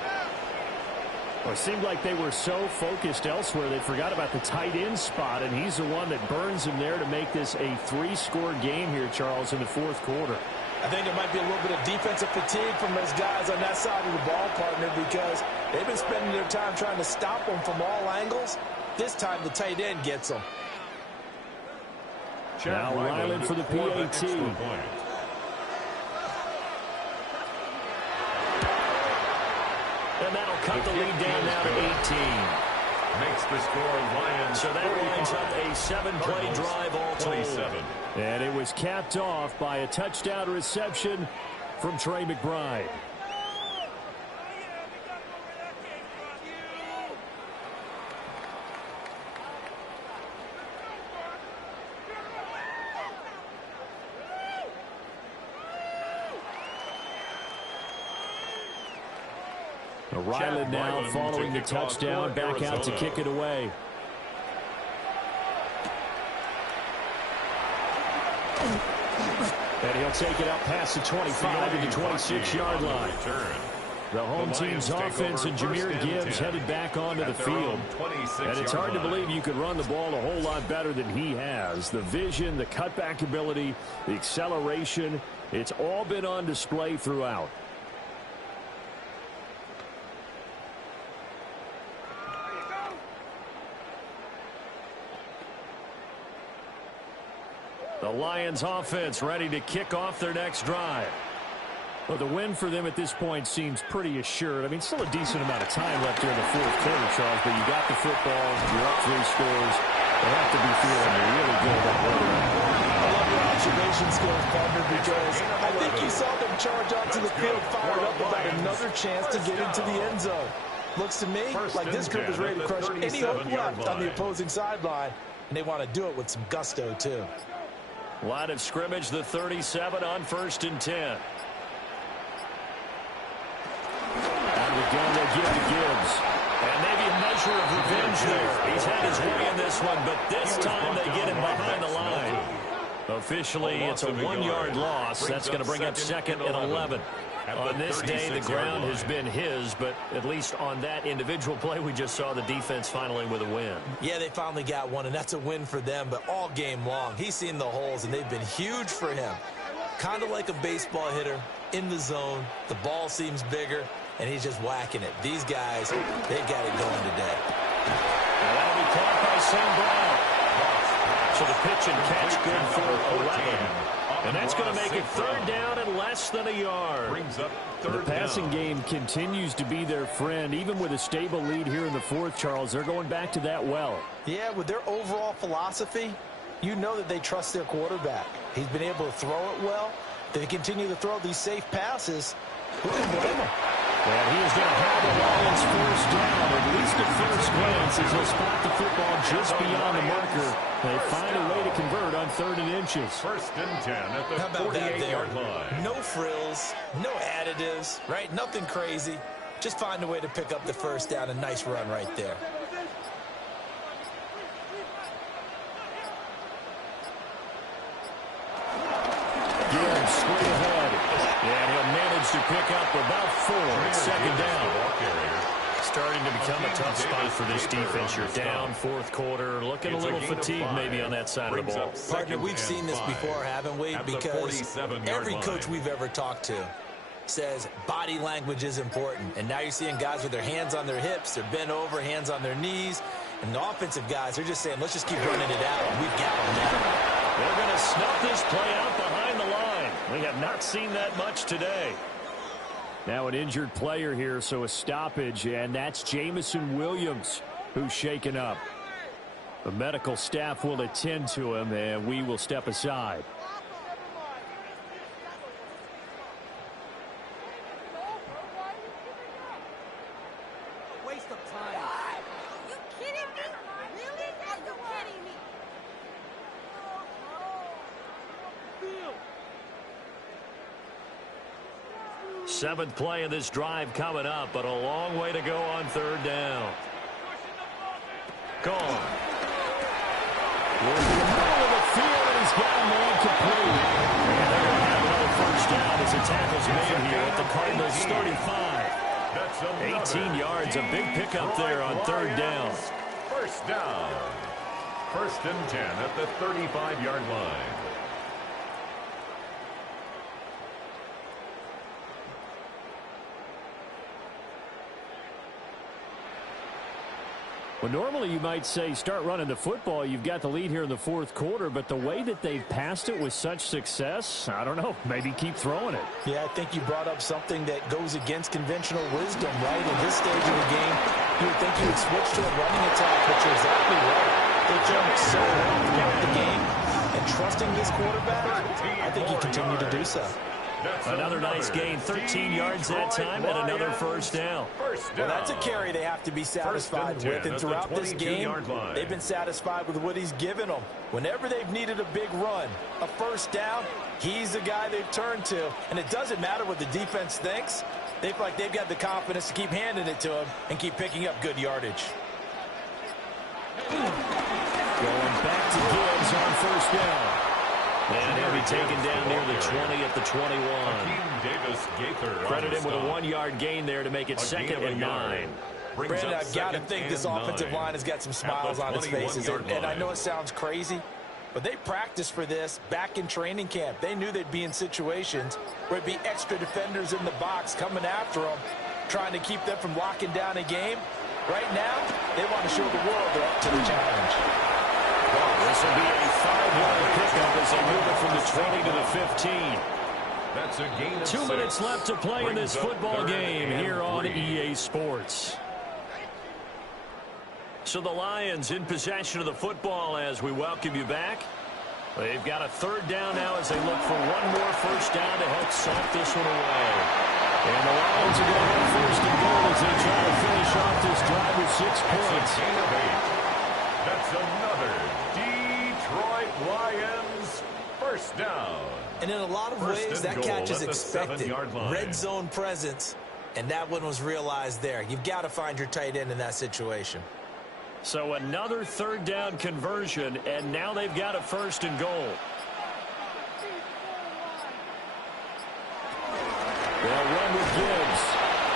Well, it seemed like they were so focused elsewhere they forgot about the tight end spot, and he's the one that burns him there to make this a 3-score game here, Charles, in the 4th quarter. I think there might be a little bit of defensive fatigue from those guys on that side of the ball, partner, because they've been spending their time trying to stop them from all angles. This time the tight end gets them. Now Ryland for the PAT. And that'll cut the lead down now to 18. Makes the score Lions. So that lines up a 7-play drive all told. And it was capped off by a touchdown reception from Trey McBride. Ryland now following the touchdown, back out to kick it away. And he'll take it up past the 25 to the 26-yard line. The home team's offense and Jahmyr Gibbs headed back onto the field. And it's hard to believe you could run the ball a whole lot better than he has. The vision, the cutback ability, the acceleration, it's all been on display throughout. The Lions offense ready to kick off their next drive. Well, the win for them at this point seems pretty assured. I mean, still a decent amount of time left here in the 4th quarter, Charles, but you got the football, you're up 3 scores. They have to be feeling really good about where they're at. I love your observation skills, partner, because I think you saw them charge onto the field, fired up about another chance to get into the end zone. Looks to me like this group is ready to crush any hope left on the opposing sideline, and they want to do it with some gusto, too. Line of scrimmage, the 37 on 1st and 10. Out of the gun, they'll give to Gibbs. And maybe a measure of revenge there. He's had his way in this one, but this time they get him behind the line. Officially, it's a 1-yard loss. That's going to bring up 2nd and 11. On this day, the ground has been his, but at least on that individual play, we just saw the defense finally with a win. Yeah, they finally got one, and that's a win for them, but all game long, he's seen the holes, and they've been huge for him. Kind of like a baseball hitter in the zone. The ball seems bigger, and he's just whacking it. These guys, they got it going today. And that'll be caught by St. Brown. So the pitch and catch good for 11. And that's going to make it 3rd down and less than a yard. Brings up The passing game continues to be their friend. Even with a stable lead here in the 4th, Charles, they're going back to that well. Yeah, with their overall philosophy, you know that they trust their quarterback. He's been able to throw it well. They continue to throw these safe passes. Who can blame them? And he is going to have the Lions 1st down, at least at first glance, as he'll spot the football just beyond the marker. They find a way to convert on 3rd and inches. 1st and 10 at the How about that 48-yard line. No frills, no additives, right? Nothing crazy. Just find a way to pick up the 1st down. A nice run right there. Gibbs straight ahead. And he'll manage to pick up about 4 at 2nd down. Starting to become a tough spot for this defense. You're down 4th quarter, looking a little fatigued maybe on that side of the ball. Partner, we've seen this before, haven't we? Because every coach we've ever talked to says body language is important. And now you're seeing guys with their hands on their hips, they're bent over, hands on their knees. And the offensive guys, they're just saying, let's just keep running it out. We've got them now. They're going to snuff this play out behind the line. We have not seen that much today. Now an injured player here, so a stoppage, and that's Jamison Williams who's shaken up. The medical staff will attend to him, and we will step aside. Waste of time. Are you kidding me? Really? Are you kidding me? Seventh play of this drive coming up, but a long way to go on third down. Gone. We're in the middle of the field, and he's got a man complete. And they're going to have another first down as a tackle's made here at the Cardinals' 35. 18 yards, a big pickup there on third down. First down. First and 10 at the 35-yard line. Well, normally you might say start running the football. You've got the lead here in the fourth quarter, but the way that they've passed it with such success, I don't know, maybe keep throwing it. Yeah, I think you brought up something that goes against conventional wisdom, right? In this stage of the game, you would think you would switch to a running attack, but you're exactly right. They've done so well throughout the game, and trusting this quarterback, I think you continue to do so. Another nice gain, 13 yards that time, and another first down. Well, that's a carry they have to be satisfied with, and throughout this game, they've been satisfied with what he's given them. Whenever they've needed a big run, a first down, he's the guy they've turned to, and it doesn't matter what the defense thinks. They feel like they've got the confidence to keep handing it to him and keep picking up good yardage. Going back to Gibbs on first down. And he'll be taken down near the 20 at the 21. Credit him with a 1-yard gain there to make it second and 9. Brandon, I've got to think this offensive line has got some smiles on its faces. And I know it sounds crazy, but they practiced for this back in training camp. They knew they'd be in situations where it'd be extra defenders in the box coming after them, trying to keep them from locking down a game. Right now, they want to show the world they're up to the challenge. This will be a 5-yard pickup as they move it from the 20 to the 15. That's a gain of 2 minutes left to play in this football game here on EA Sports. So the Lions in possession of the football as we welcome you back. They've got a third down now as they look for one more first down to help sock this one away. And the Lions are going to have first and goal as they try to finish off this drive with 6 points. That's another Detroit Lions first down. And in a lot of ways, that catch is expected. Red zone presence, and that one was realized there. You've got to find your tight end in that situation. So another third down conversion, and now they've got a first and goal. They'll run with Gibbs.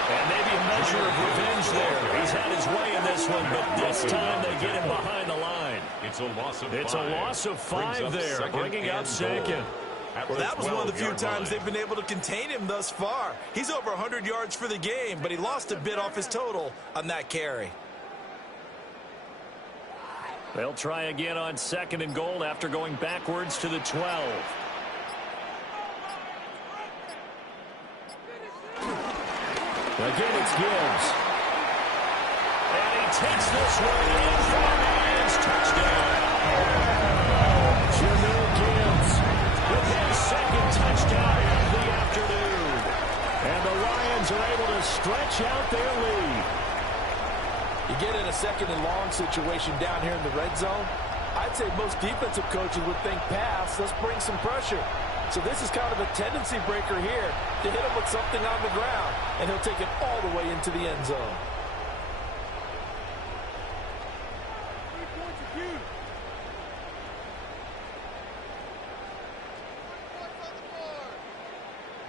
And maybe a measure of revenge there. He's had his way in this one, but this time they get him behind the line. It's a loss of 5. It's a loss of 5 there, bringing up second. Well, that was one of the few times they've been able to contain him thus far. He's over 100 yards for the game, but he lost a bit off his total on that carry. They'll try again on second and goal after going backwards to the 12. Again, it's Gibbs. And he takes this one in for a man's touchdown. Jameer Gibbs with his second touchdown of the afternoon. And the Lions are able to stretch out their lead. You get in a second and long situation down here in the red zone, I'd say most defensive coaches would think pass, let's bring some pressure. So this is kind of a tendency breaker here to hit him with something on the ground, and he'll take it all the way into the end zone.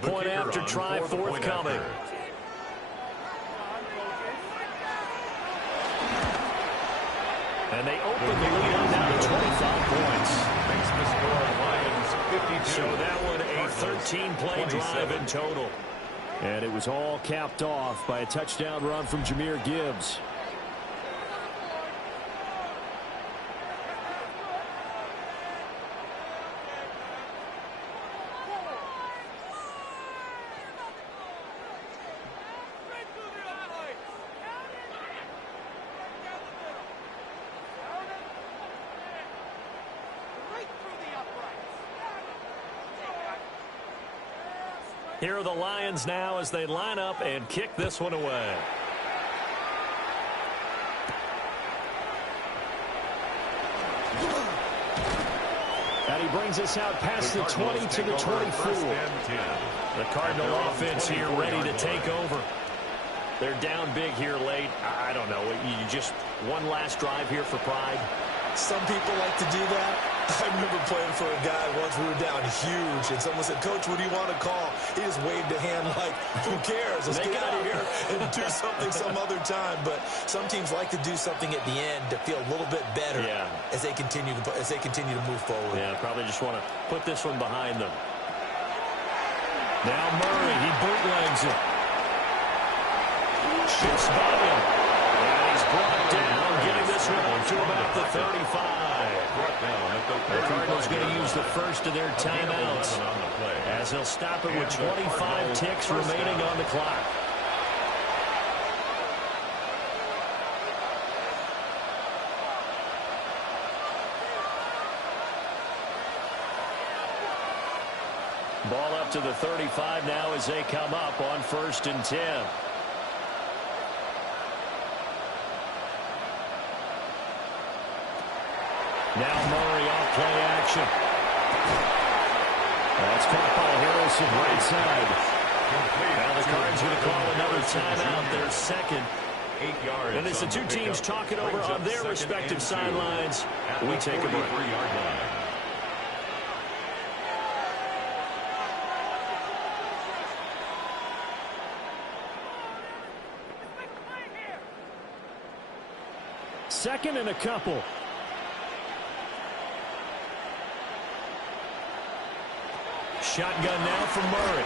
Point after try forthcoming. And they open the lead up now to 25 points. Makes the score Lions 52. So that one a 13-play drive in total. And it was all capped off by a touchdown run from Jameer Gibbs. Here are the Lions now as they line up and kick this one away. And he brings us out past the 20 to the 24. The Cardinal offense here ready to take over. They're down big here late. I don't know. You just one last drive here for pride. Some people like to do that. I remember playing for a guy once. We were down huge, and someone said, "Coach, what do you want to call?" He just waved a hand like, "Who cares? Let's get out of here and do something some other time." But some teams like to do something at the end to feel a little bit better as they continue to move forward. Yeah, probably just want to put this one behind them. Now Murray, he bootlegs it. Shifts by him. And he's brought down, getting this one to about the 35. The Cardinals going to use the first of their timeouts as they'll stop it with 25 ticks remaining on the clock. Ball up to the 35 now as they come up on 1st and 10. Now Murray off play action. That's caught by Harrison right side. Now the Cards going to call another timeout, their second. 8 yards. And as the two teams talking over on their respective sidelines, we take a break. Second and a couple. Shotgun now from Murray.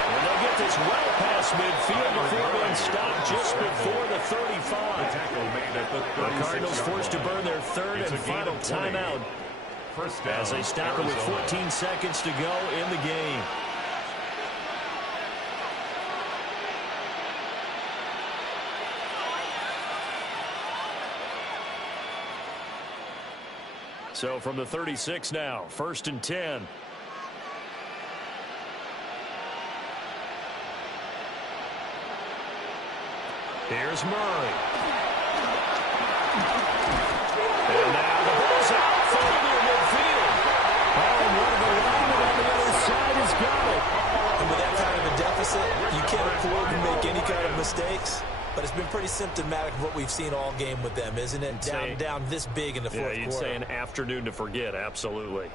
And they'll get this well past midfield before being stopped just before the 35. The Cardinals forced to burn their third and final timeout as they stop it with 14 seconds to go in the game. So from the 36 now, 1st and 10. Here's Murray. And now the ball's out, falling near midfield. Oh, and one of the linemen on the other side has got it. And with that kind of a deficit, you can't afford to make any kind of mistakes. But it's been pretty symptomatic of what we've seen all game with them, isn't it? Down this big in the fourth quarter. Yeah, you'd say an afternoon to forget, absolutely.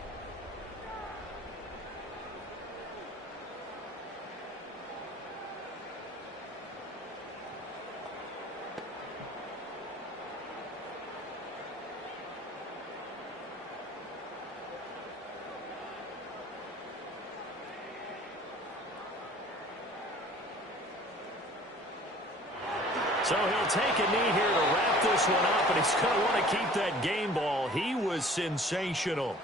So he'll take a knee here to wrap this one up, and he's going to want to keep that game ball. He was sensational.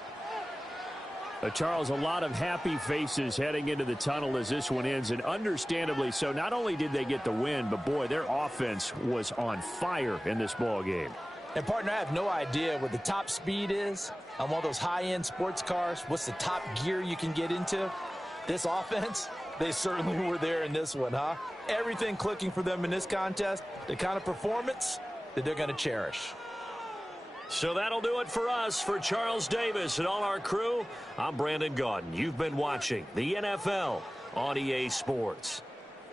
Charles, a lot of happy faces heading into the tunnel as this one ends, and understandably so. Not only did they get the win, but, boy, their offense was on fire in this ball game. And, partner, I have no idea what the top speed is on one of those high-end sports cars. What's the top gear you can get into? This offense, they certainly were there in this one, huh? Everything clicking for them in this contest, the kind of performance that they're going to cherish. So that'll do it for us. For Charles Davis and all our crew, I'm Brandon Gaudin. You've been watching the NFL on EA Sports.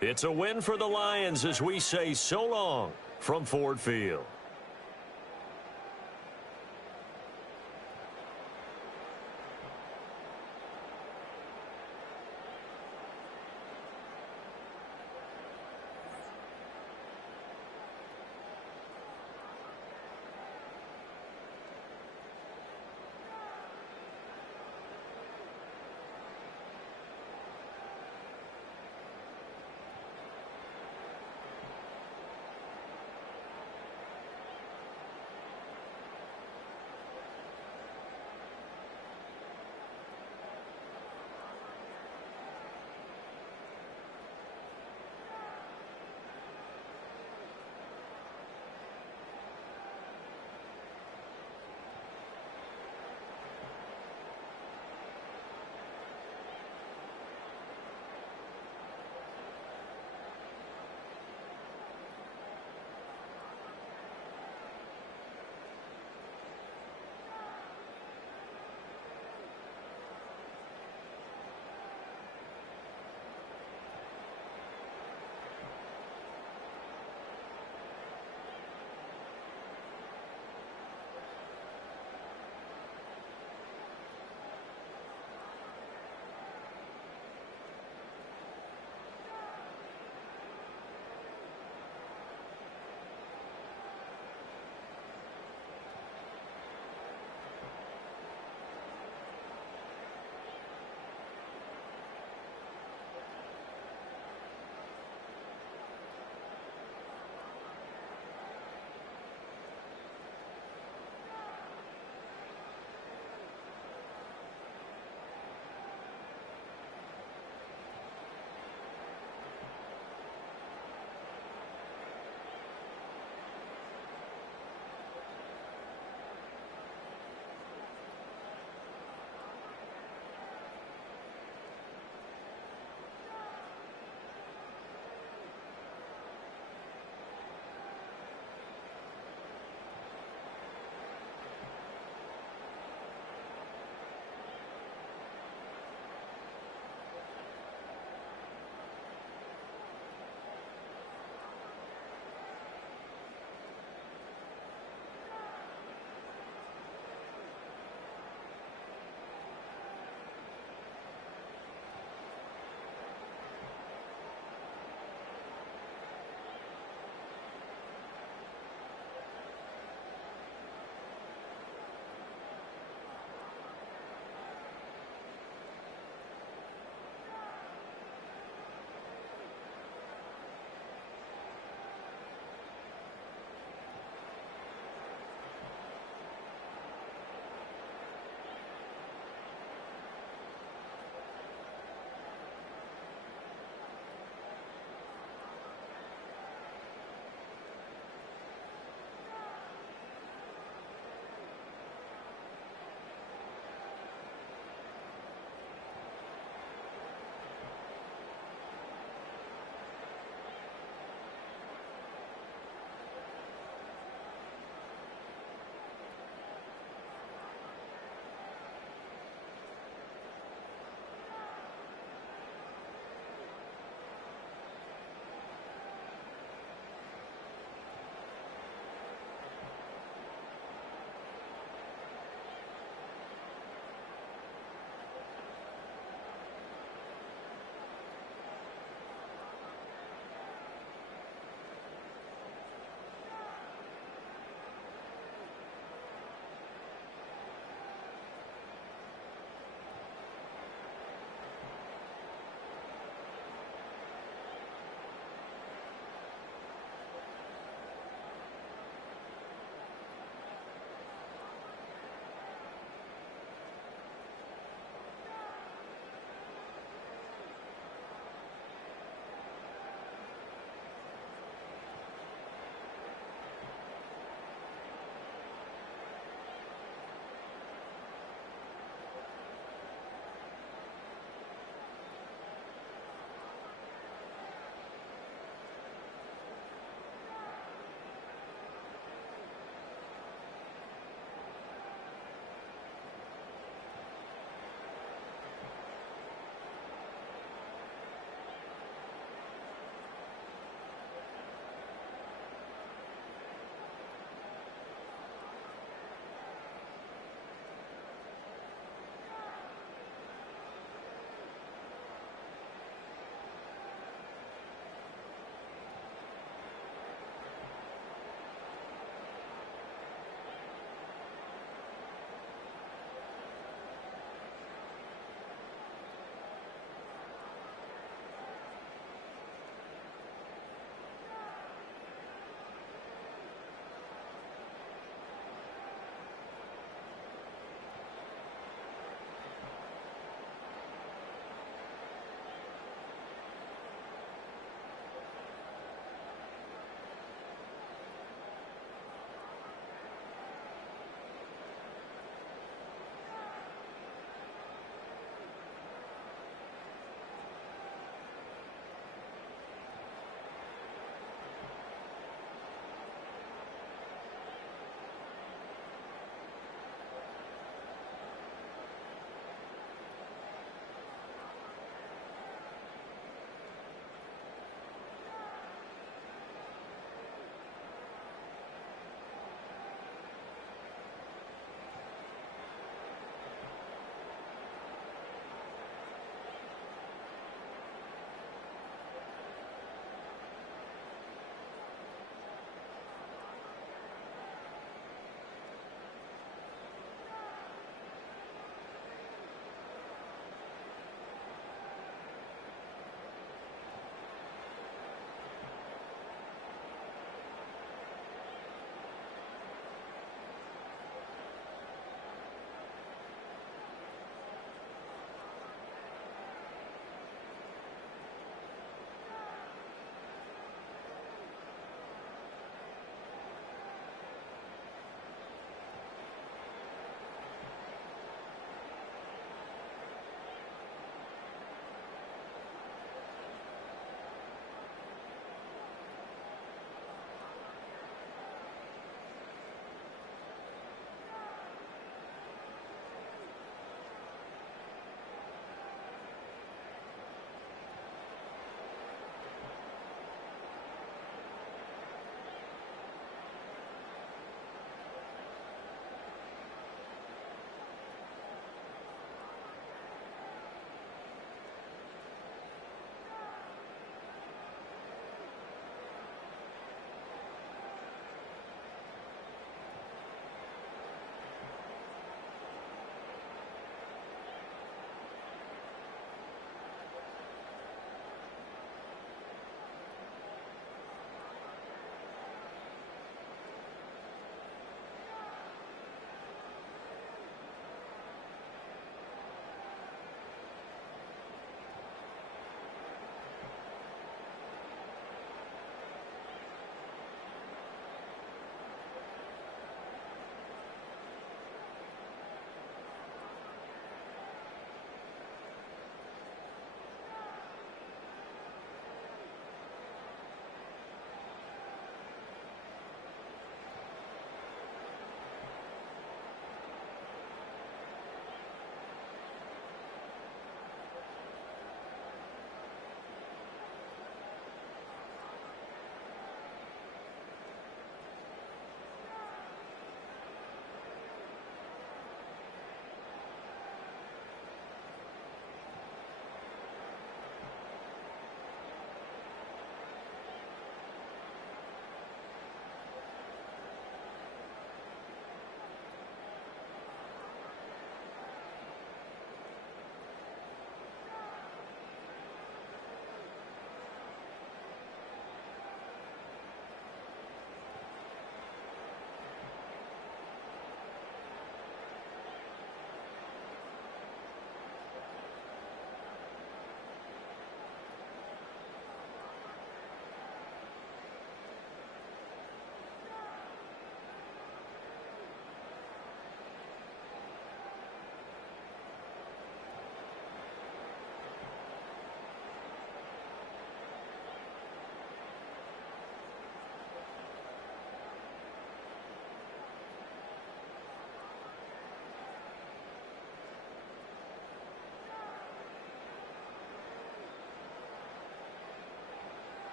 It's a win for the Lions as we say so long from Ford Field.